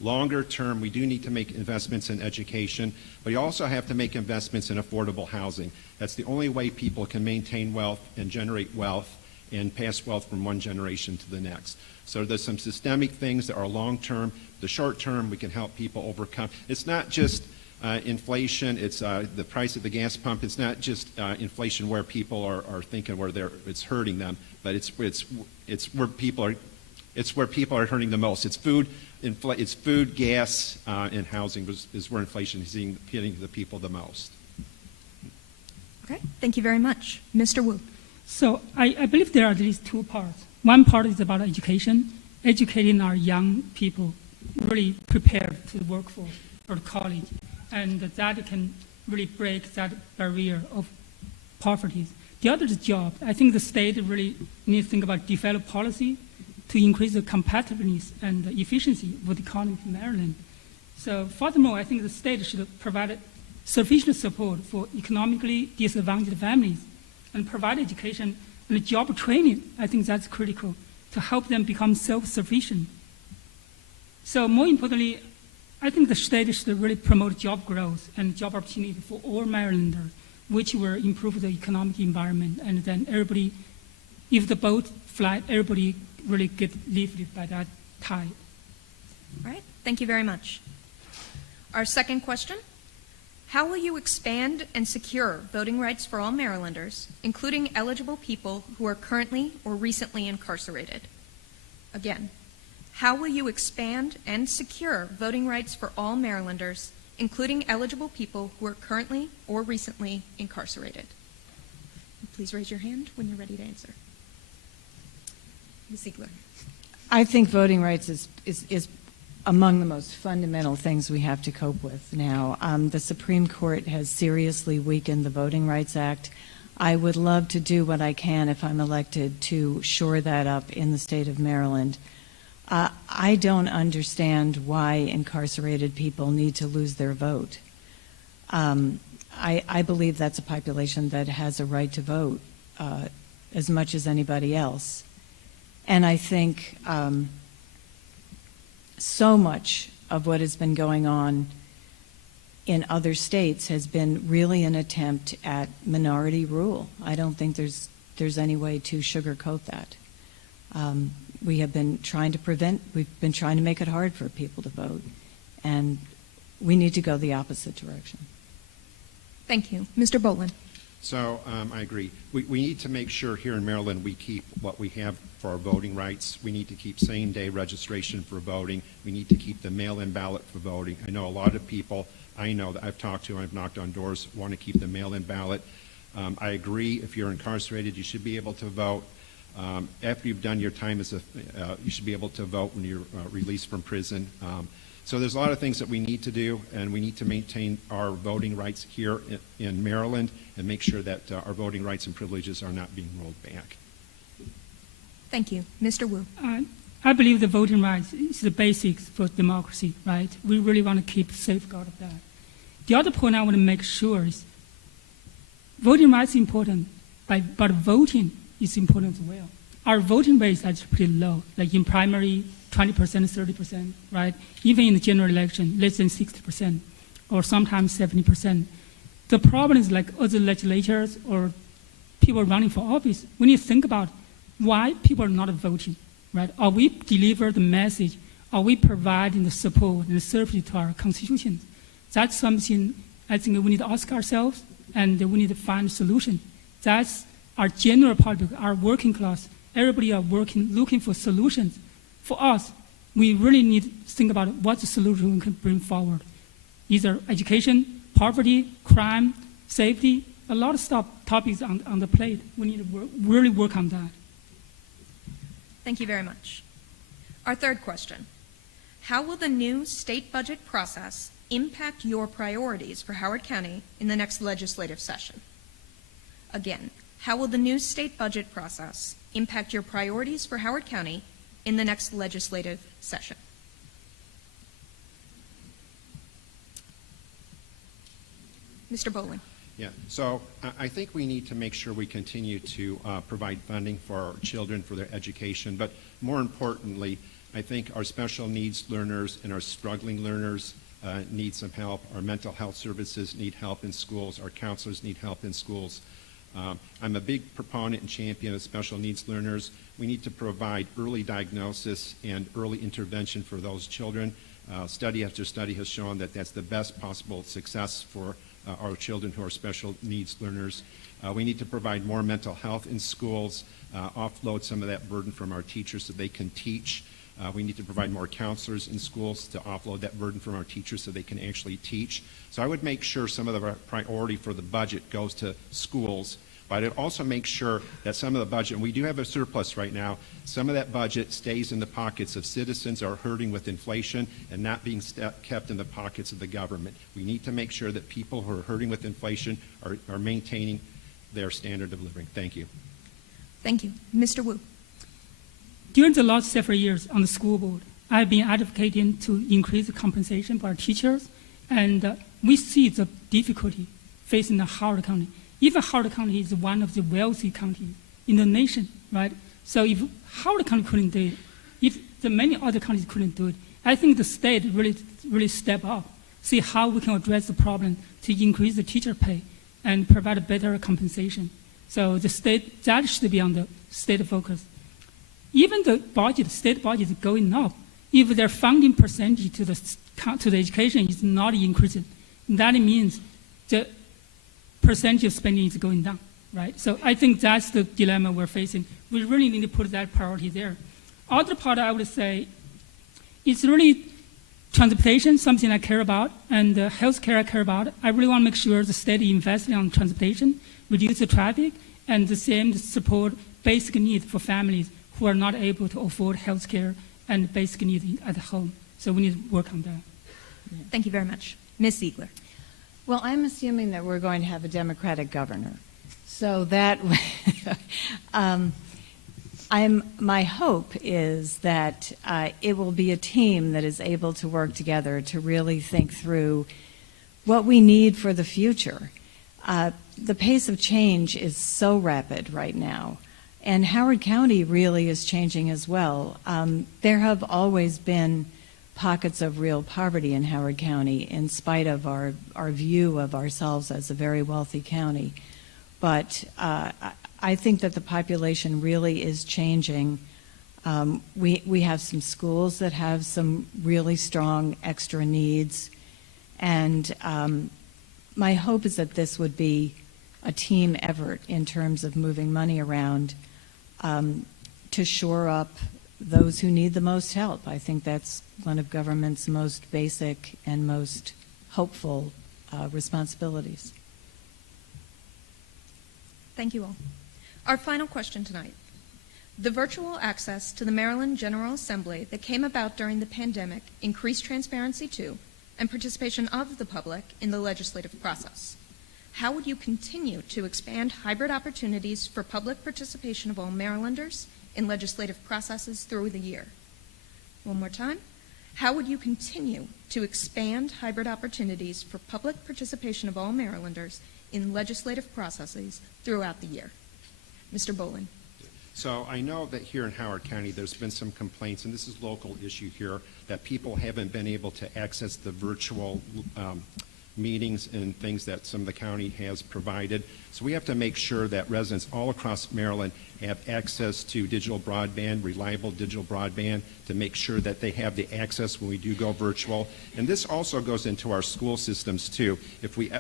Longer term, we do need to make investments in education, but you also have to make investments in affordable housing. That's the only way people can maintain wealth and generate wealth and pass wealth from one generation to the next. So there's some systemic things that are long-term. The short-term, we can help people overcome. It's not just inflation, it's the price at the gas pump. It's not just inflation where people are thinking it's hurting them, but it's where people are hurting the most. It's food, gas, and housing is where inflation is hitting the people the most. Okay, thank you very much. Mr. Wu. So I believe there are at least two parts. One part is about education, educating our young people really prepared to the workforce or college, and that can really break that barrier of poverty. The other is job. I think the state really needs to think about develop policy to increase the competitiveness and the efficiency of the economy in Maryland. So furthermore, I think the state should provide sufficient support for economically disadvantaged families and provide education and job training. I think that's critical to help them become self-sufficient. So more importantly, I think the state should really promote job growth and job opportunity for all Marylanders, which will improve the economic environment. And then everybody, if the boat flies, everybody really get lifted by that tide. All right, thank you very much. Our second question, how will you expand and secure voting rights for all Marylanders, including eligible people who are currently or recently incarcerated? Again, how will you expand and secure voting rights for all Marylanders, including eligible people who are currently or recently incarcerated? Please raise your hand when you're ready to answer. Ms. Ziegler. I think voting rights is among the most fundamental things we have to cope with now. The Supreme Court has seriously weakened the Voting Rights Act. I would love to do what I can if I'm elected to shore that up in the state of Maryland. I don't understand why incarcerated people need to lose their vote. I believe that's a population that has a right to vote as much as anybody else. And I think so much of what has been going on in other states has been really an attempt at minority rule. I don't think there's any way to sugarcoat that. We've been trying to make it hard for people to vote, and we need to go the opposite direction. Thank you. Mr. Bolin. So I agree. We need to make sure here in Maryland we keep what we have for our voting rights. We need to keep same-day registration for voting. We need to keep the mail-in ballot for voting. I know a lot of people I know that I've talked to and I've knocked on doors want to keep the mail-in ballot. I agree, if you're incarcerated, you should be able to vote. After you've done your time you should be able to vote when you're released from prison. So there's a lot of things that we need to do, and we need to maintain our voting rights here in Maryland and make sure that our voting rights and privileges are not being rolled back. Thank you. Mr. Wu. I believe the voting rights is the basics for democracy, right? We really want to keep safeguard of that. The other point I want to make sure is voting rights is important, but voting is important as well. Our voting rate is actually pretty low, like in primary, 20%, 30%, right? Even in the general election, less than 60%, or sometimes 70%. The problem is like other legislators or people running for office, we need to think about why people are not voting, right? Are we delivering the message? Are we providing the support and the service to our constituents? That's something I think we need to ask ourselves, and we need to find a solution. That's our general public, our working class. Everybody are working, looking for solutions. For us, we really need to think about what's the solution we can bring forward. Either education, poverty, crime, safety, a lot of topics on the plate. We need to really work on that. Thank you very much. Our third question. How will the new state budget process impact your priorities for Howard County in the next legislative session? Again, how will the new state budget process impact your priorities for Howard County in the next legislative session? Mr. Bowling. Yeah, so I think we need to make sure we continue to provide funding for our children for their education, but more importantly, I think our special needs learners and our struggling learners need some help. Our mental health services need help in schools. Our counselors need help in schools. I'm a big proponent and champion of special needs learners. We need to provide early diagnosis and early intervention for those children. Study after study has shown that that's the best possible success for our children who are special needs learners. We need to provide more mental health in schools, offload some of that burden from our teachers so they can teach. We need to provide more counselors in schools to offload that burden from our teachers so they can actually teach. So I would make sure some of the priority for the budget goes to schools, but I'd also make sure that some of the budget, and we do have a surplus right now, some of that budget stays in the pockets of citizens who are hurting with inflation and not being kept in the pockets of the government. We need to make sure that people who are hurting with inflation are maintaining their standard of living. Thank you. Thank you. Mr. Wu. During the last several years on the school board, I've been advocating to increase the compensation for our teachers, and we see the difficulty facing the Howard County. Even Howard County is one of the wealthy counties in the nation, right? So if Howard County couldn't do it, if the many other counties couldn't do it, I think the state really step up, see how we can address the problem to increase the teacher pay and provide a better compensation. So the state, that should be on the state focus. Even the budget, state budget is going up. If their funding percentage to the education is not increasing, that means the percentage of spending is going down, right? So I think that's the dilemma we're facing. We really need to put that priority there. Other part I would say is really transportation, something I care about, and healthcare I care about. I really want to make sure the state invests in transportation, reduce the traffic, and the same support basic needs for families who are not able to afford healthcare and basic needs at home. So we need to work on that. Thank you very much. Ms. Ziegler. Well, I'm assuming that we're going to have a Democratic governor. So that, my hope is that it will be a team that is able to work together to really think through what we need for the future. The pace of change is so rapid right now. And Howard County really is changing as well. There have always been pockets of real poverty in Howard County in spite of our view of ourselves as a very wealthy county. But I think that the population really is changing. We have some schools that have some really strong extra needs. And my hope is that this would be a team effort in terms of moving money around to shore up those who need the most help. I think that's one of government's most basic and most hopeful responsibilities. Thank you all. Our final question tonight. The virtual access to the Maryland General Assembly that came about during the pandemic increased transparency to and participation of the public in the legislative process. How would you continue to expand hybrid opportunities for public participation of all Marylanders in legislative processes through the year? One more time. How would you continue to expand hybrid opportunities for public participation of all Marylanders in legislative processes throughout the year? Mr. Bowling. So I know that here in Howard County there's been some complaints, and this is a local issue here, that people haven't been able to access the virtual meetings and things that some of the county has provided. So we have to make sure that residents all across Maryland have access to digital broadband, reliable digital broadband, to make sure that they have the access when we do go virtual. And this also goes into our school systems too.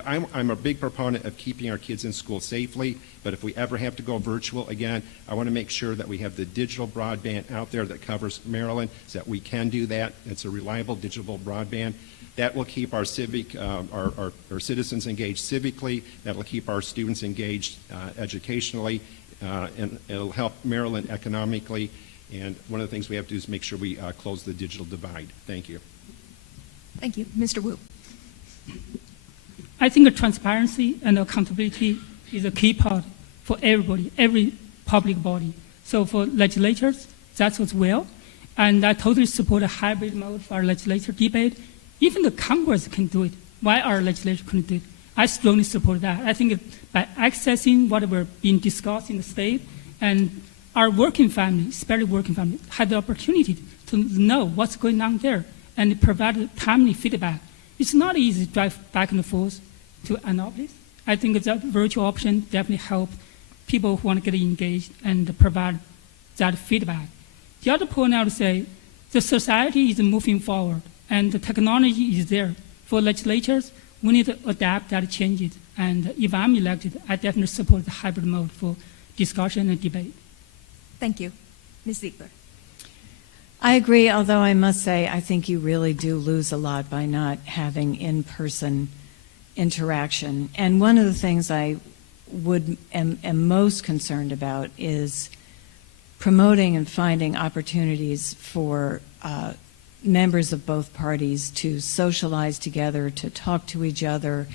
I'm a big proponent of keeping our kids in school safely, but if we ever have to go virtual again, I want to make sure that we have the digital broadband out there that covers Maryland so that we can do that. It's a reliable digital broadband. That will keep our our citizens engaged civically. That will keep our students engaged educationally, and it'll help Maryland economically. And one of the things we have to do is make sure we close the digital divide. Thank you. Thank you. Mr. Wu. I think transparency and accountability is a key part for everybody, every public body. So for legislators, that's as well. And I totally support a hybrid mode for our legislature debate. Even the Congress can do it. Why our legislature couldn't do it? I strongly support that. I think by accessing whatever being discussed in the state, and our working family, especially working family, had the opportunity to know what's going on there and provide timely feedback. It's not easy to drive back and forth to Annapolis. I think that virtual option definitely helps people who want to get engaged and provide that feedback. The other point I would say, the society is moving forward and the technology is there. For legislators, we need to adapt that changes. And if I'm elected, I definitely support the hybrid mode for discussion and debate. Thank you. Ms. Ziegler. I agree, although I must say I think you really do lose a lot by not having in-person interaction. And one of the things I am most concerned about is promoting and finding opportunities for members of both parties to socialize together, to talk to each other,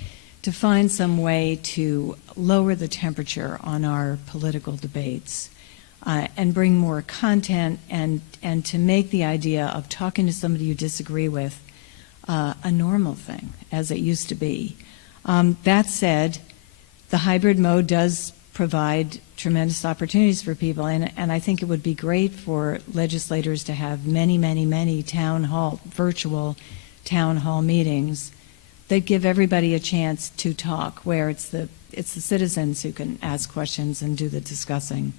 to find some way to lower the temperature on our political debates. And bring more content and to make the idea of talking to somebody you disagree with a normal thing, as it used to be. That said, the hybrid mode does provide tremendous opportunities for people, and I think it would be great for legislators to have many, many, many virtual town hall meetings that give everybody a chance to talk, where it's the citizens who can ask questions and do the discussing.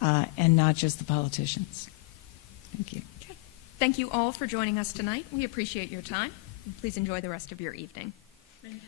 And not just the politicians. Thank you. Okay. Thank you all for joining us tonight. We appreciate your time. Please enjoy the rest of your evening. Thank you.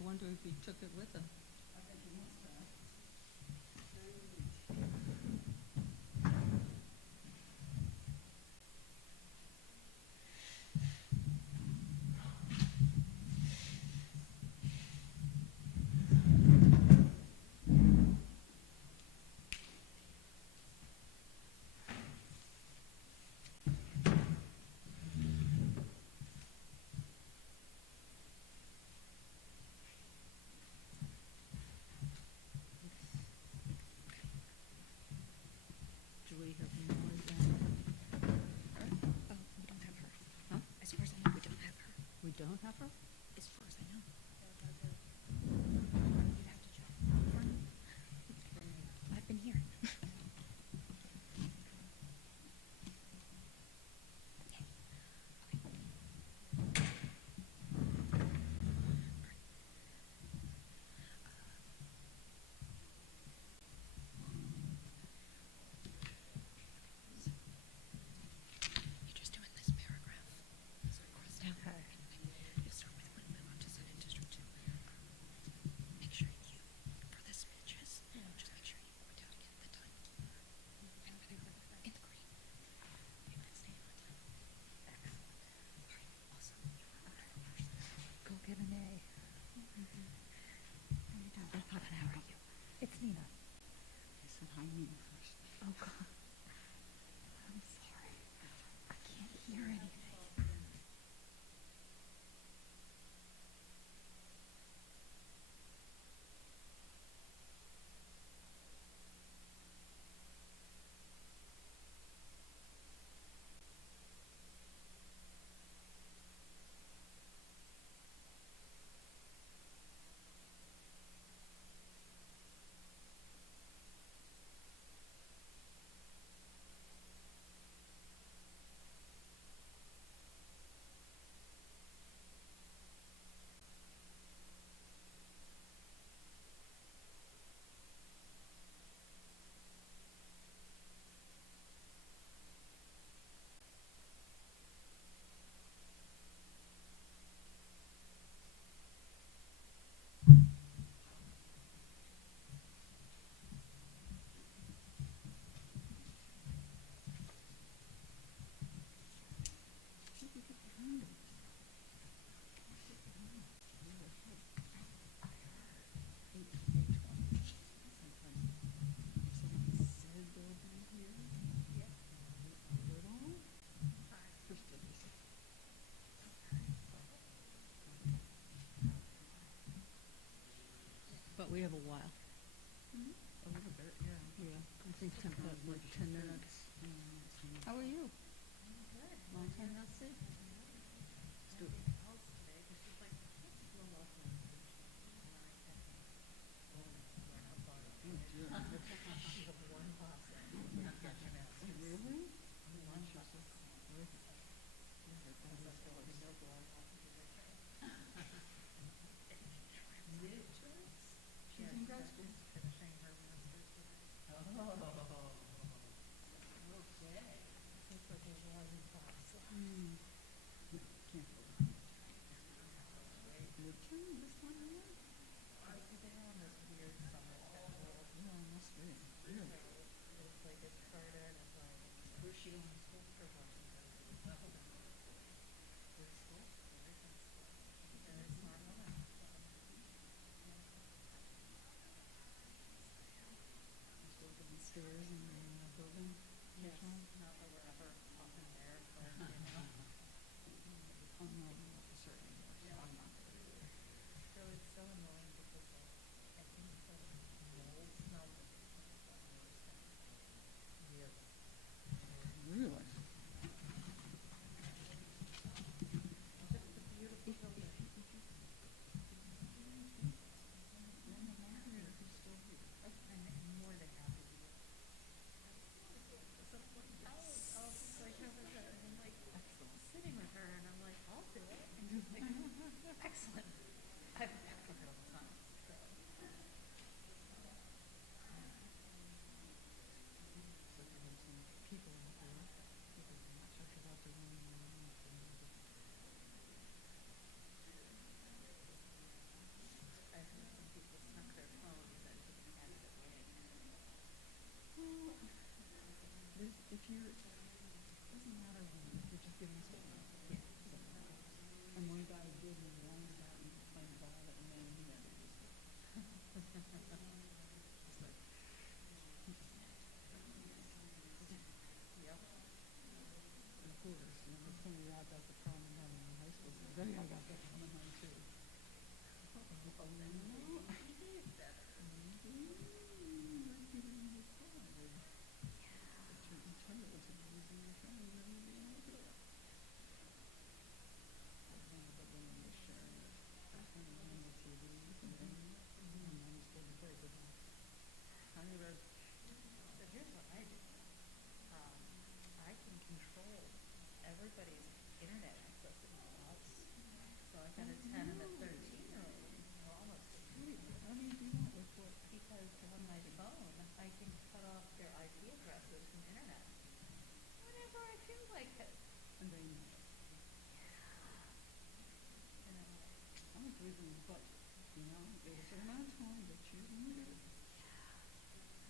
I wonder if he took it with him. I think he must have. Do we have more than? Oh, we don't have her. Huh? As far as I know, we don't have her. We don't have her? As far as I know. You'd have to check. I've been here. You're just doing this paragraph. So cross down. You start with We have a while. A little bit, yeah. Yeah, I think about like 10 minutes. How are you? Good. Long time no see. Let's do it. Really? She's in grad school. Finishing her master's. Oh. Okay. Seems like there's a lot of class. No, can't go. Midterm, this one here? They're on this weird summer schedule. No, must be. Really? It's like it started as like, where's she going to school for Washington? Good school? Very good school. Very smart woman. Still getting stairs in the building? Yes, not that we're ever often there, but you know. I'm not an officer anymore, so I'm not there either. So it's so annoying because like, I think that mold smells like yes. Really? Just a beautiful building. I'm more than happy to. So I'll just like have her and I'm like sitting with her and I'm like, I'll do it. And just like, excellent. I've back with her all the time. So. So there were some people in here. People didn't check about their own I heard some people snuck their phones into the candidate waiting. Well, if you're, it doesn't matter when, you're just giving something. Yeah. And one guy did and one sat and played ball and then he never used it. It's like, yep. And of course, you know, some of that, that's a problem having in high school. So then I got that coming home too. Oh, no, I hate that. So here's what I do. I can control everybody's internet access in my house. So I've got a 10 and a 13-year-old. They're almost asleep. How do you do that with what? Because on my phone, I can cut off their IP addresses from internet. Whenever I feel like it. And they know. You know, I'm a grizzly, but, you know, there's a certain amount of time that you can do.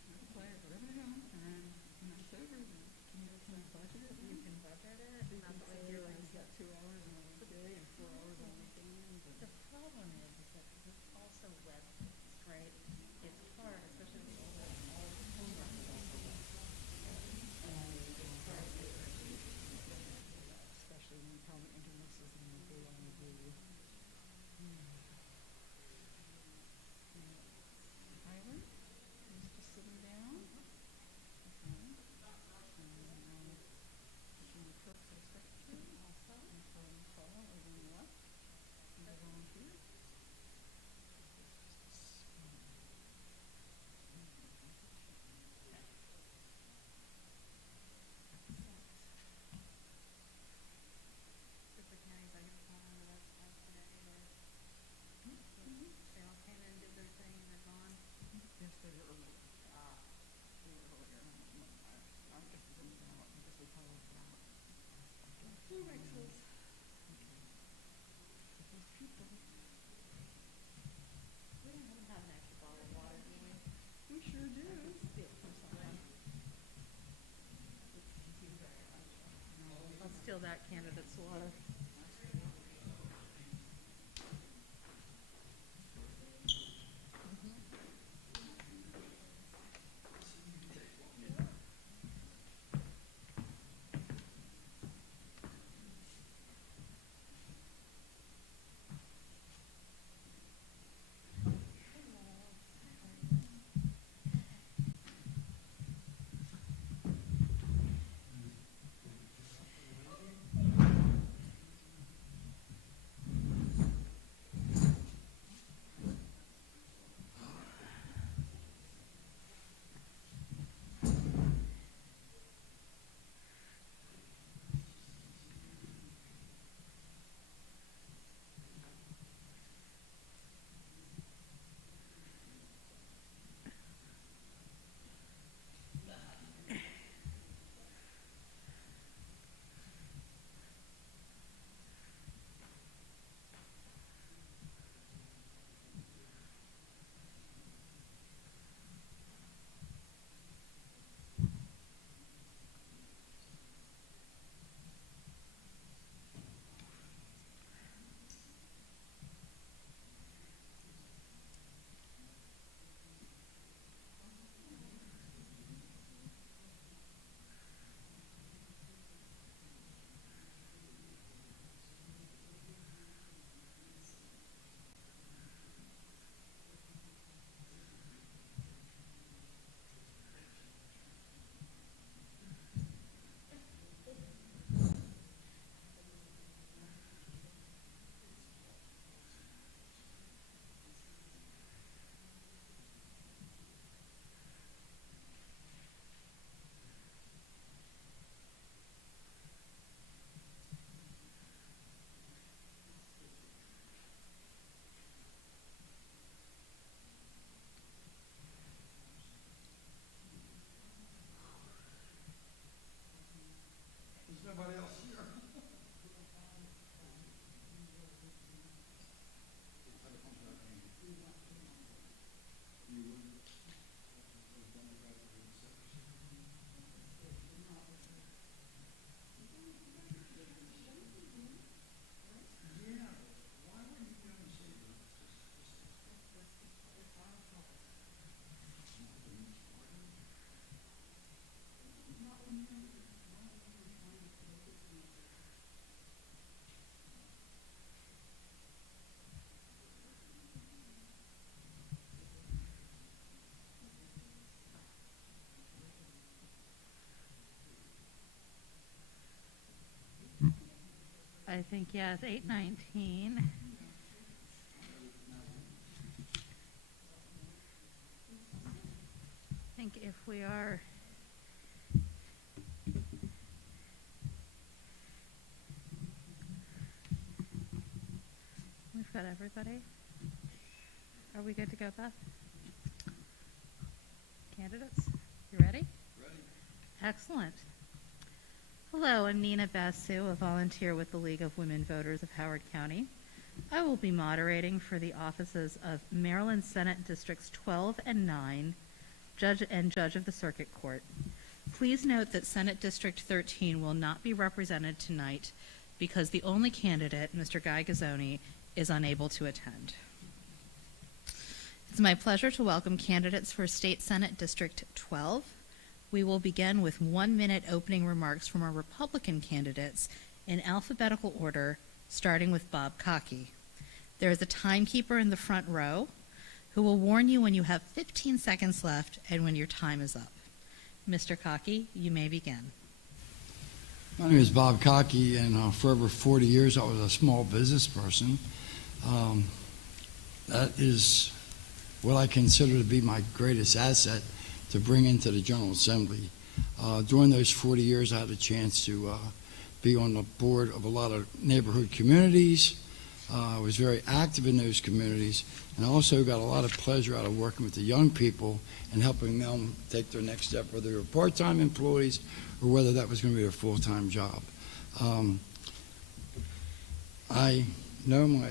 You can play it, whatever you want, and when it's over, then can I budget it? You can budget it. You can say, like, you've got 2 hours on a day and 4 hours on weekends. The problem is that it's also web-based, right? It's hard, especially with all the homework is also web. And it's hard to so I think, yes, 819. I think if we are we've got everybody. Are we good to go, Beth? Candidates, you ready? Ready. Excellent. Hello, I'm Nina Basu, a volunteer with the League of Women Voters of Howard County. I will be moderating for the offices of Maryland Senate Districts 12 and 9, Judge of the Circuit Court. Please note that Senate District 13 will not be represented tonight because the only candidate, Mr. Guy Gazzoni, is unable to attend. It's my pleasure to welcome candidates for State Senate District 12. We will begin with 1-minute opening remarks from our Republican candidates in alphabetical order, starting with Bob Cockey. There is a timekeeper in the front row who will warn you when you have 15 seconds left and when your time is up. Mr. Cockey, you may begin. My name is Bob Cockey, and for over 40 years I was a small business person. That is what I consider to be my greatest asset to bring into the General Assembly. During those 40 years, I had a chance to be on the board of a lot of neighborhood communities. I was very active in those communities, and I also got a lot of pleasure out of working with the young people and helping them take their next step, whether they were part-time employees or whether that was going to be their full-time job. I know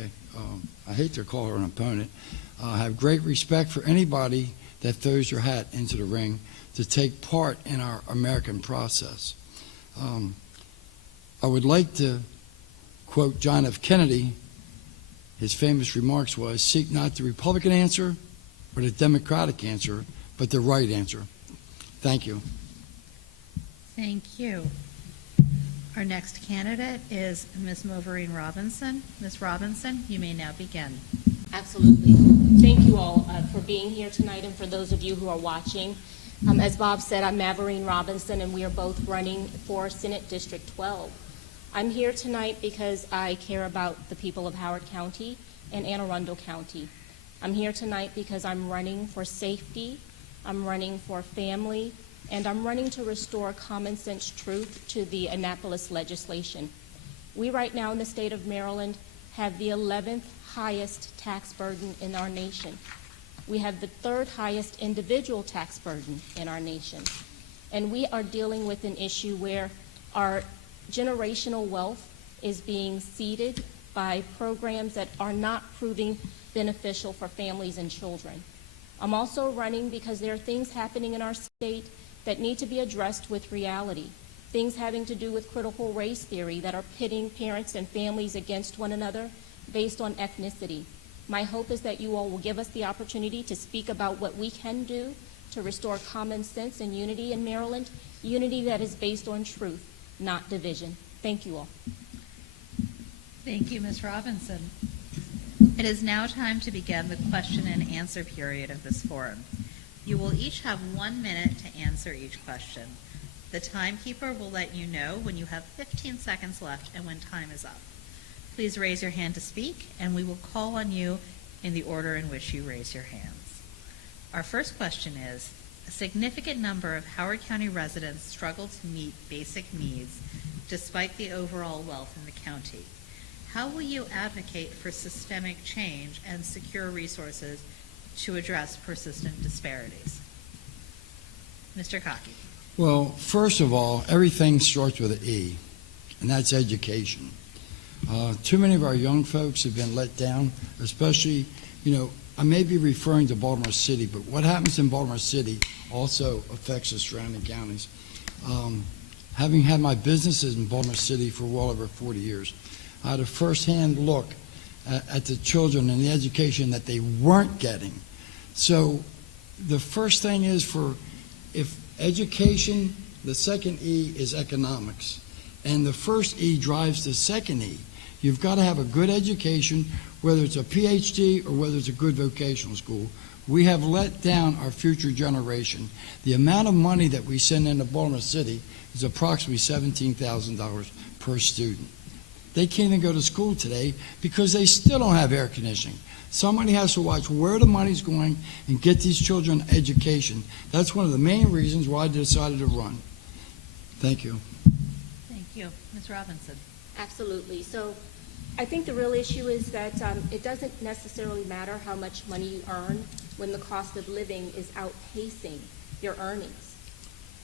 I hate to call her an opponent, I have great respect for anybody that throws your hat into the ring to take part in our American process. I would like to quote John F. Kennedy. His famous remarks was, "Seek not the Republican answer or the Democratic answer, but the right answer." Thank you. Thank you. Our next candidate is Ms. Moverine Robinson. Ms. Robinson, you may now begin. Absolutely. Thank you all for being here tonight, and for those of you who are watching. As Bob said, I'm Maverine Robinson, and we are both running for Senate District 12. I'm here tonight because I care about the people of Howard County and Anne Arundel County. I'm here tonight because I'm running for safety, I'm running for family, and I'm running to restore common sense truth to the Annapolis legislation. We right now in the state of Maryland have the 11th highest tax burden in our nation. We have the 3rd highest individual tax burden in our nation. And we are dealing with an issue where our generational wealth is being seeded by programs that are not proving beneficial for families and children. I'm also running because there are things happening in our state that need to be addressed with reality. Things having to do with critical race theory that are pitting parents and families against one another based on ethnicity. My hope is that you all will give us the opportunity to speak about what we can do to restore common sense and unity in Maryland, unity that is based on truth, not division. Thank you all. Thank you, Ms. Robinson. It is now time to begin the question and answer period of this forum. You will each have 1 minute to answer each question. The timekeeper will let you know when you have 15 seconds left and when time is up. Please raise your hand to speak, and we will call on you in the order in which you raise your hands. Our first question is, a significant number of Howard County residents struggle to meet basic needs despite the overall wealth in the county. How will you advocate for systemic change and secure resources to address persistent disparities? Mr. Cockey. Well, first of all, everything starts with an E, and that's education. Too many of our young folks have been let down, especially, I may be referring to Baltimore City, but what happens in Baltimore City also affects the surrounding counties. Having had my businesses in Baltimore City for well over 40 years, I had a firsthand look at the children and the education that they weren't getting. So the first thing is if education, the second E is economics, and the first E drives the second E. You've got to have a good education, whether it's a PhD or whether it's a good vocational school. We have let down our future generation. The amount of money that we send into Baltimore City is approximately $17,000 per student. they can't even go to school today because they still don't have air conditioning. Somebody has to watch where the money's going and get these children education. That's one of the main reasons why I decided to run. Thank you. Thank you. Ms. Robinson. Absolutely. So I think the real issue is that it doesn't necessarily matter how much money you earn when the cost of living is outpacing your earnings.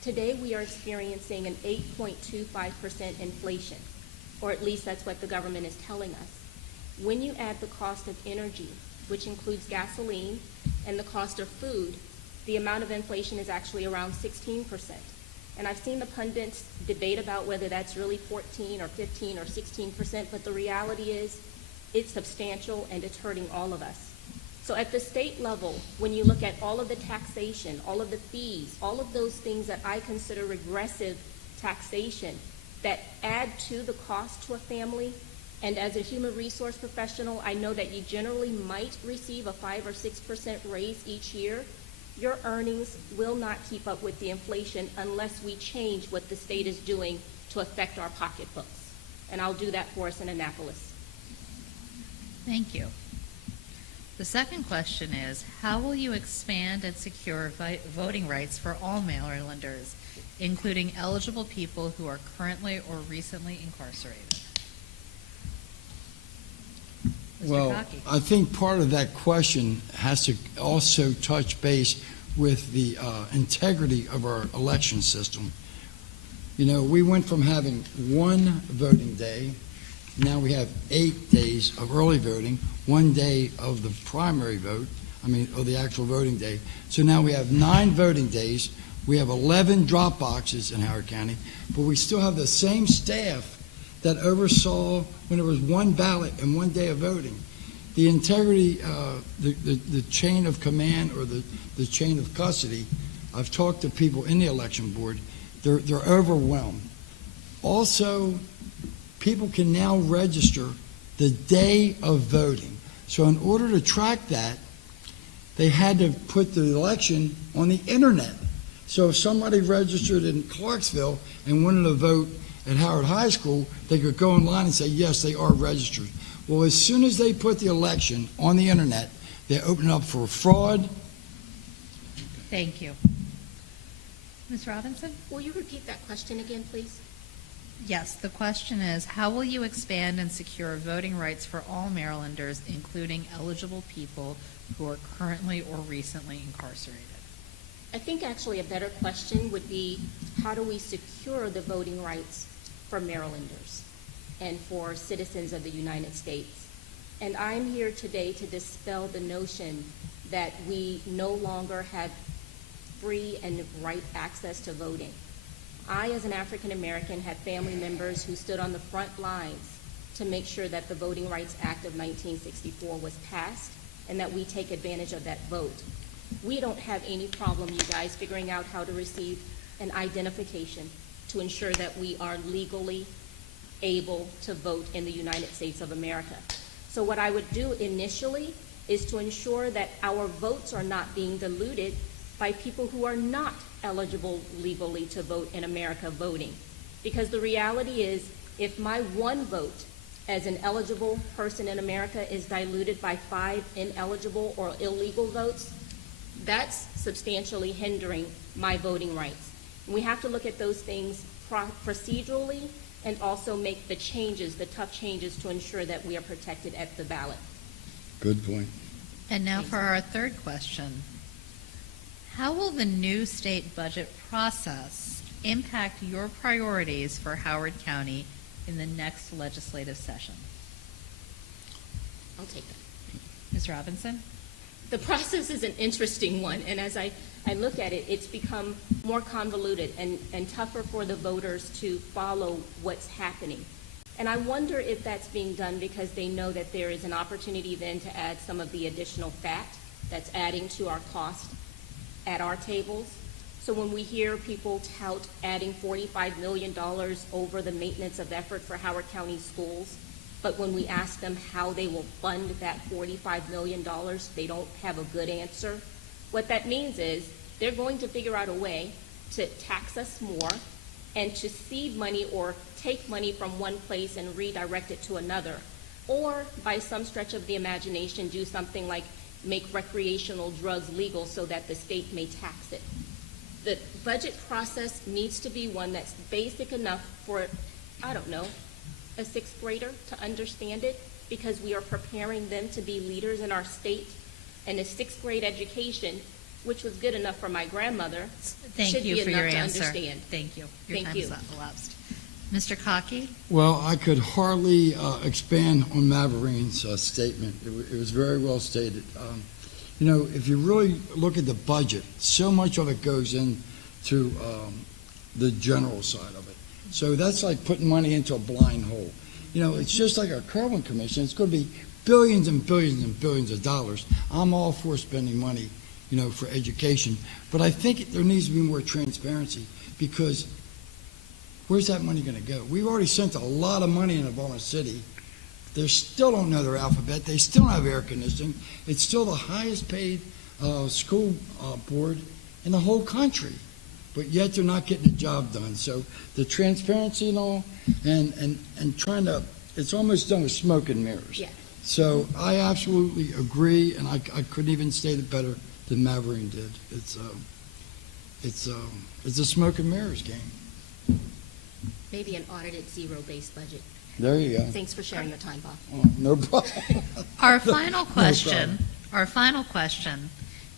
Today we are experiencing an 8.25% inflation, or at least that's what the government is telling us. When you add the cost of energy, which includes gasoline, and the cost of food, the amount of inflation is actually around 16%. And I've seen the pundits debate about whether that's really 14 or 15 or 16%, but the reality is it's substantial and it's hurting all of us. So at the state level, when you look at all of the taxation, all of the fees, all of those things that I consider regressive taxation that add to the cost to a family, and as a human resource professional, I know that you generally might receive a 5 or 6% raise each year. Your earnings will not keep up with the inflation unless we change what the state is doing to affect our pocketbooks. And I'll do that for us in Annapolis. Thank you. The second question is, how will you expand and secure voting rights for all Marylanders, including eligible people who are currently or recently incarcerated? Mr. Well, Cockey. I think part of that question has to also touch base with the integrity of our election system. You know, we went from having one voting day, now we have 8 days of early voting, 1 day of the primary vote, of the actual voting day. So now we have 9 voting days, we have 11 drop boxes in Howard County, but we still have the same staff that oversaw when there was one ballot and 1 day of voting. The integrity, the chain of command or the chain of custody, I've talked to people in the election board, they're overwhelmed. Also, people can now register the day of voting. So in order to track that, they had to put the election on the internet. So if somebody registered in Clarksville and wanted to vote at Howard High School, they could go online and say, yes, they are registered. Well, as soon as they put the election on the internet, they open up for fraud. Thank you. Ms. Robinson? Will you repeat that question again, please? Yes, the question is, how will you expand and secure voting rights for all Marylanders, including eligible people who are currently or recently incarcerated? I think actually a better question would be, how do we secure the voting rights for Marylanders and for citizens of the United States? And I'm here today to dispel the notion that we no longer have free and right access to voting. I, as an African American, have family members who stood on the front lines to make sure that the Voting Rights Act of 1964 was passed and that we take advantage of that vote. We don't have any problem, you guys, figuring out how to receive an identification to ensure that we are legally able to vote in the United States of America. So what I would do initially is to ensure that our votes are not being diluted by people who are not eligible legally to vote in America voting. Because the reality is, if my one vote as an eligible person in America is diluted by 5 ineligible or illegal votes, that's substantially hindering my voting rights. And we have to look at those things procedurally and also make the changes, the tough changes, to ensure that we are protected at the ballot. Good point. And now for our third question. How will the new state budget process impact your priorities for Howard County in the next legislative session? I'll take that. Ms. Robinson? The process is an interesting one, and as I look at it, it's become more convoluted and tougher for the voters to follow what's happening. And I wonder if that's being done because they know that there is an opportunity then to add some of the additional fat that's adding to our cost at our tables. So when we hear people tout adding $45 million over the maintenance of effort for Howard County schools, but when we ask them how they will fund that $45 million, they don't have a good answer. What that means is they're going to figure out a way to tax us more and to seed money or take money from one place and redirect it to another, or by some stretch of the imagination do something like make recreational drugs legal so that the state may tax it. The budget process needs to be one that's basic enough for, I don't know, a sixth grader to understand it, because we are preparing them to be leaders in our state. And a sixth grade education, which was good enough for my grandmother, Thank should you be for enough your to answer. understand. Thank you. Your Thank time you. is elapsed. Mr. Cockey? Well, I could hardly expand on Maverine's statement. It was very well stated. You know, if you really look at the budget, so much of it goes into the general side of it. So that's like putting money into a blind hole. You know, it's just like our Kerwin Commission. It's going to be billions and billions and billions of dollars. I'm all for spending money, you know, for education. But I think there needs to be more transparency, because where's that money going to go? We've already sent a lot of money into Baltimore City. They still don't know their alphabet. They still don't have air conditioning. It's still the highest paid school board in the whole country. But yet they're not getting the job done. So the transparency and all, and trying to, it's almost done with smoke and mirrors. Yeah. So I absolutely agree, and I couldn't even state it better than Maverine did. It's a smoke and mirrors game. Maybe an audited zero-based budget. There you go. Thanks for sharing your time, Bob. Oh, no problem. Our final question, problem.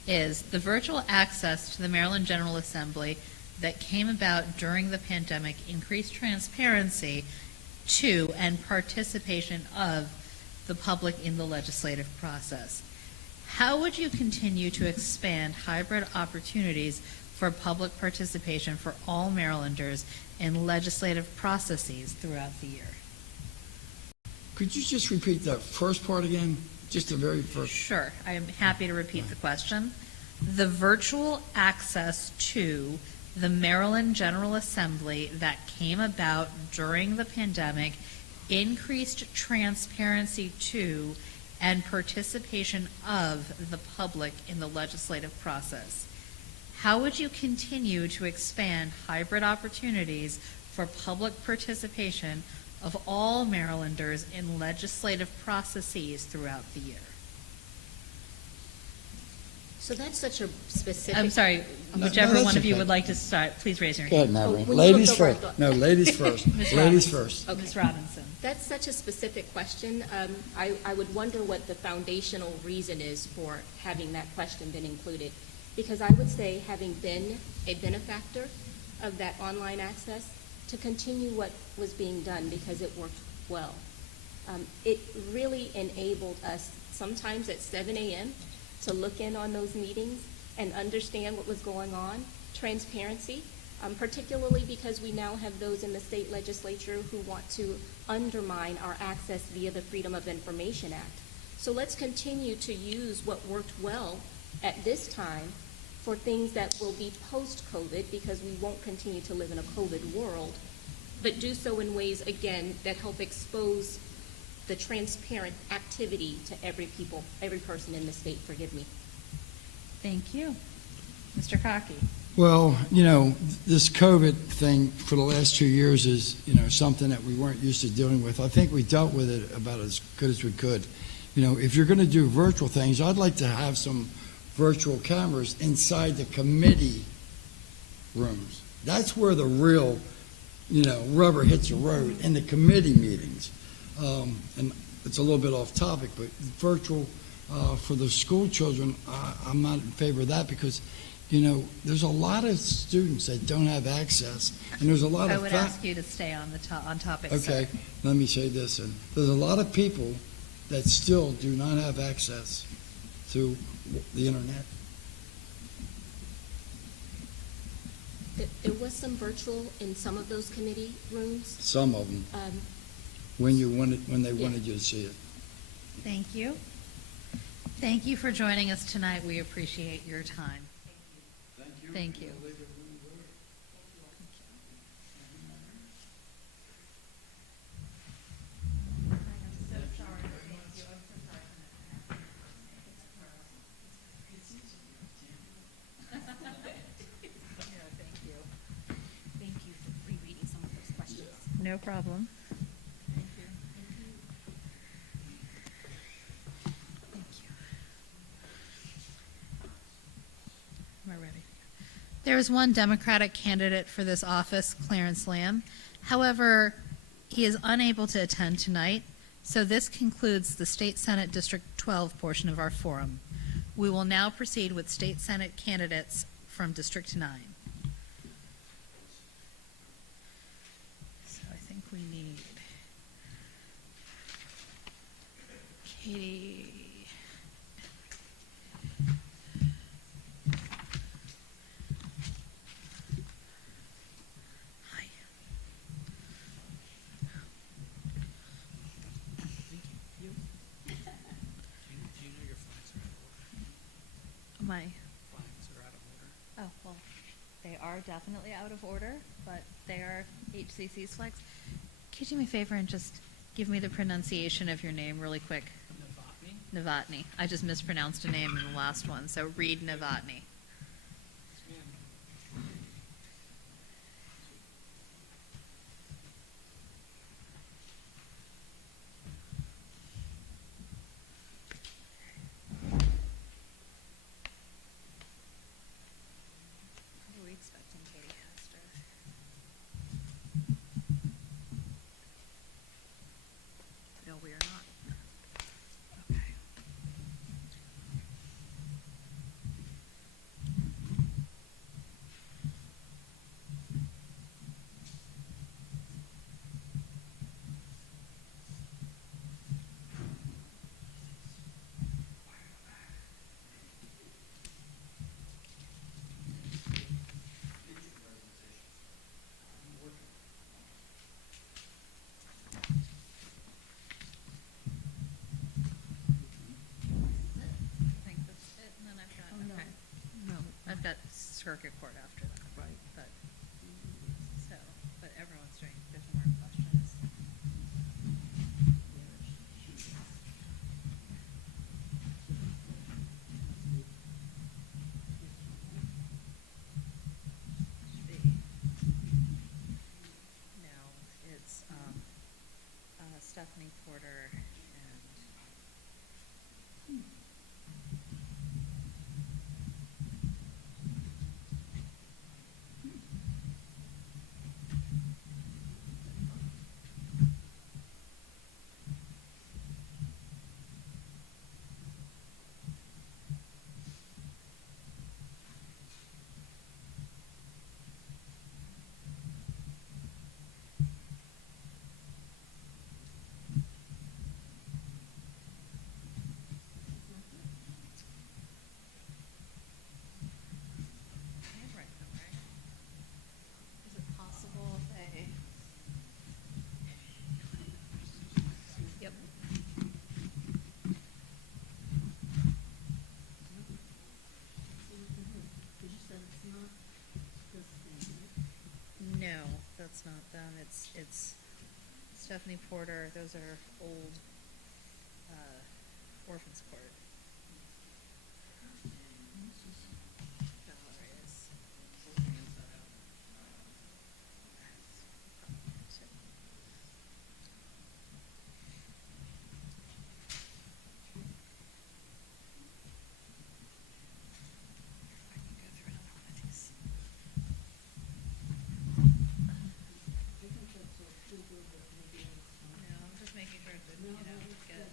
Is the virtual access to the Maryland General Assembly that came about during the pandemic increased transparency to and participation of the public in the legislative process. How would you continue to expand hybrid opportunities for public participation for all Marylanders in legislative processes throughout the year? Could you just repeat that first part again? Just the very first. Sure, I am happy to repeat the question. The virtual access to the Maryland General Assembly that came about during the pandemic increased transparency to and participation of the public in the legislative process. How would you continue to expand hybrid opportunities for public participation of all Marylanders in legislative processes throughout the year? So that's such a specific. I'm sorry, No, whichever that's one of you okay. would like to start, please raise your Go ahead, hand. Maverine. when you Ladies looked over, I first. thought- No, ladies first. Ms. Ladies Robinson. first. Okay. Ms. Robinson. That's such a specific question. I would wonder what the foundational reason is for having that question been included. Because I would say, having been a benefactor of that online access, to continue what was being done because it worked well. It really enabled us, sometimes at 7 a.m., to look in on those meetings and understand what was going on. Transparency, particularly because we now have those in the state legislature who want to undermine our access via the Freedom of Information Act. So let's continue to use what worked well at this time for things that will be post-COVID, because we won't continue to live in a COVID world, but do so in ways, again, that help expose the transparent activity to every person in the state. Forgive me. Thank you. Mr. Cockey. Well, you know, this COVID thing for the last 2 years is, you know, something that we weren't used to dealing with. I think we dealt with it about as good as we could. You know, if you're going to do virtual things, I'd like to have some virtual cameras inside the committee rooms. That's where the real, you know, rubber hits the road, in the committee meetings. And it's a little bit off topic, but virtual for the school children, I'm not in favor of that, because, you know, there's a lot of students that don't have access, and there's a lot I of would ask you to stay on on topic, sir. Okay, let me say this, and there's a lot of people that still do not have access to the internet. There was some virtual in some of those committee rooms. Some of them, when they wanted you to see it. Thank you. Thank you for joining us tonight. We appreciate your time. Thank you. Thank you for rereading. No problem. Am I ready? There is one Democratic candidate for this office, Clarence Lamb. However, he is unable to attend tonight, so this concludes the State Senate District 12 portion of our forum. We will now proceed with State Senate candidates from District 9. So I think we need Katie. My Flags are out of order. Oh, well, they are definitely out of order, but they are HCC's flags. Could you do me a favor and just give me the pronunciation of your name really quick? Novotny? Novotny. I just mispronounced a name in the last one, so read Novotny. What are we expecting, Katie Hester? No, we are not. Okay. I think that's it, and then I've got, okay. No. I've got circuit court after that. Right. But, so, but everyone's doing, there's more questions. Should be. No, it's, Stephanie Porter and handwrite them, right? Is it possible they? Yep. No, that's not them. It's Stephanie Porter. Those are old orphans court. Valerius. I can go through another one of these. No, I'm just making sure that, you know, get.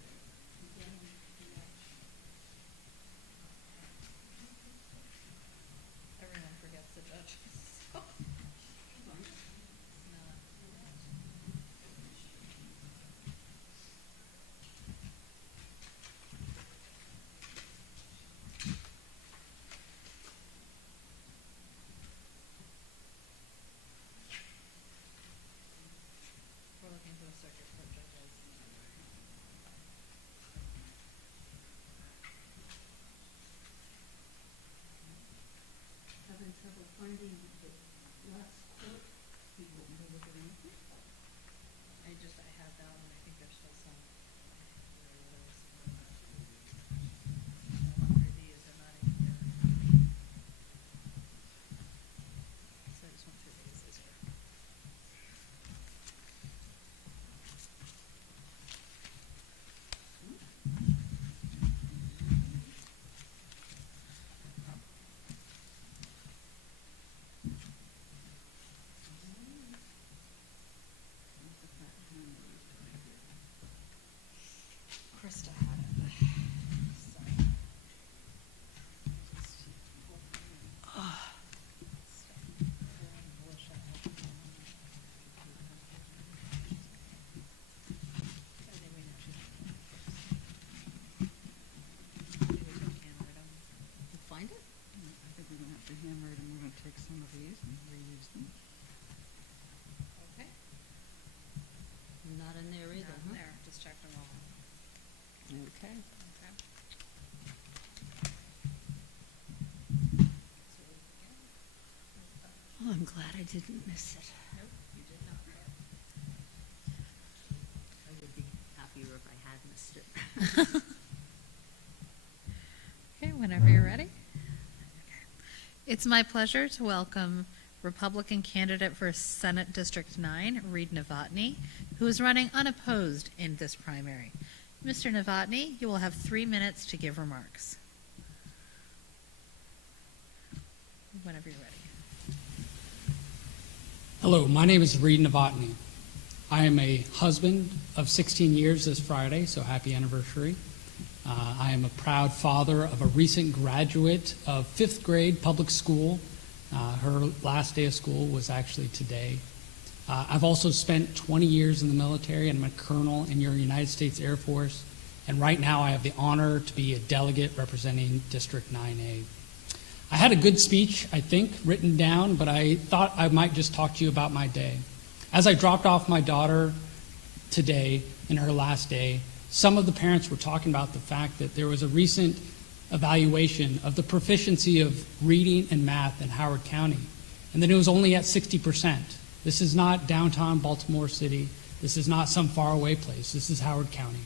Okay. Oh, I'm glad I didn't miss it. Nope, you did not. I would be happier if I had missed it. Okay, whenever you're ready. It's my pleasure to welcome Republican candidate for Senate District 9, Reed Novotny, who is running unopposed in this primary. Mr. Novotny, you will have 3 minutes to give remarks. Whenever you're ready. Hello, my name is Reed Novotny. I am a husband of 16 years this Friday, so happy anniversary. I am a proud father of a recent graduate of 5th grade public school. Her last day of school was actually today. I've also spent 20 years in the military, and I'm a colonel in your United States Air Force. And right now I have the honor to be a delegate representing District 9A. I had a good speech, I think, written down, but I thought I might just talk to you about my day. As I dropped off my daughter today in her last day, some of the parents were talking about the fact that there was a recent evaluation of the proficiency of reading and math in Howard County, and that it was only at 60%. This is not downtown Baltimore City. This is not some faraway place. This is Howard County.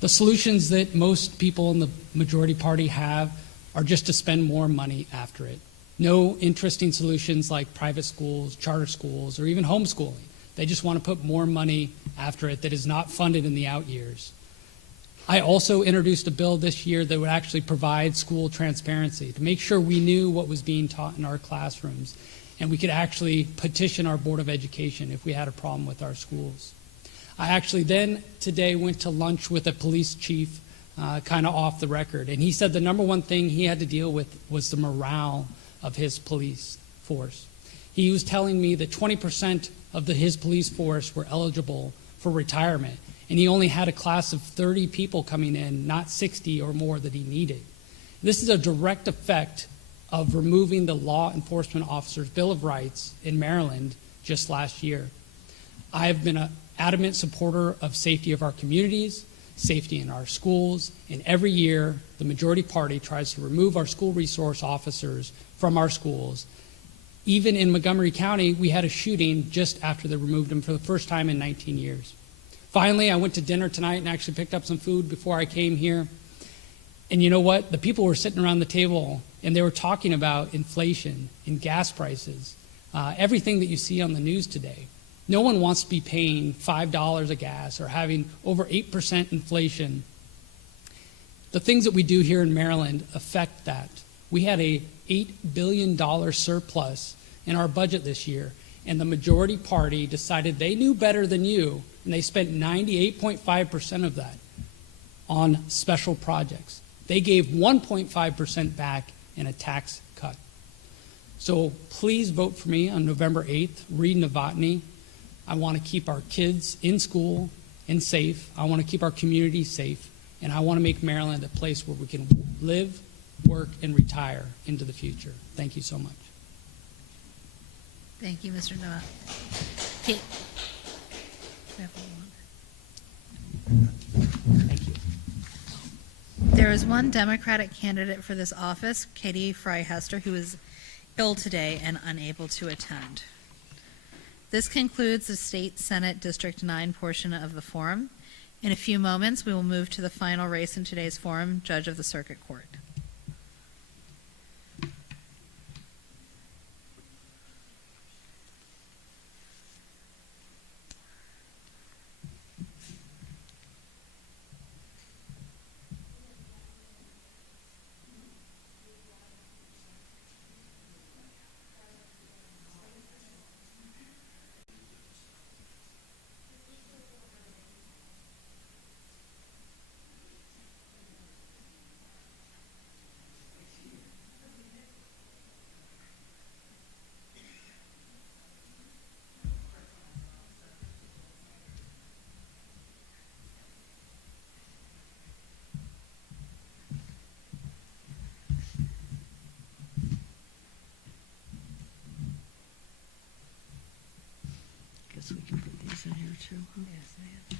The solutions that most people in the majority party have are just to spend more money after it. No interesting solutions like private schools, charter schools, or even homeschooling. They just want to put more money after it that is not funded in the out years. I also introduced a bill this year that would actually provide school transparency to make sure we knew what was being taught in our classrooms, and we could actually petition our Board of Education if we had a problem with our schools. I actually then today went to lunch with a police chief, kind of off the record, and he said the number one thing he had to deal with was the morale of his police force. He was telling me that 20% of his police force were eligible for retirement, and he only had a class of 30 people coming in, not 60 or more that he needed. This is a direct effect of removing the Law Enforcement Officers' Bill of Rights in Maryland just last year. I have been an adamant supporter of safety of our communities, safety in our schools, and every year the majority party tries to remove our school resource officers from our schools. Even in Montgomery County, we had a shooting just after they removed them for the first time in 19 years. Finally, I went to dinner tonight and actually picked up some food before I came here. And you know what? The people were sitting around the table and they were talking about inflation and gas prices, everything that you see on the news today. No one wants to be paying $5 a gas or having over 8% inflation. The things that we do here in Maryland affect that. We had a $8 billion surplus in our budget this year, and the majority party decided they knew better than you, and they spent 98.5% of that on special projects. They gave 1.5% back in a tax cut. So please vote for me on November 8th, Reed Novotny. I want to keep our kids in school and safe. I want to keep our community safe, and I want to make Maryland a place where we can live, work, and retire into the future. Thank you so much. Thank you, Mr. Noah. Kate. Thank you. There is one Democratic candidate for this office, Katie Fry-Hester, who is ill today and unable to attend. This concludes the State Senate District 9 portion of the forum. In a few moments, we will move to the final race in today's forum, Judge of the Circuit Court. Guess we can put these in here too, huh? Yes, ma'am.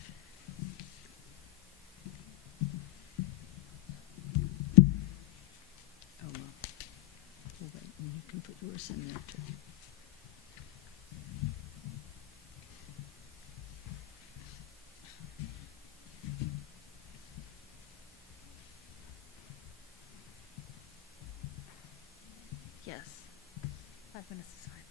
this in there too. Yes. 5 minutes is fine.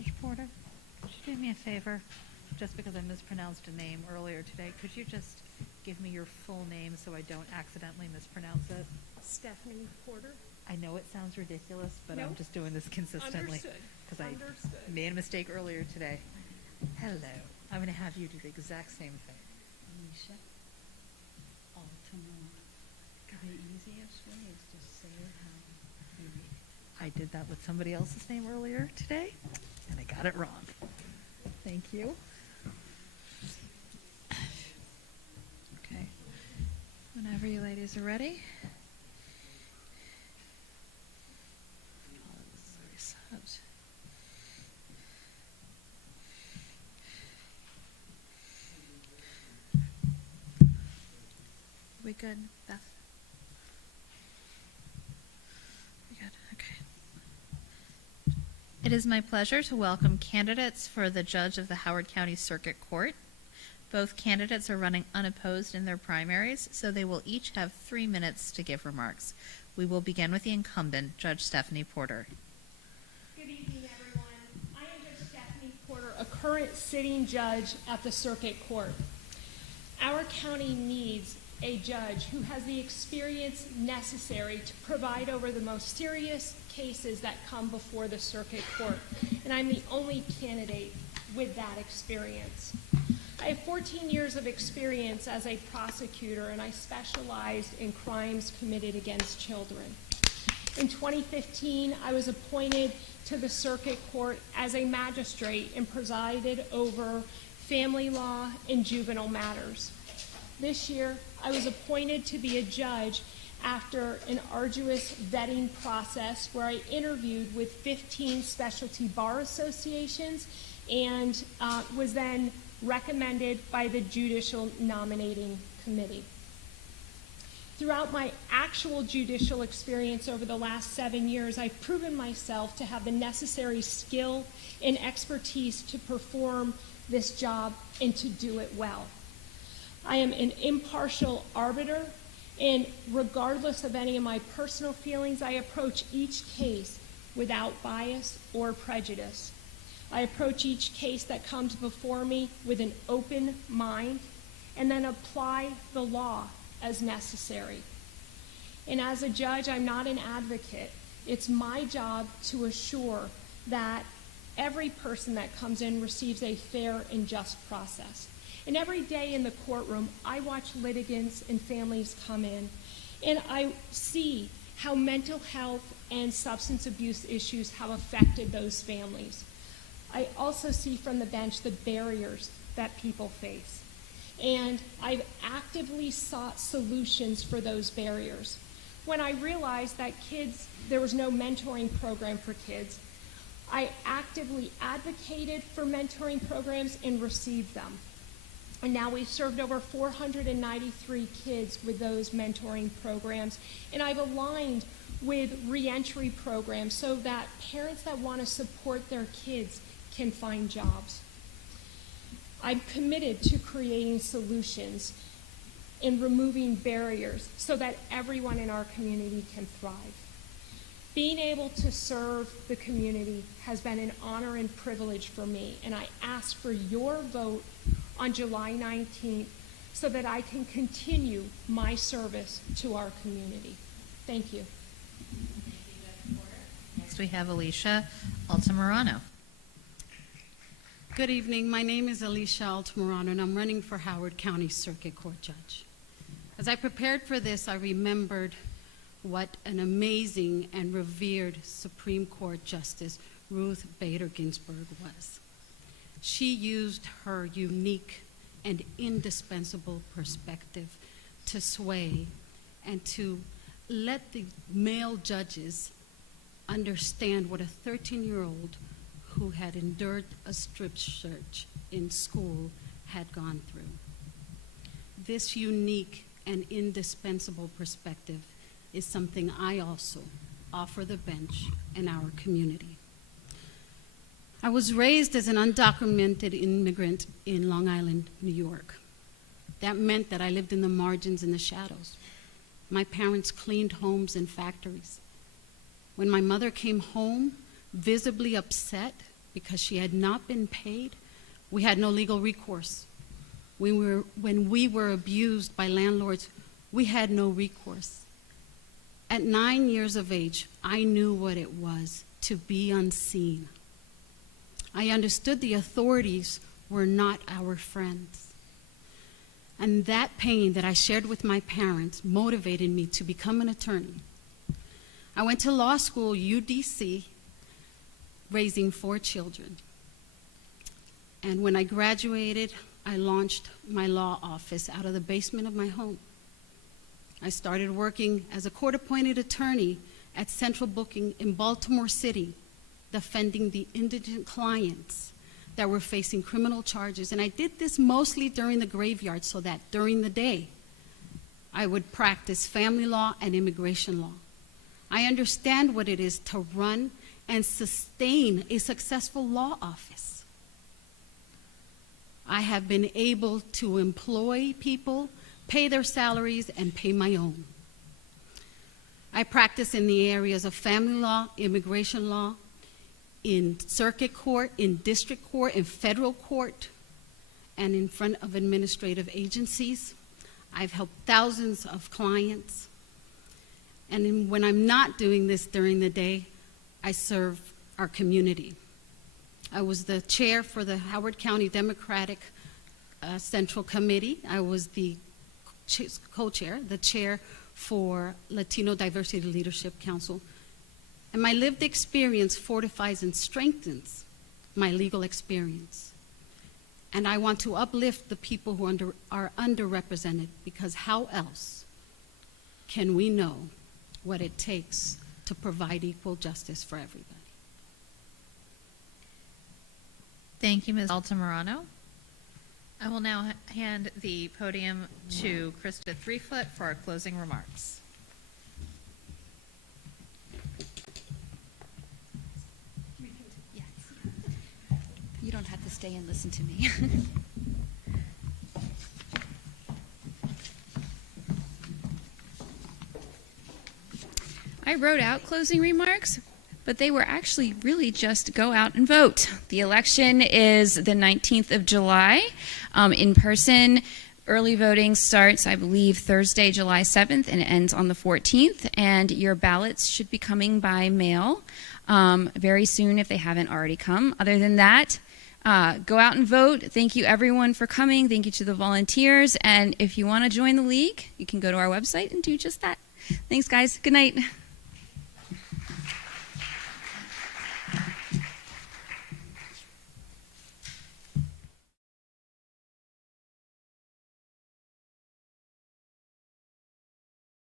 Judge Porter, could you do me a favor? Just because I mispronounced a name earlier today, could you just give me your full name so I don't accidentally mispronounce it? Stephanie Porter. I know it sounds ridiculous, but I'm Nope. just doing this consistently. Understood. Because I Understood. made a mistake earlier today. Hello. I'm going to have you do the exact same thing. Alicia Altamont. The easiest way is to say it how you read it. I did that with somebody else's name earlier today, and I got it wrong. Thank you. Okay. Whenever you ladies are ready. We good, Beth? We good, okay. It is my pleasure to welcome candidates for the judge of the Howard County Circuit Court. Both candidates are running unopposed in their primaries, so they will each have 3 minutes to give remarks. We will begin with the incumbent, Judge Stephanie Porter. Good evening, everyone. I am Judge Stephanie Porter, a current sitting judge at the Circuit Court. Our county needs a judge who has the experience necessary to provide over the most serious cases that come before the Circuit Court, and I'm the only candidate with that experience. I have 14 years of experience as a prosecutor, and I specialized in crimes committed against children. In 2015, I was appointed to the Circuit Court as a magistrate and presided over family law and juvenile matters. This year, I was appointed to be a judge after an arduous vetting process where I interviewed with 15 specialty bar associations and was then recommended by the Judicial Nominating Committee. Throughout my actual judicial experience over the last 7 years, I've proven myself to have the necessary skill and expertise to perform this job and to do it well. I am an impartial arbiter, and regardless of any of my personal feelings, I approach each case without bias or prejudice. I approach each case that comes before me with an open mind and then apply the law as necessary. And as a judge, I'm not an advocate. It's my job to assure that every person that comes in receives a fair and just process. And every day in the courtroom, I watch litigants and families come in, and I see how mental health and substance abuse issues have affected those families. I also see from the bench the barriers that people face. And I've actively sought solutions for those barriers. When I realized that there was no mentoring program for kids, I actively advocated for mentoring programs and received them. And now we've served over 493 kids with those mentoring programs. And I've aligned with reentry programs so that parents that want to support their kids can find jobs. I'm committed to creating solutions and removing barriers so that everyone in our community can thrive. Being able to serve the community has been an honor and privilege for me, and I ask for your vote on July 19th so that I can continue my service to our community. Thank you. Next we have Alicia Altamirano. Good evening. My name is Alicia Altamirano, and I'm running for Howard County Circuit Court Judge. As I prepared for this, I remembered what an amazing and revered Supreme Court Justice Ruth Bader Ginsburg was. She used her unique and indispensable perspective to sway and to let the male judges understand what a 13-year-old who had endured a strip search in school had gone through. This unique and indispensable perspective is something I also offer the bench and our community. I was raised as an undocumented immigrant in Long Island, New York. That meant that I lived in the margins and the shadows. My parents cleaned homes and factories. When my mother came home, visibly upset, because she had not been paid. We had no legal recourse. When we were abused by landlords, we had no recourse. At 9 years of age, I knew what it was to be unseen. I understood the authorities were not our friends. And that pain that I shared with my parents motivated me to become an attorney. I went to law school, UDC, raising 4 children. And when I graduated, I launched my law office out of the basement of my home. I started working as a court-appointed attorney at Central Booking in Baltimore City, defending the indigent clients that were facing criminal charges. And I did this mostly during the graveyard so that during the day, I would practice family law and immigration law. I understand what it is to run and sustain a successful law office. I have been able to employ people, pay their salaries, and pay my own. I practice in the areas of family law, immigration law, in circuit court, in district court, in federal court, and in front of administrative agencies. I've helped thousands of clients. And when I'm not doing this during the day, I serve our community. I was the chair for the Howard County Democratic Central Committee. I was the co-chair, the chair for Latino Diversity Leadership Council. And my lived experience fortifies and strengthens my legal experience. And I want to uplift the people who are underrepresented, because how else can we know what it takes to provide equal justice for everybody? Thank you, Ms. Altamirano. I will now hand the podium to Krista Threefoot for our closing remarks. Yes. You don't have to stay and listen to me. I wrote out closing remarks, but they were actually really just go out and vote. The election is the 19th of July. In person, early voting starts, I believe, Thursday, July 7th, and ends on the 14th. And your ballots should be coming by mail very soon if they haven't already come. Other than that, go out and vote. Thank you, everyone, for coming. Thank you to the volunteers. And if you want to join the league, you can go to our website and do just that. Thanks, guys. Good night.